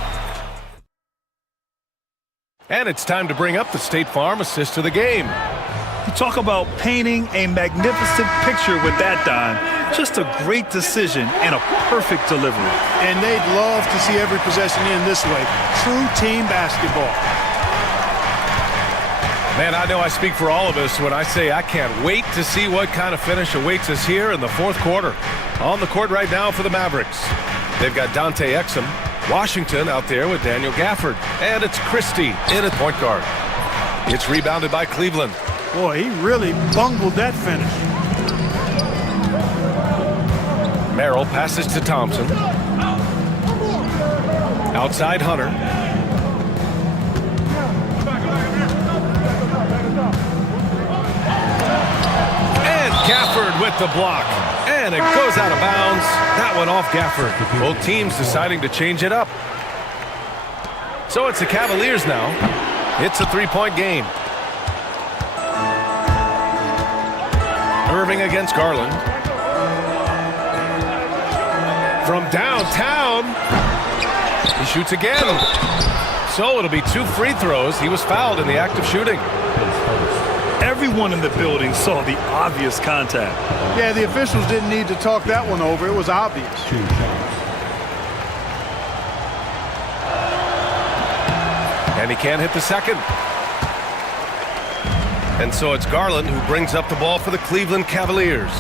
And it's time to bring up the State Farm assist of the game. You talk about painting a magnificent picture with that, Don. Just a great decision and a perfect delivery. And they'd love to see every possession in this way. True team basketball. Man, I know I speak for all of us when I say I can't wait to see what kind of finish awaits us here in the fourth quarter. On the court right now for the Mavericks. They've got Dante Exum, Washington out there with Daniel Gafford, and it's Christie in at point guard. It's rebounded by Cleveland. Boy, he really bungled that finish. Merrill passes to Thompson. Outside Hunter. And Gafford with the block. And it goes out of bounds. That one off Gafford. Both teams deciding to change it up. So it's the Cavaliers now. It's a three-point game. Irving against Garland. From downtown. He shoots again. So it'll be 2 free throws. He was fouled in the act of shooting. Everyone in the building saw the obvious contact. Yeah, the officials didn't need to talk that one over. It was obvious. And he can't hit the second. And so it's Garland who brings up the ball for the Cleveland Cavaliers.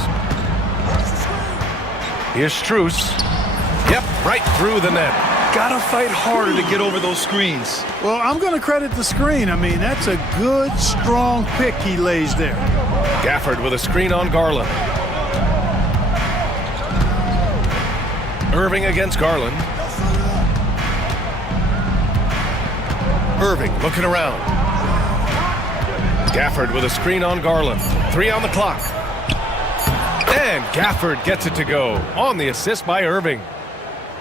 Here's Strus. Yep, right through the net. Gotta fight harder to get over those screens. Well, I'm going to credit the screen. I mean, that's a good, strong pick he lays there. Gafford with a screen on Garland. Irving against Garland. Irving looking around. Gafford with a screen on Garland. 3 on the clock. And Gafford gets it to go on the assist by Irving.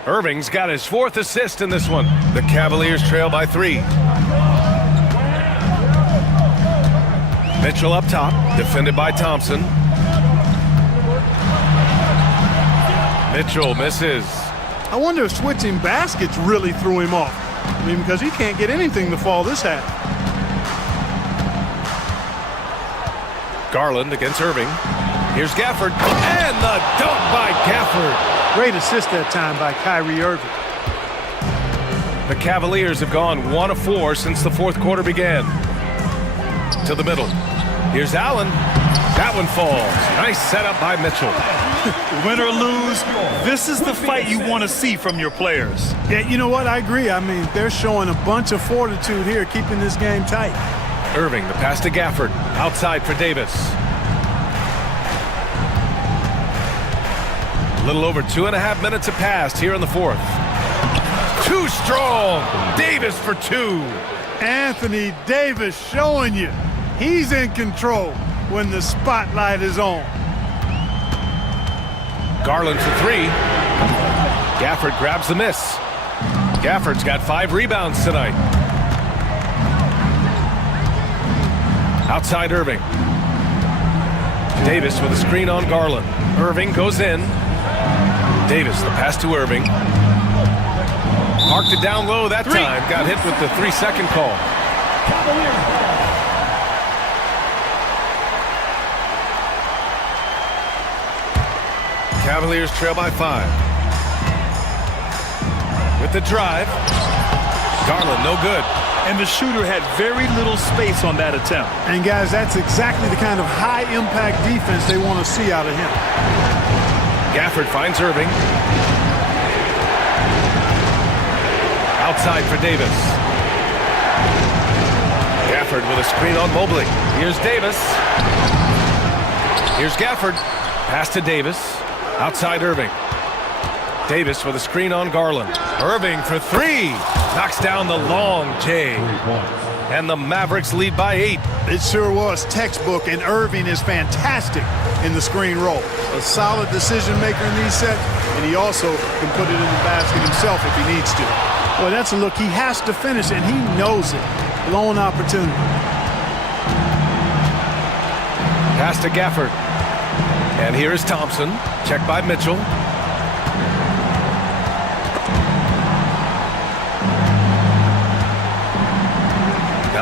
Irving's got his 4th assist in this one. The Cavaliers trail by 3. Mitchell up top, defended by Thompson. Mitchell misses. I wonder if switching baskets really threw him off. I mean, because he can't get anything to fall this half. Garland against Irving. Here's Gafford. And the dunk by Gafford. Great assist that time by Kyrie Irving. The Cavaliers have gone 1 of 4 since the fourth quarter began. To the middle. Here's Allen. That one falls. Nice setup by Mitchell. Win or lose, this is the fight you want to see from your players. Yeah, you know what? I agree. I mean, they're showing a bunch of fortitude here, keeping this game tight. Irving, the pass to Gafford. Outside for Davis. A little over 2.5 minutes have passed here in the fourth. Too strong. Davis for 2. Anthony Davis showing you he's in control when the spotlight is on. Garland for 3. Gafford grabs the miss. Gafford's got 5 rebounds tonight. Outside Irving. Davis with a screen on Garland. Irving goes in. Davis, the pass to Irving. Parked it down low that time. Got hit with the 3-second call. Cavaliers trail by 5. With the drive. Garland, no good. And the shooter had very little space on that attempt. And guys, that's exactly the kind of high-impact defense they want to see out of him. Gafford finds Irving. Outside for Davis. Gafford with a screen on Mobley. Here's Davis. Here's Gafford. Pass to Davis. Outside Irving. Davis with a screen on Garland. Irving for 3. Knocks down the long J. And the Mavericks lead by 8. It sure was textbook, and Irving is fantastic in the screen roll. A solid decision maker in these sets, and he also can put it in the basket himself if he needs to. Well, that's a look. He has to finish, and he knows it. Blown opportunity. Pass to Gafford. And here is Thompson. Checked by Mitchell.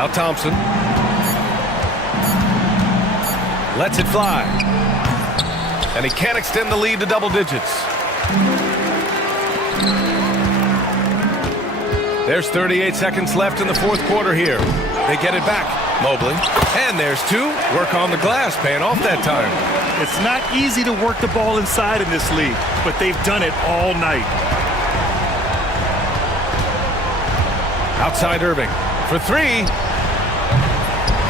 Now Thompson. Lets it fly. And he can't extend the lead to double digits. There's 38 seconds left in the fourth quarter here. They get it back. Mobley. And there's two. Work on the glass, paying off that time. It's not easy to work the ball inside in this league, but they've done it all night. Outside Irving for three.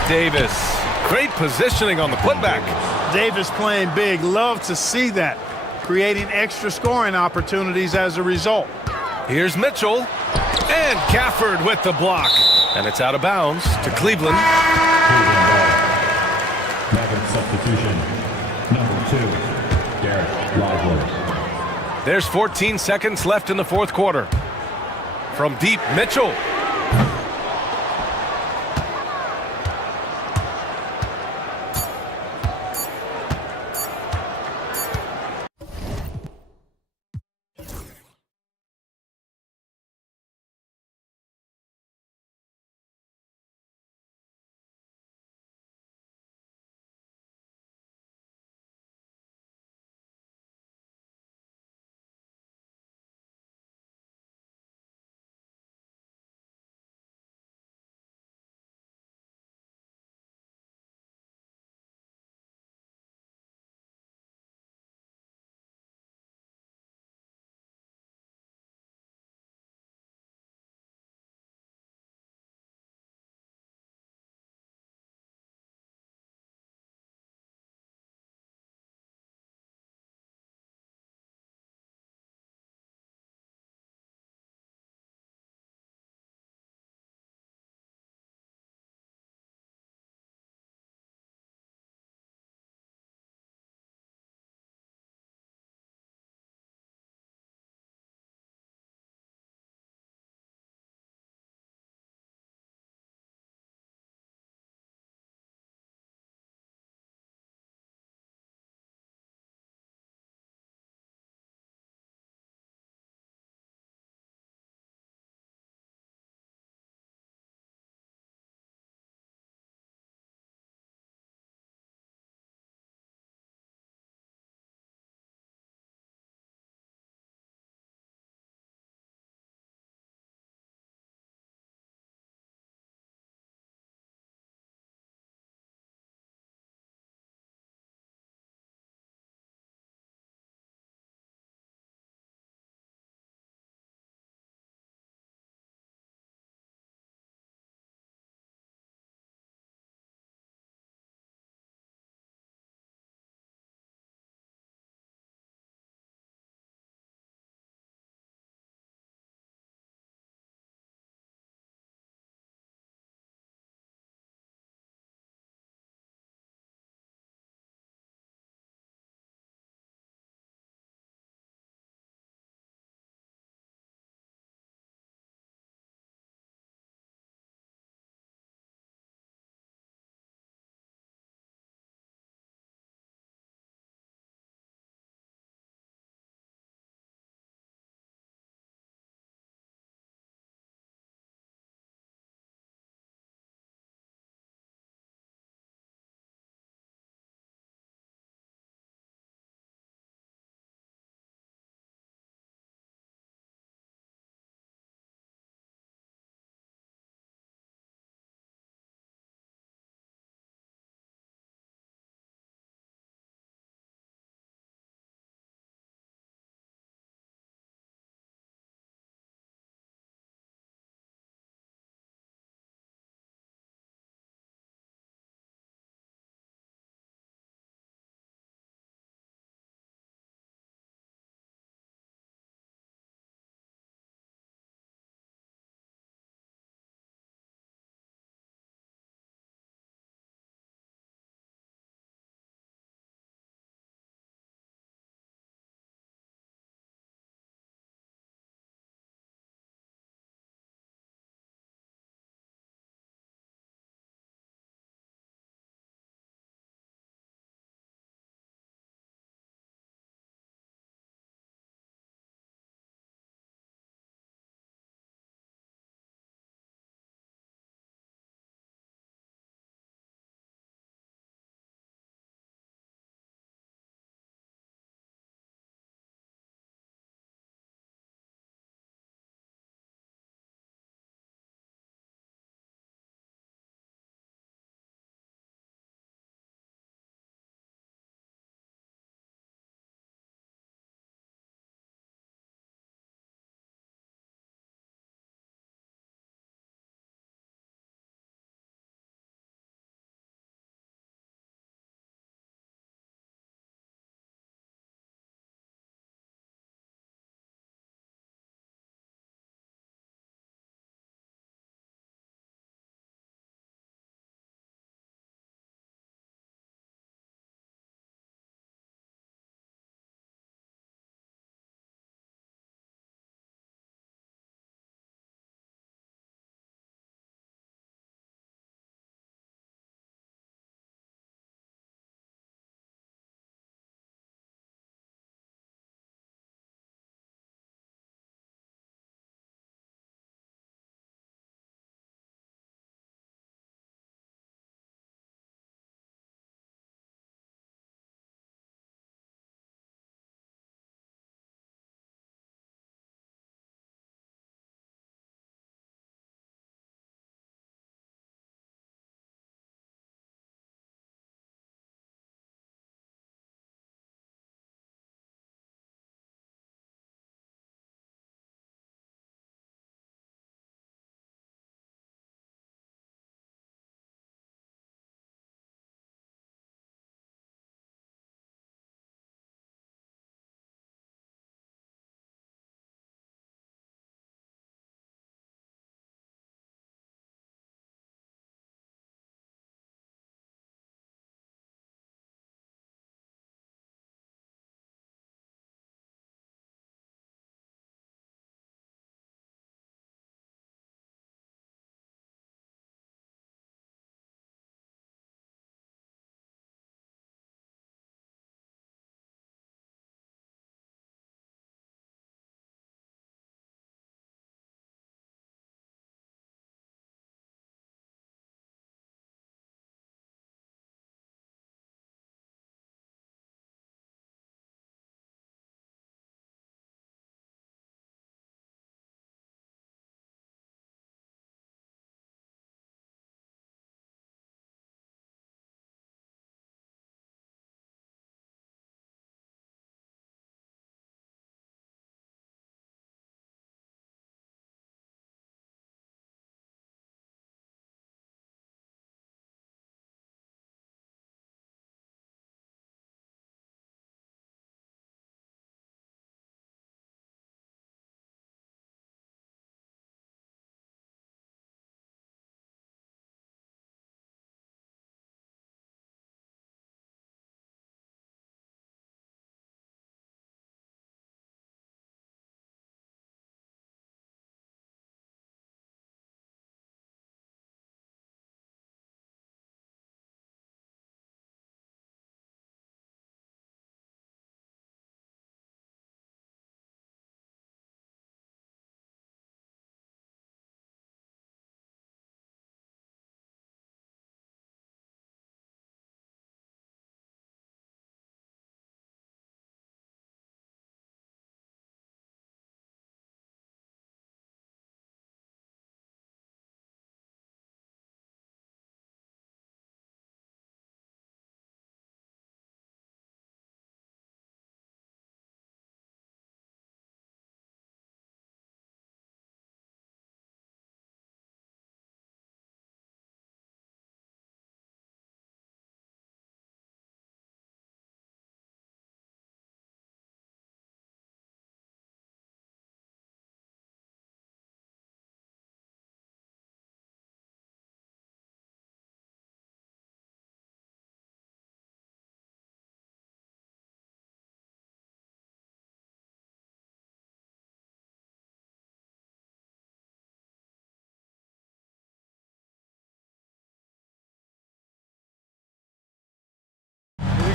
Davis. Great positioning on the putback. Davis playing big. Love to see that. Creating extra scoring opportunities as a result. Here's Mitchell. And Gafford with the block. And it's out of bounds to Cleveland. Second substitution, number 2, Derek Lively. There's 14 seconds left in the fourth quarter. From deep, Mitchell.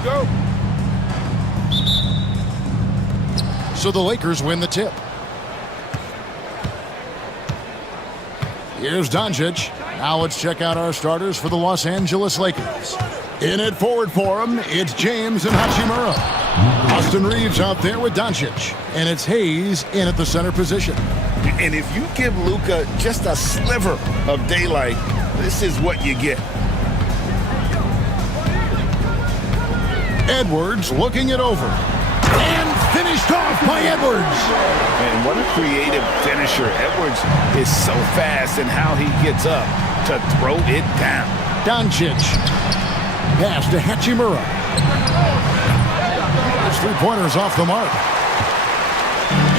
go. So the Lakers win the tip. Here's Doncic. Now let's check out our starters for the Los Angeles Lakers. In at forward for him, it's James and Hachimura. Austin Reeves out there with Doncic. And it's Hayes in at the center position. And if you give Luka just a sliver of daylight, this is what you get. Edwards looking it over. And finished off by Edwards. And what a creative finisher. Edwards is so fast in how he gets up to throw it down. Doncic. Pass to Hachimura. His three-pointers off the mark.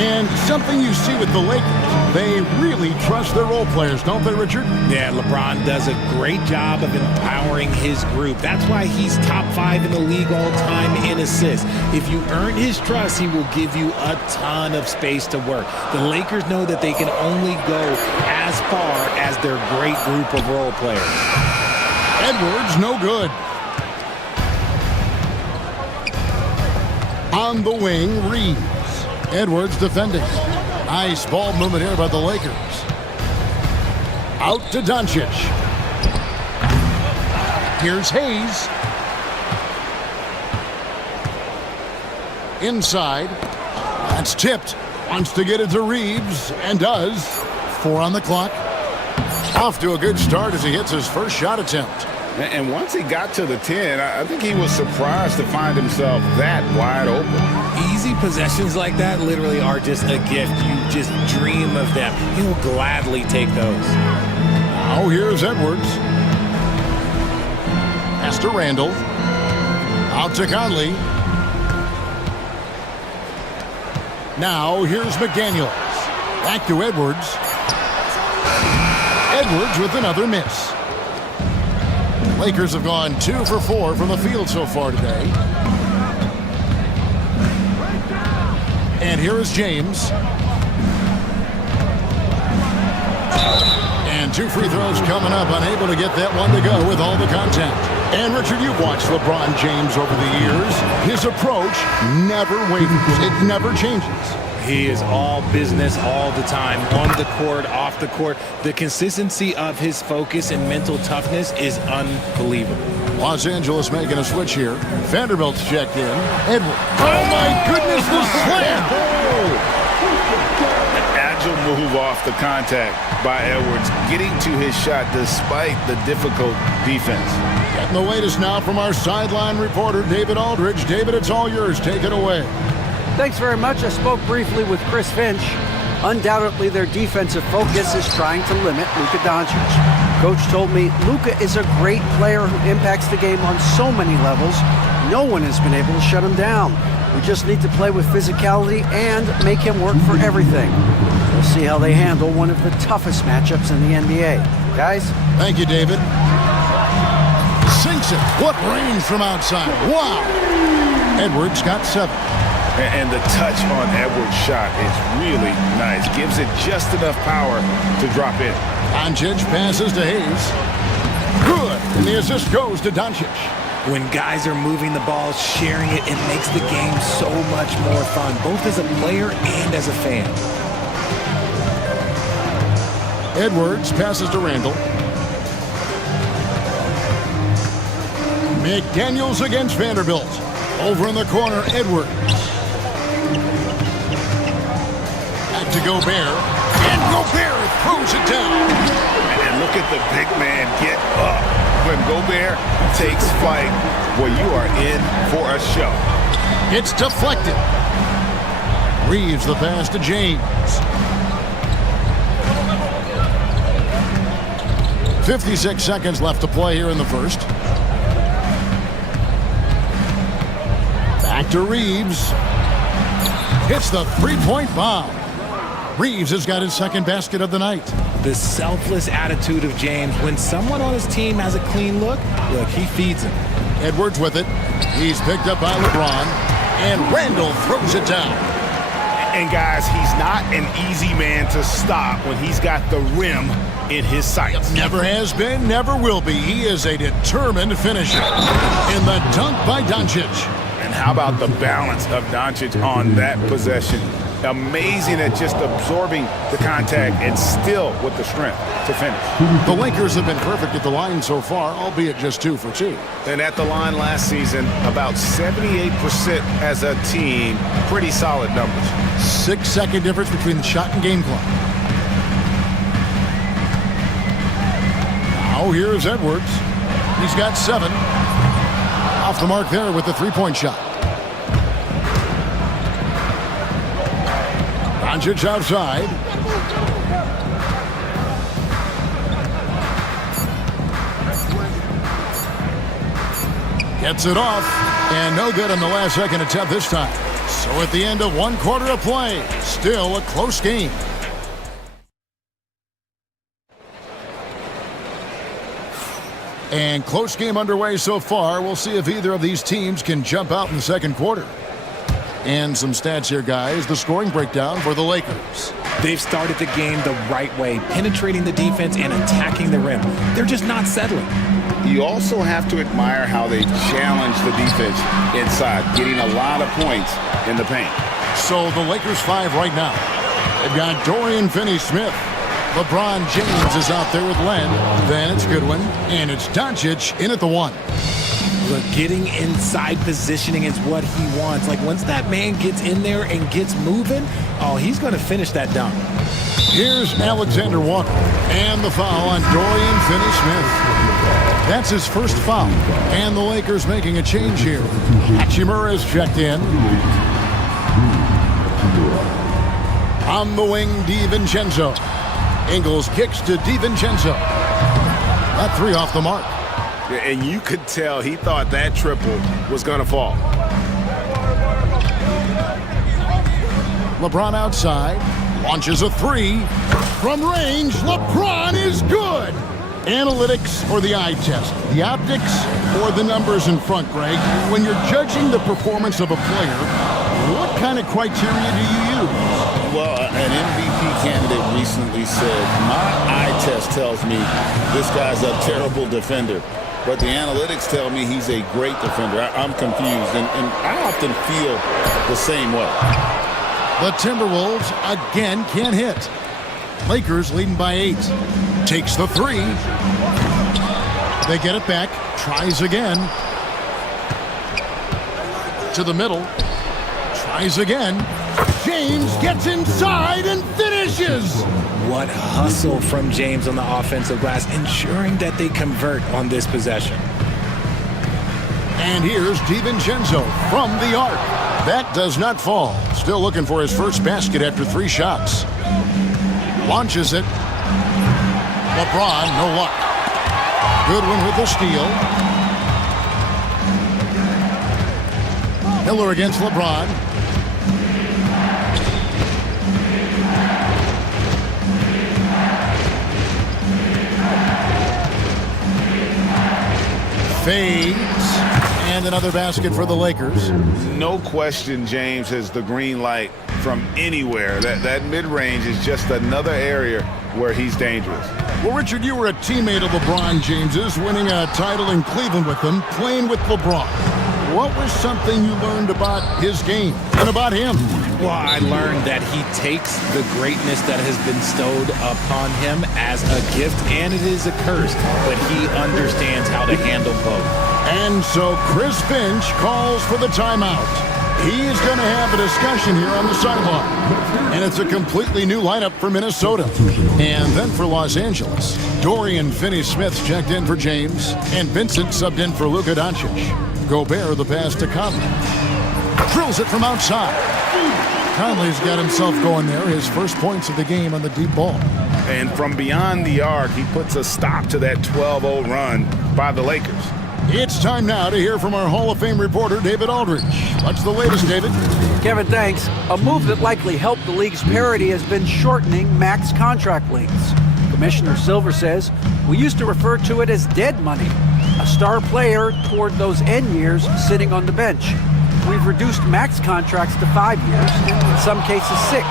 And something you see with the Lakers, they really trust their role players, don't they, Richard? Yeah, LeBron does a great job of empowering his group. That's why he's top 5 in the league all time in assists. If you earn his trust, he will give you a ton of space to work. The Lakers know that they can only go as far as their great group of role players. Edwards, no good. On the wing, Reeves. Edwards defending. Nice ball movement here by the Lakers. Out to Doncic. Here's Hayes. Inside. That's tipped. Wants to get it to Reeves, and does. 4 on the clock. Off to a good start as he hits his first shot attempt. And once he got to the 10, I think he was surprised to find himself that wide open. Easy possessions like that literally are just a gift. You just dream of them. He'll gladly take those. Now here's Edwards. Pass to Randall. Out to Conley. Now here's McDaniels. Back to Edwards. Edwards with another miss. Lakers have gone 2 for 4 from the field so far today. And here is James. And 2 free throws coming up, unable to get that one to go with all the contact. And Richard, you've watched LeBron James over the years. His approach never wavers. It never changes. He is all business all the time, on the court, off the court. The consistency of his focus and mental toughness is unbelievable. Los Angeles making a switch here. Vanderbilt's checked in. Edwards. Oh, my goodness, the slam! An agile move off the contact by Edwards, getting to his shot despite the difficult defense. Getting the latest now from our sideline reporter, David Aldridge. David, it's all yours. Take it away. Thanks very much. I spoke briefly with Chris Finch. Undoubtedly, their defensive focus is trying to limit Luka Doncic. Coach told me Luka is a great player who impacts the game on so many levels. No one has been able to shut him down. We just need to play with physicality and make him work for everything. We'll see how they handle one of the toughest matchups in the NBA. Guys? Thank you, David. Sinks it. What range from outside. Wow. Edwards got 7. And the touch on Edwards' shot is really nice. Gives it just enough power to drop in. Doncic passes to Hayes. Good. And the assist goes to Doncic. When guys are moving the ball, sharing it, it makes the game so much more fun, both as a player and as a fan. Edwards passes to Randall. McDaniels against Vanderbilt. Over in the corner, Edwards. Back to Gobert. And Gobert throws it down. And look at the big man get up. When Gobert takes flight, well, you are in for a show. It's deflected. Reeves the pass to James. 56 seconds left to play here in the first. Back to Reeves. Hits the three-point bomb. Reeves has got his second basket of the night. The selfless attitude of James. When someone on his team has a clean look, he feeds him. Edwards with it. He's picked up by LeBron. And Randall throws it down. And guys, he's not an easy man to stop when he's got the rim in his sights. Never has been, never will be. He is a determined finisher. And the dunk by Doncic. And how about the balance of Doncic on that possession? Amazing at just absorbing the contact and still with the strength to finish. The Lakers have been perfect at the line so far, albeit just 2 for 2. And at the line last season, about 78% as a team. Pretty solid numbers. 6-second difference between the shot and game clock. Now here's Edwards. He's got 7. Off the mark there with the three-point shot. Doncic outside. Gets it off, and no good on the last second attempt this time. So at the end of 1 quarter of play, still a close game. And close game underway so far. We'll see if either of these teams can jump out in the second quarter. And some stats here, guys. The scoring breakdown for the Lakers. They've started the game the right way, penetrating the defense and attacking the rim. They're just not settling. You also have to admire how they challenge the defense inside, getting a lot of points in the paint. So the Lakers 5 right now. They've got Dorian Finney-Smith. LeBron James is out there with Len. Then it's Goodwin. And it's Doncic in at the 1. Look, getting inside positioning is what he wants. Like, once that man gets in there and gets moving, oh, he's going to finish that dunk. Here's Alexander Walker. And the foul on Dorian Finney-Smith. That's his first foul. And the Lakers making a change here. Hachimura is checked in. On the wing, DiVincenzo. Ingles kicks to DiVincenzo. That 3 off the mark. And you could tell he thought that triple was going to fall. LeBron outside. Launches a 3. From range, LeBron is good. Analytics or the eye test? The optics or the numbers in front, Greg? When you're judging the performance of a player, what kind of criteria do you use? Well, an MVP candidate recently said, my eye test tells me this guy's a terrible defender, but the analytics tell me he's a great defender. I'm confused, and I often feel the same way. The Timberwolves again can't hit. Lakers leading by 8. Takes the 3. They get it back. Tries again. To the middle. Tries again. James gets inside and finishes. What hustle from James on the offensive glass, ensuring that they convert on this possession. And here's DiVincenzo from the arc. That does not fall. Still looking for his first basket after 3 shots. Launches it. LeBron, no luck. Goodwin with the steal. Miller against LeBron. Fades. And another basket for the Lakers. No question James has the green light from anywhere. That mid-range is just another area where he's dangerous. Well, Richard, you were a teammate of LeBron James's, winning a title in Cleveland with him, playing with LeBron. What was something you learned about his game and about him? Well, I learned that he takes the greatness that has been bestowed upon him as a gift, and it is a curse, but he understands how to handle both. And so Chris Finch calls for the timeout. He's going to have a discussion here on the sideline. And it's a completely new lineup for Minnesota. And then for Los Angeles, Dorian Finney-Smith's checked in for James, and Vincent subbed in for Luka Doncic. Gobert the pass to Conley. Drills it from outside. Conley's got himself going there, his first points of the game on the deep ball. And from beyond the arc, he puts a stop to that 12-0 run by the Lakers. It's time now to hear from our Hall of Fame reporter, David Aldridge. What's the latest, David? Kevin, thanks. A move that likely helped the league's parity has been shortening max contract lengths. Commissioner Silver says, we used to refer to it as dead money, a star player toward those end years sitting on the bench. We've reduced max contracts to 5 years, in some cases 6.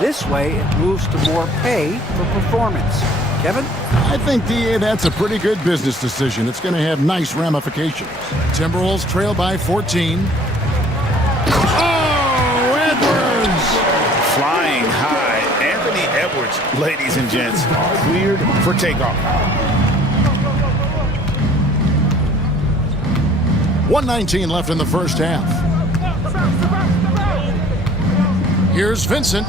This way, it moves to more pay for performance. Kevin? I think, DA, that's a pretty good business decision. It's going to have nice ramifications. Timberwolves trail by 14. Oh, Edwards! Flying high. Anthony Edwards, ladies and gents, cleared for takeoff. 1:19 left in the first half. Here's Vincent.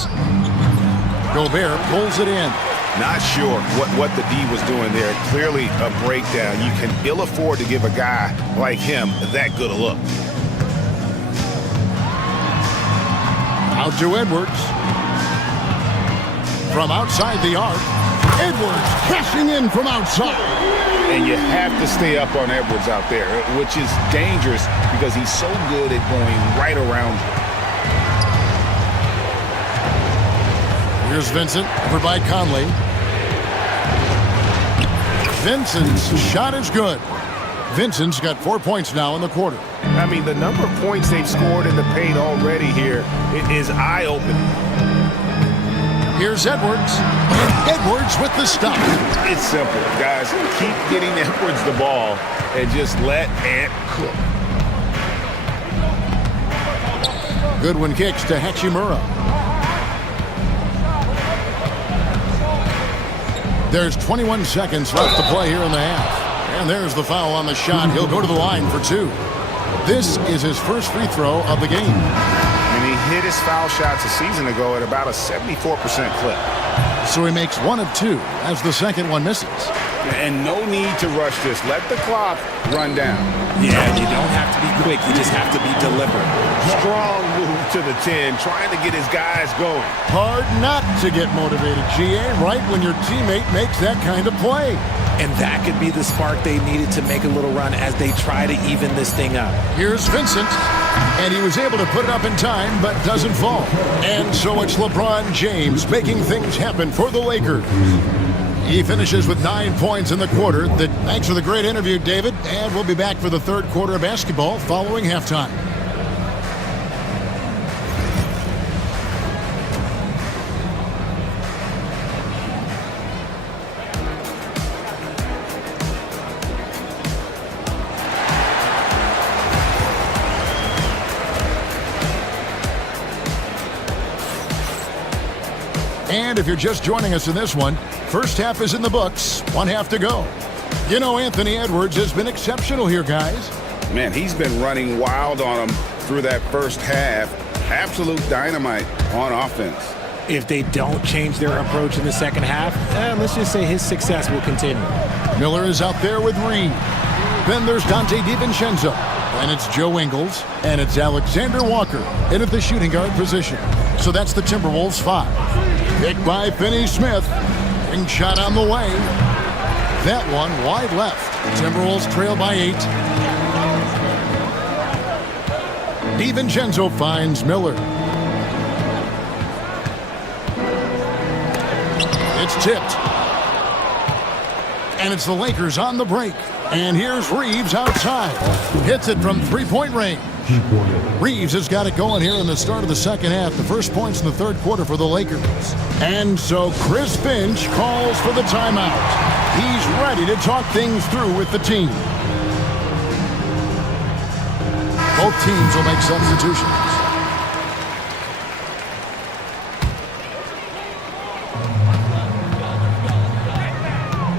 Gobert pulls it in. Not sure what the D was doing there. Clearly a breakdown. You can ill afford to give a guy like him that good a look. Out to Edwards. From outside the arc, Edwards crashing in from outside. And you have to stay up on Edwards out there, which is dangerous because he's so good at going right around you. Here's Vincent, over by Conley. Vincent's shot is good. Vincent's got 4 points now in the quarter. I mean, the number of points they've scored in the paint already here is eye-opening. Here's Edwards. And Edwards with the stop. It's simple, guys. Keep getting Edwards the ball and just let Ant cook. Goodwin kicks to Hachimura. There's 21 seconds left to play here in the half. And there's the foul on the shot. He'll go to the line for two. This is his first free throw of the game. And he hit his foul shots a season ago at about a 74% clip. So he makes 1 of 2 as the second one misses. And no need to rush this. Let the clock run down. Yeah, you don't have to be quick. You just have to be deliberate. Strong move to the 10, trying to get his guys going. Hard not to get motivated, GA, right when your teammate makes that kind of play. And that could be the spark they needed to make a little run as they try to even this thing up. Here's Vincent, and he was able to put it up in time, but doesn't fall. And so it's LeBron James making things happen for the Lakers. He finishes with 9 points in the quarter. Thanks for the great interview, David, and we'll be back for the third quarter of basketball following halftime. And if you're just joining us in this one, first half is in the books, 1 half to go. You know, Anthony Edwards has been exceptional here, guys. Man, he's been running wild on them through that first half. Absolute dynamite on offense. If they don't change their approach in the second half, let's just say his success will continue. Miller is out there with Reed. Then there's Dante DiVincenzo. And it's Joe Ingles. And it's Alexander Walker in at the shooting guard position. So that's the Timberwolves 5. Picked by Finney-Smith. Ring shot on the way. That one wide left. Timberwolves trail by 8. DiVincenzo finds Miller. It's tipped. And it's the Lakers on the break. And here's Reeves outside. Hits it from three-point range. Reeves has got it going here in the start of the second half. The first points in the third quarter for the Lakers. And so Chris Finch calls for the timeout. He's ready to talk things through with the team. Both teams will make substitutions.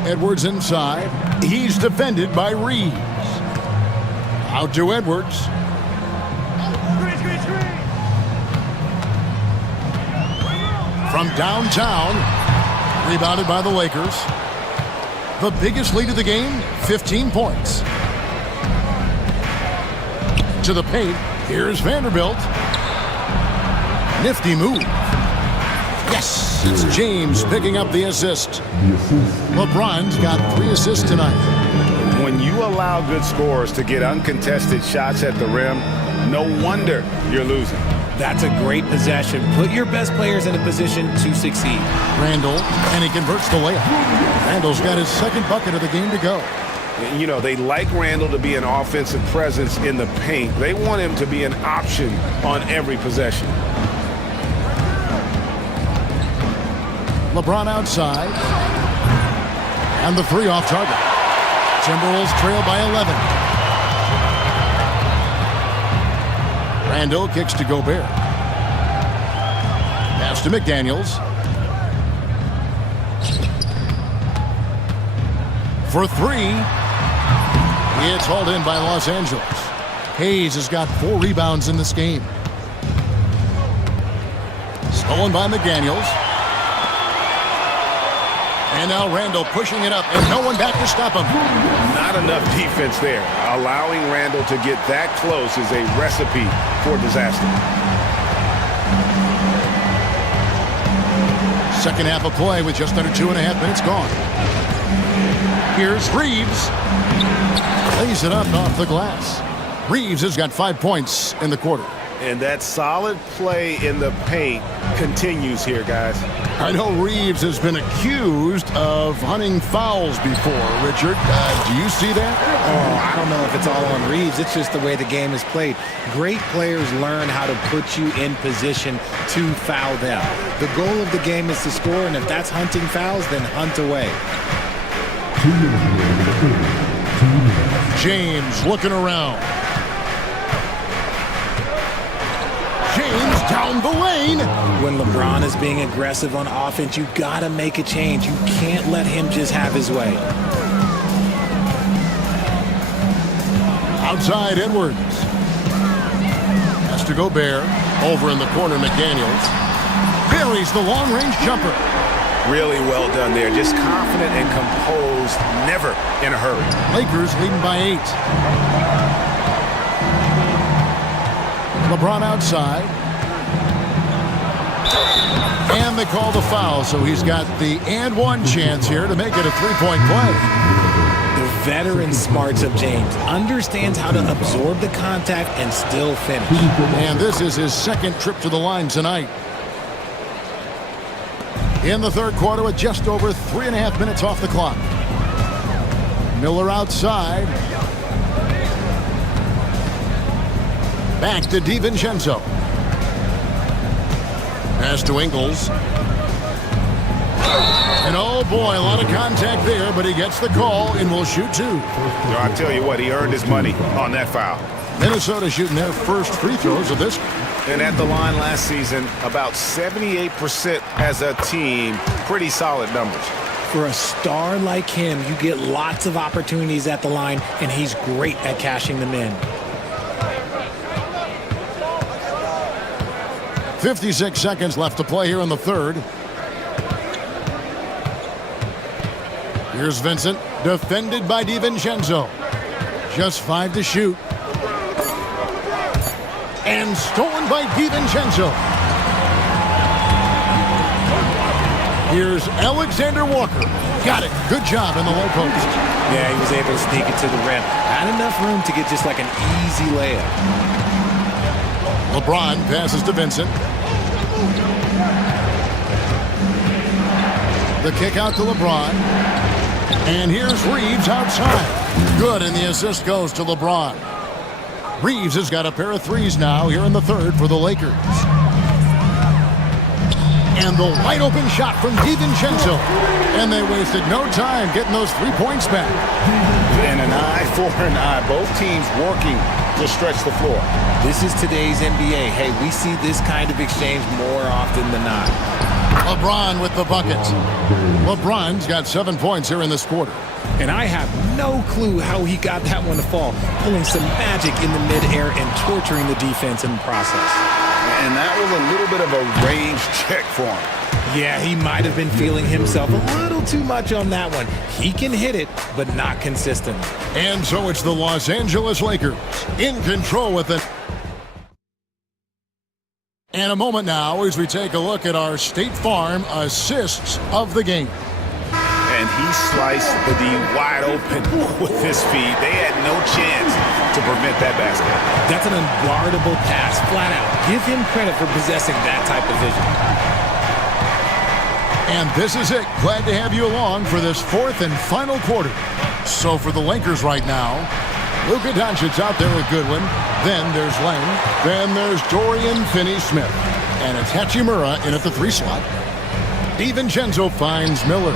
Edwards inside. He's defended by Reeves. Out to Edwards. From downtown, rebounded by the Lakers. The biggest lead of the game, 15 points. To the paint, here's Vanderbilt. Nifty move. Yes, it's James picking up the assist. LeBron's got 3 assists tonight. When you allow good scorers to get uncontested shots at the rim, no wonder you're losing. That's a great possession. Put your best players in a position to succeed. Randall, and he converts the layup. Randall's got his second bucket of the game to go. You know, they like Randall to be an offensive presence in the paint. They want him to be an option on every possession. LeBron outside. And the three off target. Timberwolves trail by 11. Randall kicks to Gobert. Pass to McDaniels. For three. It's hauled in by Los Angeles. Hayes has got 4 rebounds in this game. Stolen by McDaniels. And now Randall pushing it up, and no one back to stop him. Not enough defense there. Allowing Randall to get that close is a recipe for disaster. Second half of play with just under 2.5 minutes gone. Here's Reeves. Lays it up off the glass. Reeves has got 5 points in the quarter. And that solid play in the paint continues here, guys. I know Reeves has been accused of hunting fouls before, Richard. Do you see that? Oh, I don't know if it's all on Reeves. It's just the way the game is played. Great players learn how to put you in position to foul them. The goal of the game is to score, and if that's hunting fouls, then hunt away. James looking around. James down the lane. When LeBron is being aggressive on offense, you got to make a change. You can't let him just have his way. Outside Edwards. Has to Gobert. Over in the corner, McDaniels. Buries the long-range jumper. Really well done there. Just confident and composed, never in a hurry. Lakers leading by 8. LeBron outside. And they call the foul, so he's got the and one chance here to make it a three-point play. The veteran smarts of James understands how to absorb the contact and still finish. And this is his second trip to the line tonight. In the third quarter with just over 3.5 minutes off the clock. Miller outside. Back to DiVincenzo. Pass to Ingles. And oh boy, a lot of contact there, but he gets the call and will shoot 2. I tell you what, he earned his money on that foul. Minnesota shooting their first free throws of this. And at the line last season, about 78% as a team. Pretty solid numbers. For a star like him, you get lots of opportunities at the line, and he's great at cashing them in. 56 seconds left to play here in the third. Here's Vincent, defended by DiVincenzo. Just 5 to shoot. And stolen by DiVincenzo. Here's Alexander Walker. Got it. Good job in the low post. Yeah, he was able to sneak it to the rim. Not enough room to get just like an easy layup. LeBron passes to Vincent. The kick out to LeBron. And here's Reeves outside. Good, and the assist goes to LeBron. Reeves has got a pair of threes now here in the third for the Lakers. And the wide open shot from DiVincenzo. And they wasted no time getting those 3 points back. And an eye for an eye. Both teams working to stretch the floor. This is today's NBA. Hey, we see this kind of exchange more often than not. LeBron with the bucket. LeBron's got 7 points here in this quarter. And I have no clue how he got that one to fall, pulling some magic in the midair and torturing the defense in the process. And that was a little bit of a range check for him. Yeah, he might have been feeling himself a little too much on that one. He can hit it, but not consistently. And so it's the Los Angeles Lakers in control with it. And a moment now as we take a look at our State Farm assists of the game. And he sliced the D wide open with his feet. They had no chance to prevent that basket. That's an unguardable pass, flat out. Give him credit for possessing that type of vision. And this is it. Glad to have you along for this fourth and final quarter. So for the Lakers right now, Luka Doncic's out there with Goodwin. Then there's Lang. Then there's Dorian Finney-Smith. And it's Hachimura in at the 3 slot. DiVincenzo finds Miller.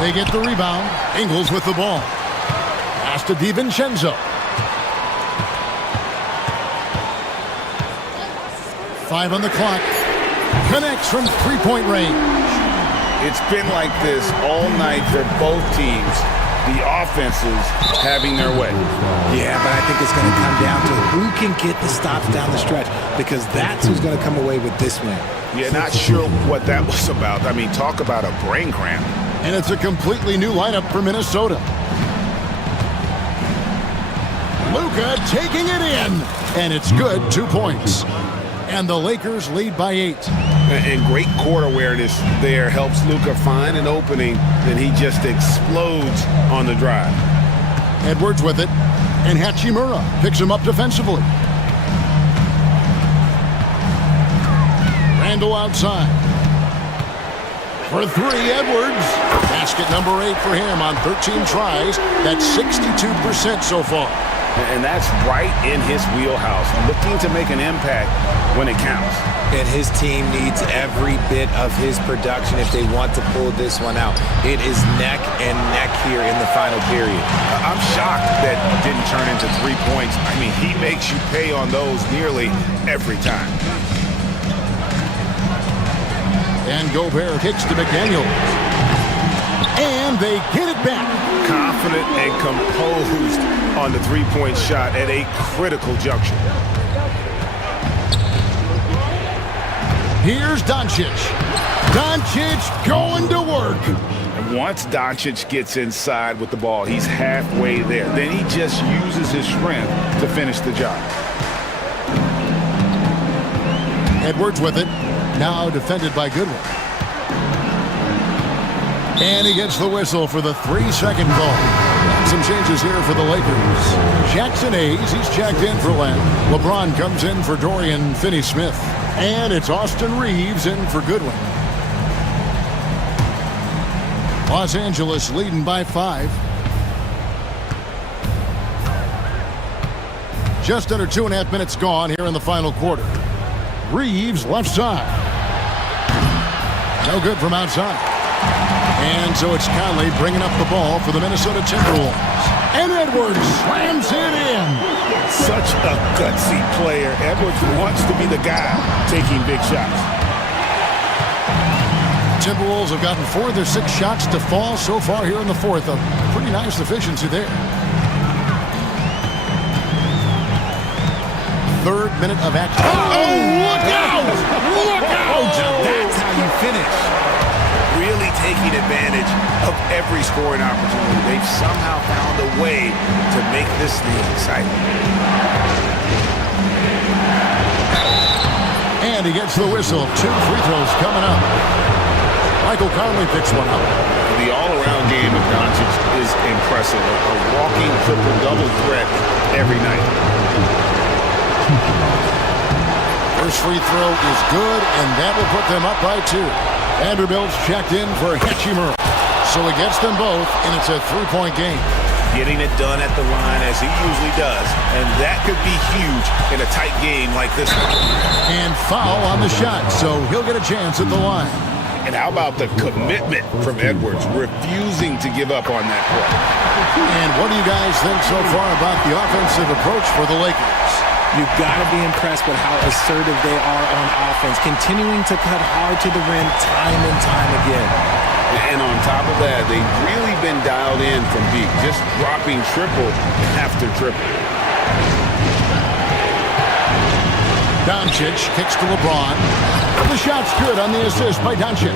They get the rebound. Ingles with the ball. Pass to DiVincenzo. 5 on the clock. Connects from three-point range. It's been like this all night for both teams. The offenses having their way. Yeah, but I think it's going to come down to who can get the stops down the stretch, because that's who's going to come away with this win. Yeah, not sure what that was about. I mean, talk about a brain cramp. And it's a completely new lineup for Minnesota. Luka taking it in. And it's good, 2 points. And the Lakers lead by 8. And great court awareness there helps Luka find an opening. Then he just explodes on the drive. Edwards with it. And Hachimura picks him up defensively. Randall outside. For 3, Edwards. Basket number 8 for him on 13 tries. That's 62% so far. And that's right in his wheelhouse, looking to make an impact when it counts. And his team needs every bit of his production if they want to pull this one out. It is neck and neck here in the final period. I'm shocked that it didn't turn into 3 points. I mean, he makes you pay on those nearly every time. And Gobert kicks to McDaniel. And they get it back. Confident and composed on the three-point shot at a critical juncture. Here's Doncic. Doncic going to work. And once Doncic gets inside with the ball, he's halfway there. Then he just uses his strength to finish the job. Edwards with it. Now defended by Goodwin. And he gets the whistle for the 3-second call. Some changes here for the Lakers. Jackson Hayes, he's checked in for Len. LeBron comes in for Dorian Finney-Smith. And it's Austin Reeves in for Goodwin. Los Angeles leading by 5. Just under 2.5 minutes gone here in the final quarter. Reeves left side. No good from outside. And so it's Conley bringing up the ball for the Minnesota Timberwolves. And Edwards slams it in. Such a gutsy player. Edwards wants to be the guy taking big shots. Timberwolves have gotten 4 of their 6 shots to fall so far here in the fourth. A pretty nice efficiency there. 3rd minute of action. Oh, look out! Look out! That's how you finish. Really taking advantage of every scoring opportunity. They've somehow found a way to make this thing exciting. And he gets the whistle. 2 free throws coming up. Michael Conley picks one up. The all-around game of Doncic is impressive. A walking triple-double threat every night. First free throw is good, and that will put them up by 2. Vanderbilt's checked in for Hachimura. So he gets them both, and it's a 3-point game. Getting it done at the line as he usually does, and that could be huge in a tight game like this one. And foul on the shot, so he'll get a chance at the line. And how about the commitment from Edwards, refusing to give up on that play? And what do you guys think so far about the offensive approach for the Lakers? You've got to be impressed with how assertive they are on offense, continuing to cut hard to the rim time and time again. And on top of that, they've really been dialed in from deep, just dropping triple after triple. Doncic kicks to LeBron. The shot's good on the assist by Doncic.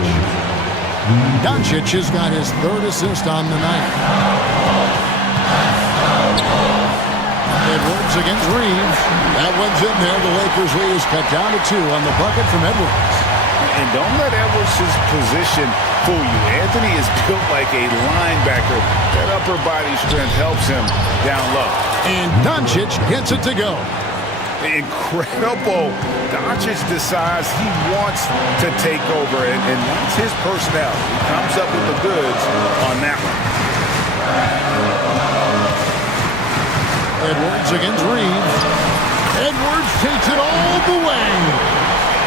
Doncic has got his 3rd assist on the night. Edwards against Reeves. That one's in there. The Lakers lead is cut down to 2 on the bucket from Edwards. And don't let Edwards' position fool you. Anthony is built like a linebacker. That upper body strength helps him down low. And Doncic gets it to go. Incredible. Doncic decides he wants to take over, and that's his personality. He comes up with the goods on that one. Edwards against Reeves. Edwards takes it all the way.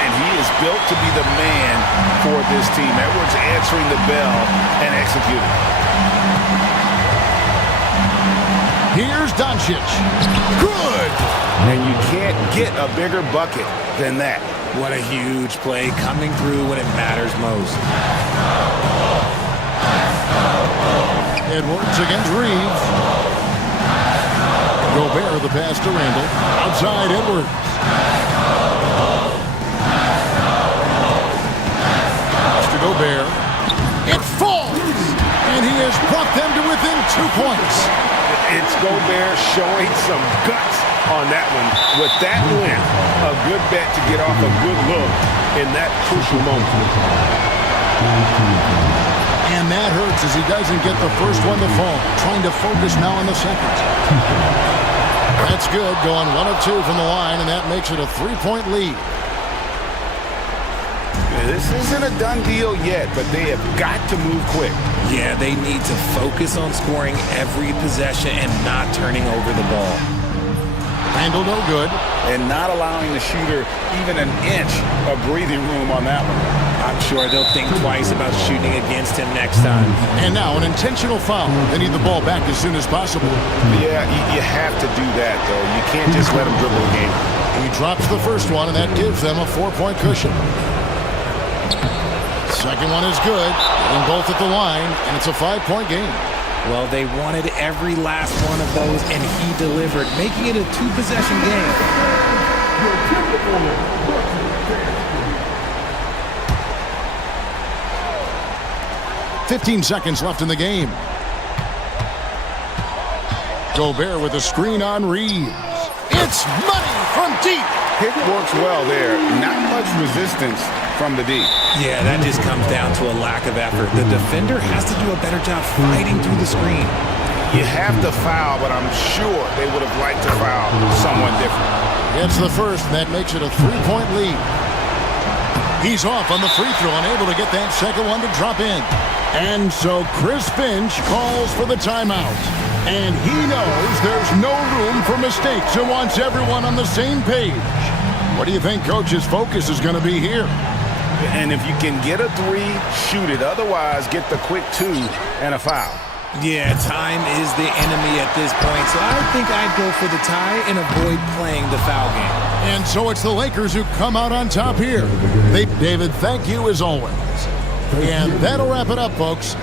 And He is built to be the man for this team. Edwards answering the bell and executing. Here's Doncic. Good! And you can't get a bigger bucket than that. What a huge play coming through when it matters most. Edwards against Reeves. Gobert the pass to Randall. Outside Edwards. Pass to Gobert. It falls! And he has brought them to within 2 points. It's Gobert showing some guts on that one. With that win, a good bet to get off a good look in that crucial moment. And that hurts as he doesn't get the first one to fall. Trying to focus now on the second. That's good, going 1 of 2 from the line, and that makes it a 3-point lead. This isn't a done deal yet, but they have got to move quick. Yeah, they need to focus on scoring every possession and not turning over the ball. Randall no good. And not allowing the shooter even an inch of breathing room on that one. I'm sure they'll think twice about shooting against him next time. And now an intentional foul. They need the ball back as soon as possible. Yeah, you have to do that, though. You can't just let him dribble the game. He drops the first one, and that gives them a 4-point cushion. Second one is good. Getting both at the line, and it's a 5-point game. Well, they wanted every last one of those, and he delivered, making it a 2-possession game. 15 seconds left in the game. Gobert with a screen on Reeves. It's money from deep. Pick works well there. Not much resistance from the D. Yeah, that just comes down to a lack of effort. The defender has to do a better job fighting through the screen. You have to foul, but I'm sure they would have liked to foul someone different. It's the first, and that makes it a 3-point lead. He's off on the free throw, unable to get that second one to drop in. And so Chris Finch calls for the timeout. And he knows there's no room for mistakes and wants everyone on the same page. What do you think Coach's focus is going to be here? And if you can get a 3, shoot it. Otherwise, get the quick 2 and a foul. Yeah, time is the enemy at this point, so I think I'd go for the tie and avoid playing the foul game. And so it's the Lakers who come out on top here. David, thank you as always. And that'll wrap it up, folks.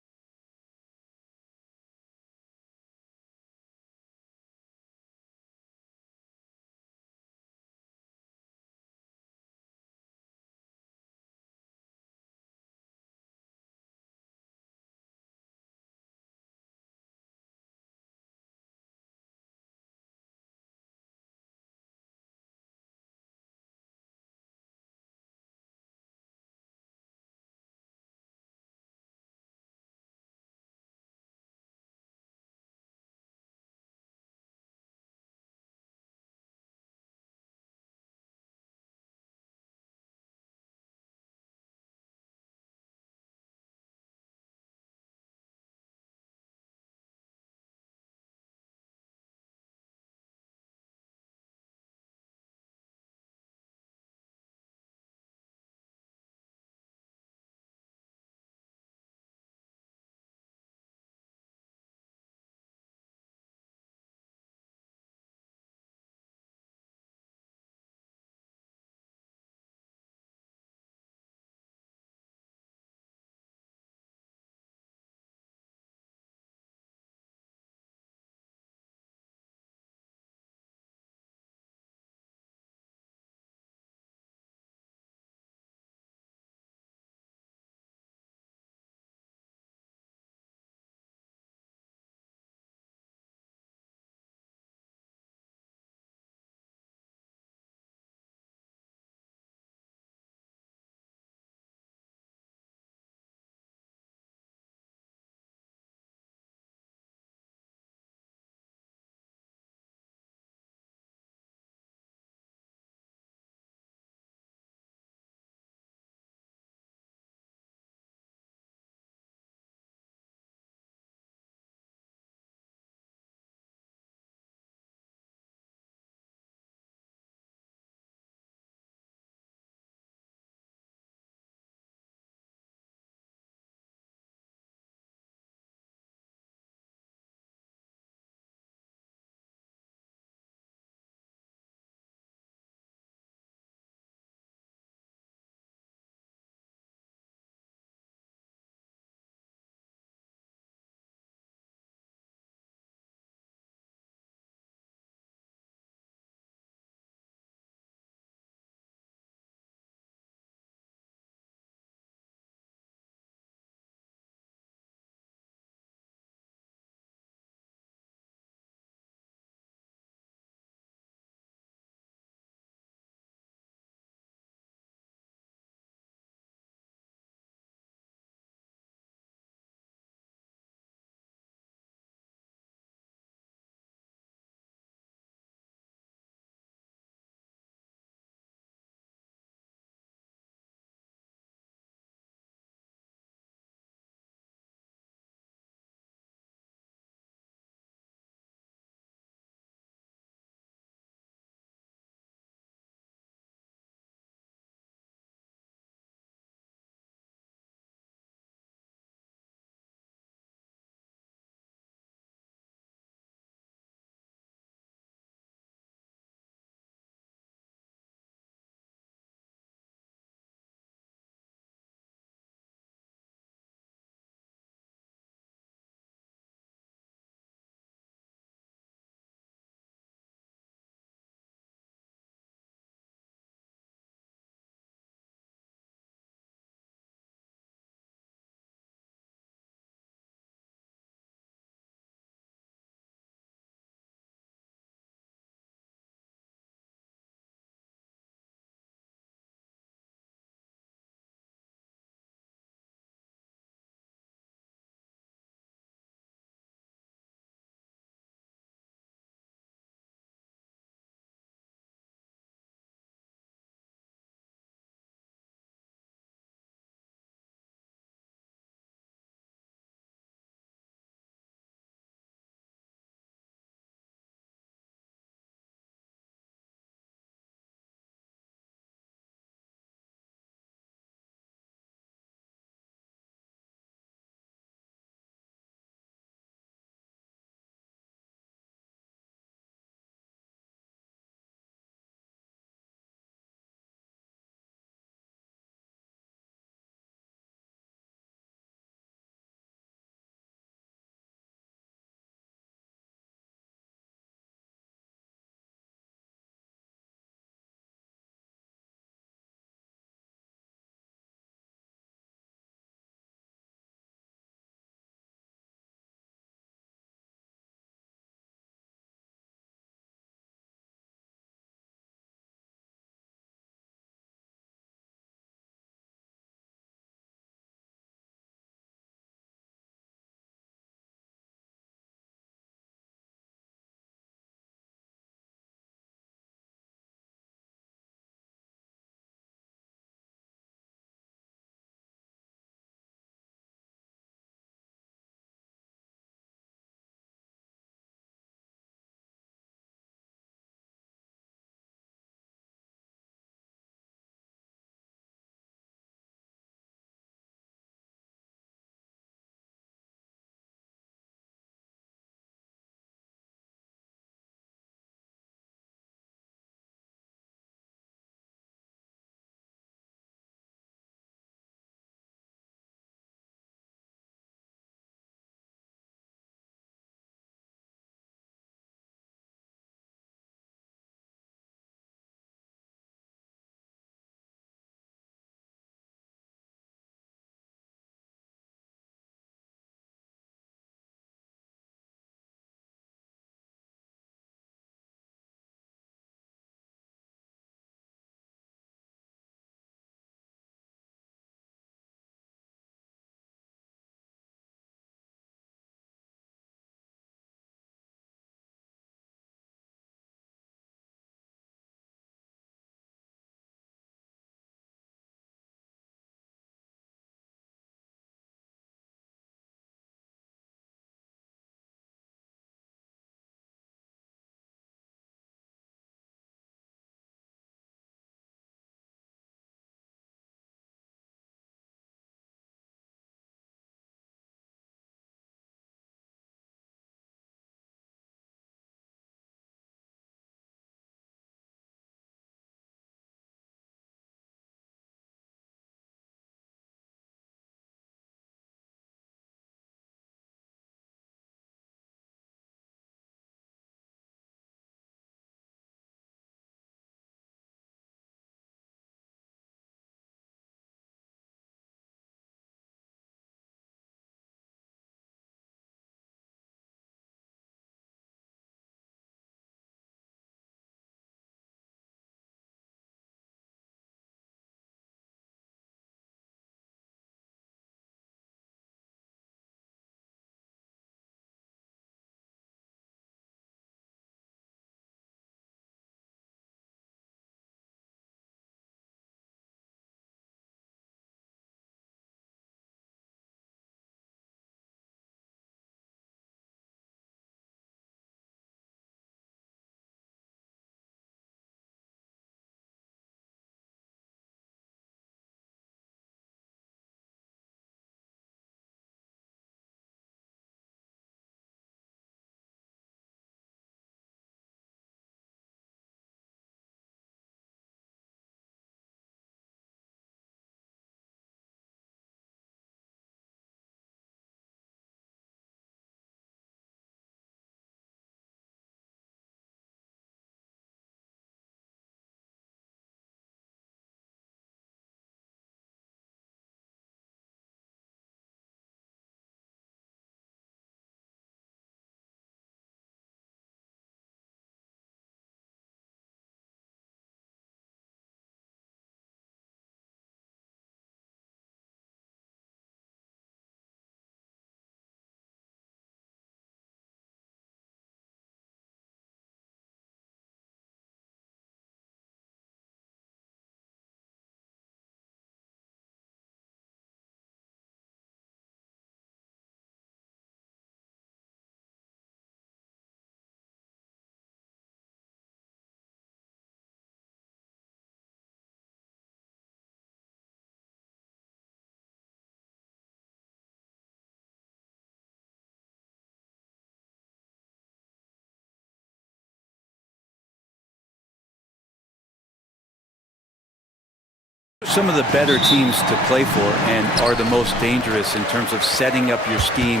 Some of the better teams to play for and are the most dangerous in terms of setting up your scheme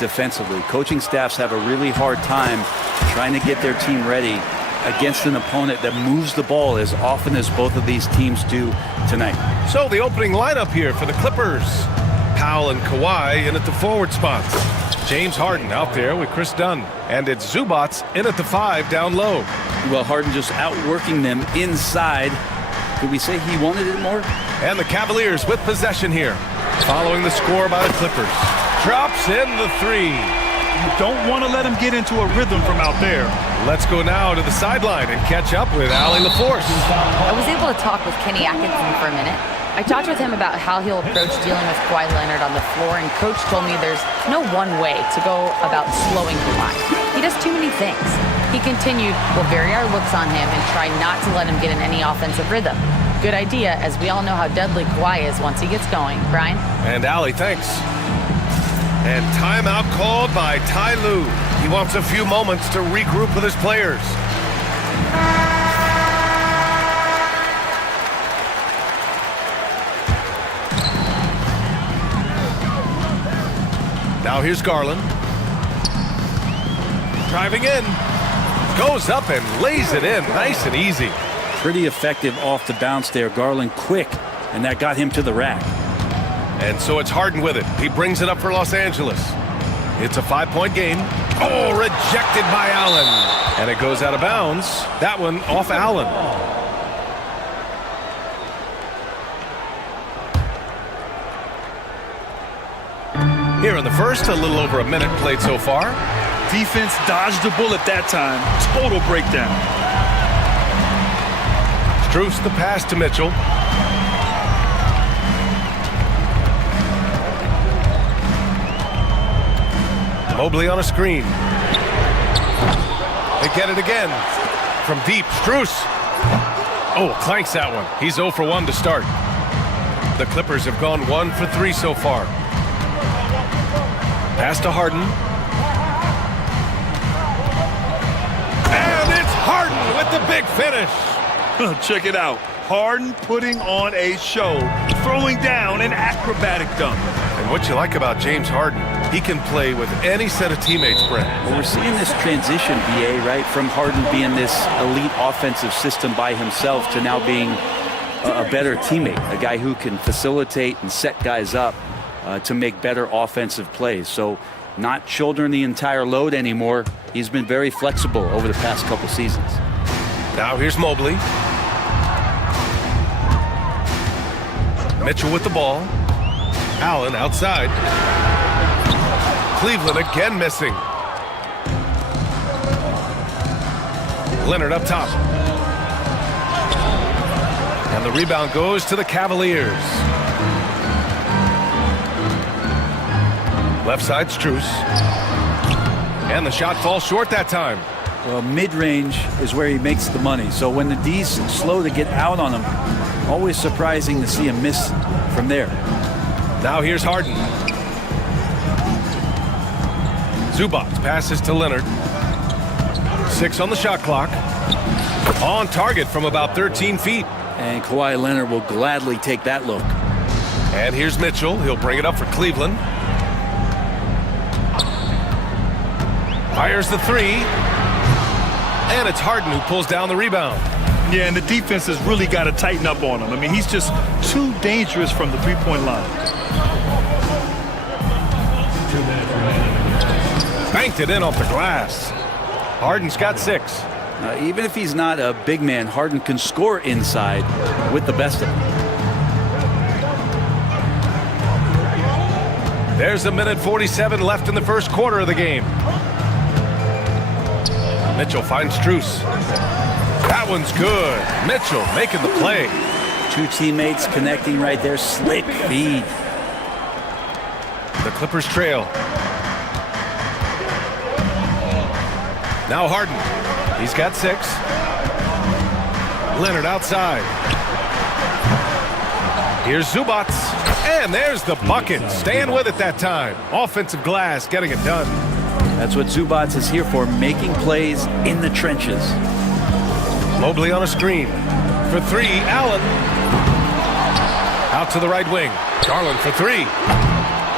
defensively. Coaching staffs have a really hard time trying to get their team ready against an opponent that moves the ball as often as both of these teams do tonight. So the opening lineup here for the Clippers. Powell and Kawhi in at the forward spots. James Harden out there with Chris Dunn. And it's Zubats in at the 5 down low. Well, Harden just outworking them inside. Could we say he wanted it more? And the Cavaliers with possession here. Following the score by the Clippers. Drops in the 3. You don't want to let him get into a rhythm from out there. Let's go now to the sideline and catch up with Allie LaForce. I was able to talk with Kenny Atkinson for a minute. I talked with him about how he'll approach dealing with Kawhi Leonard on the floor, and Coach told me there's no one way to go about slowing Kawhi. He does too many things. He continued, we'll vary our looks on him and try not to let him get in any offensive rhythm. Good idea, as we all know how deadly Kawhi is once he gets going. Brian? And Allie, thanks. And timeout called by Ty Lue. He wants a few moments to regroup with his players. Now here's Garland. Driving in. Goes up and lays it in. Nice and easy. Pretty effective off the bounce there. Garland quick, and that got him to the rack. And so it's Harden with it. He brings it up for Los Angeles. It's a 5-point game. Oh, rejected by Allen. And it goes out of bounds. That one off Allen. Here in the first, a little over a minute played so far. Defense dodged the bullet that time. Total breakdown. Strus the pass to Mitchell. Mobley on a screen. They get it again. From deep, Strus. Oh, clanks that one. He's 0 for 1 to start. The Clippers have gone 1 for 3 so far. Pass to Harden. And it's Harden with the big finish. Check it out. Harden putting on a show, throwing down an acrobatic dunk. And what you like about James Harden, he can play with any set of teammates, Brent. Well, we're seeing this transition, BA, right, from Harden being this elite offensive system by himself to now being a better teammate, a guy who can facilitate and set guys up to make better offensive plays. So not shouldering the entire load anymore. He's been very flexible over the past couple seasons. Now here's Mobley. Mitchell with the ball. Allen outside. Cleveland again missing. Leonard up top. And the rebound goes to the Cavaliers. Left side, Strus. And the shot falls short that time. Well, mid-range is where he makes the money. So when the D's slow to get out on him, always surprising to see him miss from there. Now here's Harden. Zubac passes to Leonard. 6 on the shot clock. On target from about 13 feet. And Kawhi Leonard will gladly take that look. And here's Mitchell. He'll bring it up for Cleveland. Fires the 3. And it's Harden who pulls down the rebound. Yeah, and the defense has really got to tighten up on him. I mean, he's just too dangerous from the three-point line. Banked it in off the glass. Harden's got 6. Even if he's not a big man, Harden can score inside with the best of them. There's a minute 47 left in the first quarter of the game. Mitchell finds Strus. That one's good. Mitchell making the play. 2 teammates connecting right there. Slick feed. The Clippers trail. Now Harden. He's got 6. Leonard outside. Here's Zubac. And there's the bucket. Staying with it that time. Offensive glass getting it done. That's what Zubac is here for, making plays in the trenches. Mobley on a screen. For 3, Allen. Out to the right wing. Garland for three.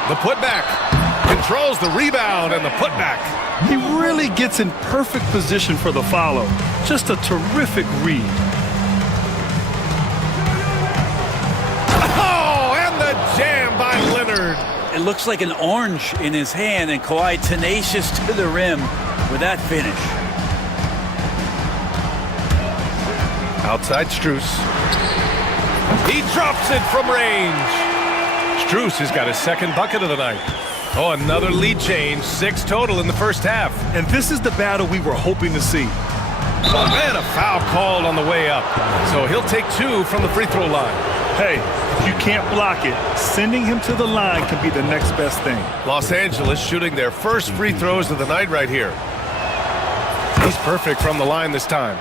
The putback. Controls the rebound and the putback. He really gets in perfect position for the follow. Just a terrific read. Oh, and the jam by Leonard. It looks like an orange in his hand, and Kawhi tenacious to the rim with that finish. Outside Strus. He drops it from range. Strus has got his second bucket of the night. Oh, another lead change. 6 total in the first half. And this is the battle we were hoping to see. Oh, and a foul called on the way up. So he'll take 2 from the free throw line. Hey, if you can't block it, sending him to the line can be the next best thing. Los Angeles shooting their first free throws of the night right here. He's perfect from the line this time.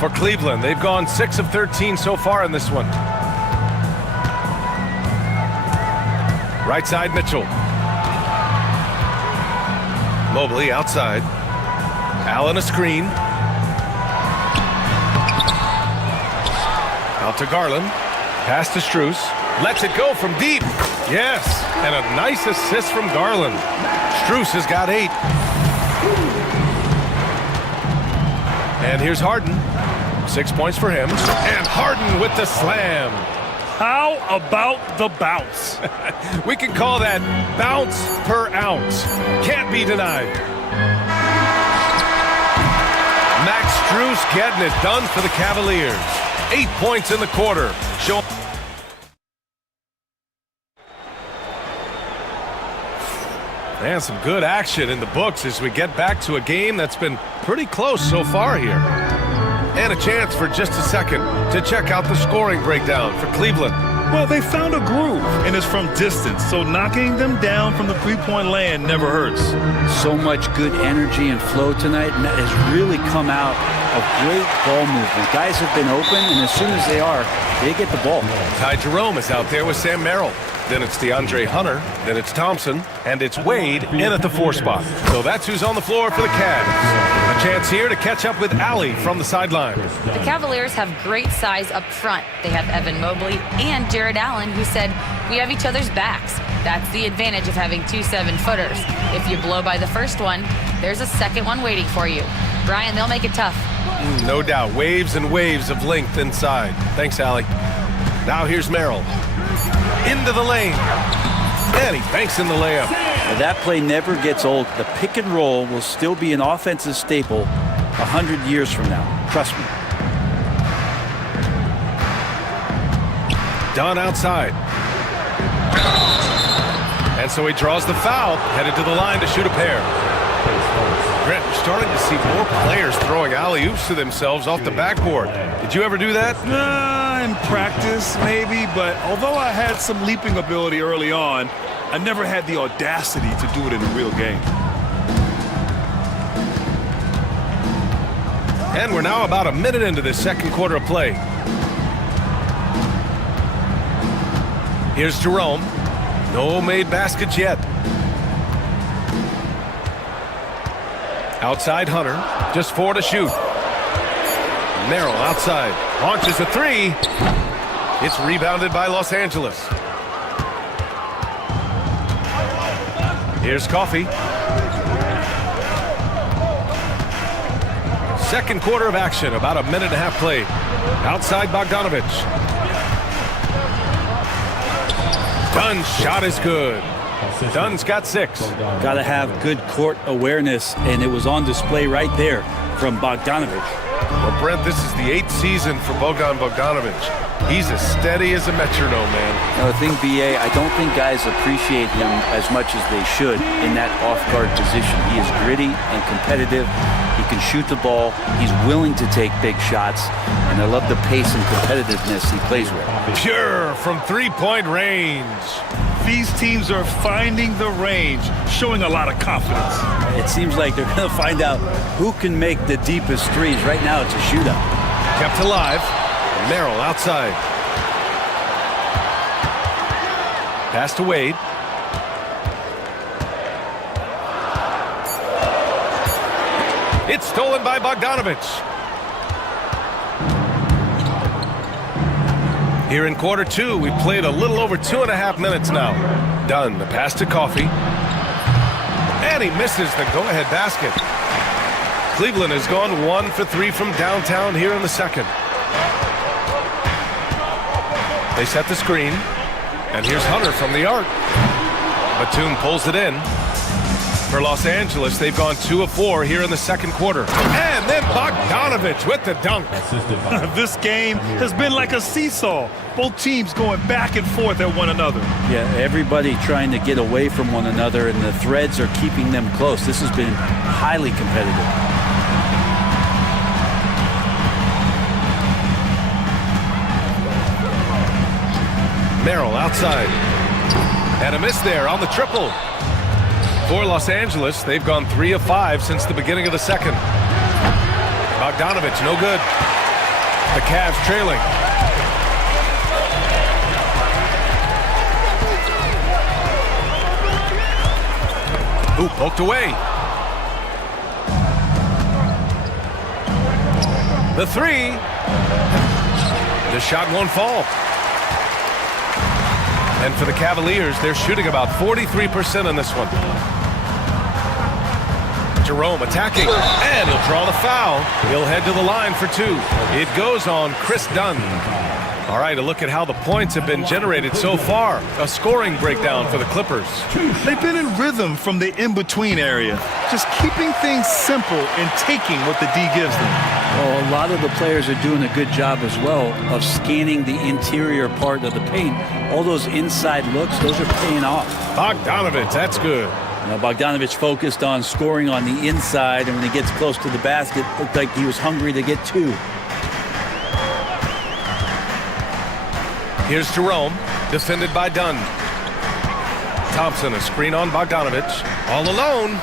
For Cleveland, they've gone 6 of 13 so far in this one. Right side, Mitchell. Mobley outside. Allen a screen. Out to Garland. Pass to Strus. Lets it go from deep. Yes, and a nice assist from Garland. Strus has got 8. And here's Harden. 6 points for him. And Harden with the slam. How about the bounce? We can call that bounce per ounce. Can't be denied. Max Strus getting it done for the Cavaliers. 8 points in the quarter. And some good action in the books as we get back to a game that's been pretty close so far here. And a chance for just a second to check out the scoring breakdown for Cleveland. Well, they found a groove, and it's from distance, so knocking them down from the three-point land never hurts. So much good energy and flow tonight, and that has really come out of great ball movement. Guys have been open, and as soon as they are, they get the ball. Ty Jerome is out there with Sam Merrill. Then it's DeAndre Hunter. Then it's Thompson. And it's Wade in at the 4 spot. So that's who's on the floor for the Cavs. A chance here to catch up with Allie from the sideline. The Cavaliers have great size up front. They have Evan Mobley and Jared Allen, who said, "We have each other's backs." That's the advantage of having 2 7-footers. If you blow by the first one, there's a second one waiting for you. Brian, they'll make it tough. No doubt. Waves and waves of length inside. Thanks, Allie. Now here's Merrill. Into the lane. And he banks in the layup. Now that play never gets old. The pick and roll will still be an offensive staple 100 years from now. Trust me. Dunn outside. And so he draws the foul, headed to the line to shoot a pair. Brent, we're starting to see more players throwing alley-oops to themselves off the backboard. Did you ever do that? In practice, maybe, but although I had some leaping ability early on, I never had the audacity to do it in a real game. And we're now about a minute into this second quarter of play. Here's Jerome. No made baskets yet. Outside Hunter. Just 4 to shoot. Merrill outside. Launches a 3. It's rebounded by Los Angeles. Here's Coffey. Second quarter of action. About a minute and a half played. Outside Bogdanovich. Dunn's shot is good. Dunn's got 6. Got to have good court awareness, and it was on display right there from Bogdanovich. Well, Brent, this is the 8th season for Bogdanovich. He's as steady as a metronome, man. Now, the thing, BA, I don't think guys appreciate him as much as they should in that off-guard position. He is gritty and competitive. He can shoot the ball. He's willing to take big shots. And I love the pace and competitiveness he plays with. Pure from three-point range. These teams are finding the range, showing a lot of confidence. It seems like they're going to find out who can make the deepest threes. Right now, it's a shootout. Kept alive. Merrill outside. Pass to Wade. It's stolen by Bogdanovich. Here in quarter two, we've played a little over 2.5 minutes now. Dunn, the pass to Coffey. And he misses the go-ahead basket. Cleveland has gone 1 for 3 from downtown here in the second. They set the screen. And here's Hunter from the arc. Batum pulls it in. For Los Angeles, they've gone 2 of 4 here in the second quarter. And then Bogdanovich with the dunk. This game has been like a seesaw. Both teams going back and forth at one another. Yeah, everybody trying to get away from one another, and the threads are keeping them close. This has been highly competitive. Merrill outside. And a miss there on the triple. For Los Angeles, they've gone 3 of 5 since the beginning of the second. Bogdanovich, no good. The Cavs trailing. Ooh, poked away. The three. The shot won't fall. And for the Cavaliers, they're shooting about 43% in this one. Jerome attacking, and he'll draw the foul. He'll head to the line for 2. It goes on Chris Dunn. All right, a look at how the points have been generated so far. A scoring breakdown for the Clippers. They've been in rhythm from the in-between area, just keeping things simple and taking what the D gives them. Well, a lot of the players are doing a good job as well of scanning the interior part of the paint. All those inside looks, those are paying off. Bogdanovich, that's good. Now, Bogdanovich focused on scoring on the inside, and when he gets close to the basket, looked like he was hungry to get 2. Here's Jerome, defended by Dunn. Thompson, a screen on Bogdanovich. All alone.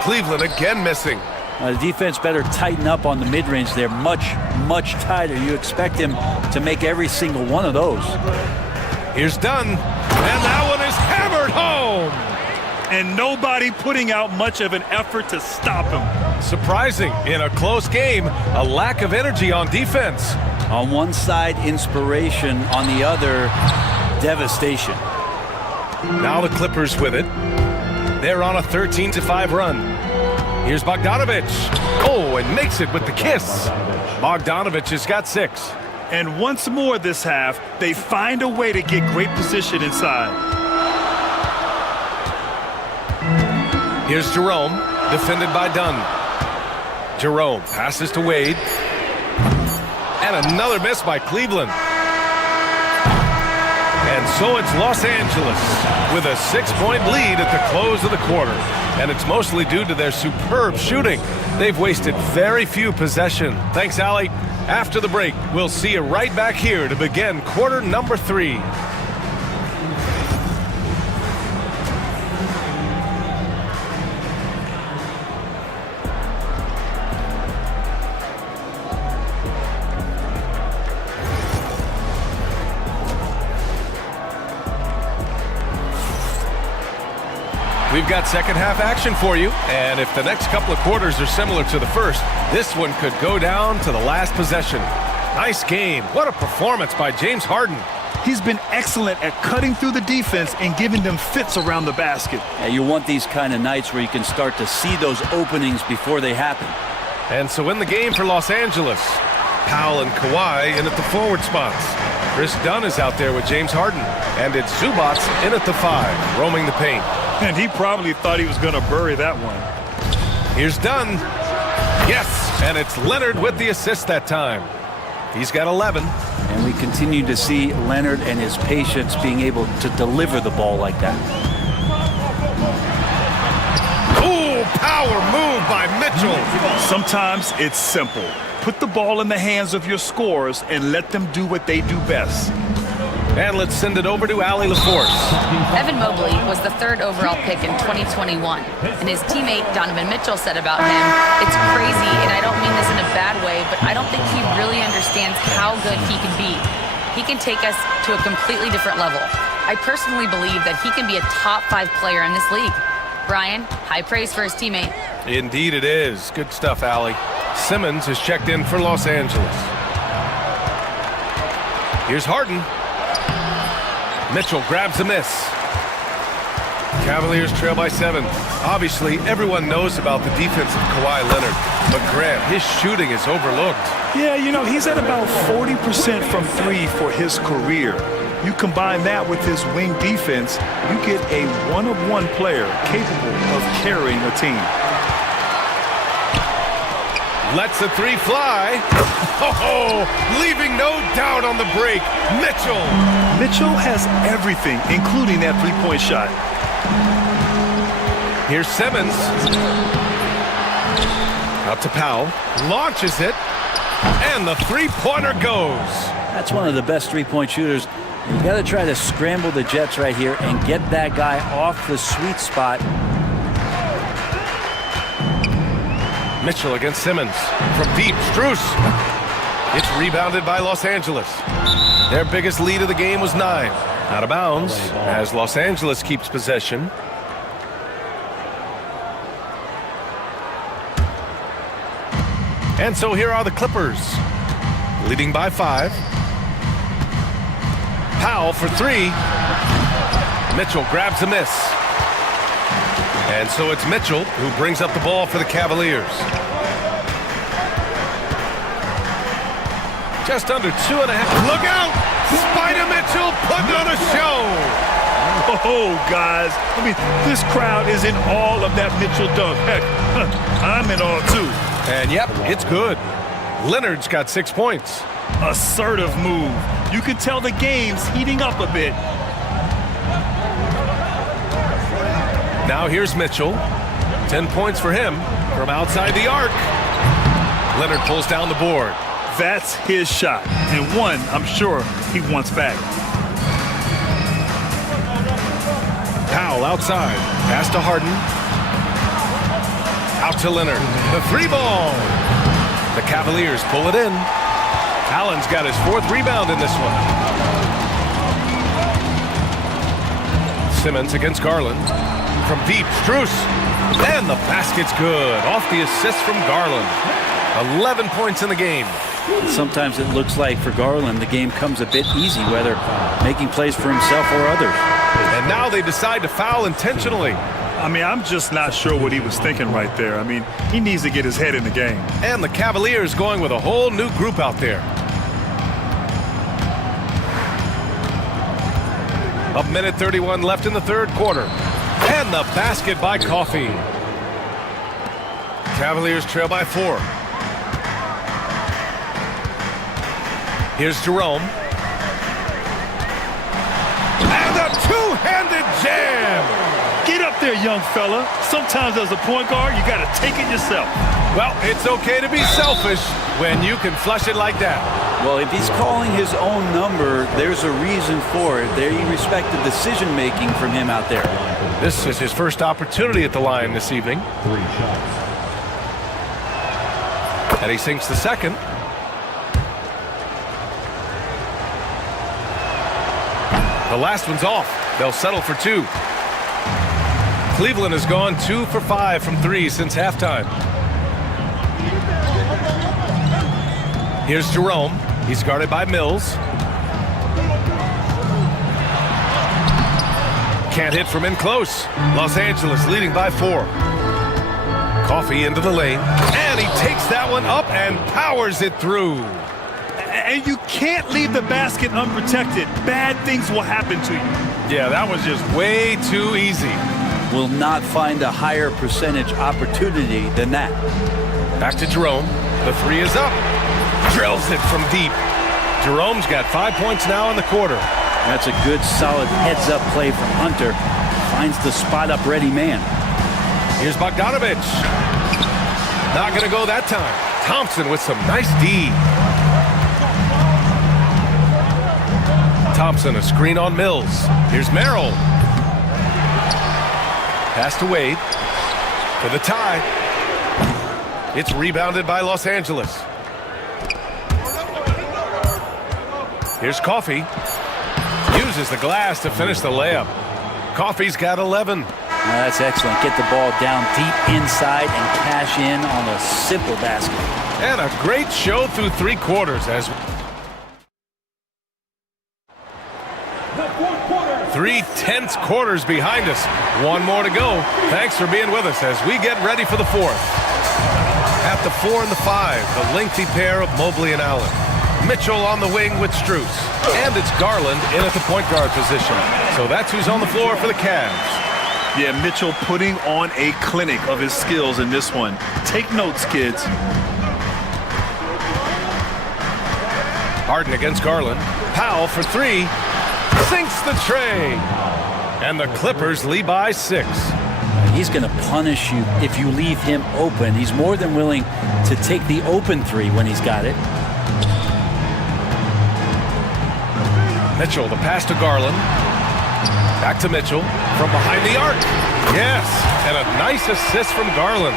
Cleveland again missing. The defense better tighten up on the mid-range. They're much, much tighter. You expect him to make every single one of those. Here's Dunn, and that one is hammered home. And nobody putting out much of an effort to stop him. Surprising, in a close game, a lack of energy on defense. On one side, inspiration. On the other, devastation. Now the Clippers with it. They're on a 13-5 run. Here's Bogdanovich. Oh, and makes it with the kiss. Bogdanovich has got 6. And once more this half, they find a way to get great position inside. Here's Jerome, defended by Dunn. Jerome passes to Wade. And another miss by Cleveland. And so it's Los Angeles with a 6-point lead at the close of the quarter. And it's mostly due to their superb shooting. They've wasted very few possessions. Thanks, Allie. After the break, we'll see you right back here to begin quarter number 3. We've got second half action for you, and if the next couple of quarters are similar to the first, this one could go down to the last possession. Nice game. What a performance by James Harden. He's been excellent at cutting through the defense and giving them fits around the basket. Yeah, you want these kind of nights where you can start to see those openings before they happen. And so in the game for Los Angeles, Powell and Kawhi in at the forward spots. Chris Dunn is out there with James Harden, and it's Zubats in at the 5, roaming the paint. And he probably thought he was going to bury that one. Here's Dunn. Yes, and it's Leonard with the assist that time. He's got 11. And we continue to see Leonard and his patience being able to deliver the ball like that. Ooh, power move by Mitchell. Sometimes it's simple. Put the ball in the hands of your scorers and let them do what they do best. And let's send it over to Allie LaForce. Evan Mobley was the 3rd overall pick in 2021. And his teammate Donovan Mitchell said about him, "It's crazy, and I don't mean this in a bad way, but I don't think he really understands how good he can be. He can take us to a completely different level. I personally believe that he can be a top 5 player in this league." Brian, high praise for his teammate. Indeed it is. Good stuff, Allie. Simmons has checked in for Los Angeles. Here's Harden. Mitchell grabs the miss. Cavaliers trail by 7. Obviously, everyone knows about the defense of Kawhi Leonard, but Grant, his shooting is overlooked. Yeah, you know, he's at about 40% from 3 for his career. You combine that with his wing defense, you get a one-of-one player capable of carrying a team. Lets the 3 fly. Oh, leaving no doubt on the break. Mitchell. Mitchell has everything, including that three-point shot. Here's Simmons. Out to Powell. Launches it. And the three-pointer goes. That's one of the best three-point shooters. You got to try to scramble the Jets right here and get that guy off the sweet spot. Mitchell against Simmons. From deep, Strus. It's rebounded by Los Angeles. Their biggest lead of the game was 9. Out of bounds as Los Angeles keeps possession. And so here are the Clippers, leading by 5. Powell for 3. Mitchell grabs the miss. And so it's Mitchell who brings up the ball for the Cavaliers. Just under 2.5. Look out! Spider Mitchell putting on a show. Oh, guys. I mean, this crowd is in awe of that Mitchell dunk. Heck, I'm in awe, too. And yep, it's good. Leonard's got 6 points. Assertive move. You can tell the game's heating up a bit. Now here's Mitchell. 10 points for him from outside the arc. Leonard pulls down the board. That's his shot, and one I'm sure he wants back. Powell outside. Pass to Harden. Out to Leonard. The 3 ball. The Cavaliers pull it in. Allen's got his 4th rebound in this one. Simmons against Garland. From deep, Strus. And the basket's good. Off the assist from Garland. 11 points in the game. Sometimes it looks like for Garland the game comes a bit easy, whether making plays for himself or others. And now they decide to foul intentionally. I mean, I'm just not sure what he was thinking right there. I mean, he needs to get his head in the game. And the Cavaliers going with a whole new group out there. A minute 31 left in the 3rd quarter. And the basket by Coffey. Cavaliers trail by 4. Here's Jerome. And a two-handed jam. Get up there, young fella. Sometimes as a point guard, you got to take it yourself. Well, it's okay to be selfish when you can flush it like that. Well, if he's calling his own number, there's a reason for it. They respect the decision-making from him out there. This is his first opportunity at the line this evening. 3 shots. And he sinks the 2nd. The last one's off. They'll settle for 2. Cleveland has gone 2 for 5 from 3 since halftime. Here's Jerome. He's guarded by Mills. Can't hit from in close. Los Angeles leading by 4. Coffey into the lane. And he takes that one up and powers it through. And you can't leave the basket unprotected. Bad things will happen to you. Yeah, that was just way too easy. Will not find a higher percentage opportunity than that. Back to Jerome. The 3 is up. Drills it from deep. Jerome's got 5 points now in the quarter. That's a good, solid heads-up play from Hunter. Finds the spot-up ready man. Here's Bogdanovich. Not going to go that time. Thompson with some nice D. Thompson, a screen on Mills. Here's Merrill. Pass to Wade. For the tie. It's rebounded by Los Angeles. Here's Coffey. Uses the glass to finish the layup. Coffey's got 11. That's excellent. Get the ball down deep inside and cash in on a simple basket. And a great show through 3 quarters as 3 tense quarters behind us. One more to go. Thanks for being with us as we get ready for the fourth. At the 4 and the 5, the lengthy pair of Mobley and Allen. Mitchell on the wing with Strus. And it's Garland in at the point guard position. So that's who's on the floor for the Cavs. Yeah, Mitchell putting on a clinic of his skills in this one. Take notes, kids. Harden against Garland. Powell for 3. Sinks the tray. And the Clippers lead by 6. He's going to punish you if you leave him open. He's more than willing to take the open 3 when he's got it. Mitchell, the pass to Garland. Back to Mitchell from behind the arc. Yes, and a nice assist from Garland.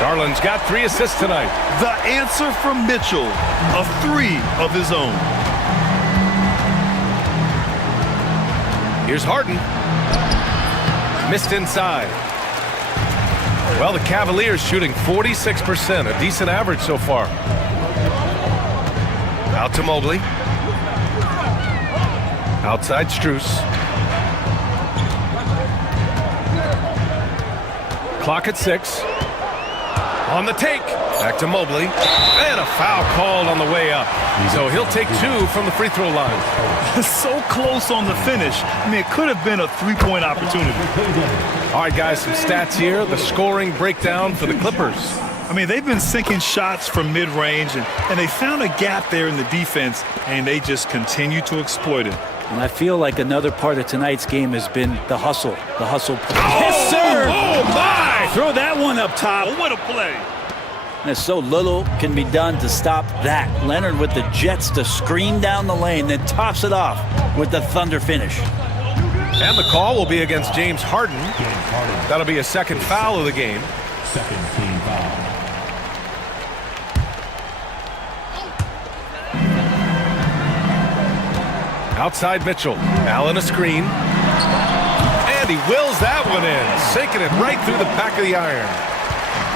Garland's got 3 assists tonight. The answer from Mitchell, a 3 of his own. Here's Harden. Missed inside. Well, the Cavaliers shooting 46%, a decent average so far. Out to Mobley. Outside Strus. Clock at 6. On the take. Back to Mobley. And a foul called on the way up. So he'll take 2 from the free throw line. So close on the finish. I mean, it could have been a 3-point opportunity. All right, guys, some stats here. The scoring breakdown for the Clippers. I mean, they've been sinking shots from mid-range, and they found a gap there in the defense, and they just continue to exploit it. And I feel like another part of tonight's game has been the hustle. The hustle. Oh, yes, sir! Oh, my! Throw that one up top. Oh, what a play. And so little can be done to stop that. Leonard with the jets to screen down the lane, then tops it off with the thunder finish. And the call will be against James Harden. That'll be a second foul of the game. Second team foul. Outside Mitchell. Allen a screen. And he wills that one in, sinking it right through the back of the iron.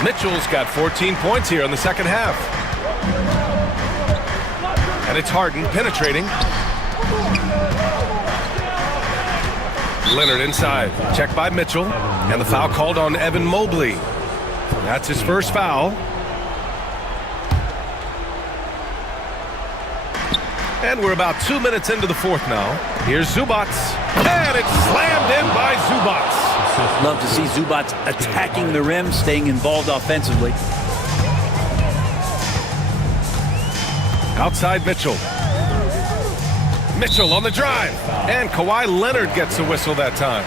Mitchell's got 14 points here in the second half. And it's Harden penetrating. Leonard inside. Checked by Mitchell. And the foul called on Evan Mobley. That's his first foul. And we're about 2 minutes into the fourth now. Here's Zubac. And it's slammed in by Zubac. Love to see Zubac attacking the rim, staying involved offensively. Outside Mitchell. Mitchell on the drive. And Kawhi Leonard gets the whistle that time.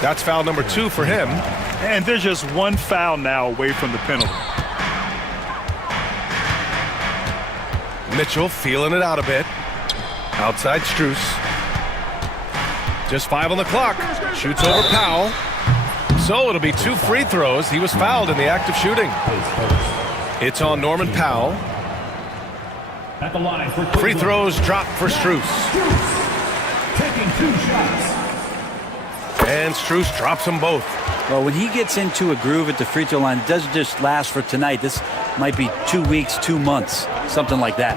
That's foul number 2 for him. And there's just one foul now away from the penalty. Mitchell feeling it out a bit. Outside Strus. Just 5 on the clock. Shoots over Powell. So it'll be 2 free throws. He was fouled in the act of shooting. It's on Norman Powell. At the line for Free throws dropped for Strus. taking 2 shots. And Strus drops them both. Well, when he gets into a groove at the free throw line, it doesn't just last for tonight. This might be 2 weeks, 2 months, something like that.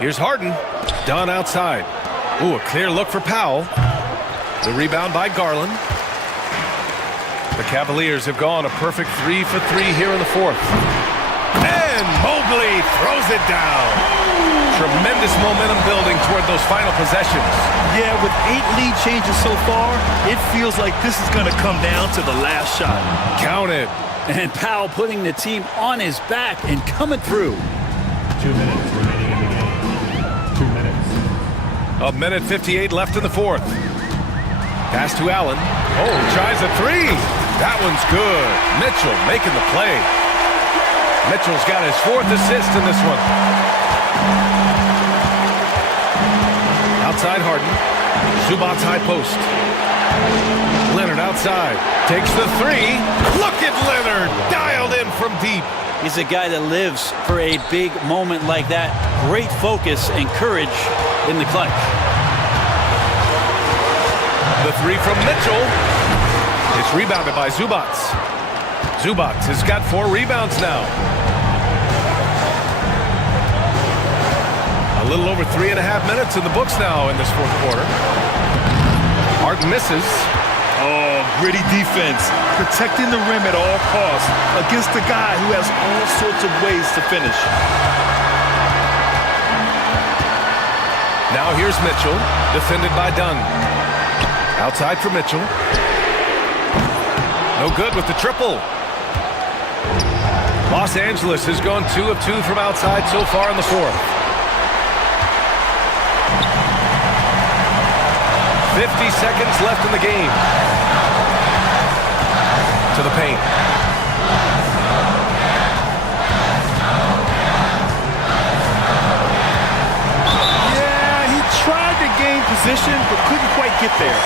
Here's Harden. Done outside. Ooh, a clear look for Powell. The rebound by Garland. The Cavaliers have gone a perfect 3 for 3 here in the fourth. And Mobley throws it down. Tremendous momentum building toward those final possessions. Yeah, with 8 lead changes so far, it feels like this is going to come down to the last shot. Count it. And Powell putting the team on his back and coming through. 2 minutes remaining in the game. 2 minutes. A minute 58 left in the fourth. Pass to Allen. Oh, tries a 3. That one's good. Mitchell making the play. Mitchell's got his 4th assist in this one. Outside Harden. Zubac's high post. Leonard outside. Takes the 3. Look at Leonard. Dialed in from deep. He's a guy that lives for a big moment like that. Great focus and courage in the clutch. The 3 from Mitchell. It's rebounded by Zubac. Zubac has got 4 rebounds now. A little over 3.5 minutes in the books now in this fourth quarter. Harden misses. Oh, gritty defense, protecting the rim at all costs against a guy who has all sorts of ways to finish. Now here's Mitchell, defended by Dunn. Outside for Mitchell. No good with the triple. Los Angeles has gone 2 of 2 from outside so far in the fourth. 50 seconds left in the game. To the paint. Yeah, he tried to gain position, but couldn't quite get there.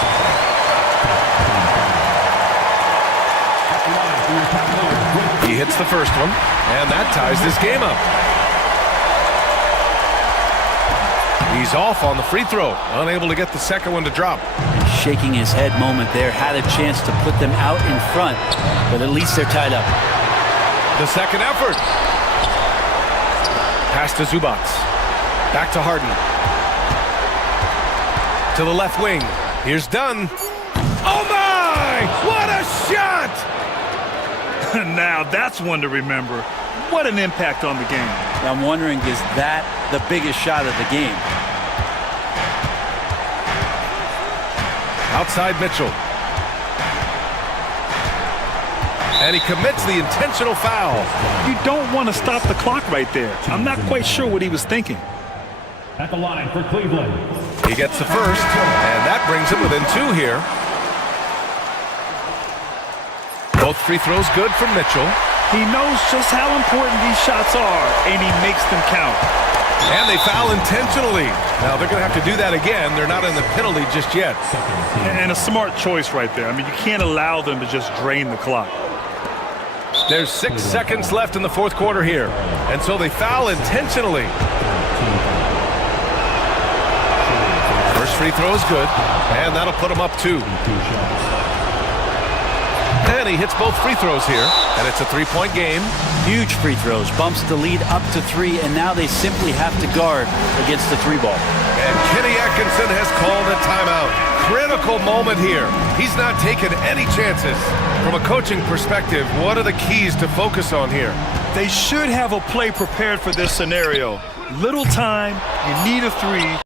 He hits the first one, and that ties this game up. He's off on the free throw, unable to get the second one to drop. Shaking his head moment there, had a chance to put them out in front, but at least they're tied up. The second effort. Pass to Zubac. Back to Harden. To the left wing. Here's Dunn. Oh my! What a shot! Now that's one to remember. What an impact on the game. I'm wondering, is that the biggest shot of the game? Outside Mitchell. And he commits the intentional foul. You don't want to stop the clock right there. I'm not quite sure what he was thinking. At the line for Cleveland. He gets the first, and that brings him within 2 here. Both free throws good from Mitchell. He knows just how important these shots are, and he makes them count. And they foul intentionally. Now they're going to have to do that again. They're not in the penalty just yet. And a smart choice right there. I mean, you can't allow them to just drain the clock. There's 6 seconds left in the fourth quarter here. And so they foul intentionally. First free throw is good, and that'll put him up 2. And he hits both free throws here, and it's a 3-point game. Huge free throws, bumps the lead up to 3, and now they simply have to guard against the 3-ball. And Kenny Atkinson has called a timeout. Critical moment here. He's not taking any chances. From a coaching perspective, what are the keys to focus on here? They should have a play prepared for this scenario. Little time, you need a 3.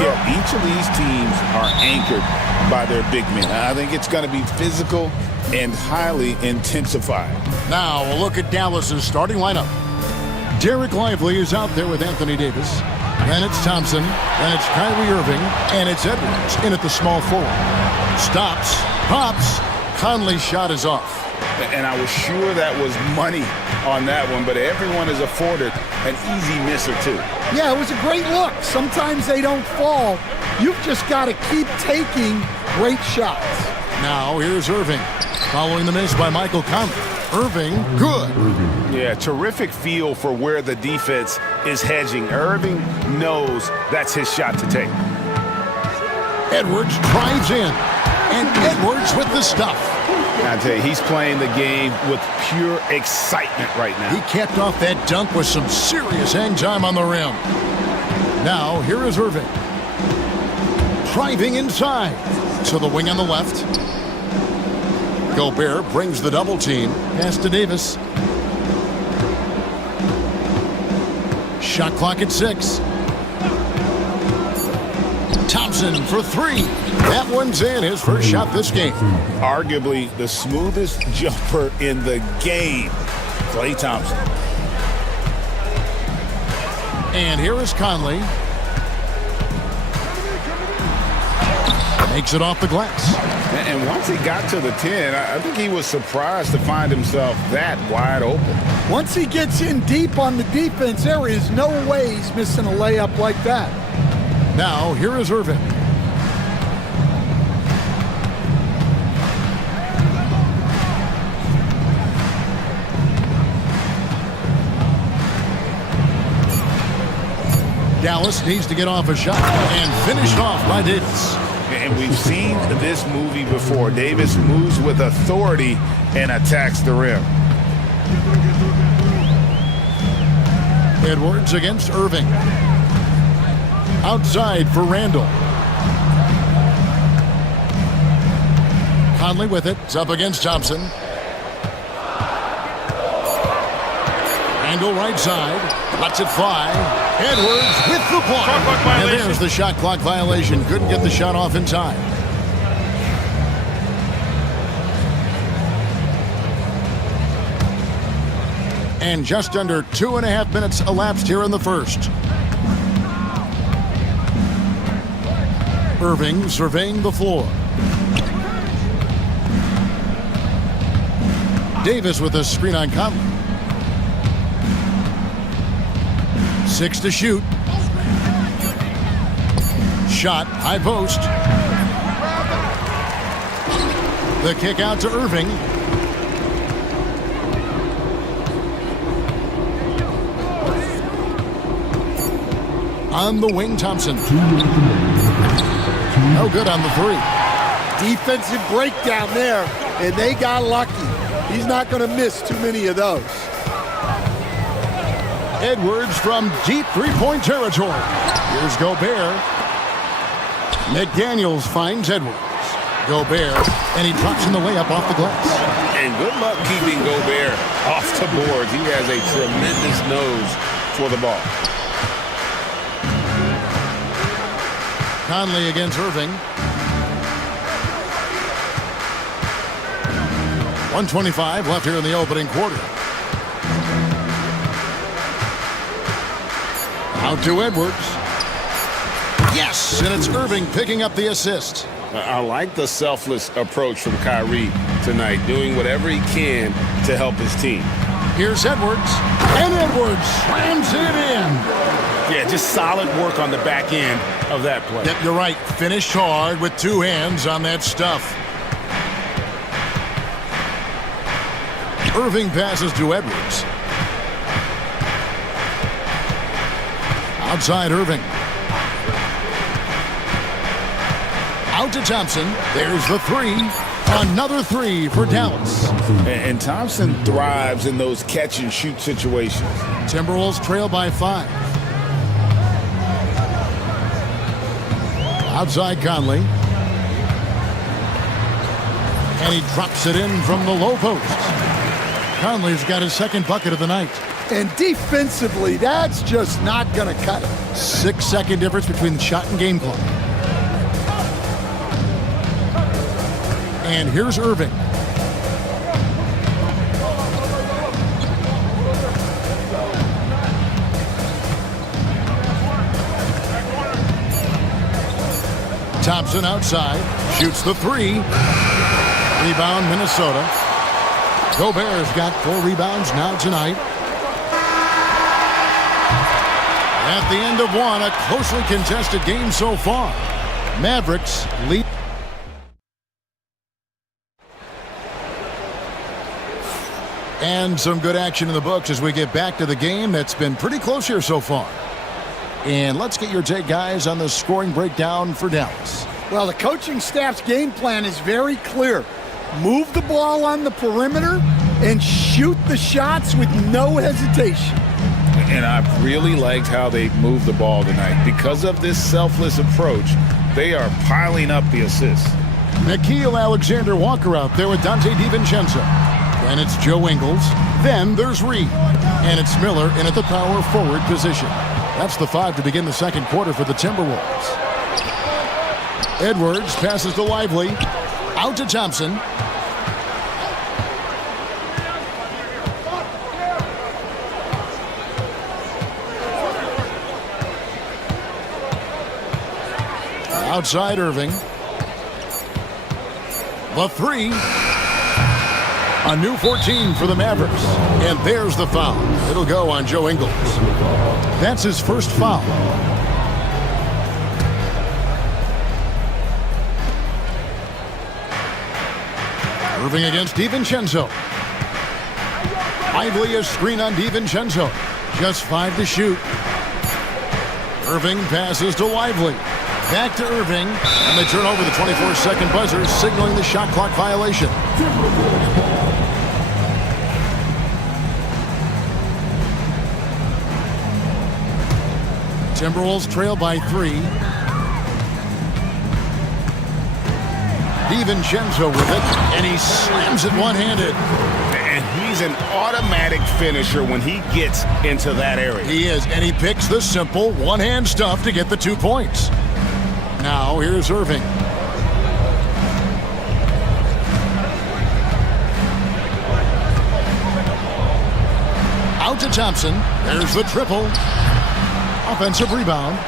Yeah, each of these teams are anchored by their big men. I think it's going to be physical and highly intensified. Now we'll look at Dallas's starting lineup. Derek Lively is out there with Anthony Davis. Then it's Thompson. Then it's Kyrie Irving. And it's Edwards in at the small forward. Stops. Pops. Conley's shot is off. And I was sure that was money on that one, but everyone is afforded an easy miss or two. Yeah, it was a great look. Sometimes they don't fall. You've just got to keep taking great shots. Now here's Irving. Following the miss by Michael Conley. Irving, good. Yeah, terrific feel for where the defense is hedging. Irving knows that's his shot to take. Edwards drives in. And Edwards with the stuff. I tell you, he's playing the game with pure excitement right now. He capped off that dunk with some serious hang time on the rim. Now, here is Irving. Driving inside. To the wing on the left. Gobert brings the double team. Pass to Davis. Shot clock at 6. Thompson for 3. That one's in, his first shot this game. Arguably the smoothest jumper in the game, Klay Thompson. And here is Conley. Makes it off the glass. And once he got to the 10, I think he was surprised to find himself that wide open. Once he gets in deep on the defense, there is no way he's missing a layup like that. Now, here is Irving. Dallas needs to get off a shot and finished off by Davis. And we've seen this movie before. Davis moves with authority and attacks the rim. Edwards against Irving. Outside for Randall. Conley with it. It's up against Thompson. Randall right side. Lets it fly. Edwards with the block. And there's the shot clock violation. Couldn't get the shot off in time. And just under 2.5 minutes elapsed here in the first. Irving surveying the floor. Davis with a screen on Conley. 6 to shoot. Shot, high post. The kick out to Irving. On the wing, Thompson. No good on the 3. Defensive breakdown there, and they got lucky. He's not going to miss too many of those. Edwards from deep three-point territory. Here's Gobert. McDaniels finds Edwards. Gobert, and he drops in the layup off the glass. And good luck keeping Gobert off the boards. He has a tremendous nose for the ball. Conley against Irving. 1:25 left here in the opening quarter. Out to Edwards. Yes, and it's Irving picking up the assist. I like the selfless approach from Kyrie tonight, doing whatever he can to help his team. Here's Edwards, and Edwards slams it in. Yeah, just solid work on the back end of that play. Yep, you're right. Finished hard with 2 hands on that stuff. Irving passes to Edwards. Outside Irving. Out to Thompson. There's the 3. Another 3 for Dallas. And Thompson thrives in those catch-and-shoot situations. Timberwolves trail by 5. Outside Conley. And he drops it in from the low post. Conley's got his second bucket of the night. And defensively, that's just not going to cut it. 6-second difference between the shot and game clock. And here's Irving. Thompson outside, shoots the three. Rebound, Minnesota. Gobert's got 4 rebounds now tonight. At the end of one, a closely contested game so far. Mavericks lead. And some good action in the books as we get back to the game that's been pretty close here so far. And let's get your take, guys, on the scoring breakdown for Dallas. Well, the coaching staff's game plan is very clear. Move the ball on the perimeter and shoot the shots with no hesitation. And I really liked how they moved the ball tonight. Because of this selfless approach, they are piling up the assists. Nickeil Alexander-Walker out there with Dante DiVincenzo. Then it's Joe Ingles. Then there's Reed. And it's Miller in at the power forward position. That's the 5 to begin the second quarter for the Timberwolves. Edwards passes to Lively. Out to Thompson. Outside Irving. The 3. A new 14 for the Mavericks. And there's the foul. It'll go on Joe Ingles. That's his first foul. Irving against DiVincenzo. Lively a screen on DiVincenzo. Just 5 to shoot. Irving passes to Lively. Back to Irving. And they turn over the 24-second buzzer, signaling the shot clock violation. Timberwolves trail by 3. DiVincenzo with it, and he slams it one-handed. And he's an automatic finisher when he gets into that area. He is, and he picks the simple one-hand stuff to get the 2 points. Now here's Irving. Out to Thompson. There's the triple. Offensive rebound.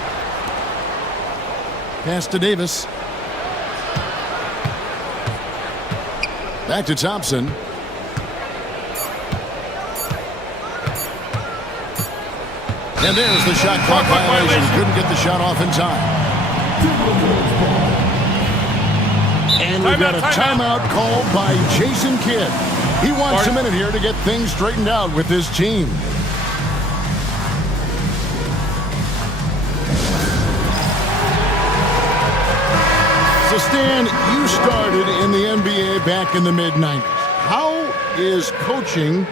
Pass to Davis. Back to Thompson. And there's the shot clock violation. Couldn't get the shot off in time. And we've got a timeout called by Jason Kidd. He wants a minute here to get things straightened out with his team. So Stan, you started in the NBA back in the mid-90s. How is coaching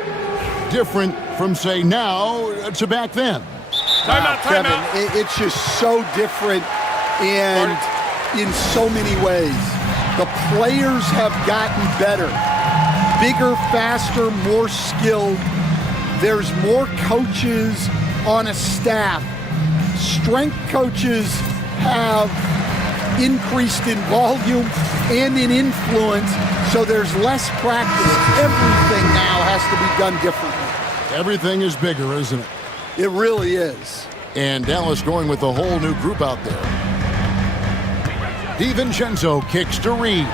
different from, say, now to back then? Kevin, it's just so different and in so many ways. The players have gotten better, bigger, faster, more skilled. There's more coaches on a staff. Strength coaches have increased in volume and in influence, so there's less practice. Everything now has to be done differently. Everything is bigger, isn't it? It really is. And Dallas going with a whole new group out there. DiVincenzo kicks to Reed.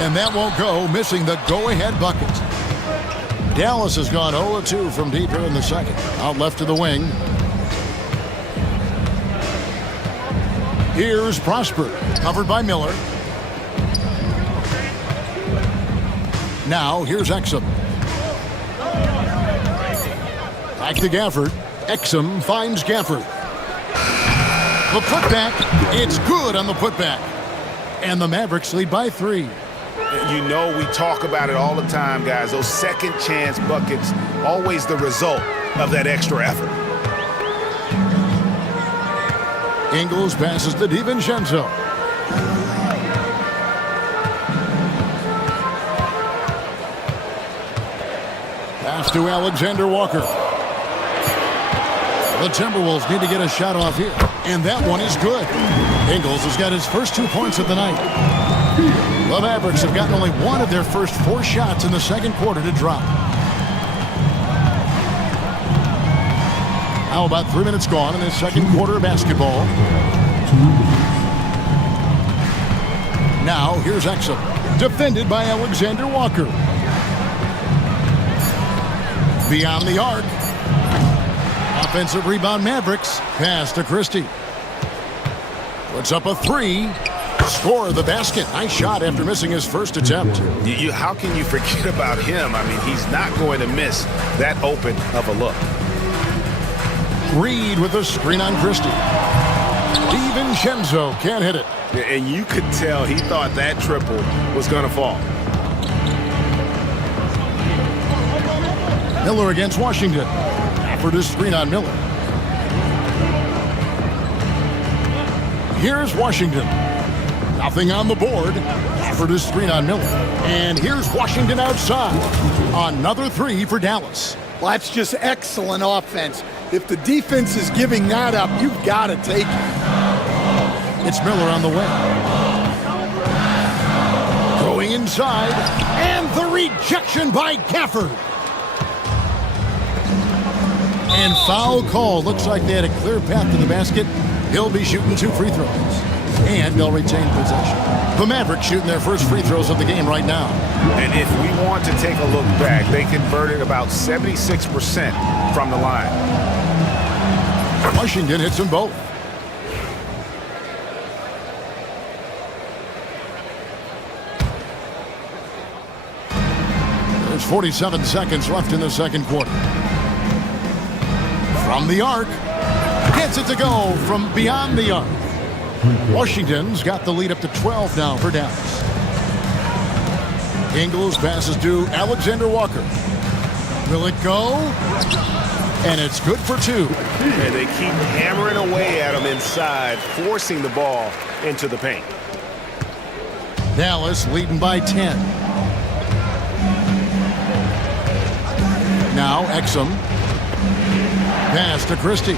And that won't go, missing the go-ahead bucket. Dallas has gone 0-2 from deep here in the second. Out left to the wing. Here's Prosper, covered by Miller. Now, here's Exum. Back to Gafford. Exum finds Gafford. The putback, it's good on the putback. And the Mavericks lead by 3. You know, we talk about it all the time, guys. Those second chance buckets, always the result of that extra effort. Ingles passes to DiVincenzo. Pass to Alexander Walker. The Timberwolves need to get a shot off here. And that one is good. Ingles has got his first 2 points of the night. The Mavericks have gotten only one of their first 4 shots in the second quarter to drop. Now about 3 minutes gone in the second quarter of basketball. Now here's Exum, defended by Alexander Walker. Beyond the arc. Offensive rebound Mavericks. Pass to Christie. Puts up a 3. Score the basket. Nice shot after missing his first attempt. How can you forget about him? I mean, he's not going to miss that open of a look. Reed with a screen on Christie. DiVincenzo can't hit it. And you could tell he thought that triple was going to fall. Miller against Washington. Effort is screen on Miller. Here's Washington. Nothing on the board. Effort is screen on Miller. And here's Washington outside. Another 3 for Dallas. Well, that's just excellent offense. If the defense is giving that up, you've got to take it. It's Miller on the way. Going inside. And the rejection by Gafford. And foul call. Looks like they had a clear path to the basket. He'll be shooting 2 free throws. And they'll retain possession. The Mavericks shooting their first free throws of the game right now. And if we want to take a look back, they converted about 76% from the line. Washington hits them both. There's 47 seconds left in the second quarter. From the arc. Gets it to go from beyond the arc. Washington's got the lead up to 12 now for Dallas. Ingles passes to Alexander Walker. Will it go? And it's good for 2. And they keep hammering away at him inside, forcing the ball into the paint. Dallas leading by 10. Now Exum. Pass to Christie.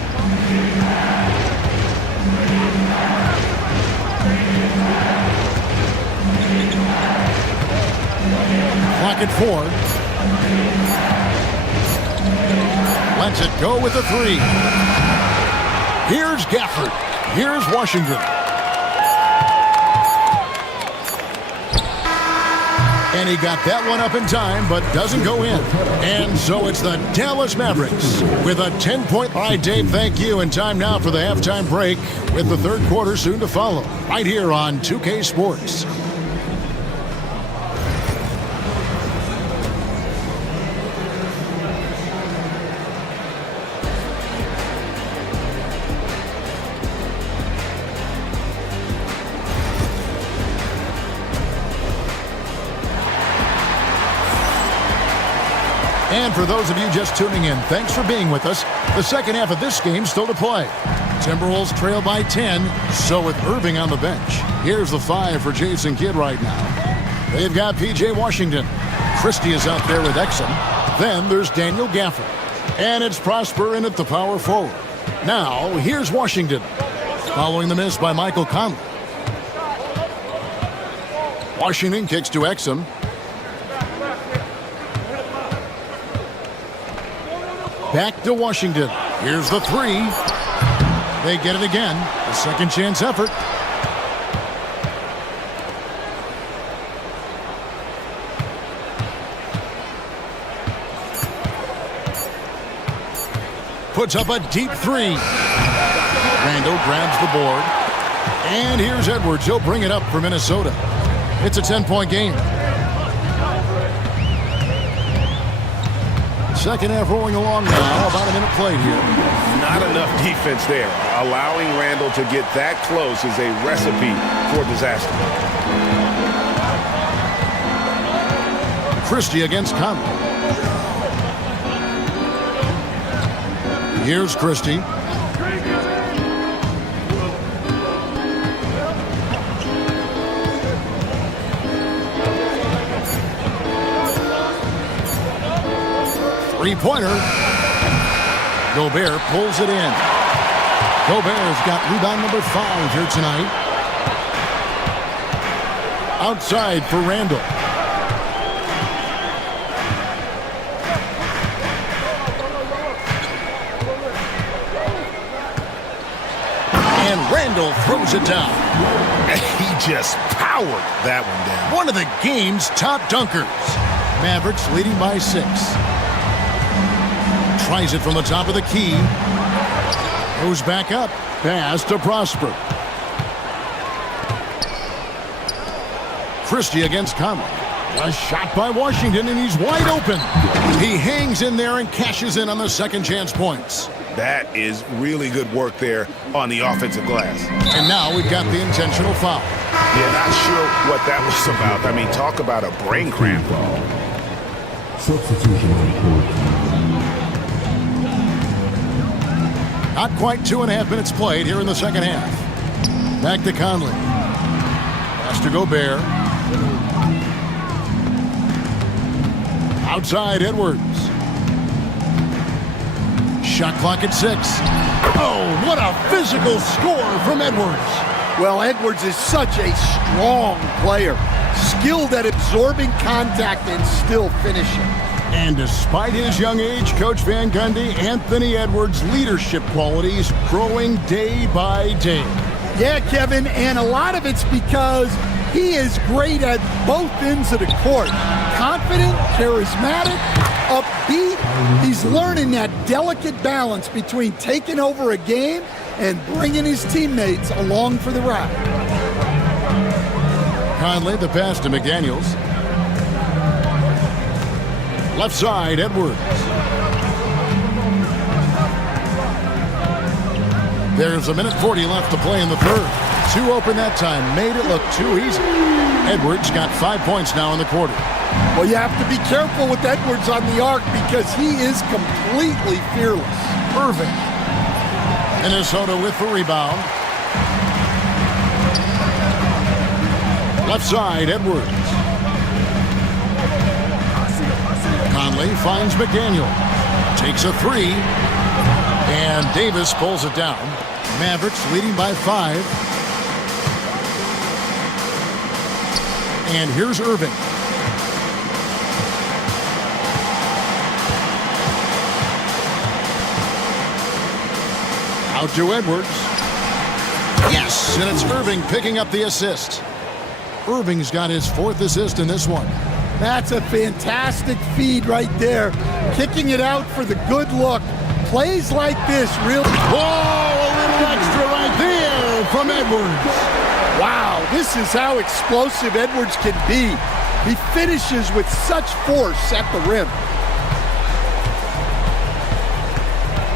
Clock at 4. Lets it go with a 3. Here's Gafford. Here's Washington. And he got that one up in time, but doesn't go in. And so it's the Dallas Mavericks with a 10-point. All right, Dave, thank you. And time now for the halftime break with the third quarter soon to follow. Right here on 2K Sports. And for those of you just tuning in, thanks for being with us. The second half of this game still to play. Timberwolves trail by 10, so with Irving on the bench. Here's the 5 for Jason Kidd right now. They've got P.J. Washington. Christie is out there with Exum. Then there's Daniel Gafford. And it's Prosper in at the power forward. Now, here's Washington. Following the miss by Michael Conley. Washington kicks to Exum. Back to Washington. Here's the 3. They get it again. A second chance effort. Puts up a deep 3. Randall grabs the board. And here's Edwards. He'll bring it up for Minnesota. It's a 10-point game. Second half rolling along now. About a minute played here. Not enough defense there. Allowing Randall to get that close is a recipe for disaster. Christie against Conley. Here's Christie. Three-pointer. Gobert pulls it in. Gobert's got rebound number 5 here tonight. Outside for Randall. And Randall throws it down. He just powered that one down. One of the game's top dunkers. Mavericks leading by 6. Tries it from the top of the key. Goes back up. Pass to Prosper. Christie against Conley. A shot by Washington, and he's wide open. He hangs in there and cashes in on the second chance points. That is really good work there on the offensive glass. And now we've got the intentional foul. Yeah, not sure what that was about. I mean, talk about a brain cramp. Substitution report. Not quite 2.5 minutes played here in the second half. Back to Conley. Pass to Gobert. Outside Edwards. Shot clock at 6. Oh, what a physical score from Edwards. Well, Edwards is such a strong player, skilled at absorbing contact and still finishing. And despite his young age, Coach Van Gundy, Anthony Edwards' leadership qualities growing day by day. Yeah, Kevin, and a lot of it's because he is great at both ends of the court. Confident, charismatic, upbeat. He's learning that delicate balance between taking over a game and bringing his teammates along for the ride. Conley, the pass to McDaniels. Left side, Edwards. There's 1:40 left to play in the third. 2 open that time. Made it look too easy. Edwards got 5 points now in the quarter. Well, you have to be careful with Edwards on the arc because he is completely fearless. Irving. Minnesota with the rebound. Left side, Edwards. Conley finds McDaniel. Takes a 3. And Davis pulls it down. Mavericks leading by 5. And here's Irving. Out to Edwards. Yes, and it's Irving picking up the assist. Irving's got his 4th assist in this one. That's a fantastic feed right there. Kicking it out for the good look. Plays like this really... Whoa, a little extra right there from Edwards. Wow, this is how explosive Edwards can be. He finishes with such force at the rim.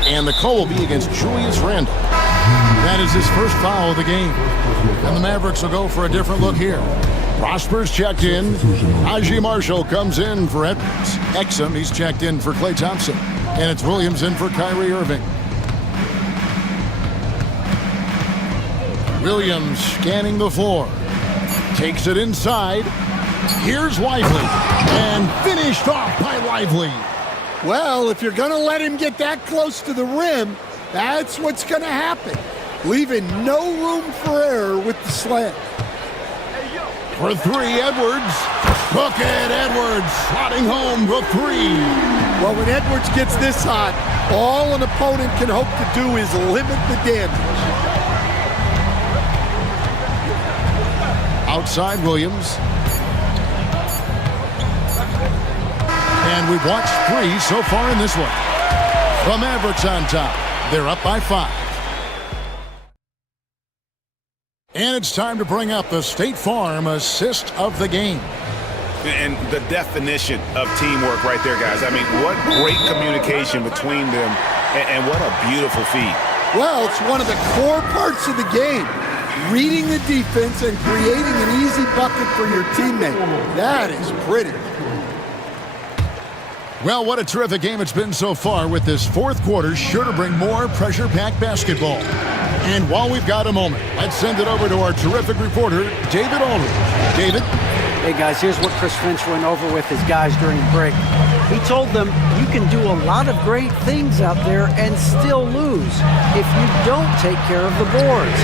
And the call will be against Julius Randle. That is his first foul of the game. And the Mavericks will go for a different look here. Prosper's checked in. Najee Marshall comes in for Edwards. Exum, he's checked in for Klay Thompson. And it's Williams in for Kyrie Irving. Williams scanning the floor. Takes it inside. Here's Lively. And finished off by Lively. Well, if you're going to let him get that close to the rim, that's what's going to happen. Leaving no room for error with the slam. For 3, Edwards. Hook it, Edwards. Slotting home the 3. Well, when Edwards gets this hot, all an opponent can hope to do is limit the damage. Outside Williams. And we've watched 3 so far in this one. The Mavericks on top. They're up by 5. And it's time to bring up the State Farm assist of the game. And the definition of teamwork right there, guys. I mean, what great communication between them, and what a beautiful feed. Well, it's one of the core parts of the game. Reading the defense and creating an easy bucket for your teammate. That is pretty. Well, what a terrific game it's been so far, with this 4th quarter sure to bring more pressure-packed basketball. And while we've got a moment, let's send it over to our terrific reporter, David Aldridge. David? Hey, guys, here's what Chris Finch went over with his guys during the break. He told them, you can do a lot of great things out there and still lose if you don't take care of the boards.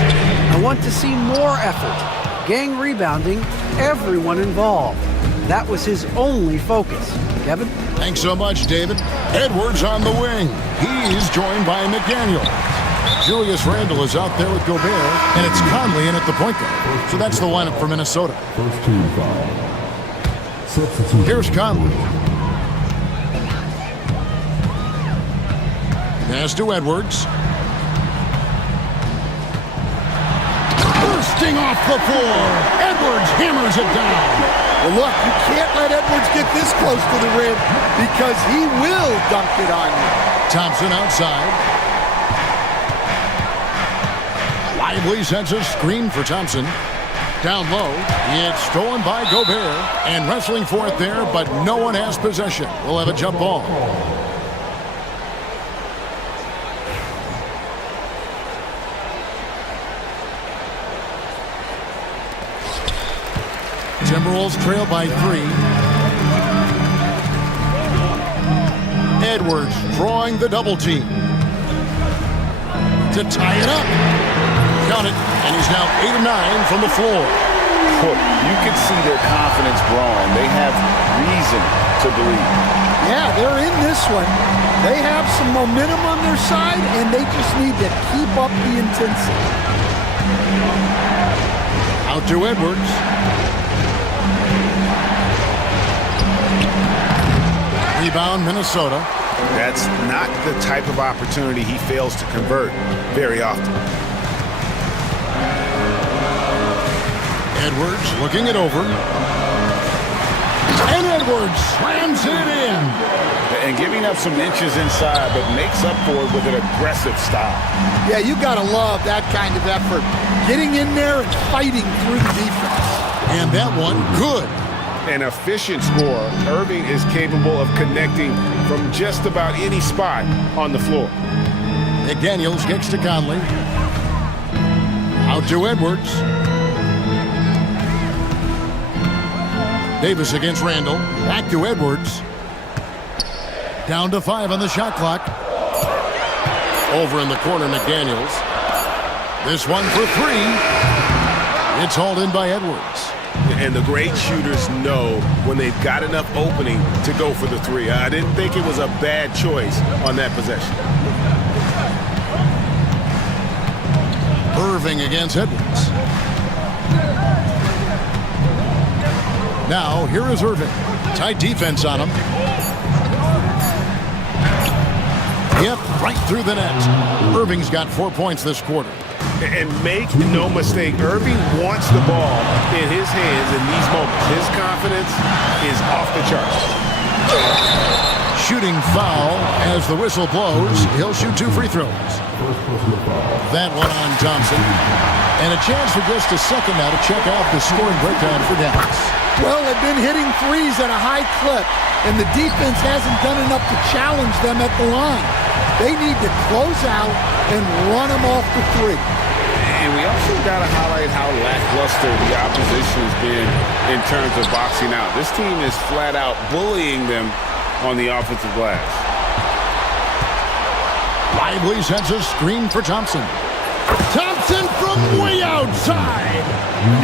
I want to see more effort, gang rebounding, everyone involved. That was his only focus. Kevin? Thanks so much, David. Edwards on the wing. He's joined by McDaniel. Julius Randle is out there with Gobert, and it's Conley in at the point guard. So that's the lineup for Minnesota. First team foul. Here's Conley. Pass to Edwards. Bursting off the floor. Edwards hammers it down. Well, look, you can't let Edwards get this close to the rim because he will dunk it on you. Thompson outside. Lively sends a screen for Thompson. Down low, it's stolen by Gobert, and wrestling for it there, but no one has possession. We'll have a jump ball. Timberwolves trail by 3. Edwards drawing the double team. To tie it up. Count it, and he's now 8 of 9 from the floor. Look, you can see their confidence growing. They have reason to believe. Yeah, they're in this one. They have some momentum on their side, and they just need to keep up the intensity. Out to Edwards. Rebound, Minnesota. That's not the type of opportunity he fails to convert very often. Edwards looking it over. And Edwards slams it in. And giving up some inches inside, but makes up for it with an aggressive style. Yeah, you got to love that kind of effort. Getting in there and fighting through the defense. And that one, good. An efficient scorer, Irving is capable of connecting from just about any spot on the floor. McDaniels kicks to Conley. Out to Edwards. Davis against Randle. Back to Edwards. Down to 5 on the shot clock. Over in the corner, McDaniels. This one for 3. It's hauled in by Edwards. And the great shooters know when they've got enough opening to go for the 3. I didn't think it was a bad choice on that possession. Irving against Edwards. Now, here is Irving. Tight defense on him. Yep, right through the net. Irving's got 4 points this quarter. And make no mistake, Irving wants the ball in his hands in these moments. His confidence is off the charts. Shooting foul as the whistle blows. He'll shoot 2 free throws. That one on Thompson. And a chance for just a second now to check out the scoring breakdown for Dallas. Well, they've been hitting threes at a high clip, and the defense hasn't done enough to challenge them at the line. They need to close out and run them off the 3. And we also got to highlight how lackluster the opposition has been in terms of boxing out. This team is flat out bullying them on the offensive glass. Lively sends a screen for Thompson. Thompson from way outside.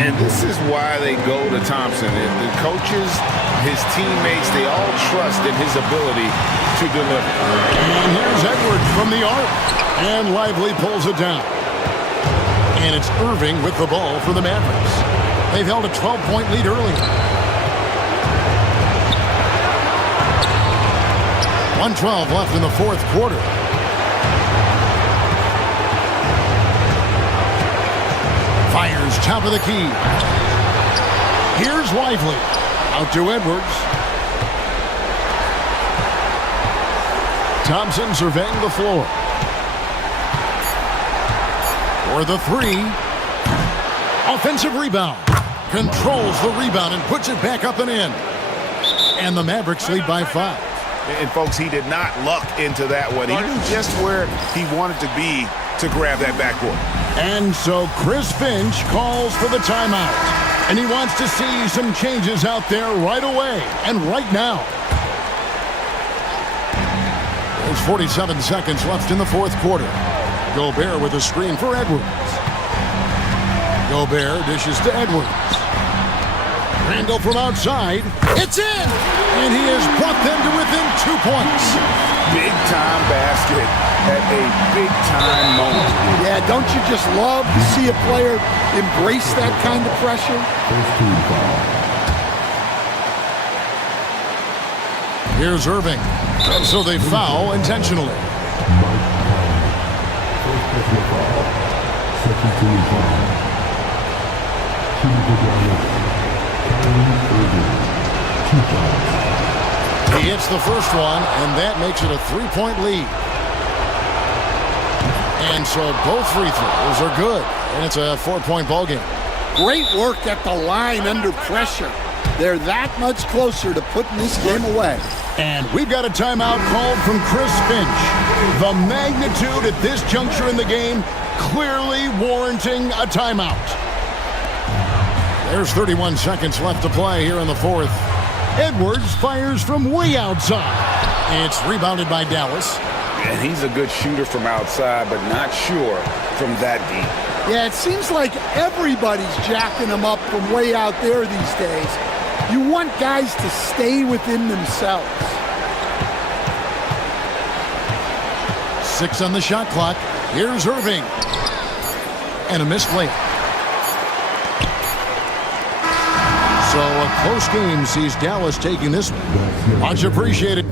And this is why they go to Thompson. The coaches, his teammates, they all trust in his ability to deliver. And here's Edwards from the arc. And Lively pulls it down. And it's Irving with the ball for the Mavericks. They've held a 12-point lead earlier. 1:12 left in the fourth quarter. Fires top of the key. Here's Lively. Out to Edwards. Thompson surveying the floor. For the 3. Offensive rebound. Controls the rebound and puts it back up and in. And the Mavericks lead by 5. And folks, he did not luck into that one. He knew just where he wanted to be to grab that backboard. And so Chris Finch calls for the timeout. And he wants to see some changes out there right away and right now. There's 47 seconds left in the fourth quarter. Gobert with a screen for Edwards. Gobert dishes to Edwards. Randall from outside. It's in! And he has brought them to within 2 points. Big-time basket at a big-time moment. Yeah, don't you just love to see a player embrace that kind of pressure? Here's Irving. And so they foul intentionally. He hits the first one, and that makes it a 3-point lead. And so both free throws are good, and it's a 4-point ball game. Great work at the line under pressure. They're that much closer to putting this game away. And we've got a timeout called from Chris Finch. The magnitude at this juncture in the game clearly warranting a timeout. There's 31 seconds left to play here in the fourth. Edwards fires from way outside. It's rebounded by Dallas. And he's a good shooter from outside, but not sure from that deep. Yeah, it seems like everybody's jacking them up from way out there these days. You want guys to stay within themselves. 6 on the shot clock. Here's Irving. And a missed layup. So a close game sees Dallas taking this one. Much appreciated.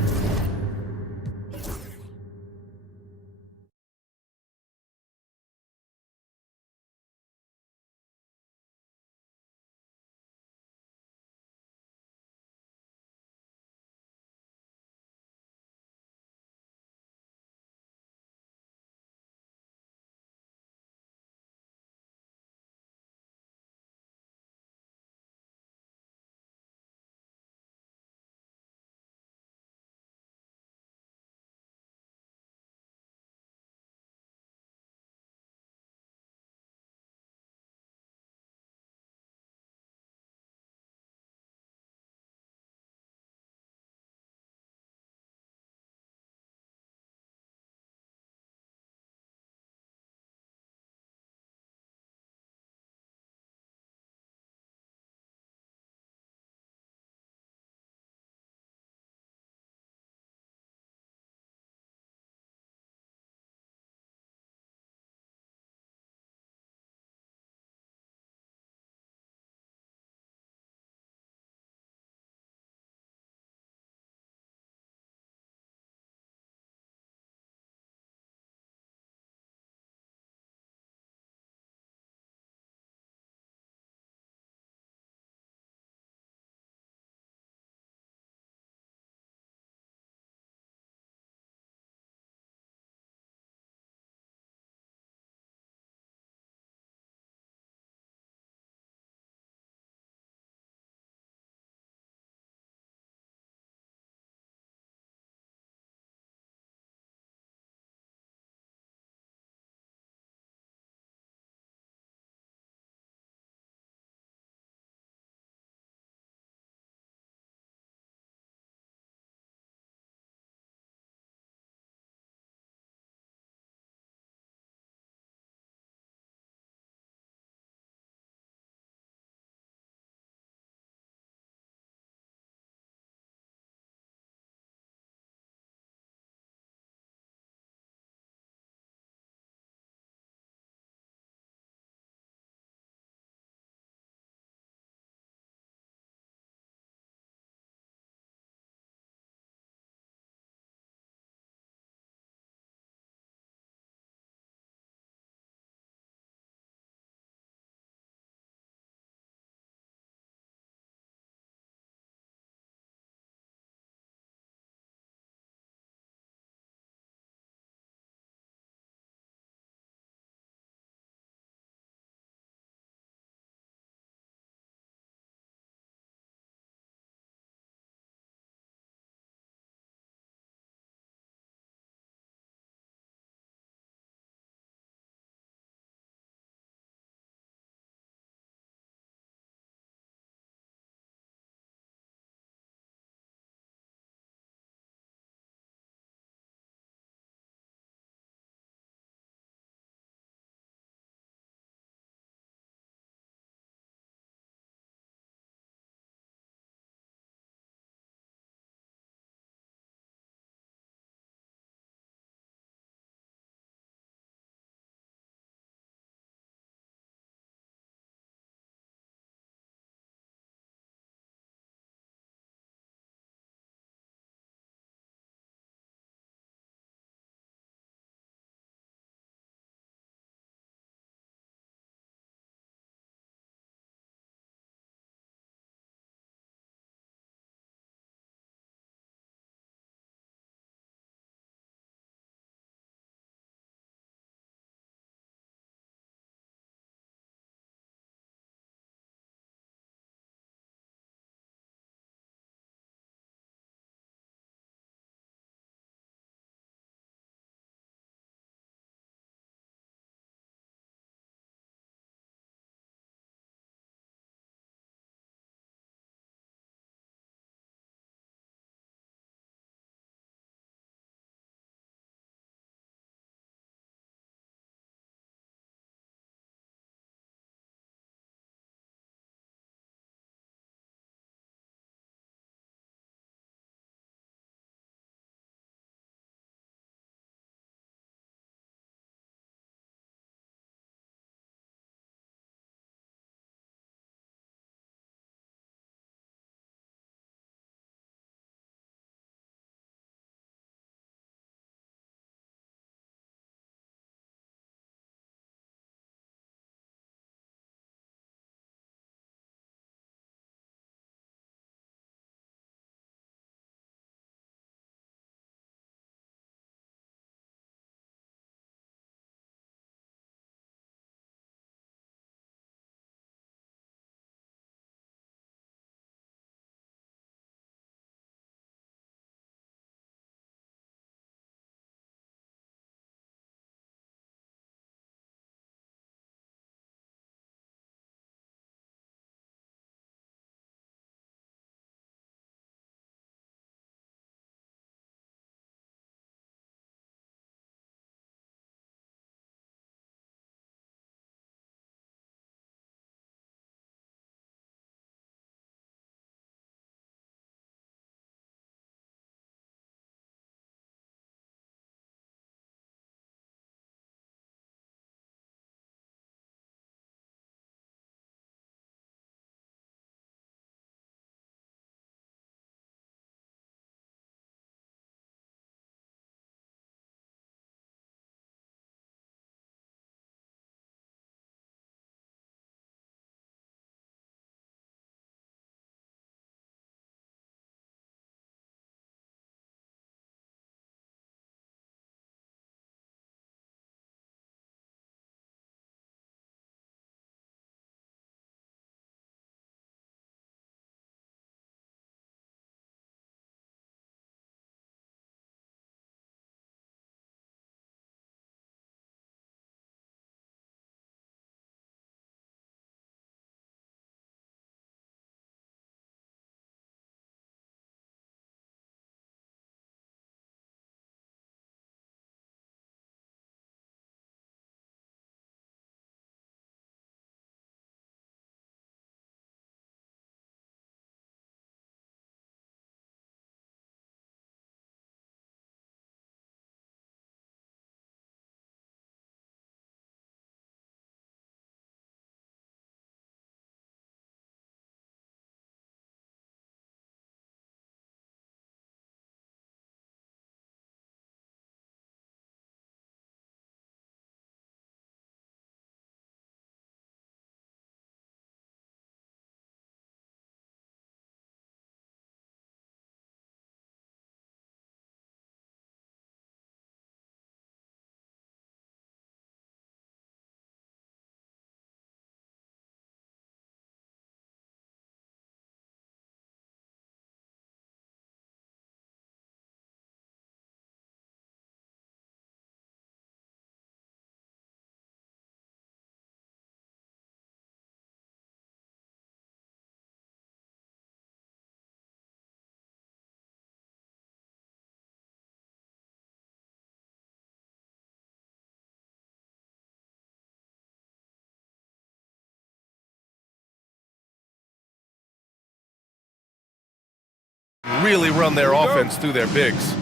really run their offense through their bigs.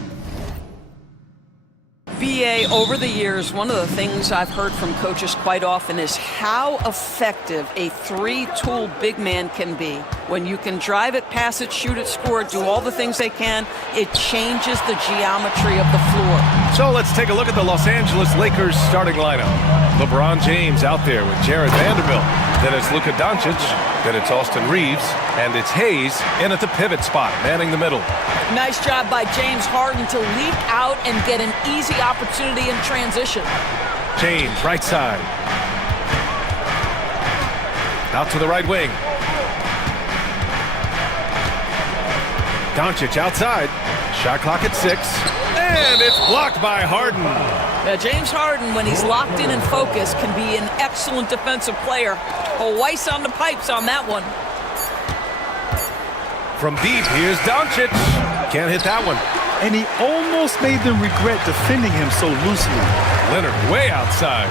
BA, over the years, one of the things I've heard from coaches quite often is how effective a three-tool big man can be. When you can drive it, pass it, shoot it, score it, do all the things they can, it changes the geometry of the floor. So let's take a look at the Los Angeles Lakers starting lineup. LeBron James out there with Jared Vanderbilt. Then it's Luka Doncic. Then it's Austin Reeves. And it's Hayes in at the pivot spot, manning the middle. Nice job by James Harden to leap out and get an easy opportunity in transition. James, right side. Out to the right wing. Doncic outside. Shot clock at 6. And it's blocked by Harden. Now, James Harden, when he's locked in and focused, can be an excellent defensive player. Oh, Weiss on the pipes on that one. From deep, here's Doncic. Can't hit that one. And he almost made them regret defending him so loosely. Leonard way outside.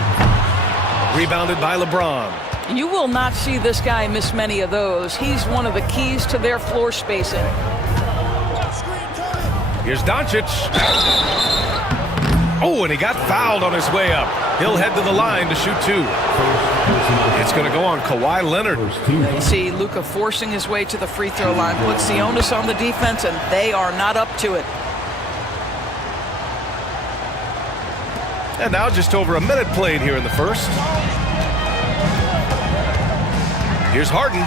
Rebounded by LeBron. You will not see this guy miss many of those. He's one of the keys to their floor spacing. Here's Doncic. Oh, and he got fouled on his way up. He'll head to the line to shoot 2. It's going to go on Kawhi Leonard. You see Luka forcing his way to the free throw line, puts the onus on the defense, and they are not up to it. And now just over a minute played here in the first. Here's Harden.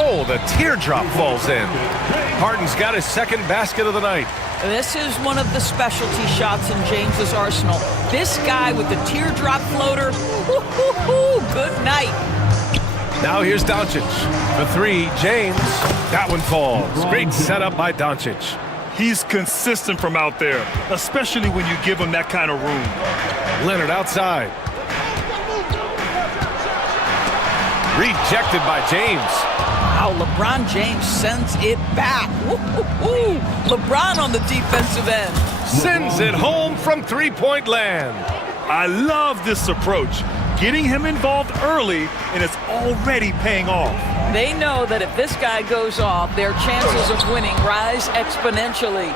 Oh, the teardrop falls in. Harden's got his second basket of the night. This is one of the specialty shots in James's arsenal. This guy with the teardrop floater, good night. Now here's Doncic. The 3, James. That one falls. Great setup by Doncic. He's consistent from out there, especially when you give him that kind of room. Leonard outside. Rejected by James. Wow, LeBron James sends it back. LeBron on the defensive end. Sends it home from three-point land. I love this approach. Getting him involved early, and it's already paying off. They know that if this guy goes off, their chances of winning rise exponentially.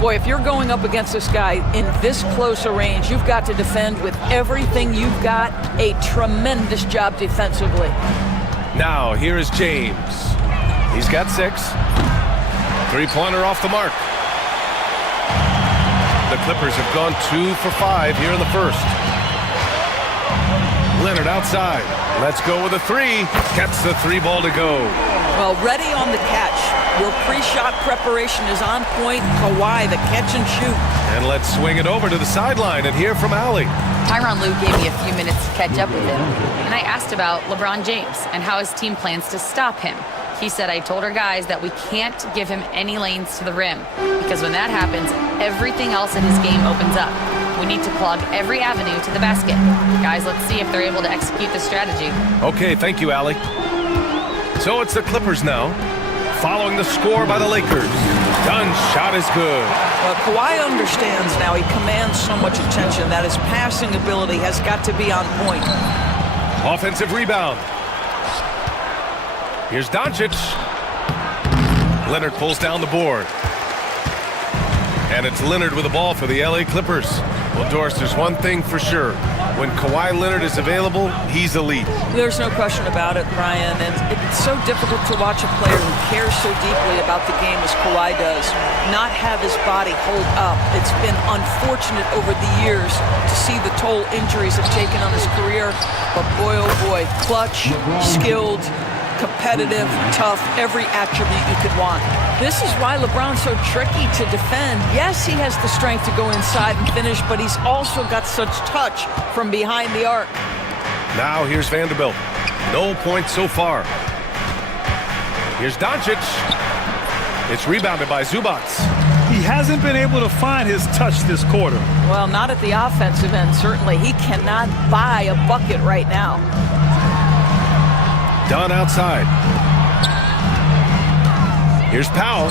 Boy, if you're going up against this guy in this close a range, you've got to defend with everything you've got. A tremendous job defensively. Now, here is James. He's got 6. Three-pointer off the mark. The Clippers have gone 2 for 5 here in the first. Leonard outside. Let's go with a 3. Gets the 3 ball to go. Well, ready on the catch. Your pre-shot preparation is on point. Kawhi, the catch and shoot. And let's swing it over to the sideline and hear from Allie. Tyronn Lue gave me a few minutes to catch up with him, and I asked about LeBron James and how his team plans to stop him. He said, I told our guys that we can't give him any lanes to the rim, because when that happens, everything else in his game opens up. We need to plug every avenue to the basket. Guys, let's see if they're able to execute this strategy. Okay, thank you, Allie. So it's the Clippers now, following the score by the Lakers. Dunn's shot is good. Well, Kawhi understands now. He commands so much attention that his passing ability has got to be on point. Offensive rebound. Here's Doncic. Leonard pulls down the board. And it's Leonard with the ball for the LA Clippers. Well, Doris, there's one thing for sure. When Kawhi Leonard is available, he's elite. There's no question about it, Brian. And it's so difficult to watch a player who cares so deeply about the game as Kawhi does not have his body hold up. It's been unfortunate over the years to see the toll injuries have taken on his career. But boy, oh boy, clutch, skilled, competitive, tough, every attribute you could want. This is why LeBron's so tricky to defend. Yes, he has the strength to go inside and finish, but he's also got such touch from behind the arc. Now here's Vanderbilt. No points so far. Here's Doncic. It's rebounded by Zubac. He hasn't been able to find his touch this quarter. Well, not at the offensive end, certainly. He cannot buy a bucket right now. Dunn outside. Here's Powell.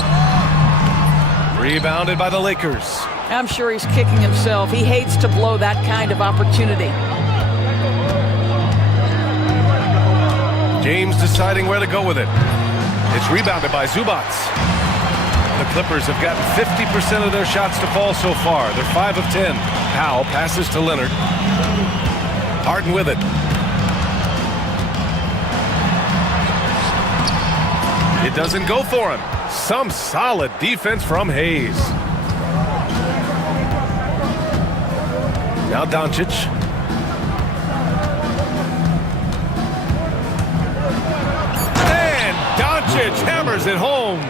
Rebounded by the Lakers. I'm sure he's kicking himself. He hates to blow that kind of opportunity. James deciding where to go with it. It's rebounded by Zubac. The Clippers have gotten 50% of their shots to fall so far. They're 5 of 10. Powell passes to Leonard. Harden with it. It doesn't go for him. Some solid defense from Hayes. Now Doncic. And Doncic hammers it home.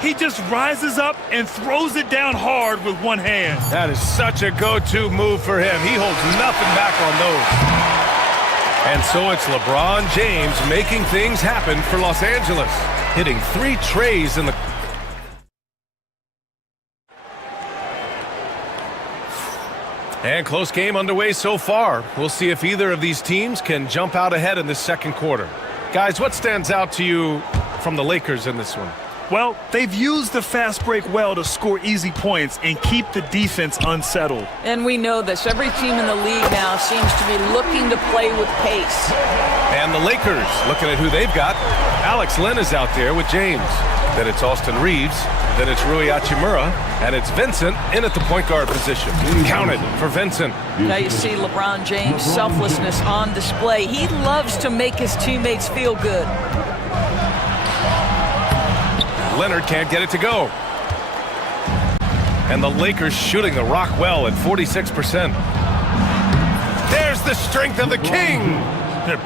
He just rises up and throws it down hard with one hand. That is such a go-to move for him. He holds nothing back on those. And so it's LeBron James making things happen for Los Angeles, hitting 3 trays in the... And close game underway so far. We'll see if either of these teams can jump out ahead in this second quarter. Guys, what stands out to you from the Lakers in this one? Well, they've used the fast break well to score easy points and keep the defense unsettled. And we know this. Every team in the league now seems to be looking to play with pace. And the Lakers, looking at who they've got. Alex Len is out there with James. Then it's Austin Reeves. Then it's Rui Hachimura. And it's Vincent in at the point guard position. Counted for Vincent. Now you see LeBron James' selflessness on display. He loves to make his teammates feel good. Leonard can't get it to go. And the Lakers shooting the rock well at 46%. There's the strength of the king.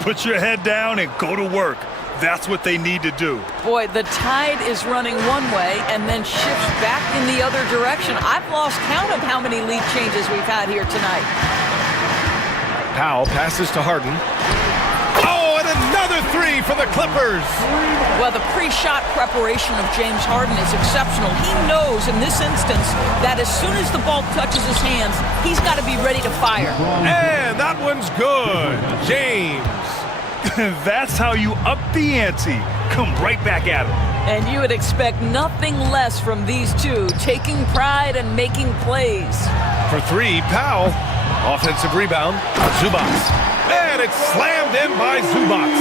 Put your head down and go to work. That's what they need to do. Boy, the tide is running one way and then shifts back in the other direction. I've lost count of how many lead changes we've had here tonight. Powell passes to Harden. Oh, and another 3 for the Clippers. Well, the pre-shot preparation of James Harden is exceptional. He knows in this instance that as soon as the ball touches his hands, he's got to be ready to fire. And that one's good. James. That's how you up the ante. Come right back at him. And you would expect nothing less from these two, taking pride and making plays. For 3, Powell. Offensive rebound. Zubac. And it's slammed in by Zubac.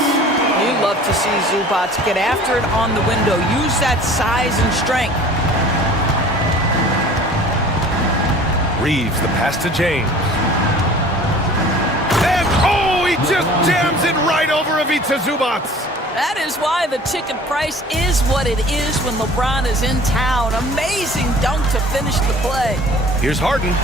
You love to see Zubac get after it on the window. Use that size and strength. Reeves, the pass to James. And, oh, he just jams it right over Ivica Zubac. That is why the ticket price is what it is when LeBron is in town. Amazing dunk to finish the play. Here's Harden.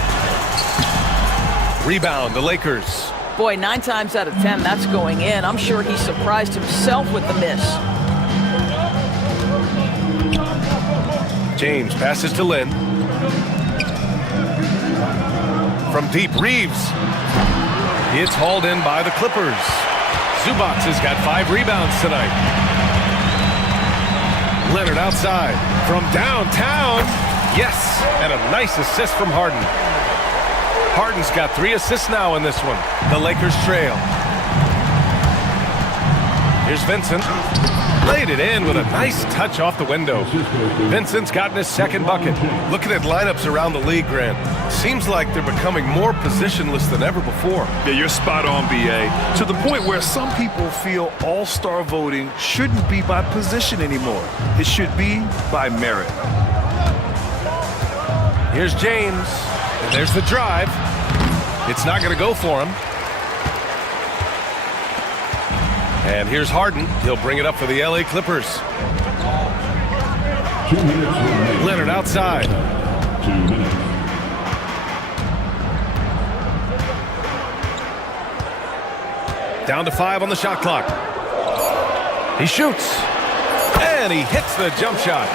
Rebound, the Lakers. Boy, 9 times out of 10, that's going in. I'm sure he surprised himself with the miss. James passes to Lynn. From deep, Reeves. It's hauled in by the Clippers. Zubac has got 5 rebounds tonight. Leonard outside. From downtown. Yes, and a nice assist from Harden. Harden's got 3 assists now in this one. The Lakers trail. Here's Vincent. Laid it in with a nice touch off the window. Vincent's gotten his second bucket. Looking at lineups around the league, Grant, seems like they're becoming more positionless than ever before. Yeah, you're spot on, B.A. To the point where some people feel all-star voting shouldn't be by position anymore. It should be by merit. Here's James. And there's the drive. It's not going to go for him. And here's Harden. He'll bring it up for the LA Clippers. Leonard outside. 2 minutes. Down to 5 on the shot clock. He shoots. And he hits the jump shot.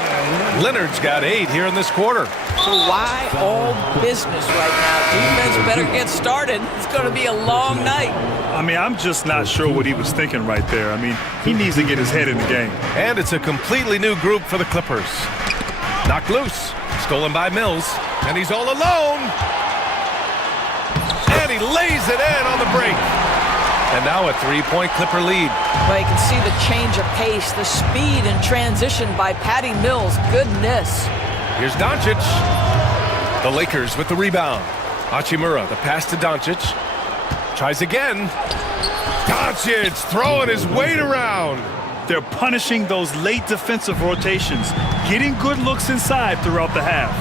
Leonard's got 8 here in this quarter. So why all business right now? Defense better get started. It's going to be a long night. I mean, I'm just not sure what he was thinking right there. I mean, he needs to get his head in the game. And it's a completely new group for the Clippers. Knocked loose. Stolen by Mills. And he's all alone. And he lays it in on the break. And now a 3-point Clipper lead. Well, you can see the change of pace, the speed and transition by Patty Mills. Goodness. Here's Doncic. The Lakers with the rebound. Hachimura, the pass to Doncic. Tries again. Doncic throwing his weight around. They're punishing those late defensive rotations, getting good looks inside throughout the half.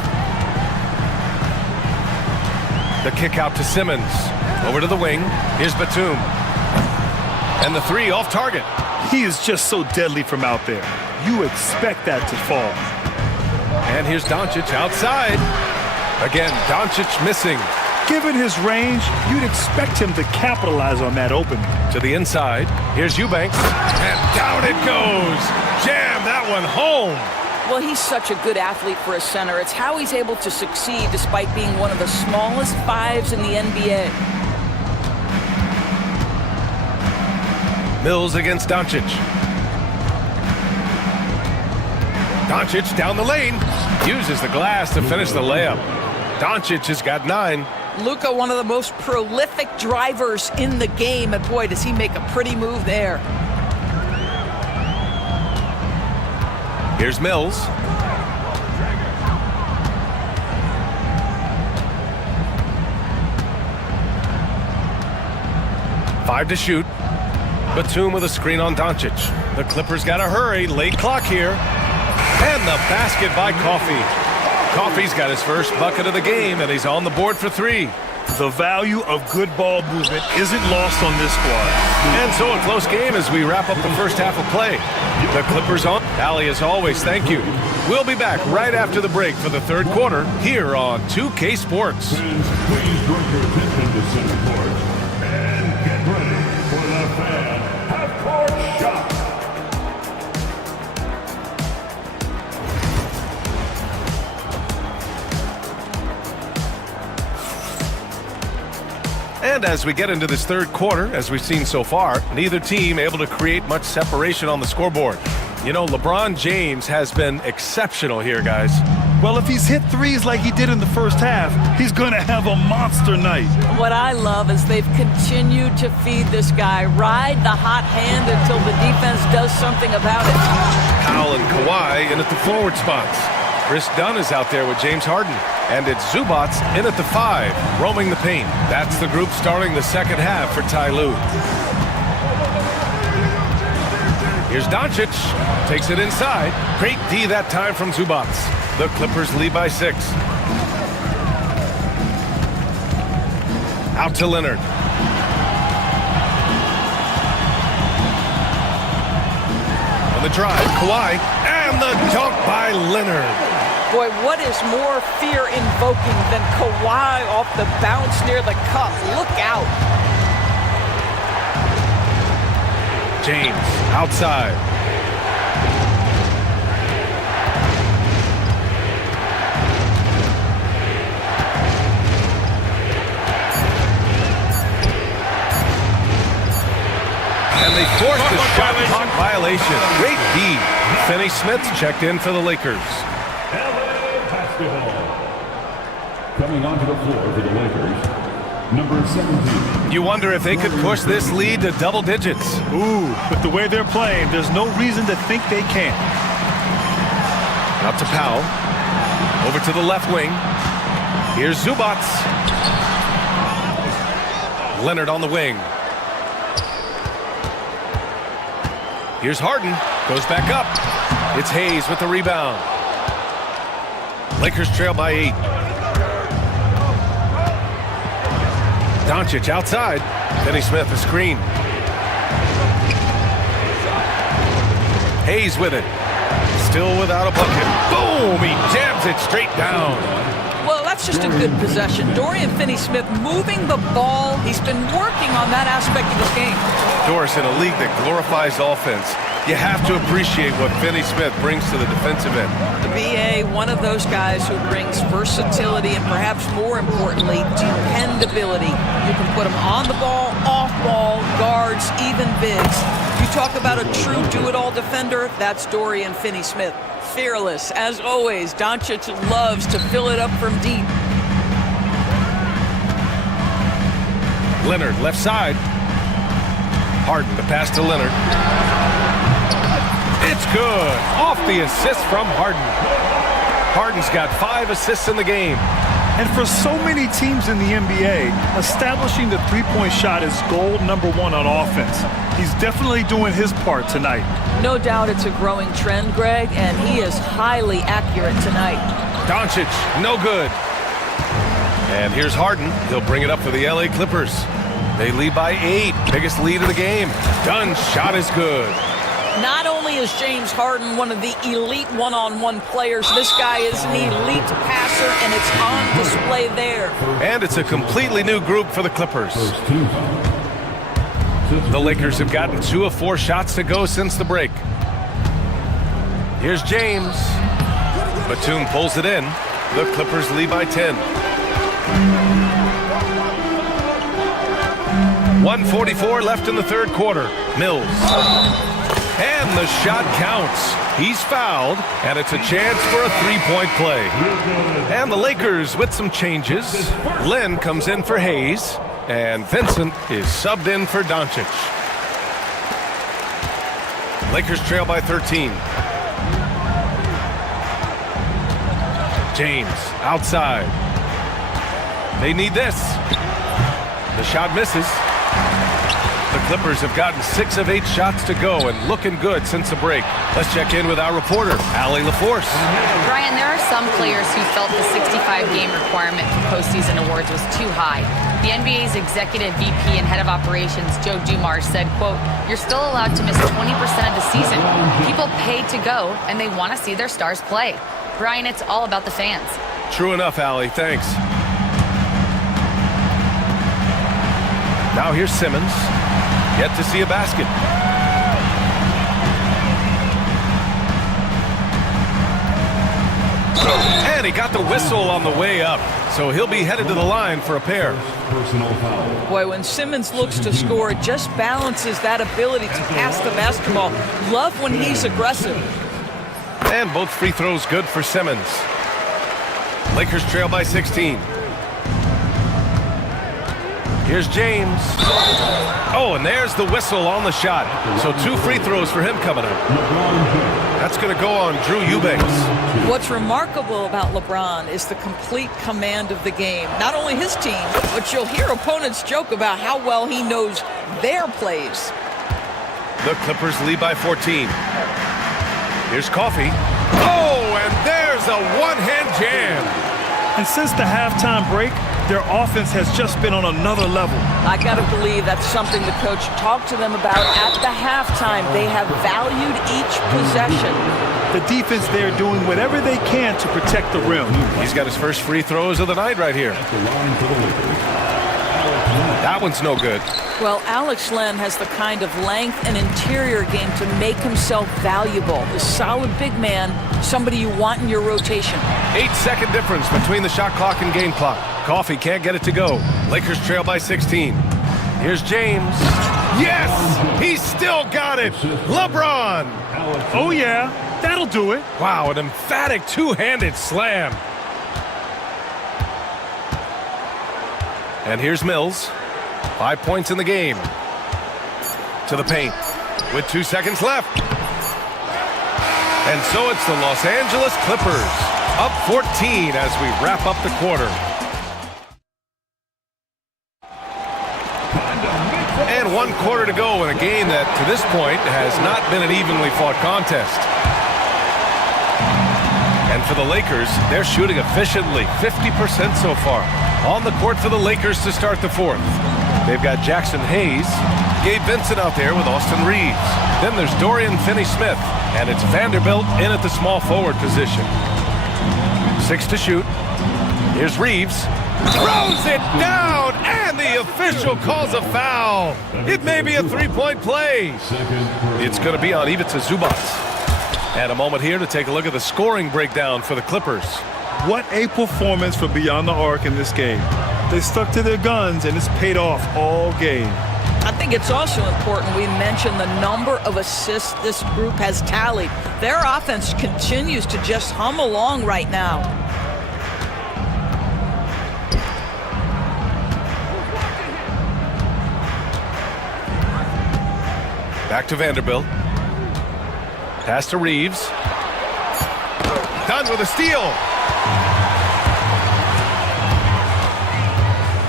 The kick out to Simmons. Over to the wing. Here's Batum. And the three off target. He is just so deadly from out there. You expect that to fall. And here's Doncic outside. Again, Doncic missing. Given his range, you'd expect him to capitalize on that opening. To the inside. Here's Eubanks. And down it goes. Jam that one home. Well, he's such a good athlete for a center. It's how he's able to succeed despite being one of the smallest fives in the NBA. Mills against Doncic. Doncic down the lane. Uses the glass to finish the layup. Doncic has got 9. Luka, one of the most prolific drivers in the game, and boy, does he make a pretty move there. Here's Mills. Five to shoot. Batum with a screen on Doncic. The Clippers got to hurry. Late clock here. And the basket by Coffey. Coffey's got his first bucket of the game, and he's on the board for 3. The value of good ball movement isn't lost on this squad. And so a close game as we wrap up the first half of play. The Clippers on. Allie, as always, thank you. We'll be back right after the break for the third quarter here on 2K Sports. Please direct your attention to center court and get ready for the fan half-court shot. And as we get into this third quarter, as we've seen so far, neither team able to create much separation on the scoreboard. You know, LeBron James has been exceptional here, guys. Well, if he's hit threes like he did in the first half, he's going to have a monster night. What I love is they've continued to feed this guy. Ride the hot hand until the defense does something about it. Powell and Kawhi in at the forward spots. Chris Dunn is out there with James Harden. And it's Zubats in at the 5, roaming the paint. That's the group starting the second half for Ty Lue. Here's Doncic. Takes it inside. Great D that time from Zubats. The Clippers lead by 6. Out to Leonard. On the drive, Kawhi. And the dunk by Leonard. Boy, what is more fear-invoking than Kawhi off the bounce near the cup? Look out. James, outside. And they forced the shot clock violation. Great D. Finney Smith checked in for the Lakers. Coming onto the floor for the Lakers, number 17. You wonder if they could push this lead to double digits. Ooh, with the way they're playing, there's no reason to think they can't. Out to Powell. Over to the left wing. Here's Zubats. Leonard on the wing. Here's Harden. Goes back up. It's Hayes with the rebound. Lakers trail by 8. Doncic outside. Finney Smith a screen. Hayes with it. Still without a bucket. Boom! He jams it straight down. Well, that's just a good possession. Dorian Finney-Smith moving the ball. He's been working on that aspect of his game. Doris, in a league that glorifies offense, you have to appreciate what Finney-Smith brings to the defensive end. The BA, one of those guys who brings versatility and perhaps more importantly, dependability. You can put him on the ball, off ball, guards, even bigs. You talk about a true do-it-all defender, that's Dorian Finney-Smith. Fearless, as always. Doncic loves to fill it up from deep. Leonard, left side. Harden, the pass to Leonard. It's good. Off the assist from Harden. Harden's got 5 assists in the game. And for so many teams in the NBA, establishing the three-point shot is goal number one on offense. He's definitely doing his part tonight. No doubt it's a growing trend, Greg, and he is highly accurate tonight. Doncic, no good. And here's Harden. He'll bring it up for the LA Clippers. They lead by 8. Biggest lead of the game. Dunn's shot is good. Not only is James Harden one of the elite one-on-one players, this guy is an elite passer, and it's on display there. And it's a completely new group for the Clippers. The Lakers have gotten 2 of 4 shots to go since the break. Here's James. Batum pulls it in. The Clippers lead by 10. 1:44 left in the third quarter. Mills. And the shot counts. He's fouled, and it's a chance for a three-point play. And the Lakers with some changes. Lynn comes in for Hayes, and Vincent is subbed in for Doncic. Lakers trail by 13. James outside. They need this. The shot misses. The Clippers have gotten 6 of 8 shots to go and looking good since the break. Let's check in with our reporter, Allie LaForce. Brian, there are some players who felt the 65-game requirement for postseason awards was too high. The NBA's executive VP and head of operations, Joe Dumars, said, quote, "You're still allowed to miss 20% of the season. People pay to go, and they want to see their stars play." Brian, it's all about the fans. True enough, Allie. Thanks. Now here's Simmons. Yet to see a basket. And he got the whistle on the way up, so he'll be headed to the line for a pair. Boy, when Simmons looks to score, it just balances that ability to pass the basketball. Love when he's aggressive. And both free throws good for Simmons. Lakers trail by 16. Here's James. Oh, and there's the whistle on the shot. So 2 free throws for him coming up. That's going to go on Drew Eubanks. What's remarkable about LeBron is the complete command of the game. Not only his team, but you'll hear opponents joke about how well he knows their plays. The Clippers lead by 14. Here's Coffey. Oh, and there's a one-hand jam. And since the halftime break, their offense has just been on another level. I got to believe that's something the coach talked to them about at the halftime. They have valued each possession. The defense there doing whatever they can to protect the rim. He's got his first free throws of the night right here. That one's no good. Well, Alex Len has the kind of length and interior game to make himself valuable. A solid big man, somebody you want in your rotation. 8-second difference between the shot clock and game clock. Coffey can't get it to go. Lakers trail by 16. Here's James. Yes! He's still got it! LeBron! Oh, yeah. That'll do it. Wow, an emphatic two-handed slam. And here's Mills. 5 points in the game. To the paint. With 2 seconds left. And so it's the Los Angeles Clippers. Up 14 as we wrap up the quarter. And 1 quarter to go in a game that, to this point, has not been an evenly fought contest. And for the Lakers, they're shooting efficiently, 50% so far. On the court for the Lakers to start the 4th. They've got Jackson Hayes, Gabe Vincent out there with Austin Reeves. Then there's Dorian Finney-Smith, and it's Vanderbilt in at the small forward position. 6 to shoot. Here's Reeves. Throws it down, and the official calls a foul. It may be a 3-point play. It's going to be on Ivica Zubac. And a moment here to take a look at the scoring breakdown for the Clippers. What a performance for Beyond the Arc in this game. They stuck to their guns, and it's paid off all game. I think it's also important we mention the number of assists this group has tallied. Their offense continues to just hum along right now. Back to Vanderbilt. Pass to Reeves. Done with a steal.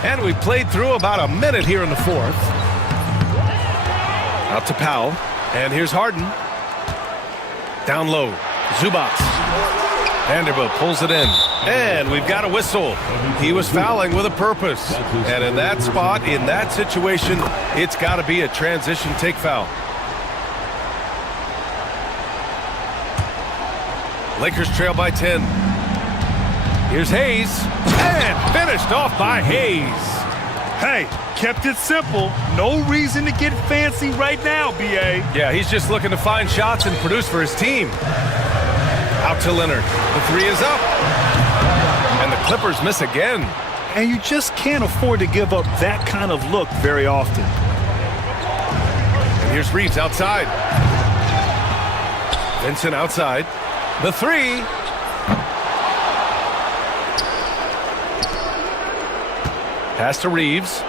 And we played through about a minute here in the fourth. Out to Powell. And here's Harden. Down low. Zubac. Vanderbilt pulls it in. And we've got a whistle. He was fouling with a purpose. And in that spot, in that situation, it's got to be a transition take foul. Lakers trail by 10. Here's Hayes. And finished off by Hayes. Hey, kept it simple. No reason to get fancy right now, B.A. Yeah, he's just looking to find shots and produce for his team. Out to Leonard. The three is up. And the Clippers miss again. And you just can't afford to give up that kind of look very often. And here's Reeves outside. Vincent outside. The three. Pass to Reeves.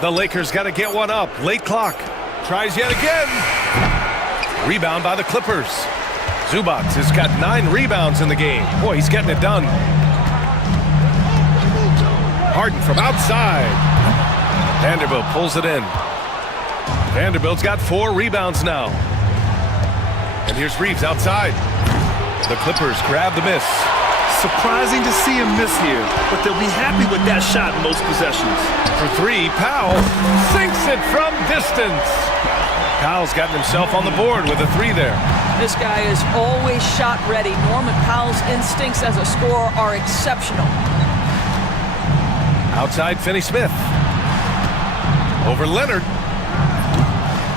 The Lakers got to get one up. Late clock. Tries yet again. Rebound by the Clippers. Zubac has got 9 rebounds in the game. Boy, he's getting it done. Harden from outside. Vanderbilt pulls it in. Vanderbilt's got 4 rebounds now. And here's Reeves outside. The Clippers grab the miss. Surprising to see him miss here, but they'll be happy with that shot in most possessions. For 3, Powell sinks it from distance. Powell's gotten himself on the board with a 3 there. This guy is always shot ready. Norman Powell's instincts as a scorer are exceptional. Outside, Finney-Smith. Over Leonard.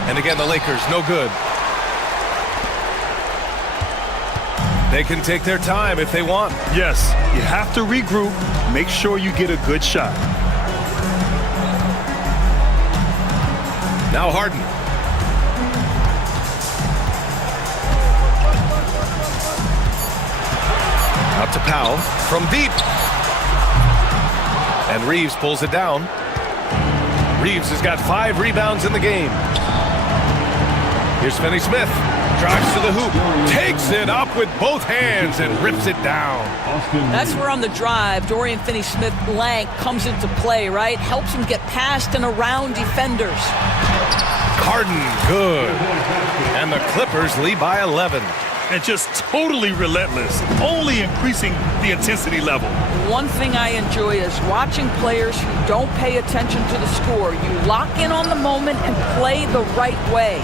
And again, the Lakers, no good. They can take their time if they want. Yes, you have to regroup. Make sure you get a good shot. Now Harden. Out to Powell from deep. And Reeves pulls it down. Reeves has got 5 rebounds in the game. Here's Finney-Smith. Drives to the hoop, takes it up with both hands and rips it down. That's where on the drive, Dorian Finney-Smith length comes into play, right? Helps him get past and around defenders. Harden, good. And the Clippers lead by 11. And just totally relentless, only increasing the intensity level. One thing I enjoy is watching players who don't pay attention to the score. You lock in on the moment and play the right way.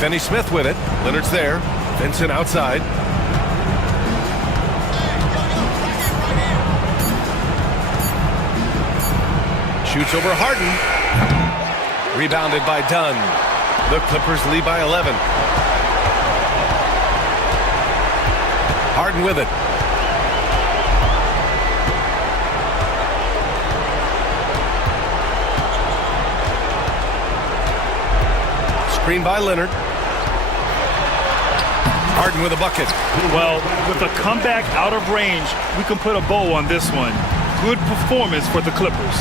Finney-Smith with it. Leonard's there. Vincent outside. Shoots over Harden. Rebounded by Dunn. The Clippers lead by 11. Harden with it. Screen by Leonard. Harden with a bucket. Well, with a comeback out of range, we can put a bow on this one. Good performance for the Clippers.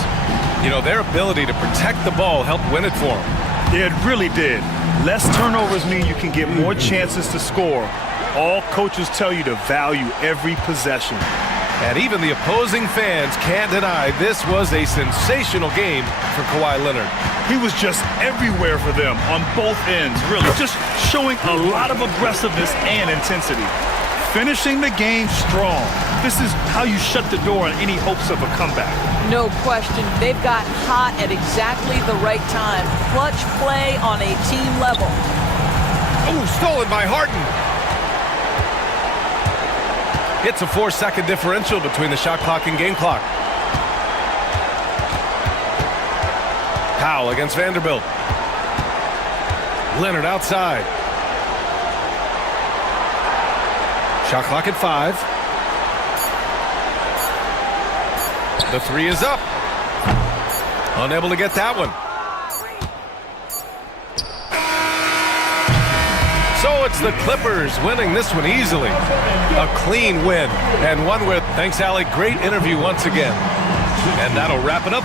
You know, their ability to protect the ball helped win it for them. It really did. Less turnovers mean you can get more chances to score. All coaches tell you to value every possession. And even the opposing fans can't deny this was a sensational game for Kawhi Leonard. He was just everywhere for them on both ends, really. Just showing a lot of aggressiveness and intensity. Finishing the game strong. This is how you shut the door on any hopes of a comeback. No question. They've gotten hot at exactly the right time. Clutch play on a team level. Oh, stolen by Harden. It's a 4-second differential between the shot clock and game clock. Powell against Vanderbilt. Leonard outside. Shot clock at 5. The 3 is up. Unable to get that one. So it's the Clippers winning this one easily. A clean win, and one with, thanks, Allie, great interview once again. And that'll wrap it up.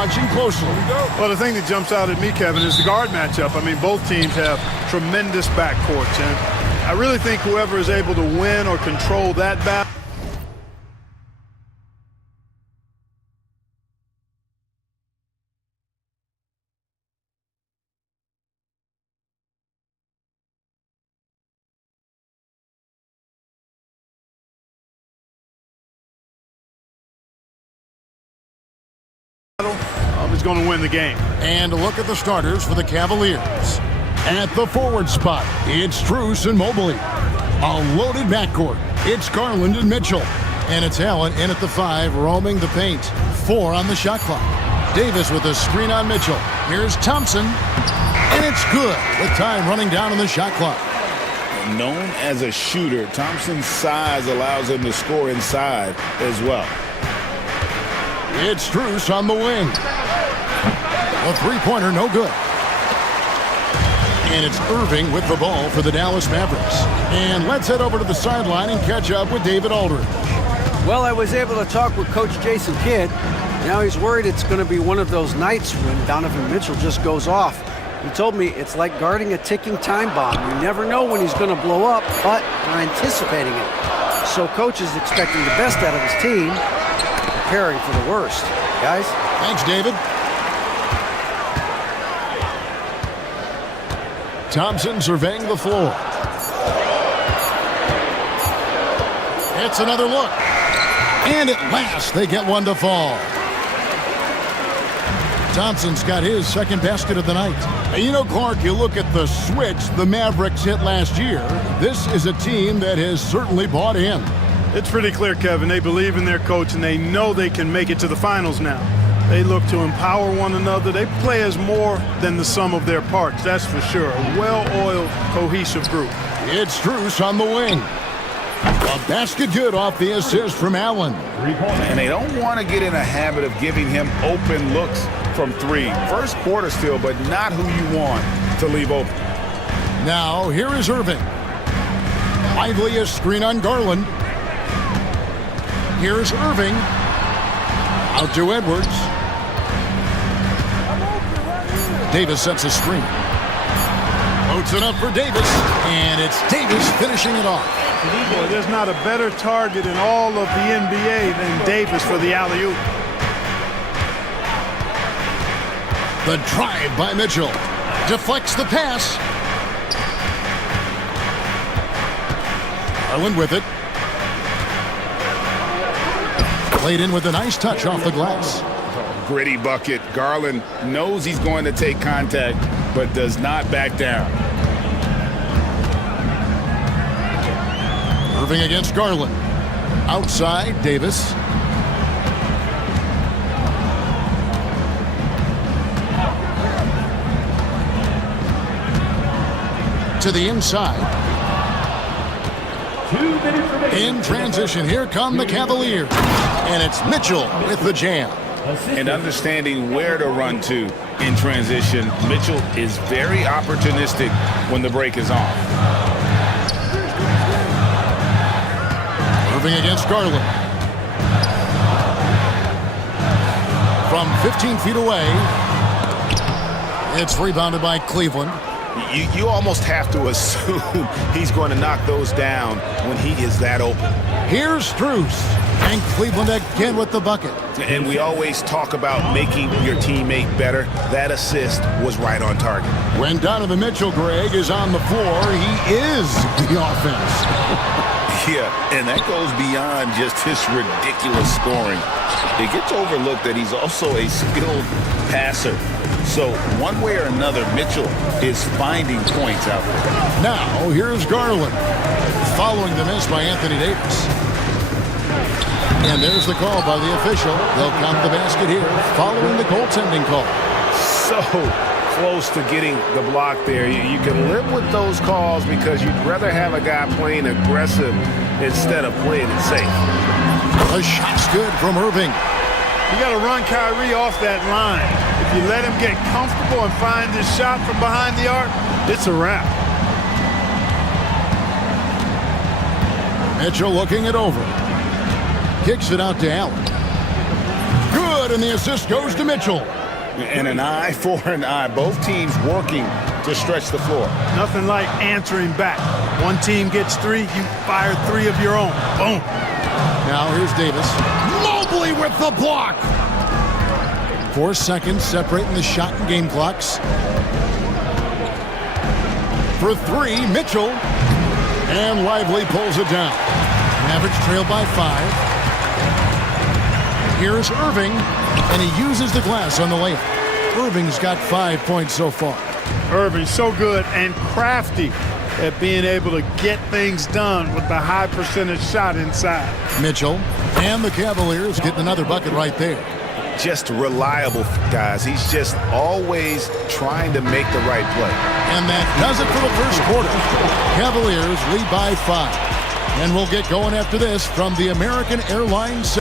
watching closely. Well, the thing that jumps out at me, Kevin, is the guard matchup. I mean, both teams have tremendous backcourts, and I really think whoever is able to win or control that battle. Is going to win the game. And look at the starters for the Cavaliers. At the forward spot, it's Strus and Mobley. A loaded backcourt, it's Garland and Mitchell. And it's Allen in at the 5, roaming the paint. 4 on the shot clock. Davis with a screen on Mitchell. Here's Thompson. And it's good with time running down on the shot clock. Known as a shooter, Thompson's size allows him to score inside as well. It's Strus on the wing. A three-pointer, no good. And it's Irving with the ball for the Dallas Mavericks. And let's head over to the sideline and catch up with David Aldridge. Well, I was able to talk with Coach Jason Kidd. Now he's worried it's going to be one of those nights when Donovan Mitchell just goes off. He told me it's like guarding a ticking time bomb. You never know when he's going to blow up, but they're anticipating it. So Coach is expecting the best out of his team, preparing for the worst. Guys? Thanks, David. Thompson surveying the floor. It's another look. And at last, they get one to fall. Thompson's got his second basket of the night. You know, Clark, you look at the switch the Mavericks hit last year. This is a team that has certainly bought in. It's pretty clear, Kevin. They believe in their coach, and they know they can make it to the finals now. They look to empower one another. They play as more than the sum of their parts, that's for sure. A well-oiled, cohesive group. It's Strus on the wing. A basket good off the assist from Allen. And they don't want to get in a habit of giving him open looks from 3. First quarter still, but not who you want to leave open. Now, here is Irving. Lively a screen on Garland. Here's Irving. Out to Edwards. Davis sets a screen. Loads it up for Davis, and it's Davis finishing it off. Boy, there's not a better target in all of the NBA than Davis for the alley-oop. The drive by Mitchell. Deflects the pass. Garland with it. Played in with a nice touch off the glass. Gritty bucket. Garland knows he's going to take contact, but does not back down. Irving against Garland. Outside, Davis. To the inside. In transition, here come the Cavaliers. And it's Mitchell with the jam. And understanding where to run to in transition, Mitchell is very opportunistic when the break is on. Irving against Garland. From 15 feet away. It's rebounded by Cleveland. You almost have to assume he's going to knock those down when he is that open. Here's Strus. And Cleveland again with the bucket. And we always talk about making your teammate better. That assist was right on target. When Donovan Mitchell, Greg, is on the floor, he is the offense. Yeah, and that goes beyond just his ridiculous scoring. It gets overlooked that he's also a skilled passer. So one way or another, Mitchell is finding points out there. Now, here's Garland. Following the miss by Anthony Davis. And there's the call by the official. They'll count the basket here, following the goaltending call. So close to getting the block there. You can live with those calls because you'd rather have a guy playing aggressive instead of playing it safe. The shot's good from Irving. You got to run Kyrie off that line. If you let him get comfortable and find his shot from behind the arc, it's a wrap. Mitchell looking it over. Kicks it out to Allen. Good good, and the assist goes to Mitchell. And an eye for an eye. Both teams working to stretch the floor. Nothing like answering back. One team gets 3, you fire 3 of your own. Boom. Now here's Davis. Mobley with the block. 4 seconds separating the shot and game clocks. For 3, Mitchell. And Lively pulls it down. Mavericks trail by 5. Here's Irving, and he uses the glass on the layup. Irving's got 5 points so far. Irving's so good and crafty at being able to get things done with the high percentage shot inside. Mitchell and the Cavaliers getting another bucket right there. Just reliable, guys. He's just always trying to make the right play. And that does it for the first quarter. Cavaliers lead by 5. And we'll get going after this from the American Airlines.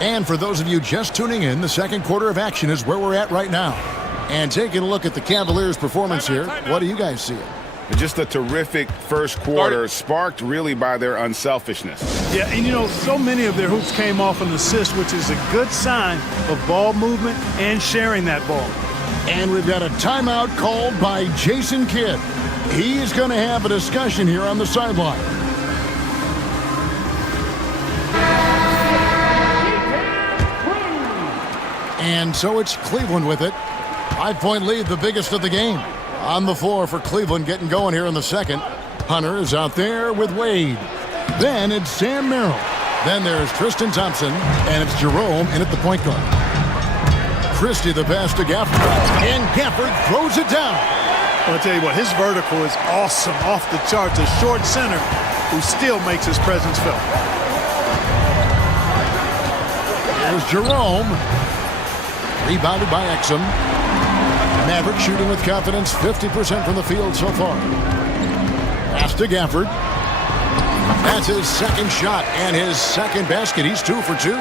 And for those of you just tuning in, the second quarter of action is where we're at right now. And taking a look at the Cavaliers' performance here, what do you guys see? Just a terrific first quarter, sparked really by their unselfishness. Yeah, and you know, so many of their hoops came off an assist, which is a good sign of ball movement and sharing that ball. And we've got a timeout called by Jason Kidd. He's going to have a discussion here on the sideline. And so it's Cleveland with it. 5-point lead, the biggest of the game. On the floor for Cleveland, getting going here in the second. Hunter is out there with Wade. Then it's Sam Merrill. Then there's Tristan Thompson, and it's Jerome in at the point guard. Christie the pass to Gafford, and Gafford throws it down. I'll tell you what, his vertical is awesome, off the charts. A short center who still makes his presence felt. There's Jerome. Rebounded by Exum. Maverick shooting with confidence, 50% from the field so far. Pass to Gafford. That's his second shot and his second basket. He's 2 for 2.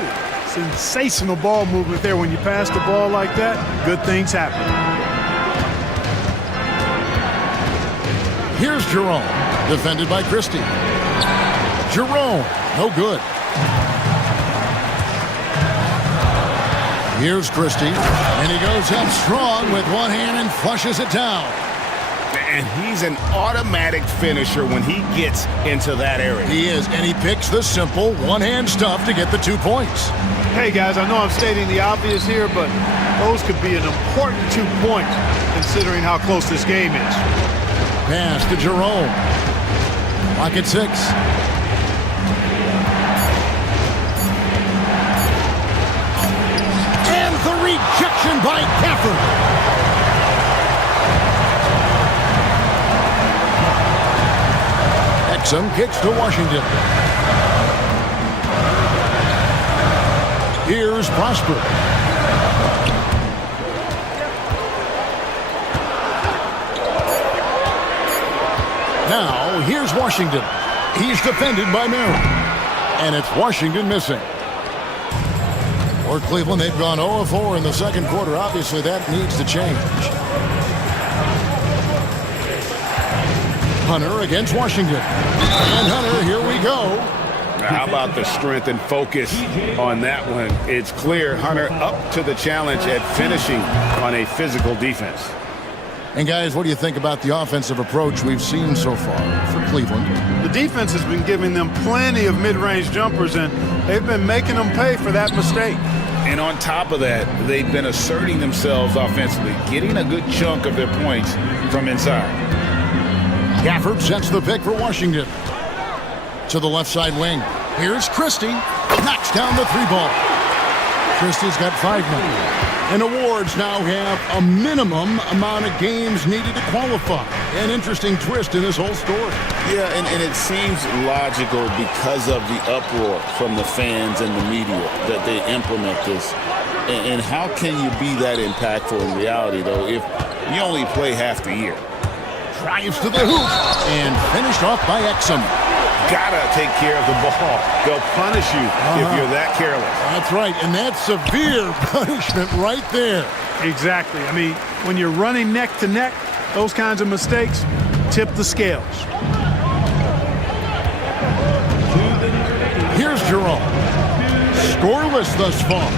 Sensational ball movement there. When you pass the ball like that, good things happen. Here's Jerome, defended by Christie. Jerome, no good. Here's Christie, and he goes up strong with one hand and flushes it down. And he's an automatic finisher when he gets into that area. He is, and he picks the simple one-hand stuff to get the 2 points. Hey, guys, I know I'm stating the obvious here, but those could be an important 2 points considering how close this game is. Pass to Jerome. Clock at 6. And the rejection by Gafford. Exum kicks to Washington. Here's Prosper. Now, here's Washington. He's defended by Merrill. And it's Washington missing. For Cleveland, they've gone 0-4 in the second quarter. Obviously, that needs to change. Hunter against Washington. And Hunter, here we go. How about the strength and focus on that one? It's clear Hunter up to the challenge at finishing on a physical defense. And guys, what do you think about the offensive approach we've seen so far for Cleveland? The defense has been giving them plenty of mid-range jumpers, and they've been making them pay for that mistake. And on top of that, they've been asserting themselves offensively, getting a good chunk of their points from inside. Gafford sets the pick for Washington. To the left side wing. Here's Christie. Knocks down the 3 ball. Christie's got 5 now. And awards now have a minimum amount of games needed to qualify. An interesting twist in this whole story. Yeah, and it seems logical because of the uproar from the fans and the media that they implement this. And how can you be that impactful in reality, though, if you only play half the year? Drives to the hoop and finished off by Exum. Gotta take care of the ball. They'll punish you if you're that careless. That's right, and that's severe punishment right there. Exactly. I mean, when you're running neck to neck, those kinds of mistakes tip the scales. Jerome. Scoreless thus far.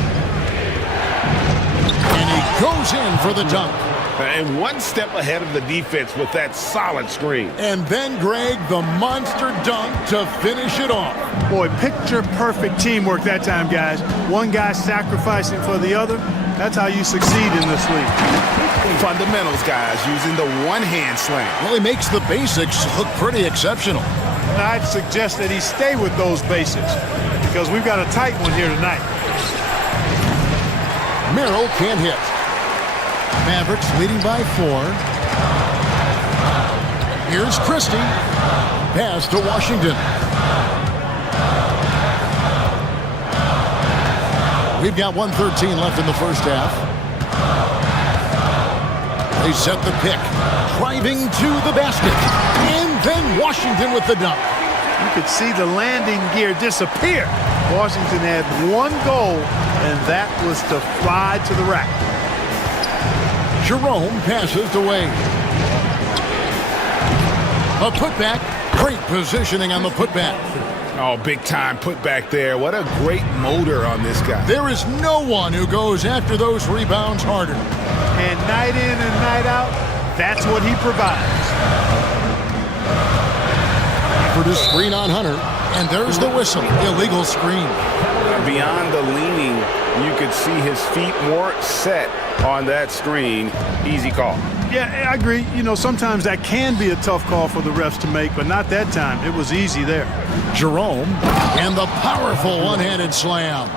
And he goes in for the dunk. And one step ahead of the defense with that solid screen. And then, Greg, the monster dunk to finish it off. Boy, picture-perfect teamwork that time, guys. One guy sacrificing for the other. That's how you succeed in this league. Fundamentals, guys, using the one-hand slam. Well, he makes the basics look pretty exceptional. And I'd suggest that he stay with those basics because we've got a tight one here tonight. Merrill can't hit. Mavericks leading by 4. Here's Christie. Pass to Washington. We've got 1:13 left in the first half. They set the pick. Driving to the basket. And then Washington with the dunk. You could see the landing gear disappear. Washington had one goal, and that was to fly to the rack. Jerome passes to Wade. A putback. Great positioning on the putback. Oh, big time putback there. What a great motor on this guy. There is no one who goes after those rebounds harder. And night in and night out, that's what he provides. For the screen on Hunter. And there's the whistle. Illegal screen. Beyond the leaning, you could see his feet more set on that screen. Easy call. Yeah, I agree. You know, sometimes that can be a tough call for the refs to make, but not that time. It was easy there. Jerome and the powerful one-handed slam.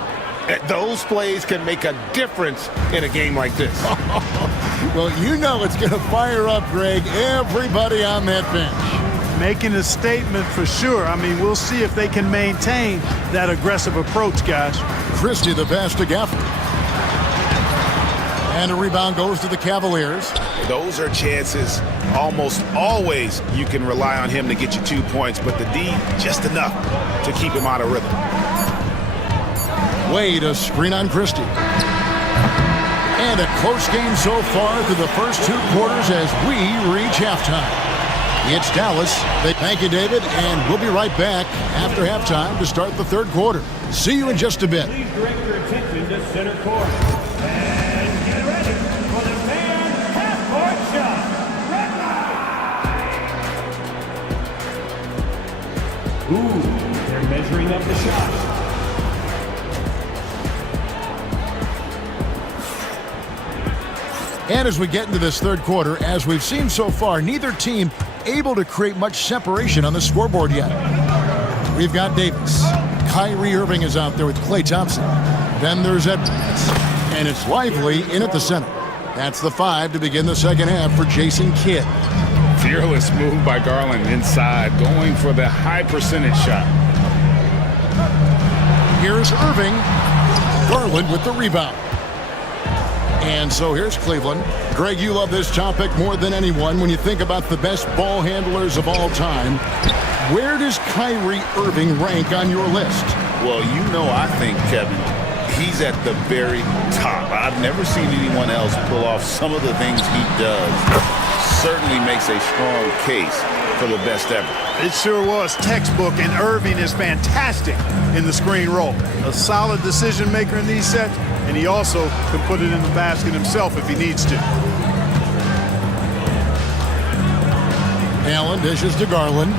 Those plays can make a difference in a game like this. Well, you know it's going to fire up, Greg, everybody on that bench. Making a statement for sure. I mean, we'll see if they can maintain that aggressive approach, guys. Christie the pass to Gafford. And a rebound goes to the Cavaliers. Those are chances almost always you can rely on him to get you 2 points, but the D just enough to keep him out of rhythm. Wade a screen on Christie. And a close game so far through the first 2 quarters as we reach halftime. It's Dallas. Thank you, David, and we'll be right back after halftime to start the third quarter. See you in just a bit. Please direct your attention to center court. And get ready for the fan half-court shot. Ooh, they're measuring up the shot. And as we get into this third quarter, as we've seen so far, neither team able to create much separation on the scoreboard yet. We've got Davis. Kyrie Irving is out there with Klay Thompson. Then there's Edwards. And it's Lively in at the center. That's the 5 to begin the second half for Jason Kidd. Fearless move by Garland inside, going for the high percentage shot. Here's Irving. Garland with the rebound. And so here's Cleveland. Greg, you love this topic more than anyone when you think about the best ball handlers of all time. Where does Kyrie Irving rank on your list? Well, you know, I think, Kevin, he's at the very top. I've never seen anyone else pull off some of the things he does. Certainly makes a strong case for the best ever. It sure was textbook, and Irving is fantastic in the screen roll. A solid decision maker in these sets, and he also can put it in the basket himself if he needs to. Allen dishes to Garland.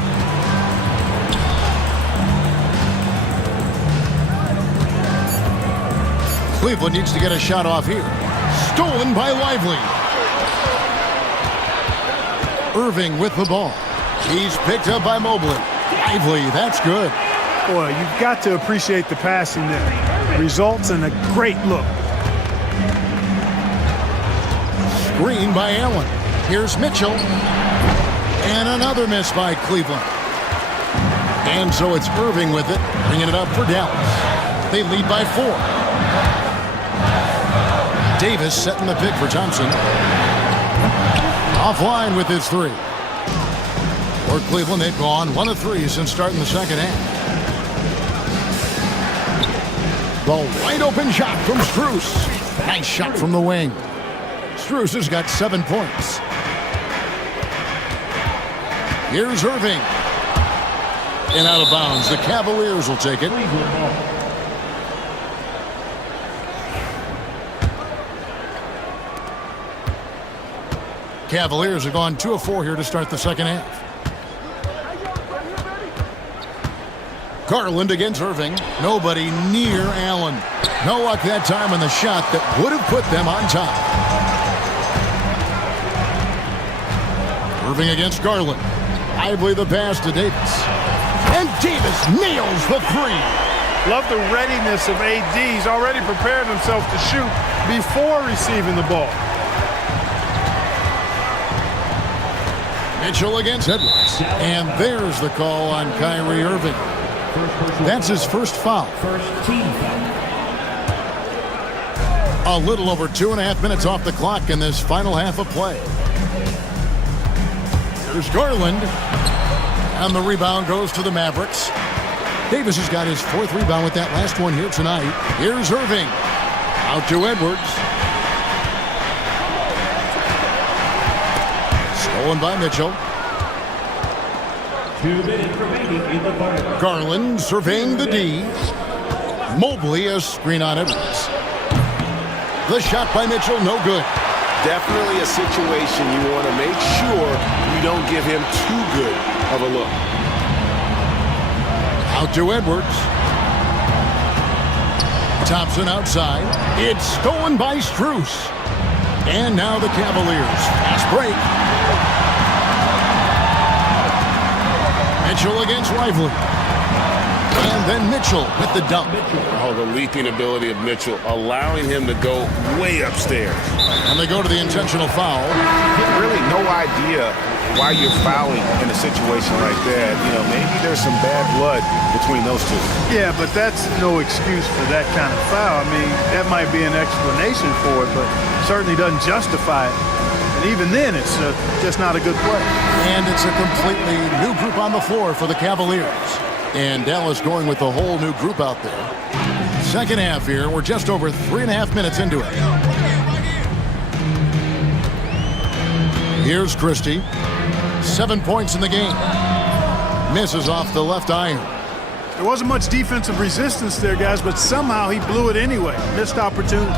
Cleveland needs to get a shot off here. Stolen by Lively. Irving with the ball. He's picked up by Mobley. Lively, that's good. Boy, you've got to appreciate the passing there. Results in a great look. Screen by Allen. Here's Mitchell. And another miss by Cleveland. And so it's Irving with it, bringing it up for Dallas. They lead by 4. Davis setting the pick for Thompson. Offline with his 3. For Cleveland, they've gone 1 of 3 since starting the second half. The wide open shot from Strus. Nice shot from the wing. Strus has got 7 points. Here's Irving. And out of bounds. The Cavaliers will take it. Cavaliers have gone 2 of 4 here to start the second half. Garland against Irving. Nobody near Allen. No luck that time on the shot that would have put them on top. Irving against Garland. Lively the pass to Davis. And Davis nails the three. Love the readiness of AD. He's already prepared himself to shoot before receiving the ball. Mitchell against Edwards. And there's the call on Kyrie Irving. That's his first foul. A little over 2.5 minutes off the clock in this final half of play. There's Garland. And the rebound goes to the Mavericks. Davis has got his 4th rebound with that last one here tonight. Here's Irving. Out to Edwards. Stolen by Mitchell. 2 minutes remaining in the third. Garland surveying the D. Mobley a screen on Edwards. The shot by Mitchell, no good. Definitely a situation you want to make sure you don't give him too good of a look. Out to Edwards. Thompson outside. It's stolen by Strus. And now the Cavaliers. Fast break. Mitchell against Lively. And then Mitchell with the dunk. Oh, the leaping ability of Mitchell, allowing him to go way upstairs. And they go to the intentional foul. Really no idea why you're fouling in a situation like that. You know, maybe there's some bad blood between those two. Yeah, but that's no excuse for that kind of foul. I mean, that might be an explanation for it, but certainly doesn't justify it. And even then, it's just not a good play. And it's a completely new group on the floor for the Cavaliers. And Dallas going with the whole new group out there. Second half here. We're just over 3.5 minutes into it. Here's Christie. 7 points in the game. Misses off the left iron. There wasn't much defensive resistance there, guys, but somehow he blew it anyway. Missed opportunity.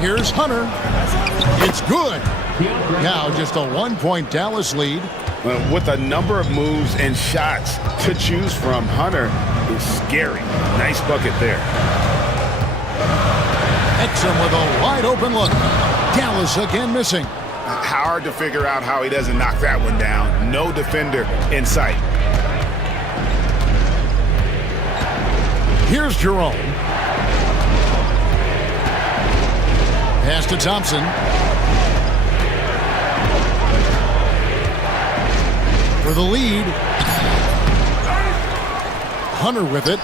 Here's Hunter. It's good. Now just a 1-point Dallas lead. With a number of moves and shots to choose from, Hunter is scary. Nice bucket there. Exum with a wide open look. Dallas again missing. Hard to figure out how he doesn't knock that one down. No defender in sight. Here's Jerome. Pass to Thompson. For the lead. Hunter with it.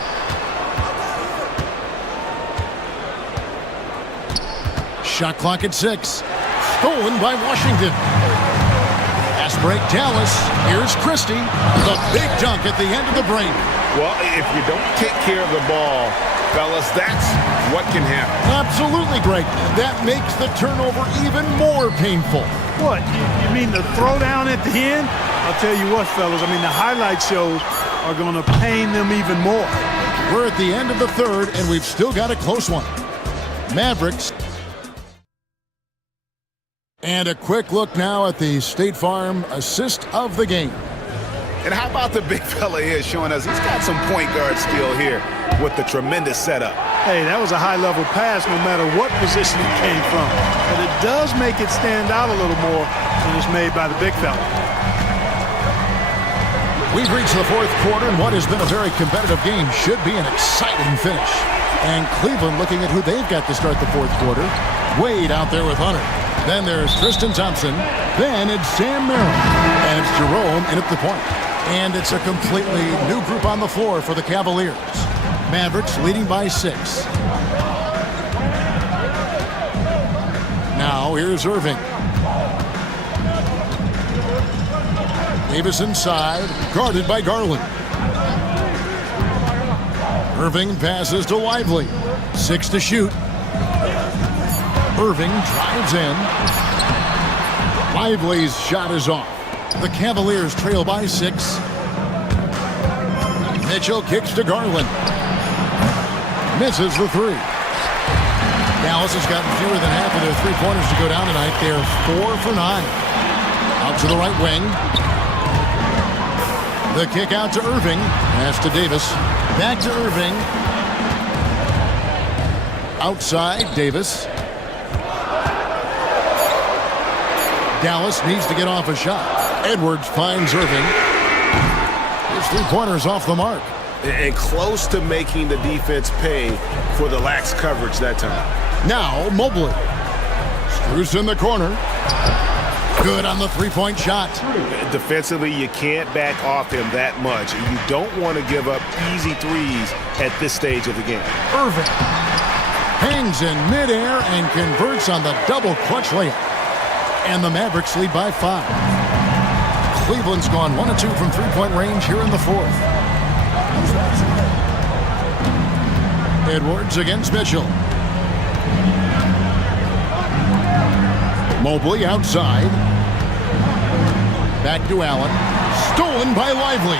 Shot clock at 6. Stolen by Washington. Fast break Dallas. Here's Christie. The big dunk at the end of the break. Well, if you don't take care of the ball, fellas, that's what can happen. Absolutely, Greg. That makes the turnover even more painful. What? You mean the throwdown at the end? I'll tell you what, fellas. I mean, the highlight shows are going to pain them even more. We're at the end of the third, and we've still got a close one. Mavericks. And a quick look now at the State Farm assist of the game. And how about the big fella here showing us he's got some point guard skill here with the tremendous setup. Hey, that was a high-level pass no matter what position it came from. But it does make it stand out a little more when it's made by the big fella. We've reached the fourth quarter, and what has been a very competitive game should be an exciting finish. And Cleveland looking at who they've got to start the fourth quarter. Wade out there with Hunter. Then there's Tristan Thompson. Then it's Sam Merrill. And it's Jerome in at the point. And it's a completely new group on the floor for the Cavaliers. Mavericks leading by 6. Now here's Irving. Davis inside, guarded by Garland. Irving passes to Lively. 6 to shoot. Irving drives in. Lively's shot is off. The Cavaliers trail by 6. Mitchell kicks to Garland. Misses the three. Dallas has gotten fewer than half of their three-pointers to go down tonight. They're 4 for 9. Out to the right wing. The kick out to Irving. Pass to Davis. Back to Irving. Outside, Davis. Dallas needs to get off a shot. Edwards finds Irving. His three-pointer's off the mark. And close to making the defense pay for the lax coverage that time. Now, Mobley. Strus in the corner. Good on the three-point shot. Defensively, you can't back off him that much. You don't want to give up easy threes at this stage of the game. Irving hangs in midair and converts on the double clutch layup. And the Mavericks lead by 5. Cleveland's gone 1 of 2 from three-point range here in the fourth. Edwards against Mitchell. Mobley outside. Back to Allen. Stolen by Lively.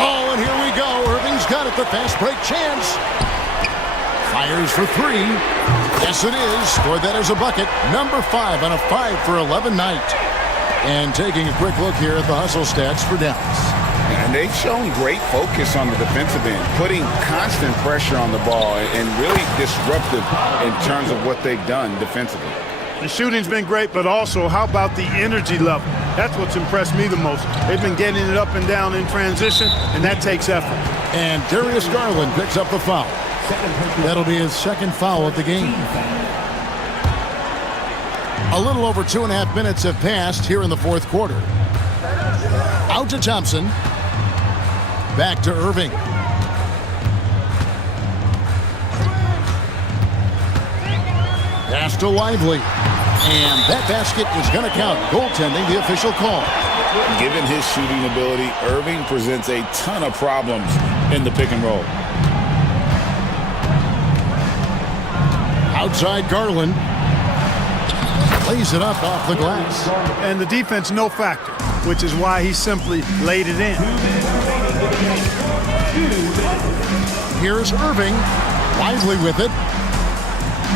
Oh, and here we go. Irving's got it. The fast break chance. Fires for three. Yes, it is. Scored that as a bucket. Number 5 on a 5 for 11 night. And taking a quick look here at the hustle stats for Dallas. And they've shown great focus on the defensive end, putting constant pressure on the ball and really disruptive in terms of what they've done defensively. The shooting's been great, but also how about the energy level? That's what's impressed me the most. They've been getting it up and down in transition, and that takes effort. And Darius Garland picks up the foul. That'll be his second foul of the game. A little over 2.5 minutes have passed here in the fourth quarter. Out to Thompson. Back to Irving. Pass to Lively. And that basket is going to count. Goaltending, the official call. Given his shooting ability, Irving presents a ton of problems in the pick and roll. Outside Garland. Lays it up off the glass. And the defense, no factor, which is why he simply laid it in. Here's Irving. Lively with it.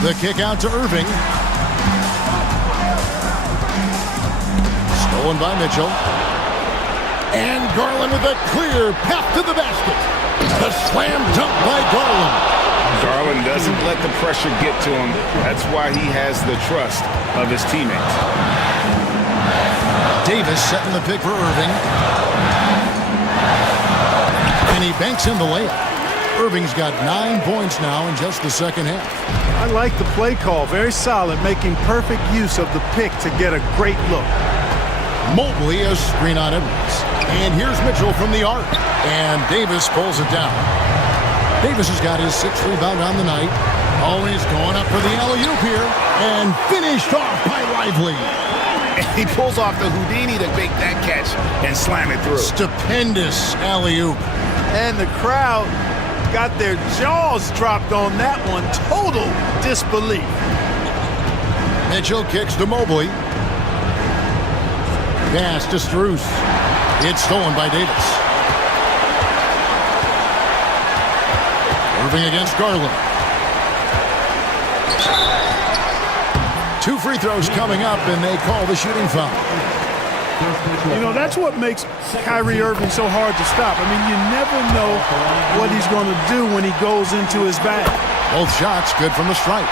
The kick out to Irving. Stolen by Mitchell. And Garland with a clear path to the basket. The slam dunk by Garland. Garland doesn't let the pressure get to him. That's why he has the trust of his teammates. Davis setting the pick for Irving. And he banks in the layup. Irving's got 9 points now in just the second half. I like the play call. Very solid, making perfect use of the pick to get a great look. Mobley a screen on Edwards. And here's Mitchell from the arc. And Davis pulls it down. Davis has got his 6th rebound on the night. Always going up for the alley-oop here. And finished off by Lively. And he pulls off the Houdini to make that catch and slam it through. Stupendous alley-oop. And the crowd got their jaws dropped on that one. Total disbelief. Mitchell kicks to Mobley. Pass to Strus. It's stolen by Davis. Irving against Garland. 2 free throws coming up, and they call the shooting foul. You know, that's what makes Kyrie Irving so hard to stop. I mean, you never know what he's going to do when he goes into his bag. Both shots good from the stripe.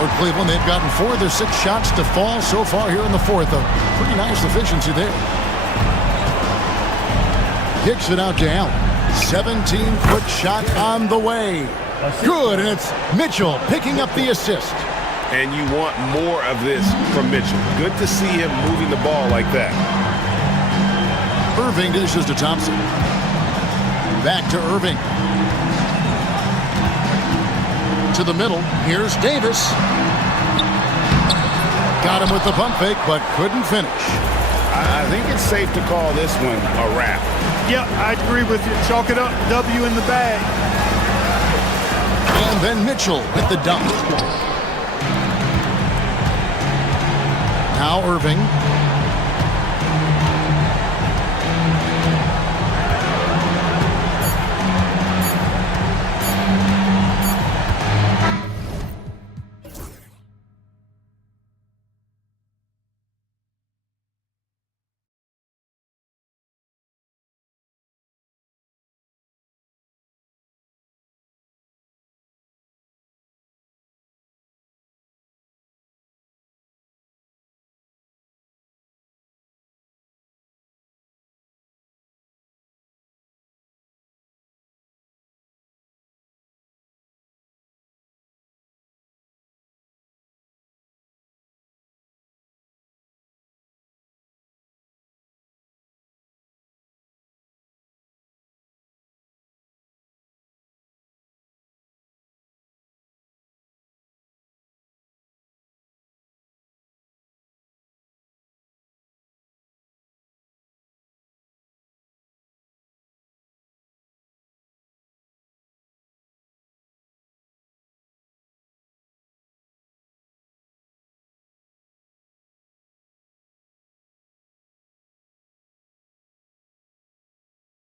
For Cleveland, they've gotten 4 of their 6 shots to fall so far here in the fourth. A pretty nice efficiency there. Kicks it out to Allen. 17-foot shot on the way. Good, and it's Mitchell picking up the assist. And you want more of this from Mitchell. Good to see him moving the ball like that. Irving dishes to Thompson. Back to Irving. To the middle. Here's Davis. Got him with the pump fake, but couldn't finish. I think it's safe to call this one a wrap. Yeah, I agree with you. Chalk it up. W in the bag. And then Mitchell with the dunk. Now Irving.